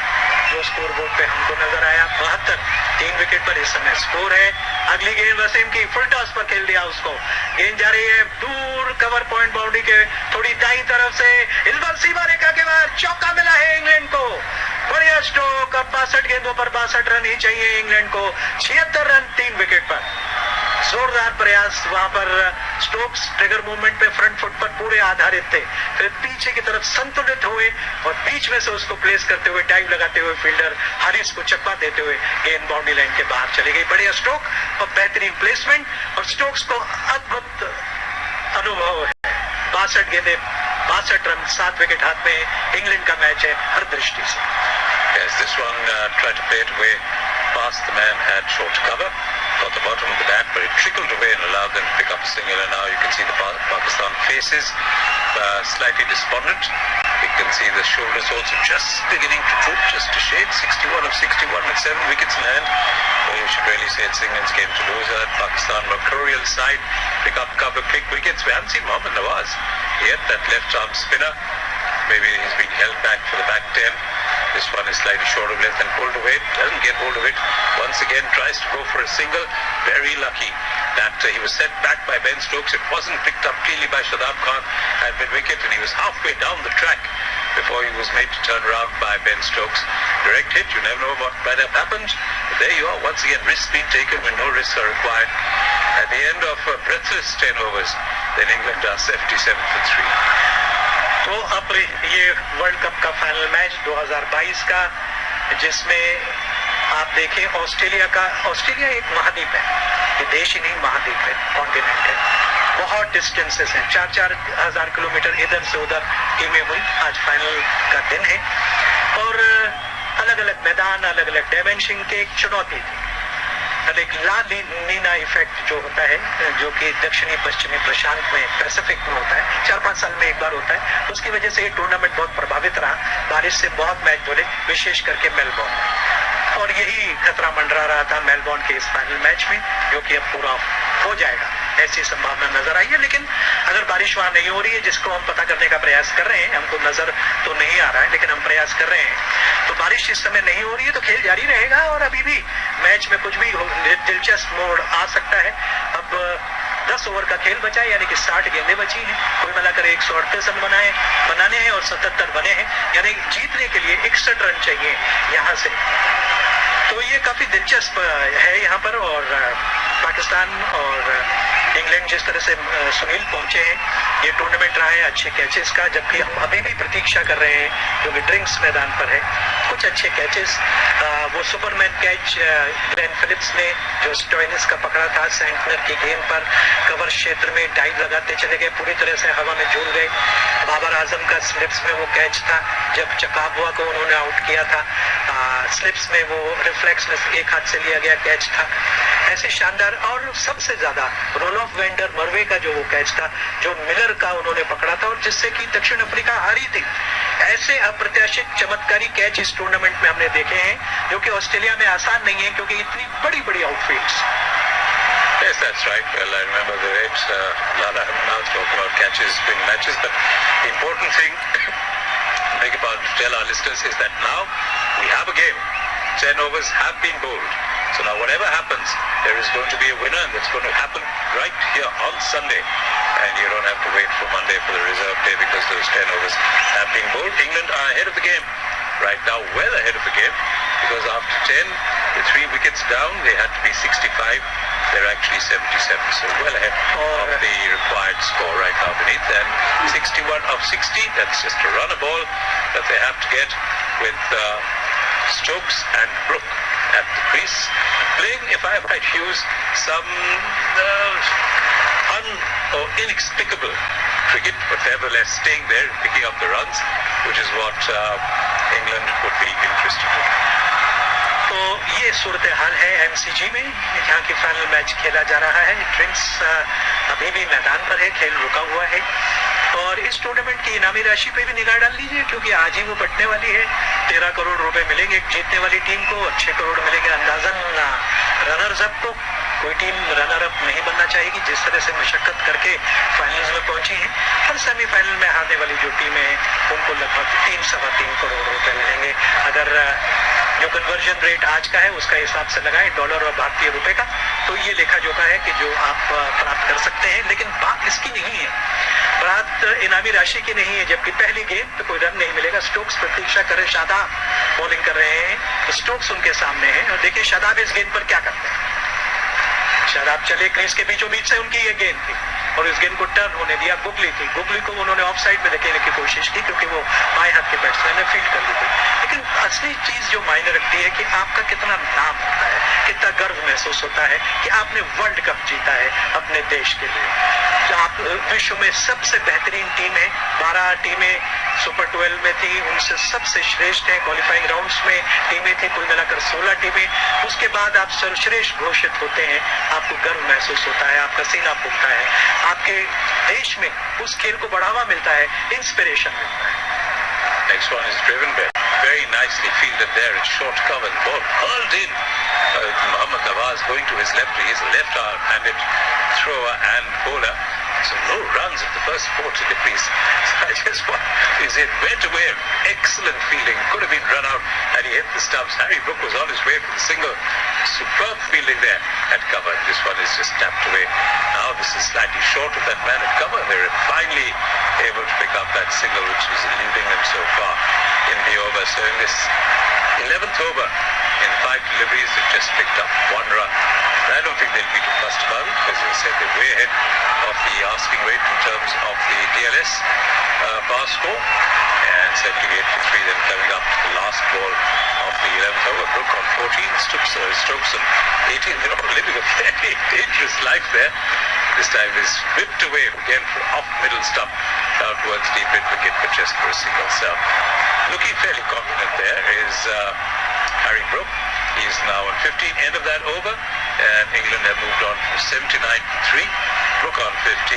जो स्कोर बोर्ड पे हमको नजर आया। 72 3 विकेट पर इस समय स्कोर है। अगली गेंद वसीम की फुल टॉस पर खेल दिया उसको, गेंद जा रही है दूर कवर पॉइंट बाउंड्री के थोड़ी दाईं तरफ से, इस बार सीमा रेखा के बाद चौका मिला है इंग्लैंड को। बढ़िया स्ट्रोक। अब 62 गेंदों पर 62 रन ही चाहिए इंग्लैंड को। 76 रन 3 विकेट पर। जोरदार प्रयास वहां पर। स्टोक्स ट्रिगर मूवमेंट पे फ्रंट फुट पर पूरे आधारित थे, फिर पीछे की तरफ संतुलित हुए और बीच में से उसको प्लेस करते हुए डाइव लगाते हुए फील्डर हारिस को चप्पा देते हुए गेंद बाउंड्री लाइन के बाहर चली गई। बढ़िया स्ट्रोक और बेहतरीन प्लेसमेंट, और स्टोक्स को अद्भुत अनुभव है। 62 गेंदें 62 रन 7 विकेट हाथ में। इंग्लैंड का मैच है हर दृष्टि से। Yes, this one tried to play it away past the man at short cover. Got the bottom of the bat, but it trickled away and allowed them to pick up a single. And now you can see the Pakistan faces slightly despondent. You can see the shoulders also just beginning to droop, just a shade. 61 of 61 with 7 wickets in hand. Well, you should really say it's England's game to lose. Pakistan mercurial side pick up cover, quick wickets. We haven't seen Mohammad Nawaz yet, that left arm spinner. Maybe he's been held back for the back 10. This one is slightly short of length and pulled away. Doesn't get hold of it. Once again tries to go for a single. Very lucky that he was set back by Ben Stokes. It wasn't picked up cleanly by Shadab Khan at mid-wicket, and he was halfway down the track before he was made to turn around by Ben Stokes. Direct hit, you never know what might have happened. But there you are, once again, risks being taken when no risks are required. At the end of breathless 10 overs, then England are 77 for 3. तो अब ये world cup का final match 2022 का, जिसमें आप देखें Australia एक महाद्वीप है, ये देश ही नहीं महाद्वीप है, कॉन्टिनेंट है, बहुत डिस्टेंसेस हैं, 4-4 हजार किलोमीटर इधर से उधर टीमें हुई। आज फाइनल का दिन है और अलग अलग मैदान, अलग अलग डायमेंशन के एक चुनौती थी। एक ला नीना इफेक्ट जो होता है, जो कि दक्षिणी पश्चिमी प्रशांत में, पैसिफिक में होता है, 4-5 साल में एक बार होता है, उसकी वजह से ये टूर्नामेंट बहुत प्रभावित रहा। बारिश से बहुत मैच बोले, विशेष करके मेलबोर्न में, और यही खतरा मंडरा रहा था मेलबोर्न के इस फाइनल मैच में, जो कि अब पूरा हो जाएगा ऐसी संभावना नजर आई है। लेकिन अगर बारिश वहां नहीं हो रही है, जिसको हम पता करने का प्रयास कर रहे हैं, हमको नजर तो नहीं आ रहा है लेकिन हम प्रयास कर रहे हैं, तो बारिश इस समय नहीं हो रही है तो खेल जारी रहेगा और अभी भी मैच में कुछ भी दिलचस्प मोड़ आ सकता है। अब 10 ओवर का खेल बचा है, यानी कि 60 गेंदें बची हैं, कुल मिलाकर 138 रन बनाने हैं और 77 बने हैं, यानी जीतने के लिए 61 रन चाहिए यहाँ से। तो ये काफी दिलचस्प है यहाँ पर। और पाकिस्तान और इंग्लैंड जिस तरह से सुनील पहुंचे हैं, ये टूर्नामेंट रहा है अच्छे कैचेस का, जबकि हम अभी भी प्रतीक्षा कर रहे हैं क्योंकि ड्रिंक्स मैदान पर है कुछ अच्छे कैचेस। वो सुपरमैन कैच ग्लेन फिलिप्स ने जो स्टोइनिस का पकड़ा था सेंटनर की गेंद पर, कवर क्षेत्र में डाइव लगाते चले गए, पूरी तरह से हवा में झूल गए। बाबर आजम का स्लिप्स में वो कैच था जब चकाबुआ को उन्होंने आउट किया था, स्लिप्स में वो रिफ्लेक्स में एक हाथ से लिया गया कैच था। ऐसे शानदार, और सबसे ज्यादा रोल ऑफ वेंडर मरवे का जो वो कैच था जो मिलर का उन्होंने पकड़ा था और जिससे कि दक्षिण अफ्रीका हारी थी। ऐसे अप्रत्याशित चमत्कारी कैच इस टूर्नामेंट में हमने देखे हैं, जो कि ऑस्ट्रेलिया में आसान नहीं है क्योंकि इतनी बड़ी बड़ी आउटफील्ड्स। Yes, that's right. Well, I remember the rate. Lala now talk about catches in matches, but the important thing to tell our listeners is that now we have a game. 10 overs have been bowled. So now whatever happens, there is going to be a winner, and that's going to happen right here on Sunday. And you don't have to wait for Monday for the reserve day because those 10 overs have been bowled. England are ahead of the game right now, well ahead of the game, because after 10, with 3 wickets down, they had to be 65. They're actually 77, so well ahead of the required score right now beneath. And 61 of 60, that's just a runner ball that they have to get with Stokes and Brook at the crease. Playing, if I might use some inexplicable cricket, but nevertheless staying there, picking up the runs, which is what England would be interested in. तो ये सूरत हाल है MCG में, यहाँ की final match खेला जा रहा है। ड्रिंक्स अभी भी मैदान पर है, खेल रुका हुआ है। और इस टूर्नामेंट की इनामी राशि पे भी निगाह डाल लीजिए, क्योंकि आज ही वो बटने वाली है। 13 करोड़ रुपए मिलेंगे जीतने वाली टीम को और 6 करोड़ मिलेंगे अंदाजन रनर्स अप को। कोई टीम रनर अप नहीं बनना चाहेगी, जिस तरह से मशक्कत करके फाइनल्स में पहुंची है। और सेमीफाइनल में हारने वाली जो टीमें हैं उनको लगभग 3-3.25 करोड़ रुपए मिलेंगे। अगर जो कन्वर्जन रेट आज का है उसका हिसाब से लगाएं डॉलर और भारतीय रुपए का, तो ये लेखा जोखा है कि जो आप प्राप्त कर सकते हैं। लेकिन बात इसकी नहीं है, बात इनामी राशि की नहीं है। जबकि पहली गेंद पे कोई रन नहीं मिलेगा, स्टोक्स प्रतीक्षा करे, शादाब बॉलिंग कर रहे हैं, तो स्टोक्स उनके सामने है। और देखिए शादाब इस गेंद पर क्या करते हैं। शादाब चले क्रीज के बीचों बीच से, उनकी ये गेंद थी और इस गेंद को टर्न होने दिया। गुगली थी, गुगली को उन्होंने ऑफ साइड में धकेलने की कोशिश की क्योंकि वो बाएं हाथ के बैट्समैन ने फील्ड कर ली थी। लेकिन असली चीज जो मायने रखती है कि आपका कितना नाम होता है, कितना गर्व महसूस होता है कि आपने वर्ल्ड कप जीता है अपने देश के लिए। आप विश्व में सबसे बेहतरीन टीम है, 12 टीमें सुपर 12 में थी, उनसे सबसे श्रेष्ठ है। क्वालिफाइंग राउंड्स में टीमें थी, कुल मिलाकर 16 टीमें। उसके बाद आप सर्वश्रेष्ठ घोषित होते हैं, आपको गर्व महसूस होता है, आपका सीना फूलता है, आपके देश में उस खेल को बढ़ावा मिलता है, इंस्पिरेशन मिलता है। Next one is driven back. Very nicely fielded there. It's short cover. The ball hurled in. Mohammad Nawaz going to his left. He is a left-handed thrower and bowler. So no runs at the first 4 deliveries. I just want to say, went away, excellent fielding, could have been run out and he hit the stumps. Harry Brook was on his way for the single. Superb fielding there at cover. This one is just tapped away. Now this is slightly short of that man at cover. They're finally able to pick up that single which was eluding them so far in the over. So in this 11th over, in 5 deliveries, they've just picked up 1 run. I don't think they'll be too fussed about it because, as I said, they're way ahead of the asking rate in terms of the DLS bar score. And 78 for 3 then coming up to the last ball of the 11th over. Brook on 14, Stokes on 18. They're all living a fairly dangerous life there. This time is whipped away again for off middle stump down towards deep mid wicket, but just for a single. So looking fairly confident there is Harry Brook. He's now on 15, end of that over, and England have moved on from 79 to 3. Brook on 15,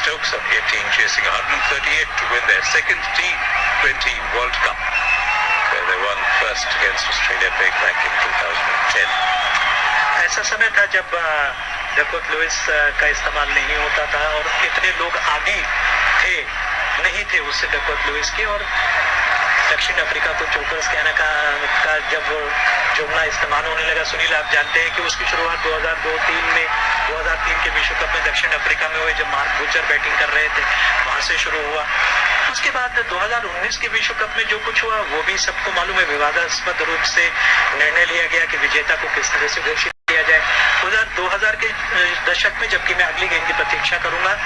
Stokes on 18, chasing 138 to win their second T20 World Cup, where they won first against Australia back in 2010. ऐसा समय था जब Duckworth Louis का इस्तेमाल नहीं होता था और इतने लोग आगे थे नहीं थे उससे डकवर्थ लुइस के, और दक्षिण अफ्रीका को चोकर्स कहने का जब जुमला इस्तेमाल होने लगा, सुनील आप जानते हैं कि उसकी शुरुआत 2003 के विश्व कप में दक्षिण अफ्रीका में हुए जब मार्क बुचर बैटिंग कर रहे थे, वहां से शुरू हुआ। उसके बाद 2019 के विश्व कप में जो कुछ हुआ वो भी सबको मालूम है, विवादास्पद रूप से निर्णय लिया गया कि विजेता को किस तरह से घोषित किया जाए। 2000 के दशक में, जबकि मैं अगली गेंद की प्रतीक्षा करूंगा,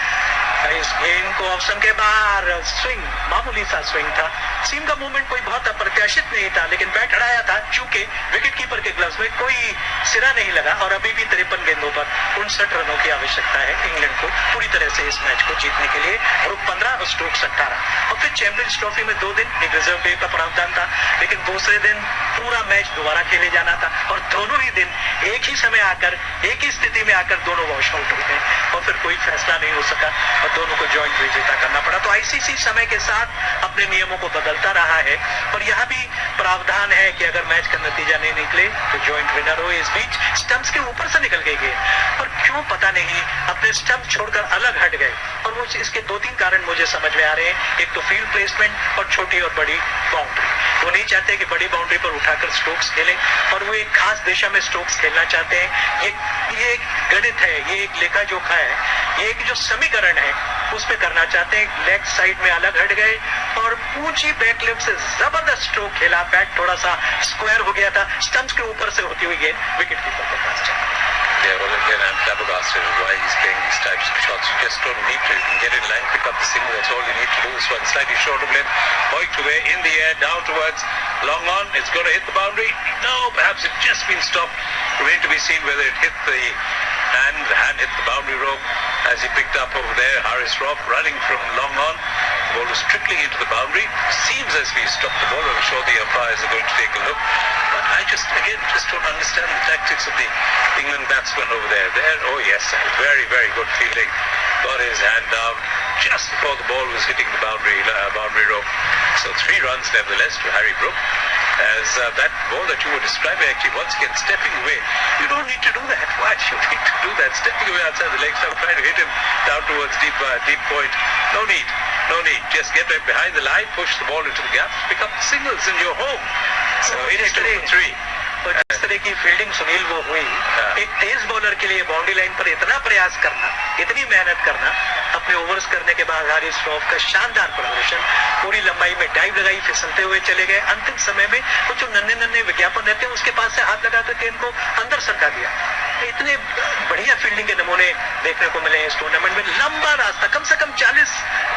इस गेंद को ऑप्शन के बाहर स्विंग, मामूली सा स्विंग था, सीम का मूवमेंट कोई बहुत अप्रत्याशित नहीं था, लेकिन बैट हटाया था चूंकि विकेटकीपर के ग्लव्स में कोई सिरा नहीं लगा, और अभी भी 53 गेंदों पर 59 रनों की आवश्यकता है इंग्लैंड को पूरी तरह से इस मैच को जीतने के लिए। ब्रुक 15 और स्टोक्स 18, और फिर चैंपियंस ट्रॉफी में 2 दिन एक रिजर्व डे का प्रावधान था, लेकिन दूसरे दिन पूरा मैच दोबारा खेले जाना था, और दोनों ही दिन एक ही समय आकर एक ही स्थिति में आकर दोनों वॉश आउट हो गए, और फिर कोई फैसला नहीं हो सका और दोनों को जॉइंट विजेता करना पड़ा। तो आईसीसी समय के साथ अपने नियमों को बदलता रहा है, और यहाँ भी प्रावधान है कि अगर मैच का नतीजा नहीं निकले तो जॉइंट विनर हो। इस बीच स्टंप्स के ऊपर से निकल गई गेंद, और क्यों पता नहीं अपने स्टंप छोड़कर अलग हट गए, और वो इसके 2-3 कारण मुझे समझ में आ रहे हैं। एक तो फील्ड प्लेसमेंट और छोटी और बड़ी बाउंड्री। वो नहीं चाहते कि बड़ी बाउंड्री पर उठाकर स्ट्रोक्स खेलें, और वो एक खास दिशा में स्ट्रोक्स खेलना चाहते हैं। ये एक गणित है, ये एक लेखा जोखा है, ये एक जो समीकरण है उस पे करना चाहते हैं। लेग साइड में अलग हट गए और ऊंची बैकलिफ्ट से जबरदस्त स्ट्रोक खेला, बैट थोड़ा सा स्क्वायर हो गया था, स्टंप्स के ऊपर से होती हुई गेंद विकेट कीपर के पास चली। Yeah, well again, I'm flabbergasted why he's playing these types of shots. You just don't need to. You can get in line, pick up the single, that's all you need to do. This one slightly short of length, hoiked away in the air, down towards long on. It's going to hit the boundary. No, perhaps it just been stopped. Remain to be seen whether it hit the hand. The hand hit the boundary rope as he picked up over there. Harris Robb running from long on. The ball was trickling into the boundary. Seems as we stopped the ball. I'm sure the umpires are going to take a look. But I just don't understand the tactics of the England batsman over there. Oh yes, very, very good fielding. Got his hand down just before the ball was hitting the boundary rope. So 3 runs nevertheless to Harry Brook. As that ball that you were describing, actually once again stepping away. You don't need to do that. Why do you need to do that? Stepping away outside the leg stump, trying to hit him down towards deep point. No need. Just get right behind the line, push the ball into the gap, pick up the singles in your home. So it is 2 for 3. तो जिस तरह की fielding Sunil वो हुई, एक तेज bowler के लिए boundary line पर इतना प्रयास करना, इतनी मेहनत करना, अपने ओवर्स करने के बाद हारिस रॉफ का शानदार प्रदर्शन, पूरी लंबाई में डाइव लगाई, फिसलते हुए चले गए। अंतिम समय में कुछ जो नन्हे विज्ञापन रहते हैं उसके पास से हाथ लगाकर गेंद को अंदर सरका दिया। इतने बढ़िया फील्डिंग के नमूने देखने को मिले इस टूर्नामेंट में। लंबा रास्ता, कम से कम 40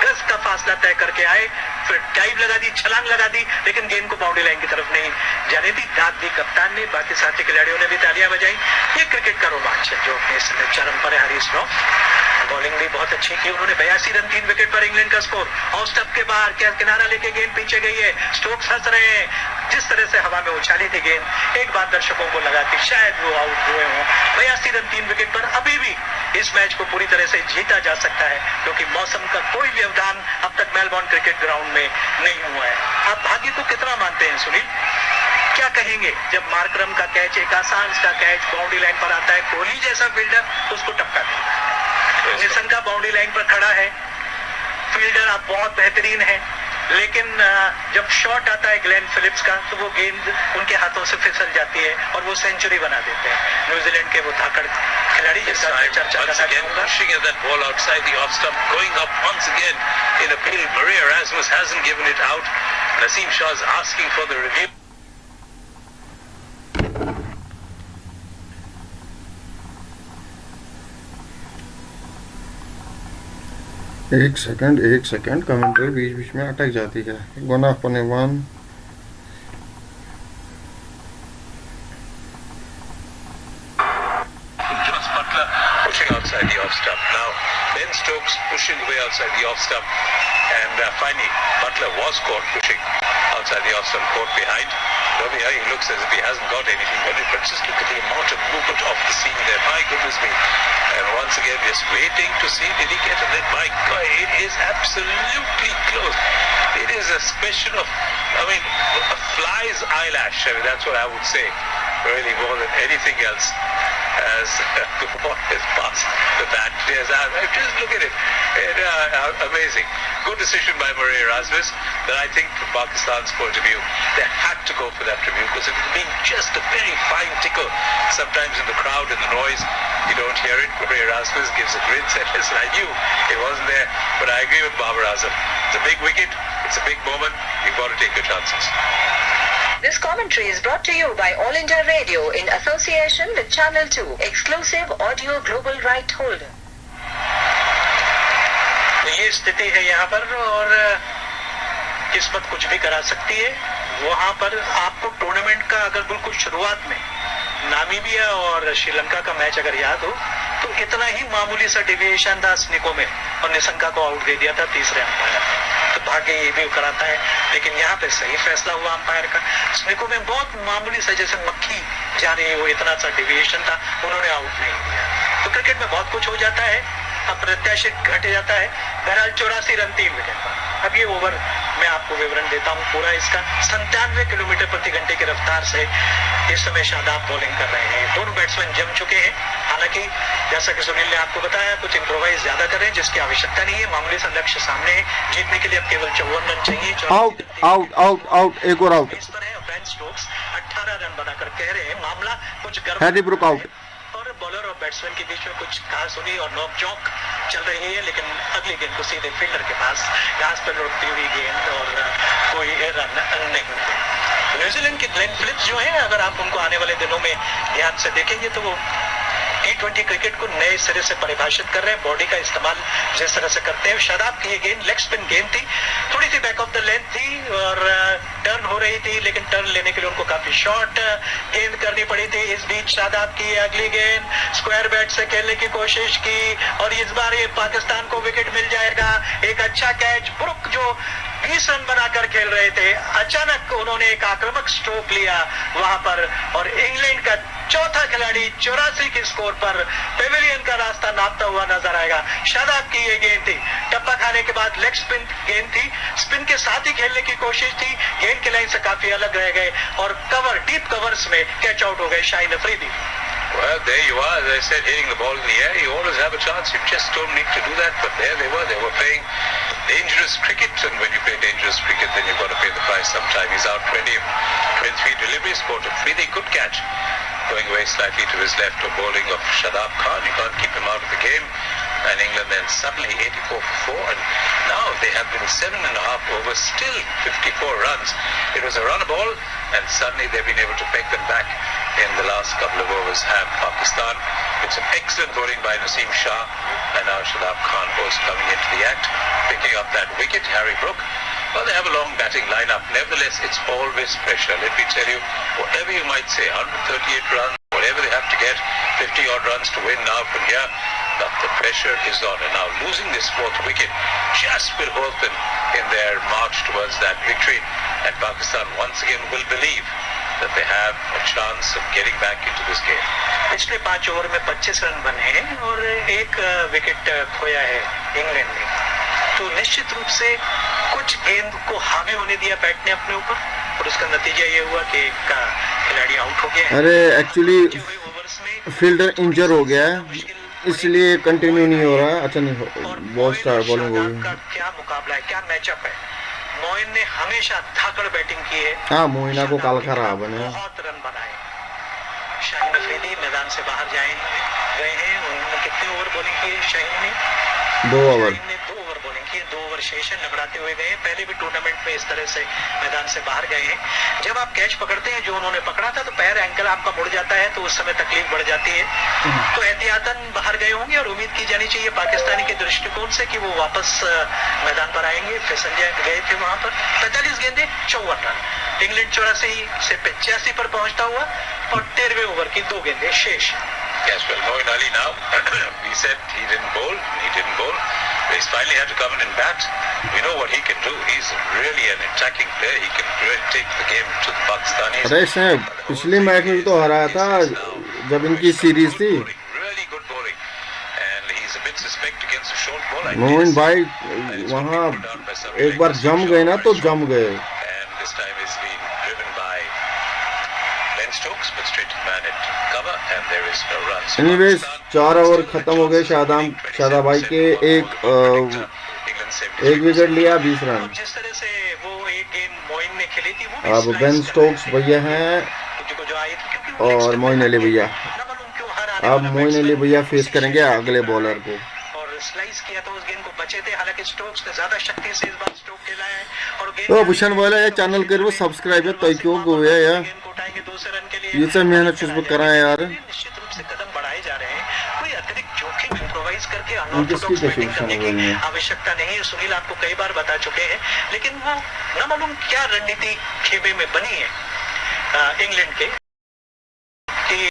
गज का फासला तय करके आए, फिर डाइव लगा दी, छलांग लगा दी, लेकिन गेंद को बाउंड्री लाइन की तरफ नहीं जाने दी। दाद दी कप्तान ने, बाकी साथी खिलाड़ियों ने भी तालियां बजाई। ये क्रिकेट का रोमांच है जो अपने समय चरम पर है। हारिस रॉफ बॉलिंग भी बहुत अच्छी की उन्होंने, 82 रन 3 विकेट पर इंग्लैंड का स्कोर। ऑफ स्टंप के बाहर क्या किनारा लेके गेंद पीछे गई है, स्टोक्स हंस रहे हैं। जिस तरह से हवा में उछाली थी गेंद, एक बार दर्शकों को लगा कि शायद वो आउट हुए हों। 82 रन 3 विकेट पर अभी भी इस मैच को पूरी तरह से जीता जा सकता है, क्योंकि मौसम का कोई व्यवधान अब तक मेलबोर्न क्रिकेट ग्राउंड में नहीं हुआ है। आप भाग्य को कितना मानते हैं सुनील? क्या कहेंगे जब मार्करम का कैच, एक आसान सा कैच बाउंड्री लाइन पर आता है, कोहली जैसा फील्डर उसको टपका देता है? निशंका बाउंड्री लाइन पर खड़ा है, फील्डर आप बहुत बेहतरीन है, लेकिन जब शॉट आता है ग्लेन फिलिप्स का तो वो गेंद उनके हाथों से फिसल जाती है और वो सेंचुरी बना देते हैं न्यूजीलैंड के वो धाकड़ खिलाड़ी जिसका चर्चा करना चाहूंगा। Pushing at that ball outside the off stump, going up once again in appeal. Maria Erasmus hasn't given it out. Naseem Shah is asking for the review. एक सेकंड कमेंट्री बीच बीच में अटक जाती है। 1/1 Joss Butler pushing outside the off stump. Now Ben Stokes pushing away outside the off stump, and finally Butler was caught pushing outside the off stump, caught behind. Robbie, he looks as if he hasn't got anything on it, but just look at the amount of movement off the seam there. My goodness me. And once again, just waiting to see, did he get a net? My God, it is absolutely close. It is a question of, a fly's eyelash. That's what I would say, really, more than anything else. As the ball has passed the bat. Yes, just look at it. Amazing. Good decision by Maria Erasmus. But I think from Pakistan's point of view, they had to go for that review because it would have been just a very fine tickle. Sometimes in the crowd and the noise, you don't hear it. Maria Erasmus gives a grin, said, listen, I knew it wasn't there, but I agree with Babar Azam. It's a big wicket. It's a big moment. You've got to take your chances. This commentary is brought to you by All India Radio in association with Channel 2, exclusive audio global right holder. ये स्थिति है यहाँ पर और किस्मत कुछ भी करा सकती है। वहाँ पर आपको टूर्नामेंट का अगर बिल्कुल शुरुआत में नामीबिया और श्रीलंका का मैच अगर याद हो तो इतना ही मामूली सा डेविएशन था स्निको में और निशंका को आउट दे दिया था तीसरे अंपायर। तो भाग्य ये भी कराता है, लेकिन यहाँ पे सही फैसला हुआ अंपायर का। स्निको में बहुत मामूली सा जैसे मक्खी जा रही है वो इतना सा डेविएशन था, उन्होंने आउट नहीं दिया। तो क्रिकेट में बहुत कुछ हो जाता है, अप्रत्याशित घट जाता है। बहरहाल 84 रन 3 विकेट पर। अब ये ओवर मैं आपको विवरण देता हूँ पूरा इसका। 97 किलोमीटर प्रति घंटे की रफ्तार से इस समय शादाब बॉलिंग कर रहे हैं। दोनों बैट्समैन जम चुके हैं, हालांकि जैसा कि सुनील ने आपको बताया कुछ इम्प्रोवाइज ज्यादा कर रहे हैं जिसकी आवश्यकता नहीं है। मामूली सा लक्ष्य सामने है, जीतने के लिए अब केवल 54 रन चाहिए। आउट एक और आउट। इस पर है बेन स्टोक्स 18 रन बनाकर कह रहे हैं मामला कुछ हैडर आउट और बॉलर और बैट्समैन के बीच में कुछ कहासुनी और नोक-झोंक चल रही है, लेकिन अगली गेंद को सीधे फील्डर के पास घास पर लौटती हुई गेंद और कोई रन नहीं। न्यूजीलैंड के ग्लेन फिलिप्स जो है, अगर आप उनको आने वाले दिनों में ध्यान से देखेंगे तो वो T20 क्रिकेट को नए सिरे से परिभाषित कर रहे हैं। बॉडी का इस्तेमाल जिस तरह से करते हैं। शादाब की ये गेंद लेग स्पिन गेंद थी, थोड़ी सी बैक ऑफ द लेंथ थी और टर्न हो रही थी, लेकिन टर्न लेने के लिए उनको काफी शॉर्ट गेंद करनी पड़ी थी। इस बीच शादाब की अगली गेंद स्क्वायर बैट से खेलने की कोशिश की और इस बार ये पाकिस्तान को विकेट मिल जाएगा। एक अच्छा कैच, ब्रुक जो 20 रन बनाकर खेल रहे थे, अचानक उन्होंने एक आक्रामक स्ट्रोक लिया वहां पर और इंग्लैंड का चौथा खिलाड़ी 84 के स्कोर पर पेविलियन का रास्ता नापता हुआ नजर आएगा। शादाब की ये गेंद थी, टप्पा खाने के बाद लेग स्पिन गेंद थी, स्पिन के साथ ही खेलने की कोशिश थी, गेंद की लाइन से काफी अलग रह गए और कवर डीप कवर्स में कैच आउट हो गए Shaheen Afridi. Well, there you are. As I said, hitting the ball in the air, you always have a chance. You just don't need to do that. But there they were playing dangerous cricket. And when you play dangerous cricket, then you've got to pay the price sometime. He's out 23 deliveries, caught a free, good catch. Going away slightly to his left of bowling of Shadab Khan. You can't keep him out of the game. And England then suddenly 84 for 4. And now they have been 7.5 overs, still 54 runs. It was a runner ball, and suddenly they've been able to peg them back in the last couple of overs. Have Pakistan. It's an excellent bowling by Naseem Shah. And now Shadab Khan also coming into the act, picking up that wicket. Harry Brook. Well, they have a long batting lineup. Nevertheless, it's always pressure. Let me tell you, whatever you might say, 138 runs, whatever they have to get, 50-odd runs to win now from here, but the pressure is on. And now losing this fourth wicket just will hold them in their march towards that victory. And Pakistan once again will believe that they have a chance of getting back into this game. पिछले 5 over में 25 run बने हैं और एक wicket खोया है England ने। तो निश्चित रूप से कुछ गेंद को हावी होने दिया बैट ने अपने ऊपर और उसका नतीजा ये हुआ कि एक खिलाड़ी आउट हो गया। अरे एक्चुअली फील्डर इंजर हो गया है, इसलिए कंटिन्यू नहीं हो रहा है। अच्छा नहीं, बहुत स्टार बॉलिंग हो शादाब का गई। क्या मुकाबला है, क्या मैचअप है। मोइन ने हमेशा धाकड़ बैटिंग की है, हाँ, मोइना को काल खराब है। बहुत रन बनाए। शाहीन अफरीदी मैदान से बाहर गए हैं। उन्होंने कितने ओवर बॉलिंग की है शाहीन ने? 2 ओवर। शाहीन ने 2 ओवर बॉलिंग की है, 2 ओवर शेष है, लगड़ाते हुए गए। पहले भी टूर्नामेंट में इस तरह से मैदान से बाहर गए हैं। जब आप कैच पकड़ते हैं, जो उन्होंने पकड़ा था, तो पैर एंकल आपका मुड़ जाता है, तो उस समय तकलीफ बढ़ जाती है। तो एहतियातन बाहर गए होंगे और उम्मीद की जानी चाहिए पाकिस्तानी के दृष्टिकोण से कि वो वापस मैदान पर आएंगे। फिसल गए थे वहां पर। 45 गेंदे 54 रन। इंग्लैंड 84 से 85 पर पहुंचता हुआ और 13वें ओवर की 2 गेंदें शेष। Yes, well, Moeen Ali now, we said he didn't bowl. He's finally had to come in and bat. We know what he can do. He's really an attacking player. He can really take the game to the Pakistanis. अरे इसने पिछले match में भी तो हराया था जब इनकी सीरीज थी। Really good bowling. And he's a bit suspect against the short ball. Moin भाई वहाँ एक बार जम गए ना तो जम गए। And this time he's been driven by Ben Stokes, but straight to man at cover, and there is no runs. Anyways 4 over खत्म हो गए। शादाब भाई के एक विकेट लिया, 20 रन। जिस तरह से वो एक गेंद मोइन ने खेली थी, वो अब बेन स्टोक्स भैया हैं और मोइन अली भैया। अब मोइन अली भैया फेस करेंगे अगले बॉलर को। और स्लाइस किया तो उस गेंद को बचे थे। हालांकि स्टोक्स ने ज्यादा शक्ति से इस बार स्ट्रोक खेला है और तो भूषण वाला ये चैनल करो सब्सक्राइब तो क्यों गोया यार, ये सब मेहनत चुस्प करा है यार। निश्चित रूप से कदम बढ़ाए जा रहे हैं। कोई अतिरिक्त जोखिम इम्प्रोवाइज करके किसकी बैटिंग करने की आवश्यकता नहीं है। सुनील आपको कई बार बता चुके हैं, लेकिन वो न मालूम क्या रणनीति खेमे में बनी है इंग्लैंड के कि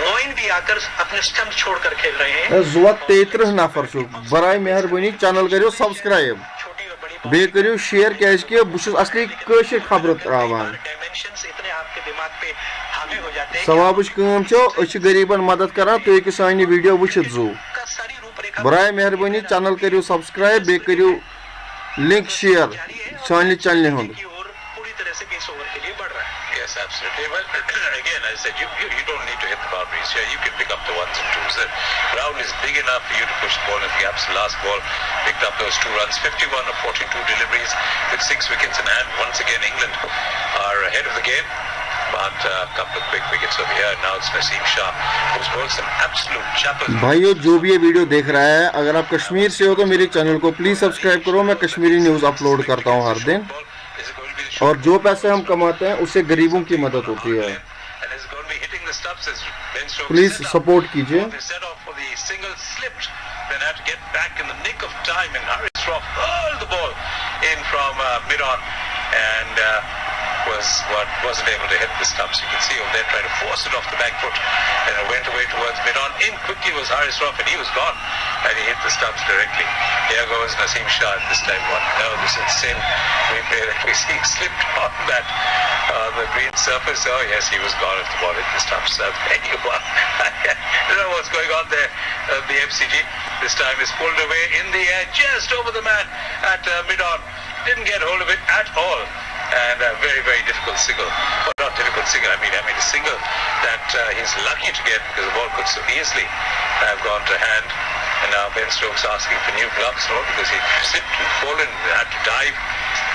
मोइन भी आकर अपने स्टंप छोड़कर खेल रहे हैं। जुआ 33 नफर बराए मेहरबानी चैनल करो सब्सक्राइब बे करो शेयर कैश के बुश असली कशर खबर त्रावान सवाबुश काम गरीबन मदद करान तो एक सानी वीडियो वुचित जो बराए मेहरबानी चैनल करो सब्सक्राइब बे करो लिंक शेयर सानी channel हुंद। Yes, absolutely. Well, again, I said, you don't need to hit the boundaries here. You can pick up the 1s and 2s. The ground is big enough for you to push the ball in the gaps. The last ball picked up those 2 runs. 51 of 42 deliveries with 6 wickets in hand. Once again, England are ahead of the game. But a couple of quick wickets over here. Now it's Naseem Shah, who's bowled some absolute chappers. भाइयों, जो भी ये video देख रहा है, अगर आप कश्मीर से हो तो मेरे चैनल को प्लीज सब्सक्राइब करो। मैं कश्मीरी न्यूज़ अपलोड करता हूँ हर दिन और जो पैसे हम कमाते हैं उससे गरीबों की मदद होती है। प्लीज सपोर्ट कीजिए। wasn't able to hit the stumps. You can see over there trying to force it off the back foot, and it went away towards mid-on. In quickly was Haris Rauf, and he was gone, and he hit the stumps directly. Here goes Naseem Shah this time. What? No, this insane replay that we see slipped on that the green surface. Oh yes, he was gone if the ball hit the stumps. There you are. I don't know what's going on there. The MCG this time is pulled away in the air, just over the man at mid-on. Didn't get hold of it at all. And a very, very difficult single. Well, not difficult single, I mean a single that he's lucky to get because the ball could so easily have gone to hand. And now Ben Stokes asking for new gloves, no, because he slipped and fallen, had to dive.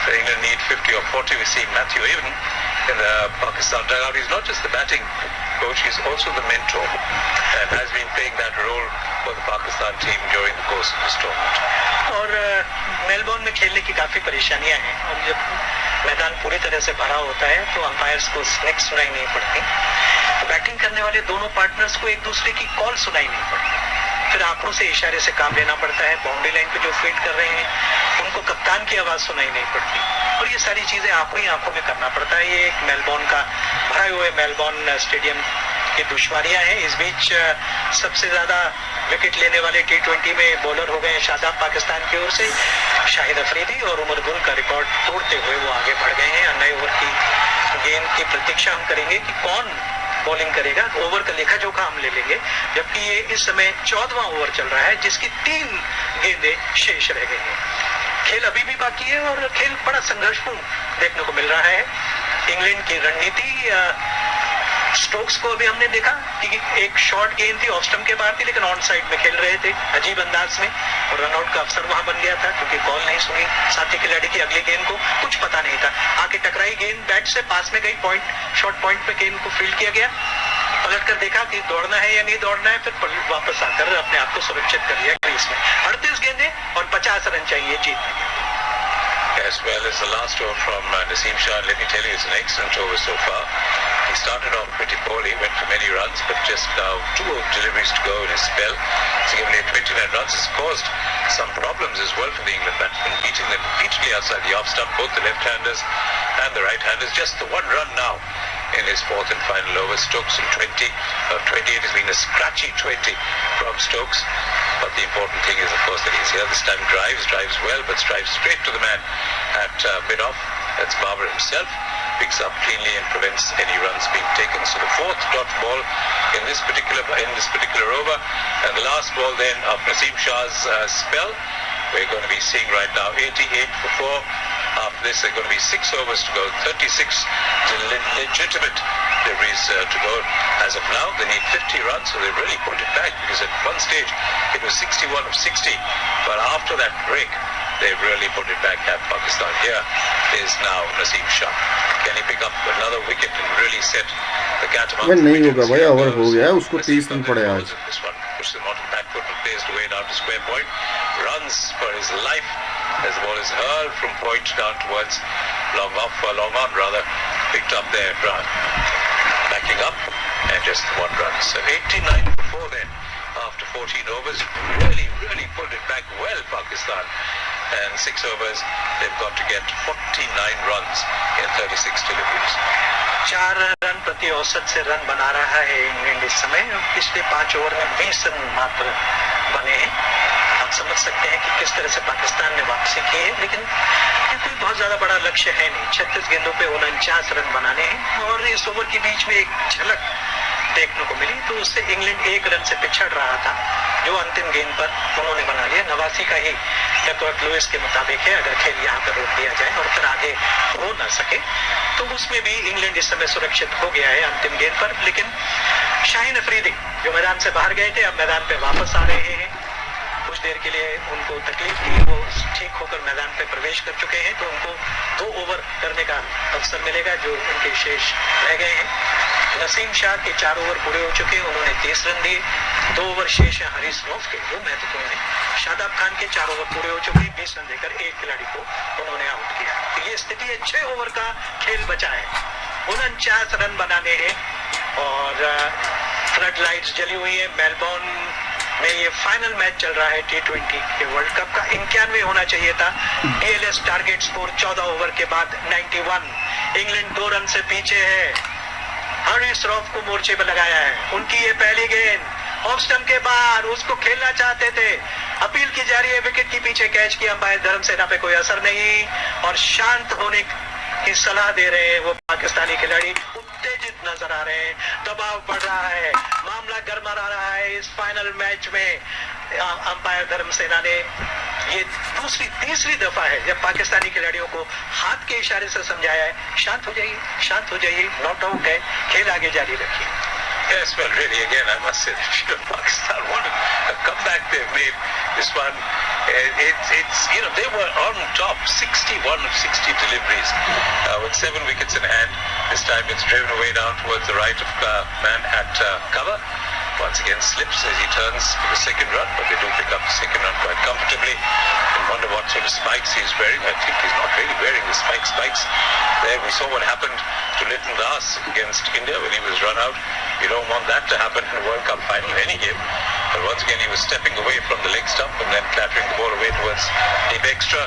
So England need 50 or 40. We see Matthew even in the Pakistan dugout. He's not just the batting coach, he's also the mentor and has been playing that role for the Pakistan team during the course of this tournament. और Melbourne में खेलने की काफ़ी परेशानियां हैं और जब मैदान पूरी तरह से भरा होता है तो अंपायर्स को स्नैक सुनाई नहीं पड़ती। तो बैटिंग करने वाले दोनों पार्टनर्स को एक दूसरे की कॉल सुनाई नहीं पड़ती। फिर आंखों से इशारे से काम लेना पड़ता है। बाउंड्री लाइन पे जो फील्ड कर रहे हैं उनको कप्तान की आवाज़ सुनाई नहीं पड़ती और ये सारी चीज़ें आंखों ही आंखों में करना पड़ता है। ये एक मेलबोर्न का भरे हुए मेलबोर्न स्टेडियम की दुश्वारियां हैं। इस बीच सबसे ज़्यादा विकेट लेने वाले T20 में बॉलर हो गए शादाब पाकिस्तान की ओर से। शाहिद अफरीदी और उमर गुल का रिकॉर्ड तोड़ते हुए वो आगे बढ़ गए हैं। नए ओवर की गेंद की प्रतीक्षा हम करेंगे कि कौन बॉलिंग करेगा। ओवर का लेखा जोखा हम ले लेंगे, जबकि ये इस समय 14वां ओवर चल रहा है जिसकी 3 गेंदें शेष रह गई हैं। खेल अभी भी बाकी है और खेल बड़ा संघर्षपूर्ण देखने को मिल रहा है। इंग्लैंड की रणनीति स्टोक्स को अभी हमने देखा कि एक शॉर्ट गेंद थी, ऑफ स्टंप के बाहर थी, लेकिन ऑन साइड में खेल रहे थे अजीब अंदाज में, और रनआउट का अवसर वहां बन गया था क्योंकि कॉल नहीं सुनी साथी खिलाड़ी की। अगली गेंद को कुछ पता नहीं था, आके टकराई गेंद, बैट से पास में गई, पॉइंट शॉर्ट पॉइंट पे गेंद को फील्ड किया गया। पलट कर देखा कि दौड़ना है या नहीं दौड़ना है, फिर वापस आकर अपने आप को सुरक्षित कर लिया क्रीज में। 38 गेंदें और 50 रन चाहिए जीतने के। As well as the last over from Naseem Shah, let me tell you, it's an excellent over so far. He started off pretty poorly, went for many runs, but just now 2 deliveries to go in his spell. So given 29 runs, has caused some problems as well for the England batsmen, beating them repeatedly outside the off stump, both the left-handers and the right-handers. Just the 1 run now in his 4th and final over. Stokes in 28 has been a scratchy 20 from Stokes. But the important thing is, of course, that he's here. This time drives well, but drives straight to the man at mid-off. That's Barber himself. Picks up cleanly and prevents any runs being taken. So the 4th dot ball in this particular over, and the last ball then of Naseem Shah's spell. We're going to be seeing right now 88 for 4. After this, there are going to be 6 overs to go. 36 legitimate deliveries to go. As of now, they need 50 runs, so they really put it back, because at one stage it was 61 of 60. But after that break, they've really put it back at Pakistan. Here is now Naseem Shah. Can he pick up another wicket and really set the cat amongst the नहीं wickets? होगा भाई, over हो गया, उसको 30 run पड़े आज। This one pushes him onto the back foot and plays the way down to square point. Runs for his life as the ball is hurled from point down towards long on rather. Picked up there, backing up, and just 1 run. So 89 for 4 then after 14 overs. Really pulled it back well, Pakistan. And 6 overs, they've got to get 49 runs in 36 deliveries. 4 run प्रति औसत से run बना रहा है England इस समय। पिछले 5 over में 20 रन मात्र बने हैं। आप समझ सकते हैं कि किस तरह से पाकिस्तान ने वापसी की है, लेकिन ये कोई बहुत ज्यादा बड़ा लक्ष्य है नहीं। 36 गेंदों पे 49 रन बनाने हैं, और इस ओवर के बीच में एक झलक देखने को मिली, तो उससे इंग्लैंड 1 रन से पिछड़ रहा था, जो अंतिम गेंद पर उन्होंने बना लिया। नवासी का ही डकवर्थ लुइस के मुताबिक है, अगर खेल यहाँ पर रोक दिया जाए और फिर आगे हो ना सके, तो उसमें भी इंग्लैंड इस समय सुरक्षित हो गया है अंतिम गेंद पर। लेकिन शाहीन अफरीदी जो मैदान से बाहर गए थे, अब मैदान पे वापस आ रहे हैं। कुछ देर के लिए उनको तकलीफ थी, वो ठीक होकर मैदान पे प्रवेश कर चुके हैं, तो उनको 2 ओवर करने का अवसर मिलेगा जो उनके शेष रह गए हैं। नसीम शाह के 4 ओवर पूरे हो चुके हैं, उन्होंने 30 रन दिए। 2 ओवर शेष है हरीश रऊफ के, जो महत्वपूर्ण है। शादाब खान के 4 ओवर पूरे हो चुके हैं, 20 रन देकर एक खिलाड़ी को उन्होंने आउट किया। तो ये स्थिति है, 6 ओवर का खेल बचा है, 49 रन बनाने हैं, और फ्लड लाइट्स जली हुई है। मेलबोर्न में ये फाइनल मैच चल रहा है T20 के वर्ल्ड कप का। 91 होना चाहिए था। DLS टारगेट स्कोर 14 ओवर के बाद 91। इंग्लैंड 2 रन से पीछे है। हरीश रऊफ को मोर्चे पर लगाया है। उनकी ये पहली गेंद ऑफ स्टंप के बाहर, उसको खेलना चाहते थे, अपील की जा रही है, विकेट के पीछे कैच किया अंपायर धर्मसेना पे कोई असर नहीं, और शांत होने की सलाह दे रहे हैं वो पाकिस्तानी खिलाड़ी। उत्तेजित नजर आ रहे हैं, दबाव बढ़ रहा है, मामला गर्मा रहा है इस फाइनल मैच में। अंपायर धर्मसेना ने ये तीसरी दफा है जब पाकिस्तानी खिलाड़ियों को हाथ के इशारे से समझाया है, शांत हो जाइए, नॉट आउट है, खेल आगे जारी रखिए। Yes, well, really, again, I must say that Pakistan, what a comeback they've made. This one, it's they were on top, 61 of 60 deliveries, with 7 wickets in hand. This time it's driven away down towards the right of man at cover. Once again slips as he turns for the second run, but they do pick up the second run quite comfortably. And wonder what sort of spikes he's wearing. I think he's not really wearing the spikes. There we saw what happened to Lytton Das against India when he was run out. You don't want that to happen in a World Cup final in any game. But once again he was stepping away from the leg stump and then clattering the ball away towards deep extra,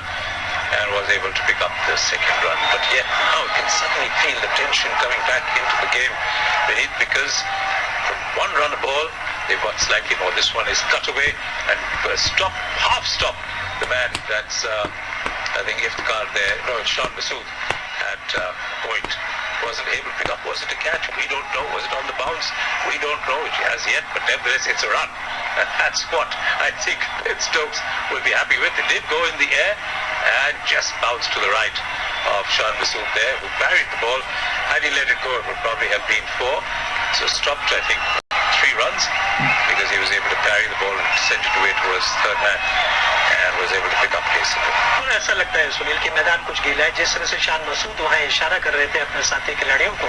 and was able to pick up the second run. But yet now you can suddenly feel the tension coming back into the game beneath, because from 1 run a ball they've got slightly more. This one is cut away and half stop the man, that's I think Iftikhar there, no, it's Sean Masood at point, wasn't able to pick up. Was it a catch? We don't know. Was it on the bounce? We don't know as yet, but nevertheless it's a run. And that's what I think Stokes will be happy with. It did go in the air and just bounced to the right of Sean Masood there, who parried the ball. Had he let it go, it would probably have been 4. So stopped, I think, 3 runs because he was able to parry the ball and send it away towards third man and was able to pick up pace again. और ऐसा लगता है सुनील कि मैदान कुछ गीला है, जिस तरह से शान मसूद वहाँ इशारा कर रहे थे अपने साथी खिलाड़ियों को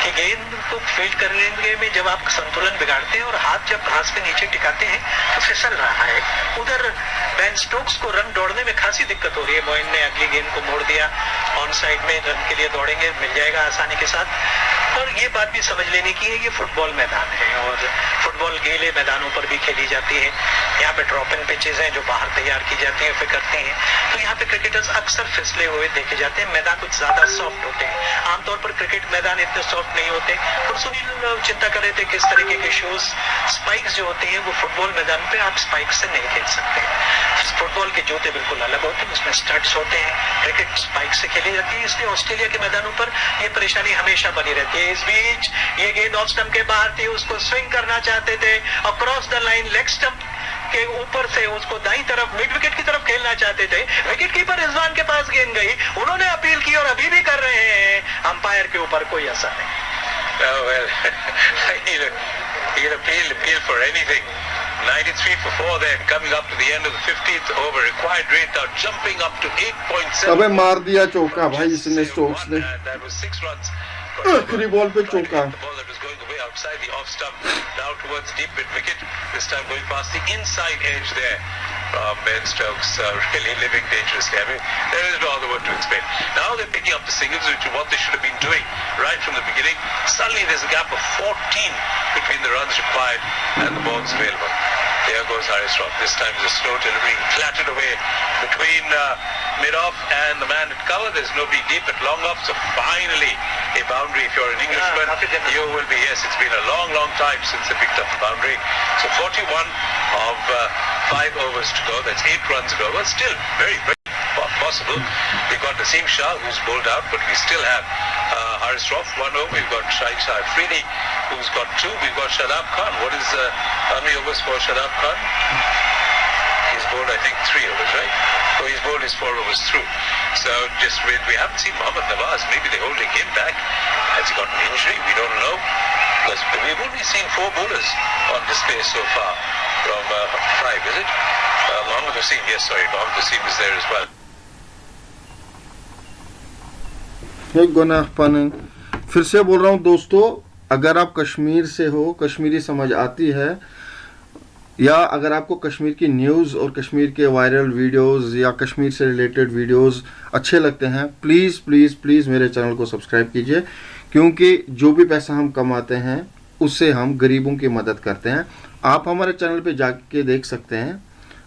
कि गेंद को फील्ड करने में जब आप संतुलन बिगाड़ते हैं और हाथ जब घास के नीचे टिकाते हैं तो फिसल रहा है। उधर बेन स्टोक्स को रन दौड़ने में खासी दिक्कत हो रही है। मोइन ने अगली गेंद को मोड़ दिया, ऑन साइड में रन के लिए दौड़ेंगे, मिल जाएगा आसानी के साथ। और ये बात भी समझ लेने की है, ये फुटबॉल मैदान है और फुटबॉल गीले मैदानों पर भी खेली जाती है। यहाँ पे ड्रॉप इन पिचेस हैं जो बाहर तैयार की जाती हैं, फिर करते हैं, तो यहाँ पे क्रिकेटर्स अक्सर फिसले हुए देखे जाते हैं। मैदान कुछ ज्यादा सॉफ्ट होते हैं, आमतौर पर क्रिकेट मैदान इतने सॉफ्ट नहीं होते। और सुनील चिंता कर रहे थे किस तरीके के शूज, स्पाइक्स जो होते हैं वो फुटबॉल मैदान पे आप स्पाइक से नहीं खेल सकते। फुटबॉल के जूते बिल्कुल अलग होते हैं, उसमें स्टड्स होते हैं, क्रिकेट स्पाइक से खेली जाती है, इसलिए ऑस्ट्रेलिया के मैदानों पर ये परेशानी हमेशा बनी रहती है। इस बीच ये गेंद ऑफ स्टंप के बाहर थी, उसको स्विंग करना चाहते थे और cross the line leg stump के ऊपर से उसको दाईं तरफ मिड विकेट की तरफ खेलना चाहते थे। विकेट कीपर रिजवान के पास गेंद गई, उन्होंने अपील की और अभी भी कर रहे हैं, अंपायर के ऊपर कोई असर नहीं। Oh well, he'll appeal for anything. 93 for 4 then, coming up to the end of the 15th over, required rate now jumping up to 8.7. अबे मार दिया चौका भाई इसने, स्टोक्स ने That was 6 runs. आखिरी बॉल पे चौका। The ball that was going away outside the off stump, now towards deep mid wicket. This time going past the inside edge there. Ben Stokes really living dangerously. I mean, there is no other word to explain. Now they're picking up the singles, which is what they should have been doing right from the beginning. Suddenly there's a gap of 14 between the runs required and the balls available. There goes Haider. This time the slow delivery clattered away between mid-off and the man at cover. There's nobody deep at long off, so finally a boundary. If you're an Englishman, you will be. Yes, it's been a long time since they picked up the boundary. So 41 of 5 overs to go. That's 8 runs ago. Well, still very possible. We've got Naseem Shah who's bowled out, but we still have Haris Rauf 1 over. We've got Shahid Afridi who's got 2. We've got Shadab Khan. What is how many overs for Shadab Khan? He's bowled I think 3 overs, right? So he's bowled his 4 overs through. So just we haven't seen Mohammad Nawaz. Maybe they're holding him back. Has he got an injury? We don't know. Because we've only seen 4 bowlers on display so far from 5, is it? Mohammad Hussain, yes, sorry, Mohammad Hussain is there as well. फिर से बोल रहा हूँ दोस्तों, अगर आप कश्मीर से हो, कश्मीरी समझ आती है, या अगर आपको कश्मीर की न्यूज़ और कश्मीर के वायरल वीडियोस या कश्मीर से रिलेटेड वीडियोस अच्छे लगते हैं, प्लीज़ प्लीज़ प्लीज़ मेरे चैनल को सब्सक्राइब कीजिए, क्योंकि जो भी पैसा हम कमाते हैं उससे हम गरीबों की मदद करते हैं। आप हमारे चैनल पे जाके देख सकते हैं,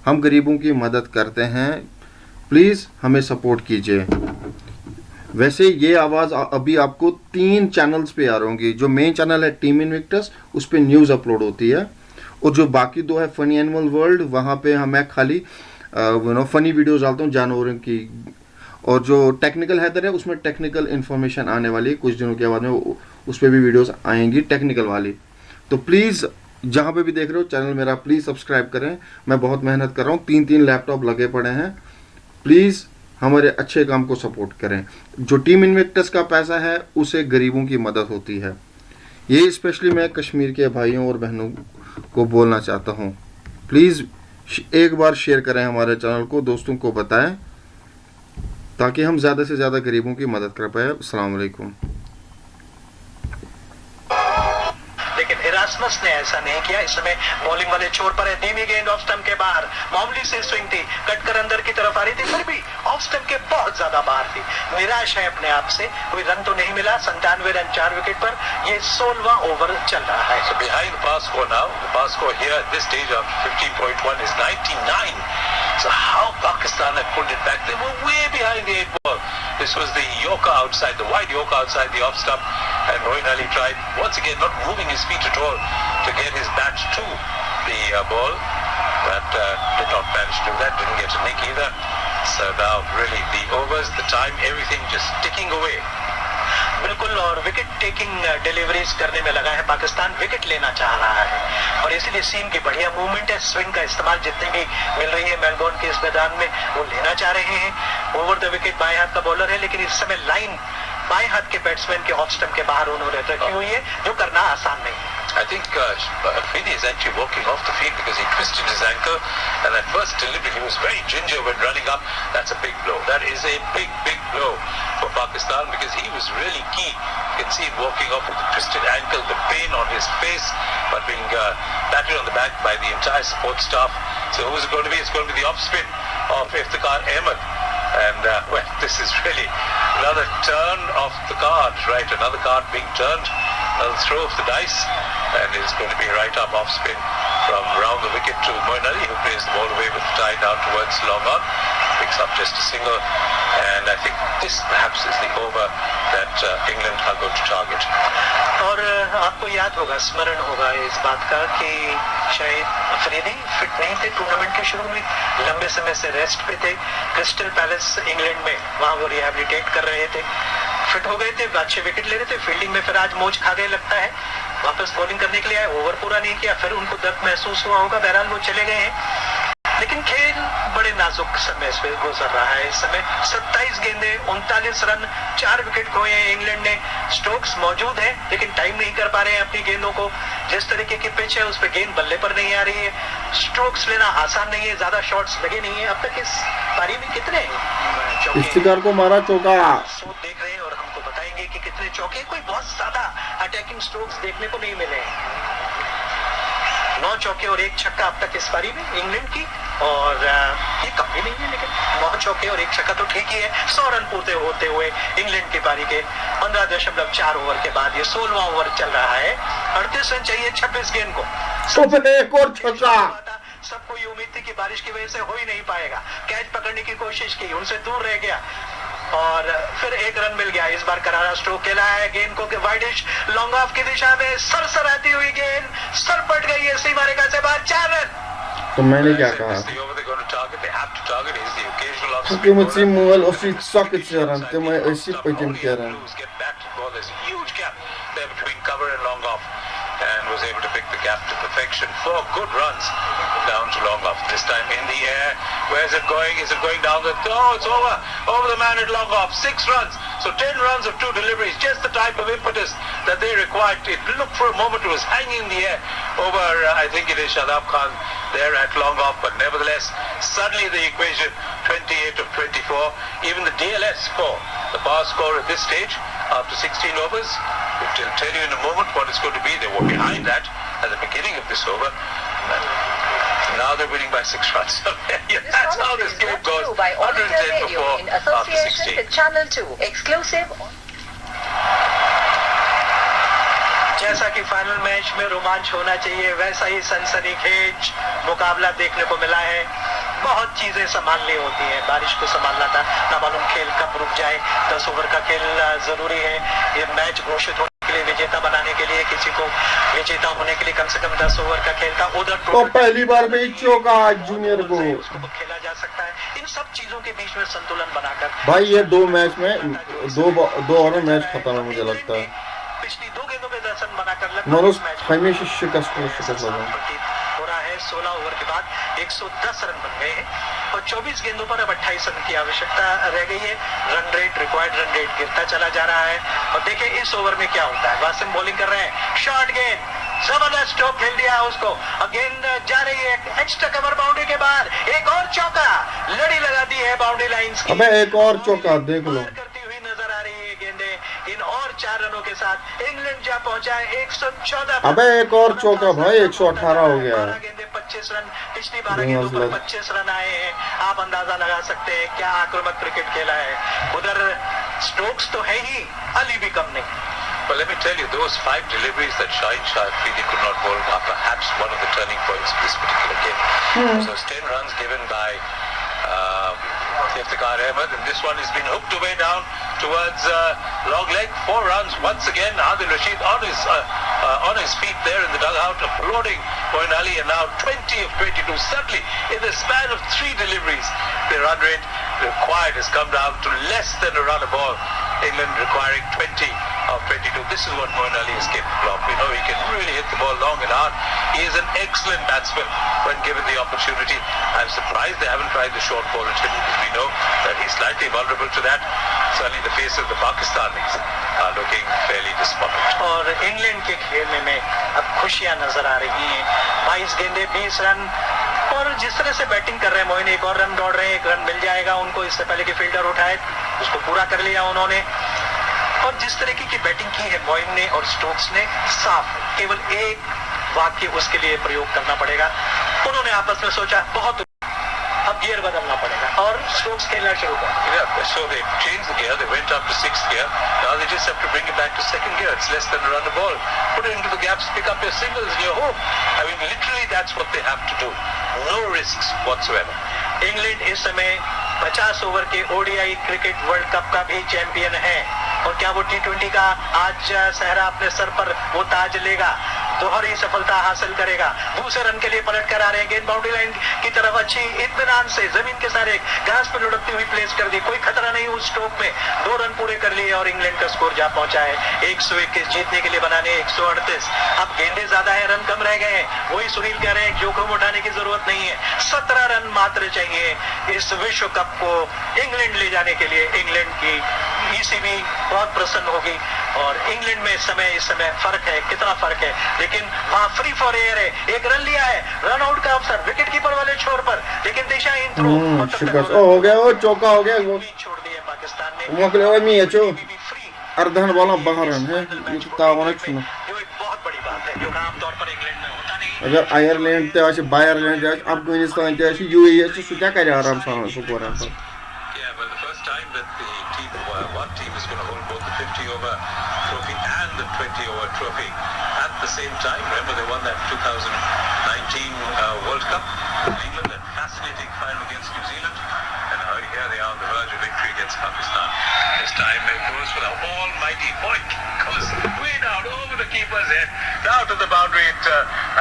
हम गरीबों की मदद करते हैं। प्लीज़ हमें सपोर्ट कीजिए। वैसे ये आवाज़ अभी आपको 3 चैनल्स पे आ रही होंगी। जो मेन चैनल है टीम इन्विक्टस, उस पर न्यूज़ अपलोड होती है, और जो बाकी 2 है फ़नी एनिमल वर्ल्ड, वहाँ पे मैं खाली फ़नी वीडियोस डालता हूँ जानवरों की, और जो टेक्निकल हैदर है उसमें टेक्निकल इन्फॉर्मेशन आने वाली है कुछ दिनों के बाद में, उस पर भी वीडियोस आएंगी टेक्निकल वाली। तो प्लीज़ जहाँ पे भी देख रहे हो चैनल मेरा, प्लीज़ सब्सक्राइब करें। मैं बहुत मेहनत कर रहा हूँ, 3 लैपटॉप लगे पड़े हैं। प्लीज़ हमारे अच्छे काम को सपोर्ट करें। जो टीम इन्वेक्टर्स का पैसा है उसे गरीबों की मदद होती है। ये स्पेशली मैं कश्मीर के भाइयों और बहनों को बोलना चाहता हूँ। प्लीज़ एक बार शेयर करें हमारे चैनल को, दोस्तों को बताएं, ताकि हम ज़्यादा से ज़्यादा गरीबों की मदद कर पाए। अस्सलाम वालेकुम। लेकिन इरास्मस ने ऐसा नहीं किया। इस समय बॉलिंग वाले छोर पर है, धीमी गेंद ऑफ स्टंप के बाहर, मामूली से स्विंग थी, कटकर अंदर की तरफ आ रही थी, फिर भी ऑफ स्टंप के बहुत ज्यादा बाहर थी। निराश है अपने आप से, कोई रन तो नहीं मिला। 97 रन 4 विकेट पर। ये 16वां ओवर चल रहा है। So behind the pass score now, the pass score here at this stage of 15.1 is 99. So how Pakistan had pulled it back? They were way behind the 8 ball. This was the Yorker outside, the wide Yorker outside the off stump, and Moeen Ali tried once again not moving his feet at all to get his bat to the ball, but did not manage to do that. Didn't get a nick either. So now really the overs, the time, everything just ticking away. बिल्कुल, और wicket taking deliveries करने में लगा है Pakistan. Wicket लेना चाह रहा है और इसीलिए सीम की बढ़िया मूवमेंट है। स्विंग का इस्तेमाल जितनी भी मिल रही है मेलबोर्न के इस मैदान में, वो लेना चाह रहे हैं। ओवर द विकेट बाएं हाथ का बॉलर है, लेकिन इस समय लाइन बाएं हाथ के बैट्समैन के ऑफ स्टंप के बाहर उन्होंने रखे हुई है, जो करना आसान नहीं। I think Fidi is actually walking off the field because he twisted his ankle, and at first delivery he was very ginger when running up. That's a big blow. That is a big blow for Pakistan because he was really key. You can see him walking off with the twisted ankle, the pain on his face, but being battered on the back by the entire support staff. So who's it going to be? It's going to be the off spin of Iftikhar Ahmed. And well, this is really another turn of the card, right? Another card being turned, another throw of the dice, and it's going to be right arm off spin from round the wicket to Moin Ali, who plays the ball away with the tie down towards long on, picks up just a single, and I think this perhaps is the over that England are going to target. और आपको याद होगा, स्मरण होगा इस बात का कि शायद अफरीदी फिट नहीं थे टूर्नामेंट के शुरू में, लंबे समय से रेस्ट पे थे। क्रिस्टल पैलेस इंग्लैंड में वहां वो रिहैबिलिटेट कर रहे थे, फिट हो गए थे, अच्छे विकेट ले रहे थे, फील्डिंग में फिर आज मोच खा गए लगता है, वापस बॉलिंग करने के लिए आए, ओवर पूरा नहीं किया, फिर उनको दर्द महसूस हुआ होगा, बहरहाल वो चले गए हैं। लेकिन खेल बड़े नाजुक समय से गुजर रहा है इस समय। 27 गेंदे, 39 रन, 4 विकेट खोए हैं इंग्लैंड ने। स्टोक्स मौजूद है लेकिन टाइम नहीं कर पा रहे हैं अपनी गेंदों को। जिस तरीके की पिच है उस पर गेंद बल्ले पर नहीं आ रही है। स्ट्रोक्स लेना आसान नहीं है, ज्यादा शॉट्स लगे नहीं है। अब तक इस पारी में कितने इफ्तिखार को मारा चौका देख रहे हैं और हमको बताएंगे कि कितने चौके। कोई बहुत ज्यादा अटैकिंग स्ट्रोक्स देखने को नहीं मिले हैं। 9 चौके और 1 छक्का अब तक इस पारी में इंग्लैंड की, और ये कम भी नहीं है, लेकिन 9 चौके और 1 छक्का तो ठीक ही है। 100 रन पूरे होते हुए इंग्लैंड की पारी के 15.4 ओवर के बाद ये 16वां ओवर चल रहा है। 38 रन चाहिए 26 गेंद को। एक और छक्का। सबको ये उम्मीद थी कि बारिश की वजह से हो ही नहीं पाएगा। कैच पकड़ने की कोशिश की, उनसे दूर रह गया और फिर 1 रन मिल गया। इस बार करारा स्ट्रोक खेला है, गेंद को वाइडिश लॉन्ग ऑफ की दिशा में सरसराती हुई गेंद सरपट गई है सीमा रेखा से बाहर। 4 रन। तो मैंने क्या कहा हुकूमती मोल उसी सक चरन तम ऐसी पतिम करन and was able to pick the gap to perfection. 4 good runs down to long off. This time in the air. Where's it going? Is it going down the... Oh, it's over the man at long off. 6 runs. So 10 runs of 2 deliveries. Just the type of impetus that they required. It looked for a moment it was hanging in the air over, I think it is Shadab Khan there at long off. But nevertheless, suddenly the equation 28 of 24. Even the DLS score, the power score at this stage, after 16 overs, we'll tell you in a moment what it's going to be. They were behind that at the beginning of this over. Now they're winning by 6 runs. Yeah, that's how this game goes. 110 for 4 in after association 16. with Channel 2. Exclusive. जैसा कि final match में रोमांच होना चाहिए वैसा ही सनसनीखेज मुकाबला देखने को मिला है। बहुत चीजें संभालनी होती हैं, बारिश को संभालना था, ना मालूम खेल कब रुक जाए। 10 ओवर का खेल जरूरी है। ये मैच घोषित होने के लिए, विजेता बनाने के लिए, किसी को विजेता होने के लिए कम से कम 10 ओवर का खेल था। उधर तो पहली बार में चौका जूनियर को खेला जा सकता है। इन सब चीजों के बीच में संतुलन बनाकर भाई ये 2 मैच में 2 ओवर में मैच खत्म है मुझे लगता है। पिछली 2 गेंदों में दर्शन बनाकर मनोज हमेशा शिकस्त लगा हो रहा है। 16 ओवर के बाद 110 रन बन गए हैं और 24 गेंदों पर अब 28 रन की आवश्यकता रह गई है। रिक्वायर्ड रन रेट गिरता चला जा रहा है। और देखिए इस ओवर में क्या होता है। वासिम बॉलिंग कर रहे हैं, शॉर्ट गेंद, जबरदस्त स्ट्रोक खेल दिया उसको। गेंद जा रही है एक्स्ट्रा कवर बाउंड्री के बाहर। एक और चौका, लड़ी लगा दी है बाउंड्री लाइंस की। अबे एक और चौका देख लो। करती हुई नजर आ रही है गेंदें। इन और 4 रनों के साथ इंग्लैंड जा पहुंचा है 114। अबे एक और चौका भाई, 118 हो गया है। 25 रन, पिछली 12 गेंदों पर 25 रन आए हैं। आप अंदाजा लगा सकते हैं क्या आक्रामक क्रिकेट खेला है। उधर स्ट्रोक्स तो है ही, अली भी कम नहीं। Well, let me tell you, those 5 deliveries that Shahid Shah really could not bowl are perhaps one of the turning points of this particular game. So 10 runs given by Iftikhar Ahmed, and this one has been hooked away down towards long leg. 4 runs once again. Adil Rashid on his feet there in the dugout, applauding Moin Ali, and now 20 of 22. Suddenly, in the span of 3 deliveries, the run rate required has come down to less than a run a ball England requiring 20 of 22. This is what Moeen Ali is capable of. You know, he can really hit the ball long and hard. He is an excellent batsman when given the opportunity. I'm surprised they haven't tried the short ball at him, because we know that he's slightly vulnerable to that. Certainly the face of the Pakistanis are looking fairly despondent. और England के खेलने में अब खुशियां नजर आ रही हैं। 22 गेंदे 20 रन, और जिस तरह से बैटिंग कर रहे हैं मोइन, एक और रन दौड़ रहे हैं, एक रन मिल जाएगा उनको। इससे पहले कि फील्डर उठाए उसको पूरा कर लिया उन्होंने। और जिस तरीके की बैटिंग की है मोइन ने और स्टोक्स ने, साफ केवल एक वाक्य उसके लिए प्रयोग करना पड़ेगा। उन्होंने आपस में सोचा बहुत, अब गियर बदलना पड़ेगा और स्टोक्स खेलना शुरू कर। Yeah, so they changed the gear, they went up to 6th gear. Now they just have to bring it back to 2nd gear. It's less than a run the ball. Put it into the gaps, pick up your singles and you're home. I mean, literally that's what they have to do. No risks whatsoever. England इस समय 50 over के ODI cricket world cup का भी champion है। और क्या वो टी20 का आज सहरा अपने सर पर वो ताज लेगा, दोहरी सफलता हासिल करेगा? दूसरे रन के लिए पलट कर आ रहे हैं, गेंद बाउंड्री लाइन की तरफ अच्छी इत्मीनान से जमीन के सारे घास पर लुढ़कती हुई प्लेस कर दी। कोई खतरा नहीं उस स्ट्रोक में, 2 रन पूरे कर लिए और इंग्लैंड का स्कोर जा पहुंचा है 121 जीतने के लिए बनाने 138। अब गेंदें ज्यादा है, रन कम रह गए हैं। वही सुनील कह रहे हैं, जोखिम उठाने की जरूरत नहीं है। 17 रन मात्र चाहिए इस विश्व कप को इंग्लैंड ले जाने के लिए। इंग्लैंड की ईसीबी बहुत प्रसन्न होगी। और इंग्लैंड में इस समय फर्क है, कितना फर्क है, लेकिन वहां फ्री फॉर एयर है। एक रन लिया है, रन आउट का अवसर विकेट कीपर वाले छोर पर, लेकिन दिशाहीन थ्रो हो गया, वो चौका हो गया, वो छोड़ दिया पाकिस्तान ने। मोकले वो मैच हो अर्धन वाला बाहर है, ये तावन है। जो एक बहुत बड़ी बात है, जो आमतौर पर इंग्लैंड में होता नहीं। अगर आयरलैंड ते आछे, बायरलैंड ते आछे, अफगानिस्तान ते आछे, यूएई आछे, सु क्या करे आराम सान स्कोर है। Yeah, but the first time that the one team is going to hold both the 50-over trophy and the 20-over trophy at the same time. Remember, they won that 2019 World Cup in England, that fascinating final against New Zealand, and here they are on the verge of victory against Pakistan. This time it goes for the almighty point, goes way down over the keeper's head, down to the boundary.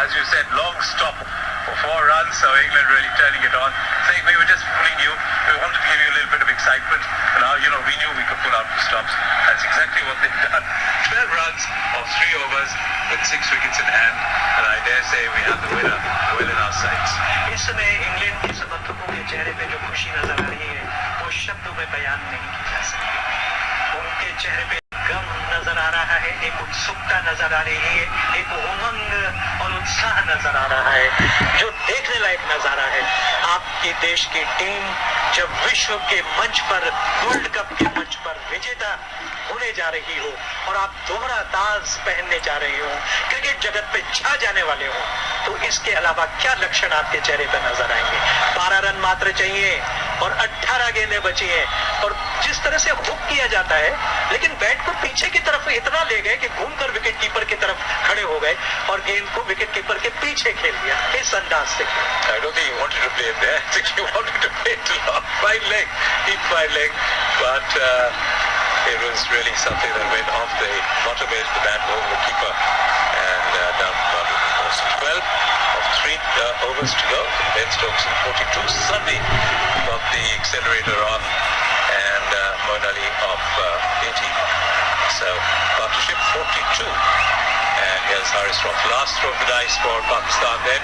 As you said, long stop for 4 runs, so England really turning it on, saying we were just fooling you, we wanted to give you a little bit of excitement, and now, you know, we knew we could pull out the stops. That's exactly what they've done. 12 runs of 3 overs with 6 wickets in hand, and I dare say we have the winner well in our sights. इस समय England के समर्थकों के चेहरे पे जो खुशी नजर आ रही है, वो शब्दों में बयान नहीं की जा सकती। उनके चेहरे पे गम नजर आ रहा है, एक उत्सुकता नजर आ रही है, एक उमंग और उत्साह नजर आ रहा है, जो देखने लायक नजारा है। आपके देश की टीम जब विश्व के मंच पर, वर्ल्ड कप के मंच पर विजेता होने जा रही हो और आप दोहरा ताज पहनने जा रहे हो, क्रिकेट जगत पे छा जाने वाले हो, तो इसके अलावा क्या लक्षण आपके चेहरे पर नजर आएंगे? 12 रन मात्र चाहिए और 18 गेंदें बची हैं, और जिस तरह से हुक किया जाता है, लेकिन बैट को पीछे की तरफ इतना ले गए कि घूमकर विकेट कीपर की तरफ खड़े हो गए और गेंद को विकेट कीपर के पीछे खेल दिया इस अंदाज से। I don't think he wanted to play it there. I think he wanted to play it long, fine leg, deep fine leg, but it was really something that went off the bottom edge of the bat over the keeper and down to the bottom post. 12 of 3 overs to go. Ben Stokes in 42. Suddenly got the accelerator on, and Moeen Ali of 80. So partnership 42. And here's Haris Roth. Last throw of the dice for Pakistan then.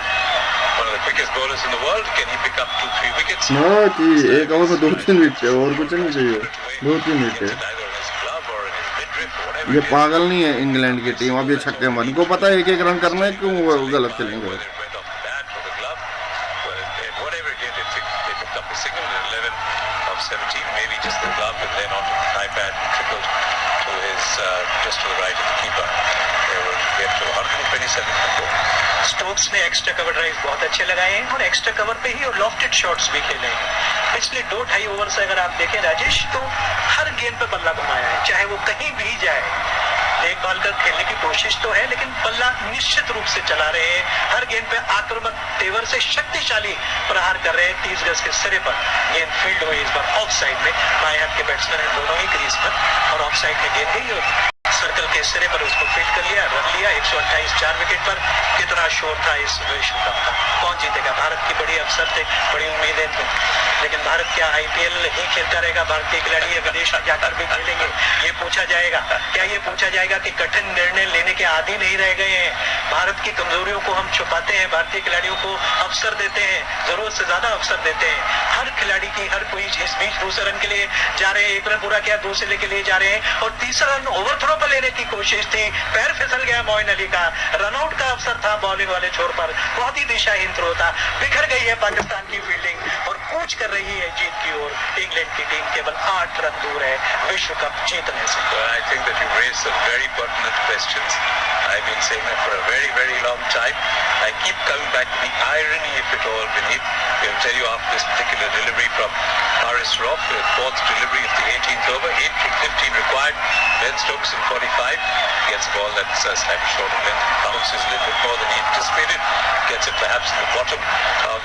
One of the quickest bowlers in the world. Can he pick up 2-3 wickets? ना कि एक over में 2-3 wicket है और कुछ नहीं चाहिए, 2-3 wicket है। ये पागल नहीं है इंग्लैंड की टीम। अब ये छक्के मार, इनको पता है एक रन करना है, क्यों वो गलत खेलेंगे। स्टोक्स ने एक्स्ट्रा कवर ड्राइव बहुत अच्छे लगाए हैं और एक्स्ट्रा कवर पे ही और लॉफ्टेड शॉट्स भी खेले हैं। पिछले 2-2.5 ओवर से अगर आप देखें राजेश, तो हर गेंद पे बल्ला घुमाया है, चाहे वो कहीं भी जाए। देखभाल कर खेलने की कोशिश तो है, लेकिन बल्ला निश्चित रूप से चला रहे हैं। हर गेंद पे आक्रामक तेवर से शक्तिशाली प्रहार कर रहे हैं। 30 गज के सिरे पर गेंद फील्ड हुई इस बार ऑफ साइड में। बाएं हाथ के बैट्समैन है दोनों ही क्रीज पर, और ऑफ साइड में गेंद गई और सर्कल सर्कल के सिरे पर उसको फील्ड कर लिया, रन लिया 128 4 विकेट पर। कितना शोर था इस विश्व कप का, कौन जीतेगा? भारत की बड़ी अवसर थे, बड़ी उम्मीदें थी, लेकिन भारत क्या IPL ही खेलता रहेगा? भारतीय खिलाड़ी या विदेश में जाकर भी खेलेंगे? ये पूछा जाएगा। क्या ये पूछा जाएगा कि कठिन निर्णय लेने के आदी नहीं रह गए हैं? भारत की कमजोरियों को हम छुपाते हैं, भारतीय खिलाड़ियों को अवसर देते हैं, जरूरत से ज्यादा अवसर देते हैं। हर खिलाड़ी की हर कोई इस बीच दूसरे रन के लिए जा रहे हैं, एक रन पूरा किया, दूसरे के लिए जा रहे हैं, और तीसरा रन ओवरथ्रो पर लेने की कोशिश थी, पैर फिसल गया मोइन अली का, रनआउट का अवसर था बॉलिंग वाले छोर पर, बहुत ही दिशाहीन थ्रो था। बिखर गई है पाकिस्तान की फील्डिंग और कूच कर रही है जीत की ओर। इंग्लैंड की टीम केवल 8 रन दूर है विश्व कप जीतने से। I think that you raised some very pertinent questions. I've been saying that for a very, very long time. I keep coming back to the irony of it all, Vineet. We'll tell you after this particular delivery from Haris Roth, the fourth delivery of the 18th over, 8 from 15 required. Ben Stokes in 45 gets a ball that's slightly short of length, bounces a little bit more than he anticipated, gets it perhaps in the bottom of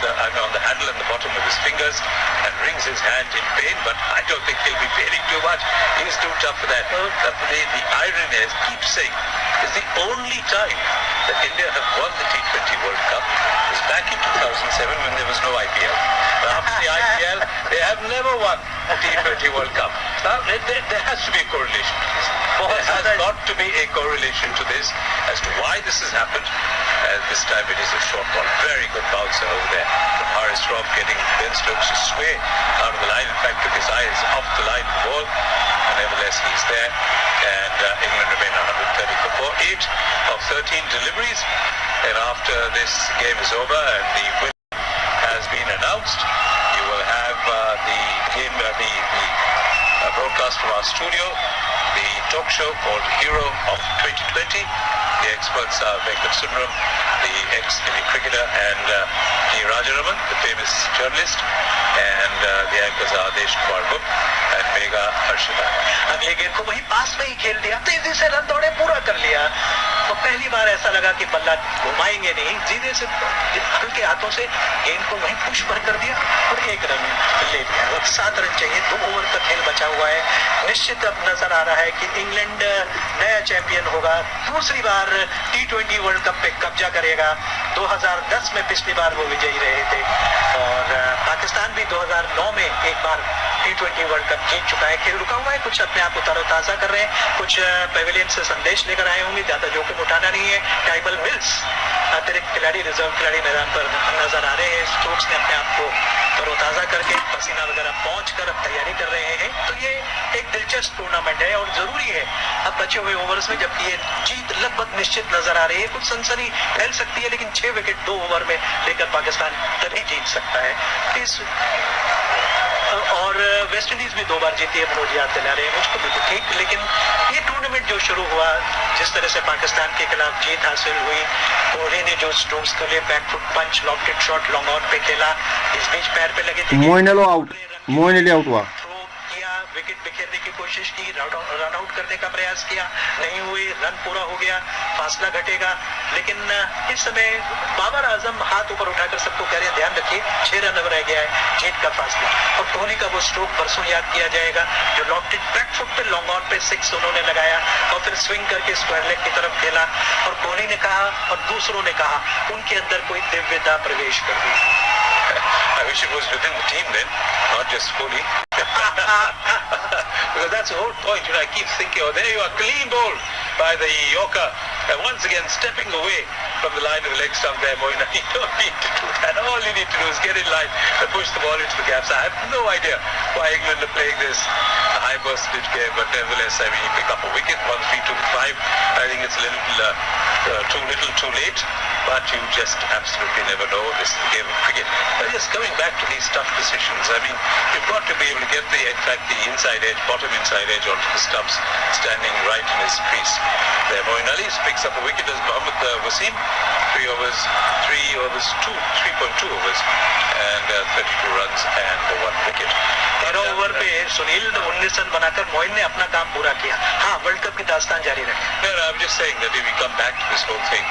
on the handle and the bottom of his fingers, and wrings his hand in pain. But I don't think he'll be paining too much. He's too tough for that. The irony is, keep saying, is the only time that India have won the T20 World Cup was back in 2007 when there was no IPL. After the IPL, they have never won a T20 World Cup. Now, there has to be a correlation to this. There has got to be a correlation to this as to why this has happened. This time it is a short ball. Very good bouncer over there from Haris Roth, getting Ben Stokes to sway out of the line. In fact, took his eyes off the line of the ball. Nevertheless, he's there. And England remain 130 for 4. 8 of 13 deliveries. And after this game is over and the winner has been announced, you will have the game, the broadcast from our studio, the talk show called Hero of 2020. The experts are Venkat Sundaram, the ex-Indian cricketer, and T. Rajaraman, the famous journalist, and the anchors are Desh Kumar Gupta and Megha Harshita. अगले गेंद को वही पास में ही खेल दिया, तेजी से run दौड़े पूरा कर लिया। तो पहली बार ऐसा लगा कि बल्ला घुमाएंगे नहीं, सीधे से हल्के हाथों से गेंद को वहीं पुश पर कर दिया और 1 रन ले लिया। अब 7 रन चाहिए, 2 ओवर का खेल बचा हुआ है। निश्चित अब नजर आ रहा है कि इंग्लैंड नया चैंपियन होगा, दूसरी बार T20 वर्ल्ड कप पे कब्जा करेगा। 2010 में पिछली बार वो विजयी रहे थे और पाकिस्तान भी 2009 में एक बार T20 वर्ल्ड कप जीत चुका है। खेल रुका हुआ है, कुछ अपने आप को तरोताजा कर रहे हैं, कुछ पेविलियन से संदेश लेकर आए होंगे, ज्यादा जोखिम उठाना नहीं है। टाइबल मिल्स अतिरिक्त खिलाड़ी, रिजर्व खिलाड़ी मैदान पर नजर आ रहे हैं। स्टोक्स ने अपने आप को तरोताजा करके पसीना वगैरह पहुंच कर अब तैयारी कर रहे हैं। तो ये एक दिलचस्प टूर्नामेंट है और जरूरी है अब बचे हुए ओवर्स में, जबकि ये जीत लगभग निश्चित नजर आ रही है। कुछ सनसनी फैल सकती है, लेकिन 6 विकेट 2 ओवर में लेकर पाकिस्तान तभी जीत सकता है। और वेस्ट इंडीज भी 2 बार जीती है, मनोज याद दिला रहे हैं मुझको भी ठीक। लेकिन ये टूर्नामेंट जो शुरू हुआ, जिस तरह से पाकिस्तान के खिलाफ जीत हासिल हुई, कोहली ने जो स्टोक्स के लिए backfoot punch, lofted shot long on पे खेला, इस बीच पैर पे लगे थे, मोइन अली आउट हुआ, विकेट बिखेरने की कोशिश की, रन आउट करने का प्रयास किया, नहीं हुई, रन पूरा हो गया, फासला घटेगा। लेकिन इस समय बाबर आजम हाथ ऊपर उठाकर सबको कह रहे हैं ध्यान रखिए 6 रन अब रह गया है, जीत का फासला। और कोहली का वो स्ट्रोक परसों याद किया जाएगा जो लॉफ्टेड बैकफुट पे लॉन्ग ऑन पे 6 उन्होंने लगाया और फिर स्विंग करके स्क्वायर लेग की तरफ खेला। और कोहली ने कहा और दूसरों ने कहा उनके अंदर कोई दिव्यता प्रवेश कर गई। I wish it was within the team then, not just Kohli. Because that's the whole point. I keep thinking, oh, there you are, clean ball by the Yorker. And once again, stepping away from the line of the leg stump there, Moina. You don't need to do that. All you need to do is get in line and push the ball into the gaps. I have no idea why England are playing this high percentage game, but nevertheless, I mean, you pick up a wicket, 1-3-2-5. I think it's a little too late. But you just absolutely never know. This is the game of cricket. But just coming back to these tough decisions, I mean, you've got to be able to get the inside edge, bottom inside edge onto the stumps, standing right in his crease. There, Moeen Ali picks up a wicket as Mohammad Wasim, 3 overs, 3.2 overs, and 32 runs and 1 wicket. 13 over पे सुनील ने 19 run बनाकर मोइन ने अपना काम पूरा किया। हाँ, world cup की दास्तान जारी रहे। No, I'm just saying that if we come back to this whole thing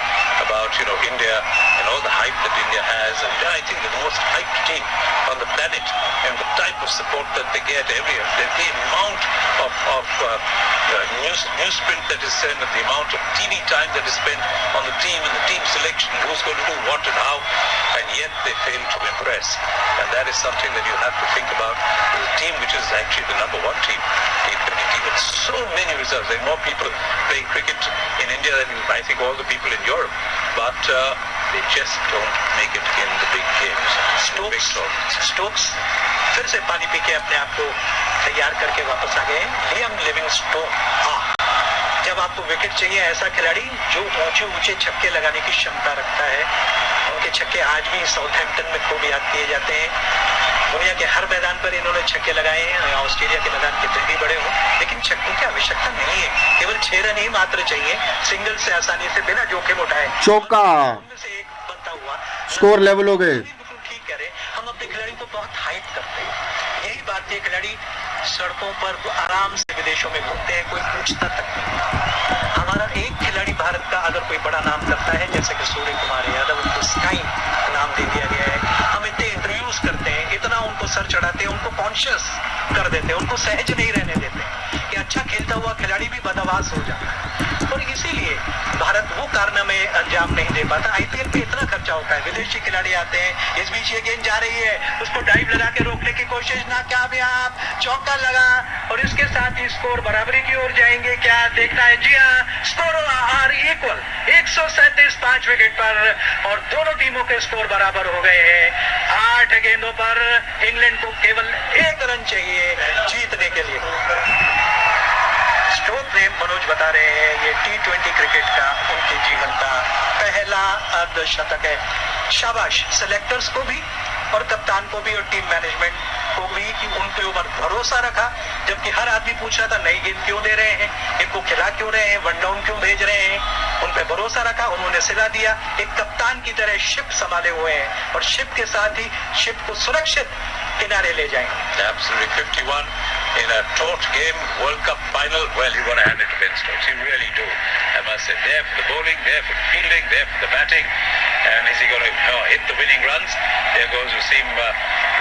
about India and all the hype that India has, and I think the most hyped team on the planet, and the type of support that they get every year, the amount of newsprint that is sent and the amount of TV time that is spent on the team and the team selection, who's going to do what and how, and yet they fail to impress. And that is something that you have to think about. The team which is actually the number one team, T20 team, with so many results. There are more people playing cricket in India than I think all the people in Europe. But they just don't make it in the big games. Stokes फिर से पानी P के अपने आप को तैयार करके वापस आ गए। लियम लिविंगस्टोन, जब आपको विकेट चाहिए ऐसा खिलाड़ी जो ऊंचे ऊंचे छक्के लगाने की क्षमता रखता है। उनके छक्के आज भी साउथहैम्पटन में खूब याद किए जाते हैं। दुनिया के हर मैदान पर इन्होंने छक्के लगाए हैं, ऑस्ट्रेलिया के मैदान कितने भी बड़े हों, लेकिन छक्कों की आवश्यकता नहीं है, केवल 6 रन ही मात्र चाहिए सिंगल से आसानी से बिना जोखिम उठाए। चौका स्कोर लेवल हो गए। ठीक करें, हम अपने खिलाड़ी को बहुत हाइप करते हैं। यही भारतीय खिलाड़ी सड़कों पर आराम से विदेशों में घूमते हैं, कोई पूछता तक नहीं। हमारा एक खिलाड़ी भारत का अगर कोई बड़ा नाम करता है, जैसे कि सूर्य कुमार यादव, उनको स्काई नाम दे दिया गया है। हम इतने इंटरव्यूज करते हैं, इतना उनको सर चढ़ाते हैं, उनको कॉन्शियस कर देते हैं, उनको सहज नहीं रहने देते कि अच्छा खेलता हुआ खिलाड़ी भी बदहवास हो जाता है। और इसीलिए भारत वो कारनामे अंजाम नहीं दे पाता। आईपीएल पे इतना खर्चा होता है, विदेशी खिलाड़ी आते हैं, इस बीच ये गेंद जा रही है, उसको डाइव लगा के रोकने की कोशिश, नाकामयाब, चौका लगा और इसके साथ ही स्कोर बराबरी की ओर जाएंगे। क्या देखना है? जी हाँ, स्कोर आर इक्वल 137 5 विकेट पर और दोनों टीमों के स्कोर बराबर हो गए हैं। 8 गेंदों पर इंग्लैंड को केवल 1 रन चाहिए जीतने के लिए। स्टोक ने, मनोज बता रहे हैं, ये T20 क्रिकेट का उनके जीवन का पहला अर्धशतक है। शाबाश सेलेक्टर्स को भी और कप्तान को भी और टीम मैनेजमेंट को भी कि उन पे ऊपर भरोसा रखा, जबकि हर आदमी पूछ रहा था नई गेंद क्यों दे रहे हैं, इनको खिला क्यों रहे हैं, वन डाउन क्यों भेज रहे हैं। उन पे भरोसा रखा, उन्होंने सिला दिया, एक कप्तान की तरह शिप संभाले हुए हैं और शिप के साथ ही शिप को सुरक्षित किनारे ले जाएंगे। Absolutely 51 in a taut game, World Cup final. Well, you got to hand it to Ben Stokes. You really do. I must say, there for the bowling, there for the fielding, there for the batting. And is he going to hit the winning runs? There goes Wasim.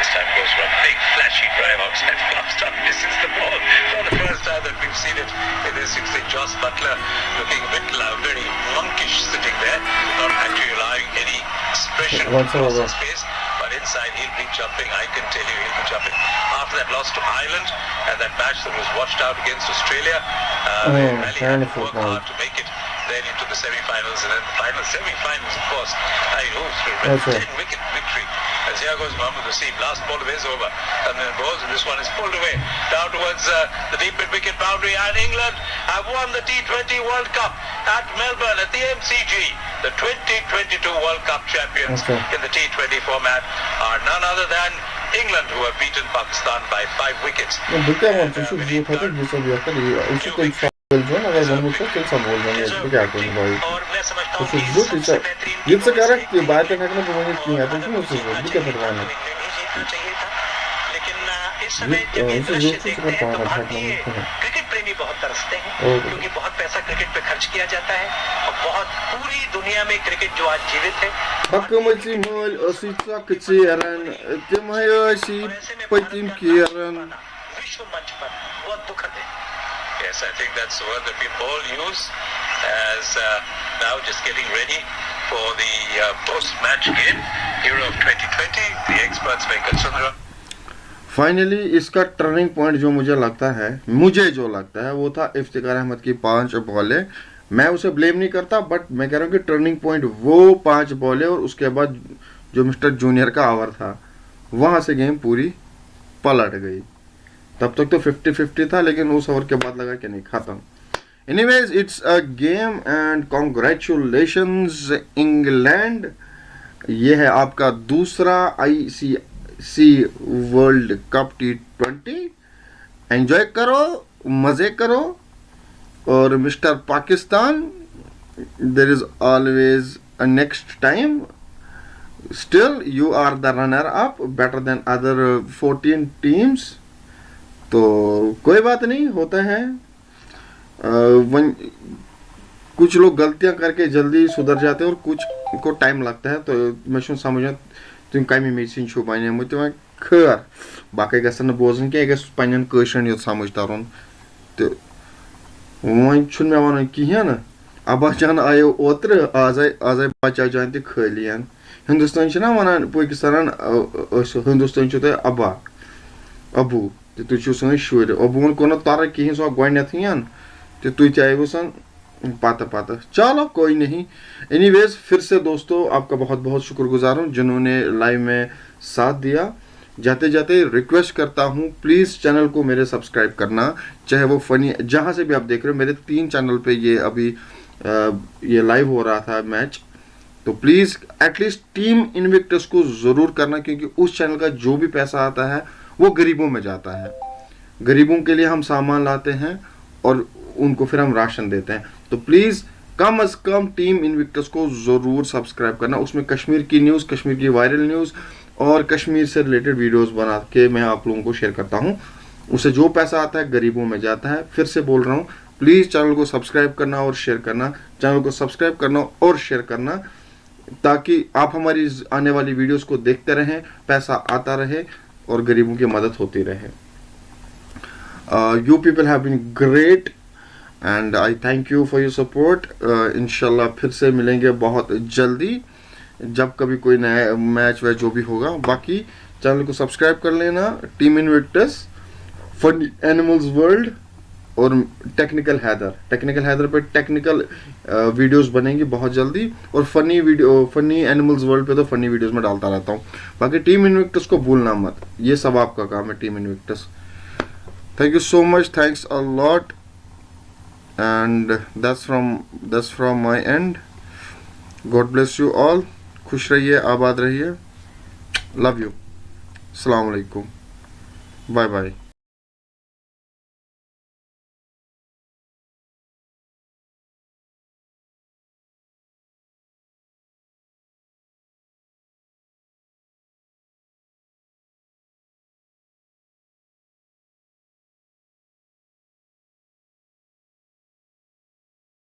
This time goes for a big flashy drive outside fast stump. Misses the ball for the first time that we've seen it in this 16. Joss Butler looking a bit very monkish sitting there, not actually allowing any expression across his face. But inside he'll be jumping. I can tell you he'll be jumping. After that loss to Ireland and that match that was watched out against Australia, really had to work hard to make it then into the semi-finals and then the final semi-finals, of course. I know it's a 10-wicket victory. As here goes Mohammad Wasim, last ball is over, and then balls, and this one is pulled away down towards the deep mid-wicket boundary, and England have won the T20 World Cup at Melbourne at the MCG. The 2022 World Cup champions in the T20 format are none other than England, who have beaten Pakistan by 5 wickets. और मैं समझता हूँ कि इससे कह रहा है कि बात करने के लिए नहीं किया था क्यों उसे विकेट हटवाना चाहिए था, लेकिन इस समय जब ये दृश्य देखते हैं तो भारतीय क्रिकेट प्रेमी बहुत तरसते हैं, क्योंकि बहुत पैसा क्रिकेट पे खर्च किया जाता है और बहुत पूरी दुनिया में क्रिकेट जो आज जीवित है। हकमती मोल असी चक चेरन तिम है असी पतिम केरन विश्व मंच पर बहुत दुखद है। Yes, I think that's the word that we all use as now just getting ready for the post-match game, Hero of 2020, the experts Venkat Chandra. Finally इसका टर्निंग पॉइंट जो मुझे लगता है वो था इफ्तिकार अहमद की 5 बॉलें। मैं उसे ब्लेम नहीं करता, बट मैं कह रहा हूँ कि टर्निंग पॉइंट वो 5 बॉलें और उसके बाद जो मिस्टर जूनियर का ओवर था, वहां से गेम पूरी पलट गई। तब तक तो 50-50 था, लेकिन उस ओवर के बाद लगा कि नहीं, खत्म। Anyways, it's a game and congratulations England. ये है आपका दूसरा ICC world cup T20। Enjoy करो, मजे करो। और mister Pakistan, there is always a next time. Still you are the runner up, better than other 14 teams. तो कोई बात नहीं, होता है। कुछ लोग गलतियां करके जल्दी सुधर जाते हैं और कुछ को टाइम लगता है। तो मैं समझा तुम कमी मे छुपान खैर बाकी गन बोजन क्या पन्न कशर यो समझ तरन। तो वह मे वन कहें अब्बा जान आयो ओत्र आज आय बचा जान त खाली हिंदुस्तान वन पाकिस्तान हिंदुस्तान तुह अब्बा अबू तो तुम सन शुर अबून को तर कहें सो गथी तो तुम तयु सन पता चलो कोई नहीं। एनीवेज फिर से दोस्तों आपका बहुत बहुत शुक्रगुजार हूँ जिन्होंने लाइव में साथ दिया। जाते जाते रिक्वेस्ट करता हूँ प्लीज़ चैनल को मेरे सब्सक्राइब करना, चाहे वो फनी जहाँ से भी आप देख रहे हो, मेरे 3 चैनल पे ये अभी ये लाइव हो रहा था मैच, तो प्लीज़ एटलीस्ट टीम इनविक्टस को ज़रूर करना क्योंकि उस चैनल का जो भी पैसा आता है वो गरीबों में जाता है। गरीबों के लिए हम सामान लाते हैं और उनको फिर हम राशन देते हैं, तो प्लीज़ कम अज़ कम टीम इनविक्टस को ज़रूर सब्सक्राइब करना। उसमें कश्मीर की न्यूज़, कश्मीर की वायरल न्यूज़ और कश्मीर से रिलेटेड वीडियोस बना के मैं आप लोगों को शेयर करता हूं। उससे जो पैसा आता है गरीबों में जाता है। फिर से बोल रहा हूं प्लीज़ चैनल को सब्सक्राइब करना और शेयर करना, चैनल को सब्सक्राइब करना और शेयर करना ताकि आप हमारी आने वाली वीडियोस को देखते रहें, पैसा आता रहे और गरीबों की मदद होती रहे। You people have been great and I thank you for your support. इंशाल्लाह फिर से मिलेंगे बहुत जल्दी जब कभी कोई नया मैच वैच जो भी होगा। बाकी चैनल को सब्सक्राइब कर लेना। Team Invictus, funny animals world और टेक्निकल हैदर पे टेक्निकल वीडियोस बनेंगी बहुत जल्दी और फनी एनिमल्स वर्ल्ड पे तो फनी वीडियोस में डालता रहता हूँ। बाकी टीम इनविक्टस को भूलना मत, ये सब आपका काम है team Invictus. Thank you so much, thanks a lot and that's from my end. God bless you all. खुश रहिए, आबाद रहिए। Love you. अस्सलाम वालेकुम। Bye bye.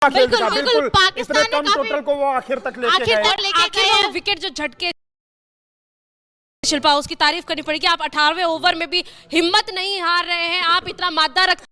बिल्कुल पाकिस्तान कम टोटल को वो आखिर तक लेके गए। विकेट जो झटके शिल्पा उसकी तारीफ करनी पड़ेगी। आप 18वें ओवर में भी हिम्मत नहीं हार रहे हैं, आप इतना मादा रख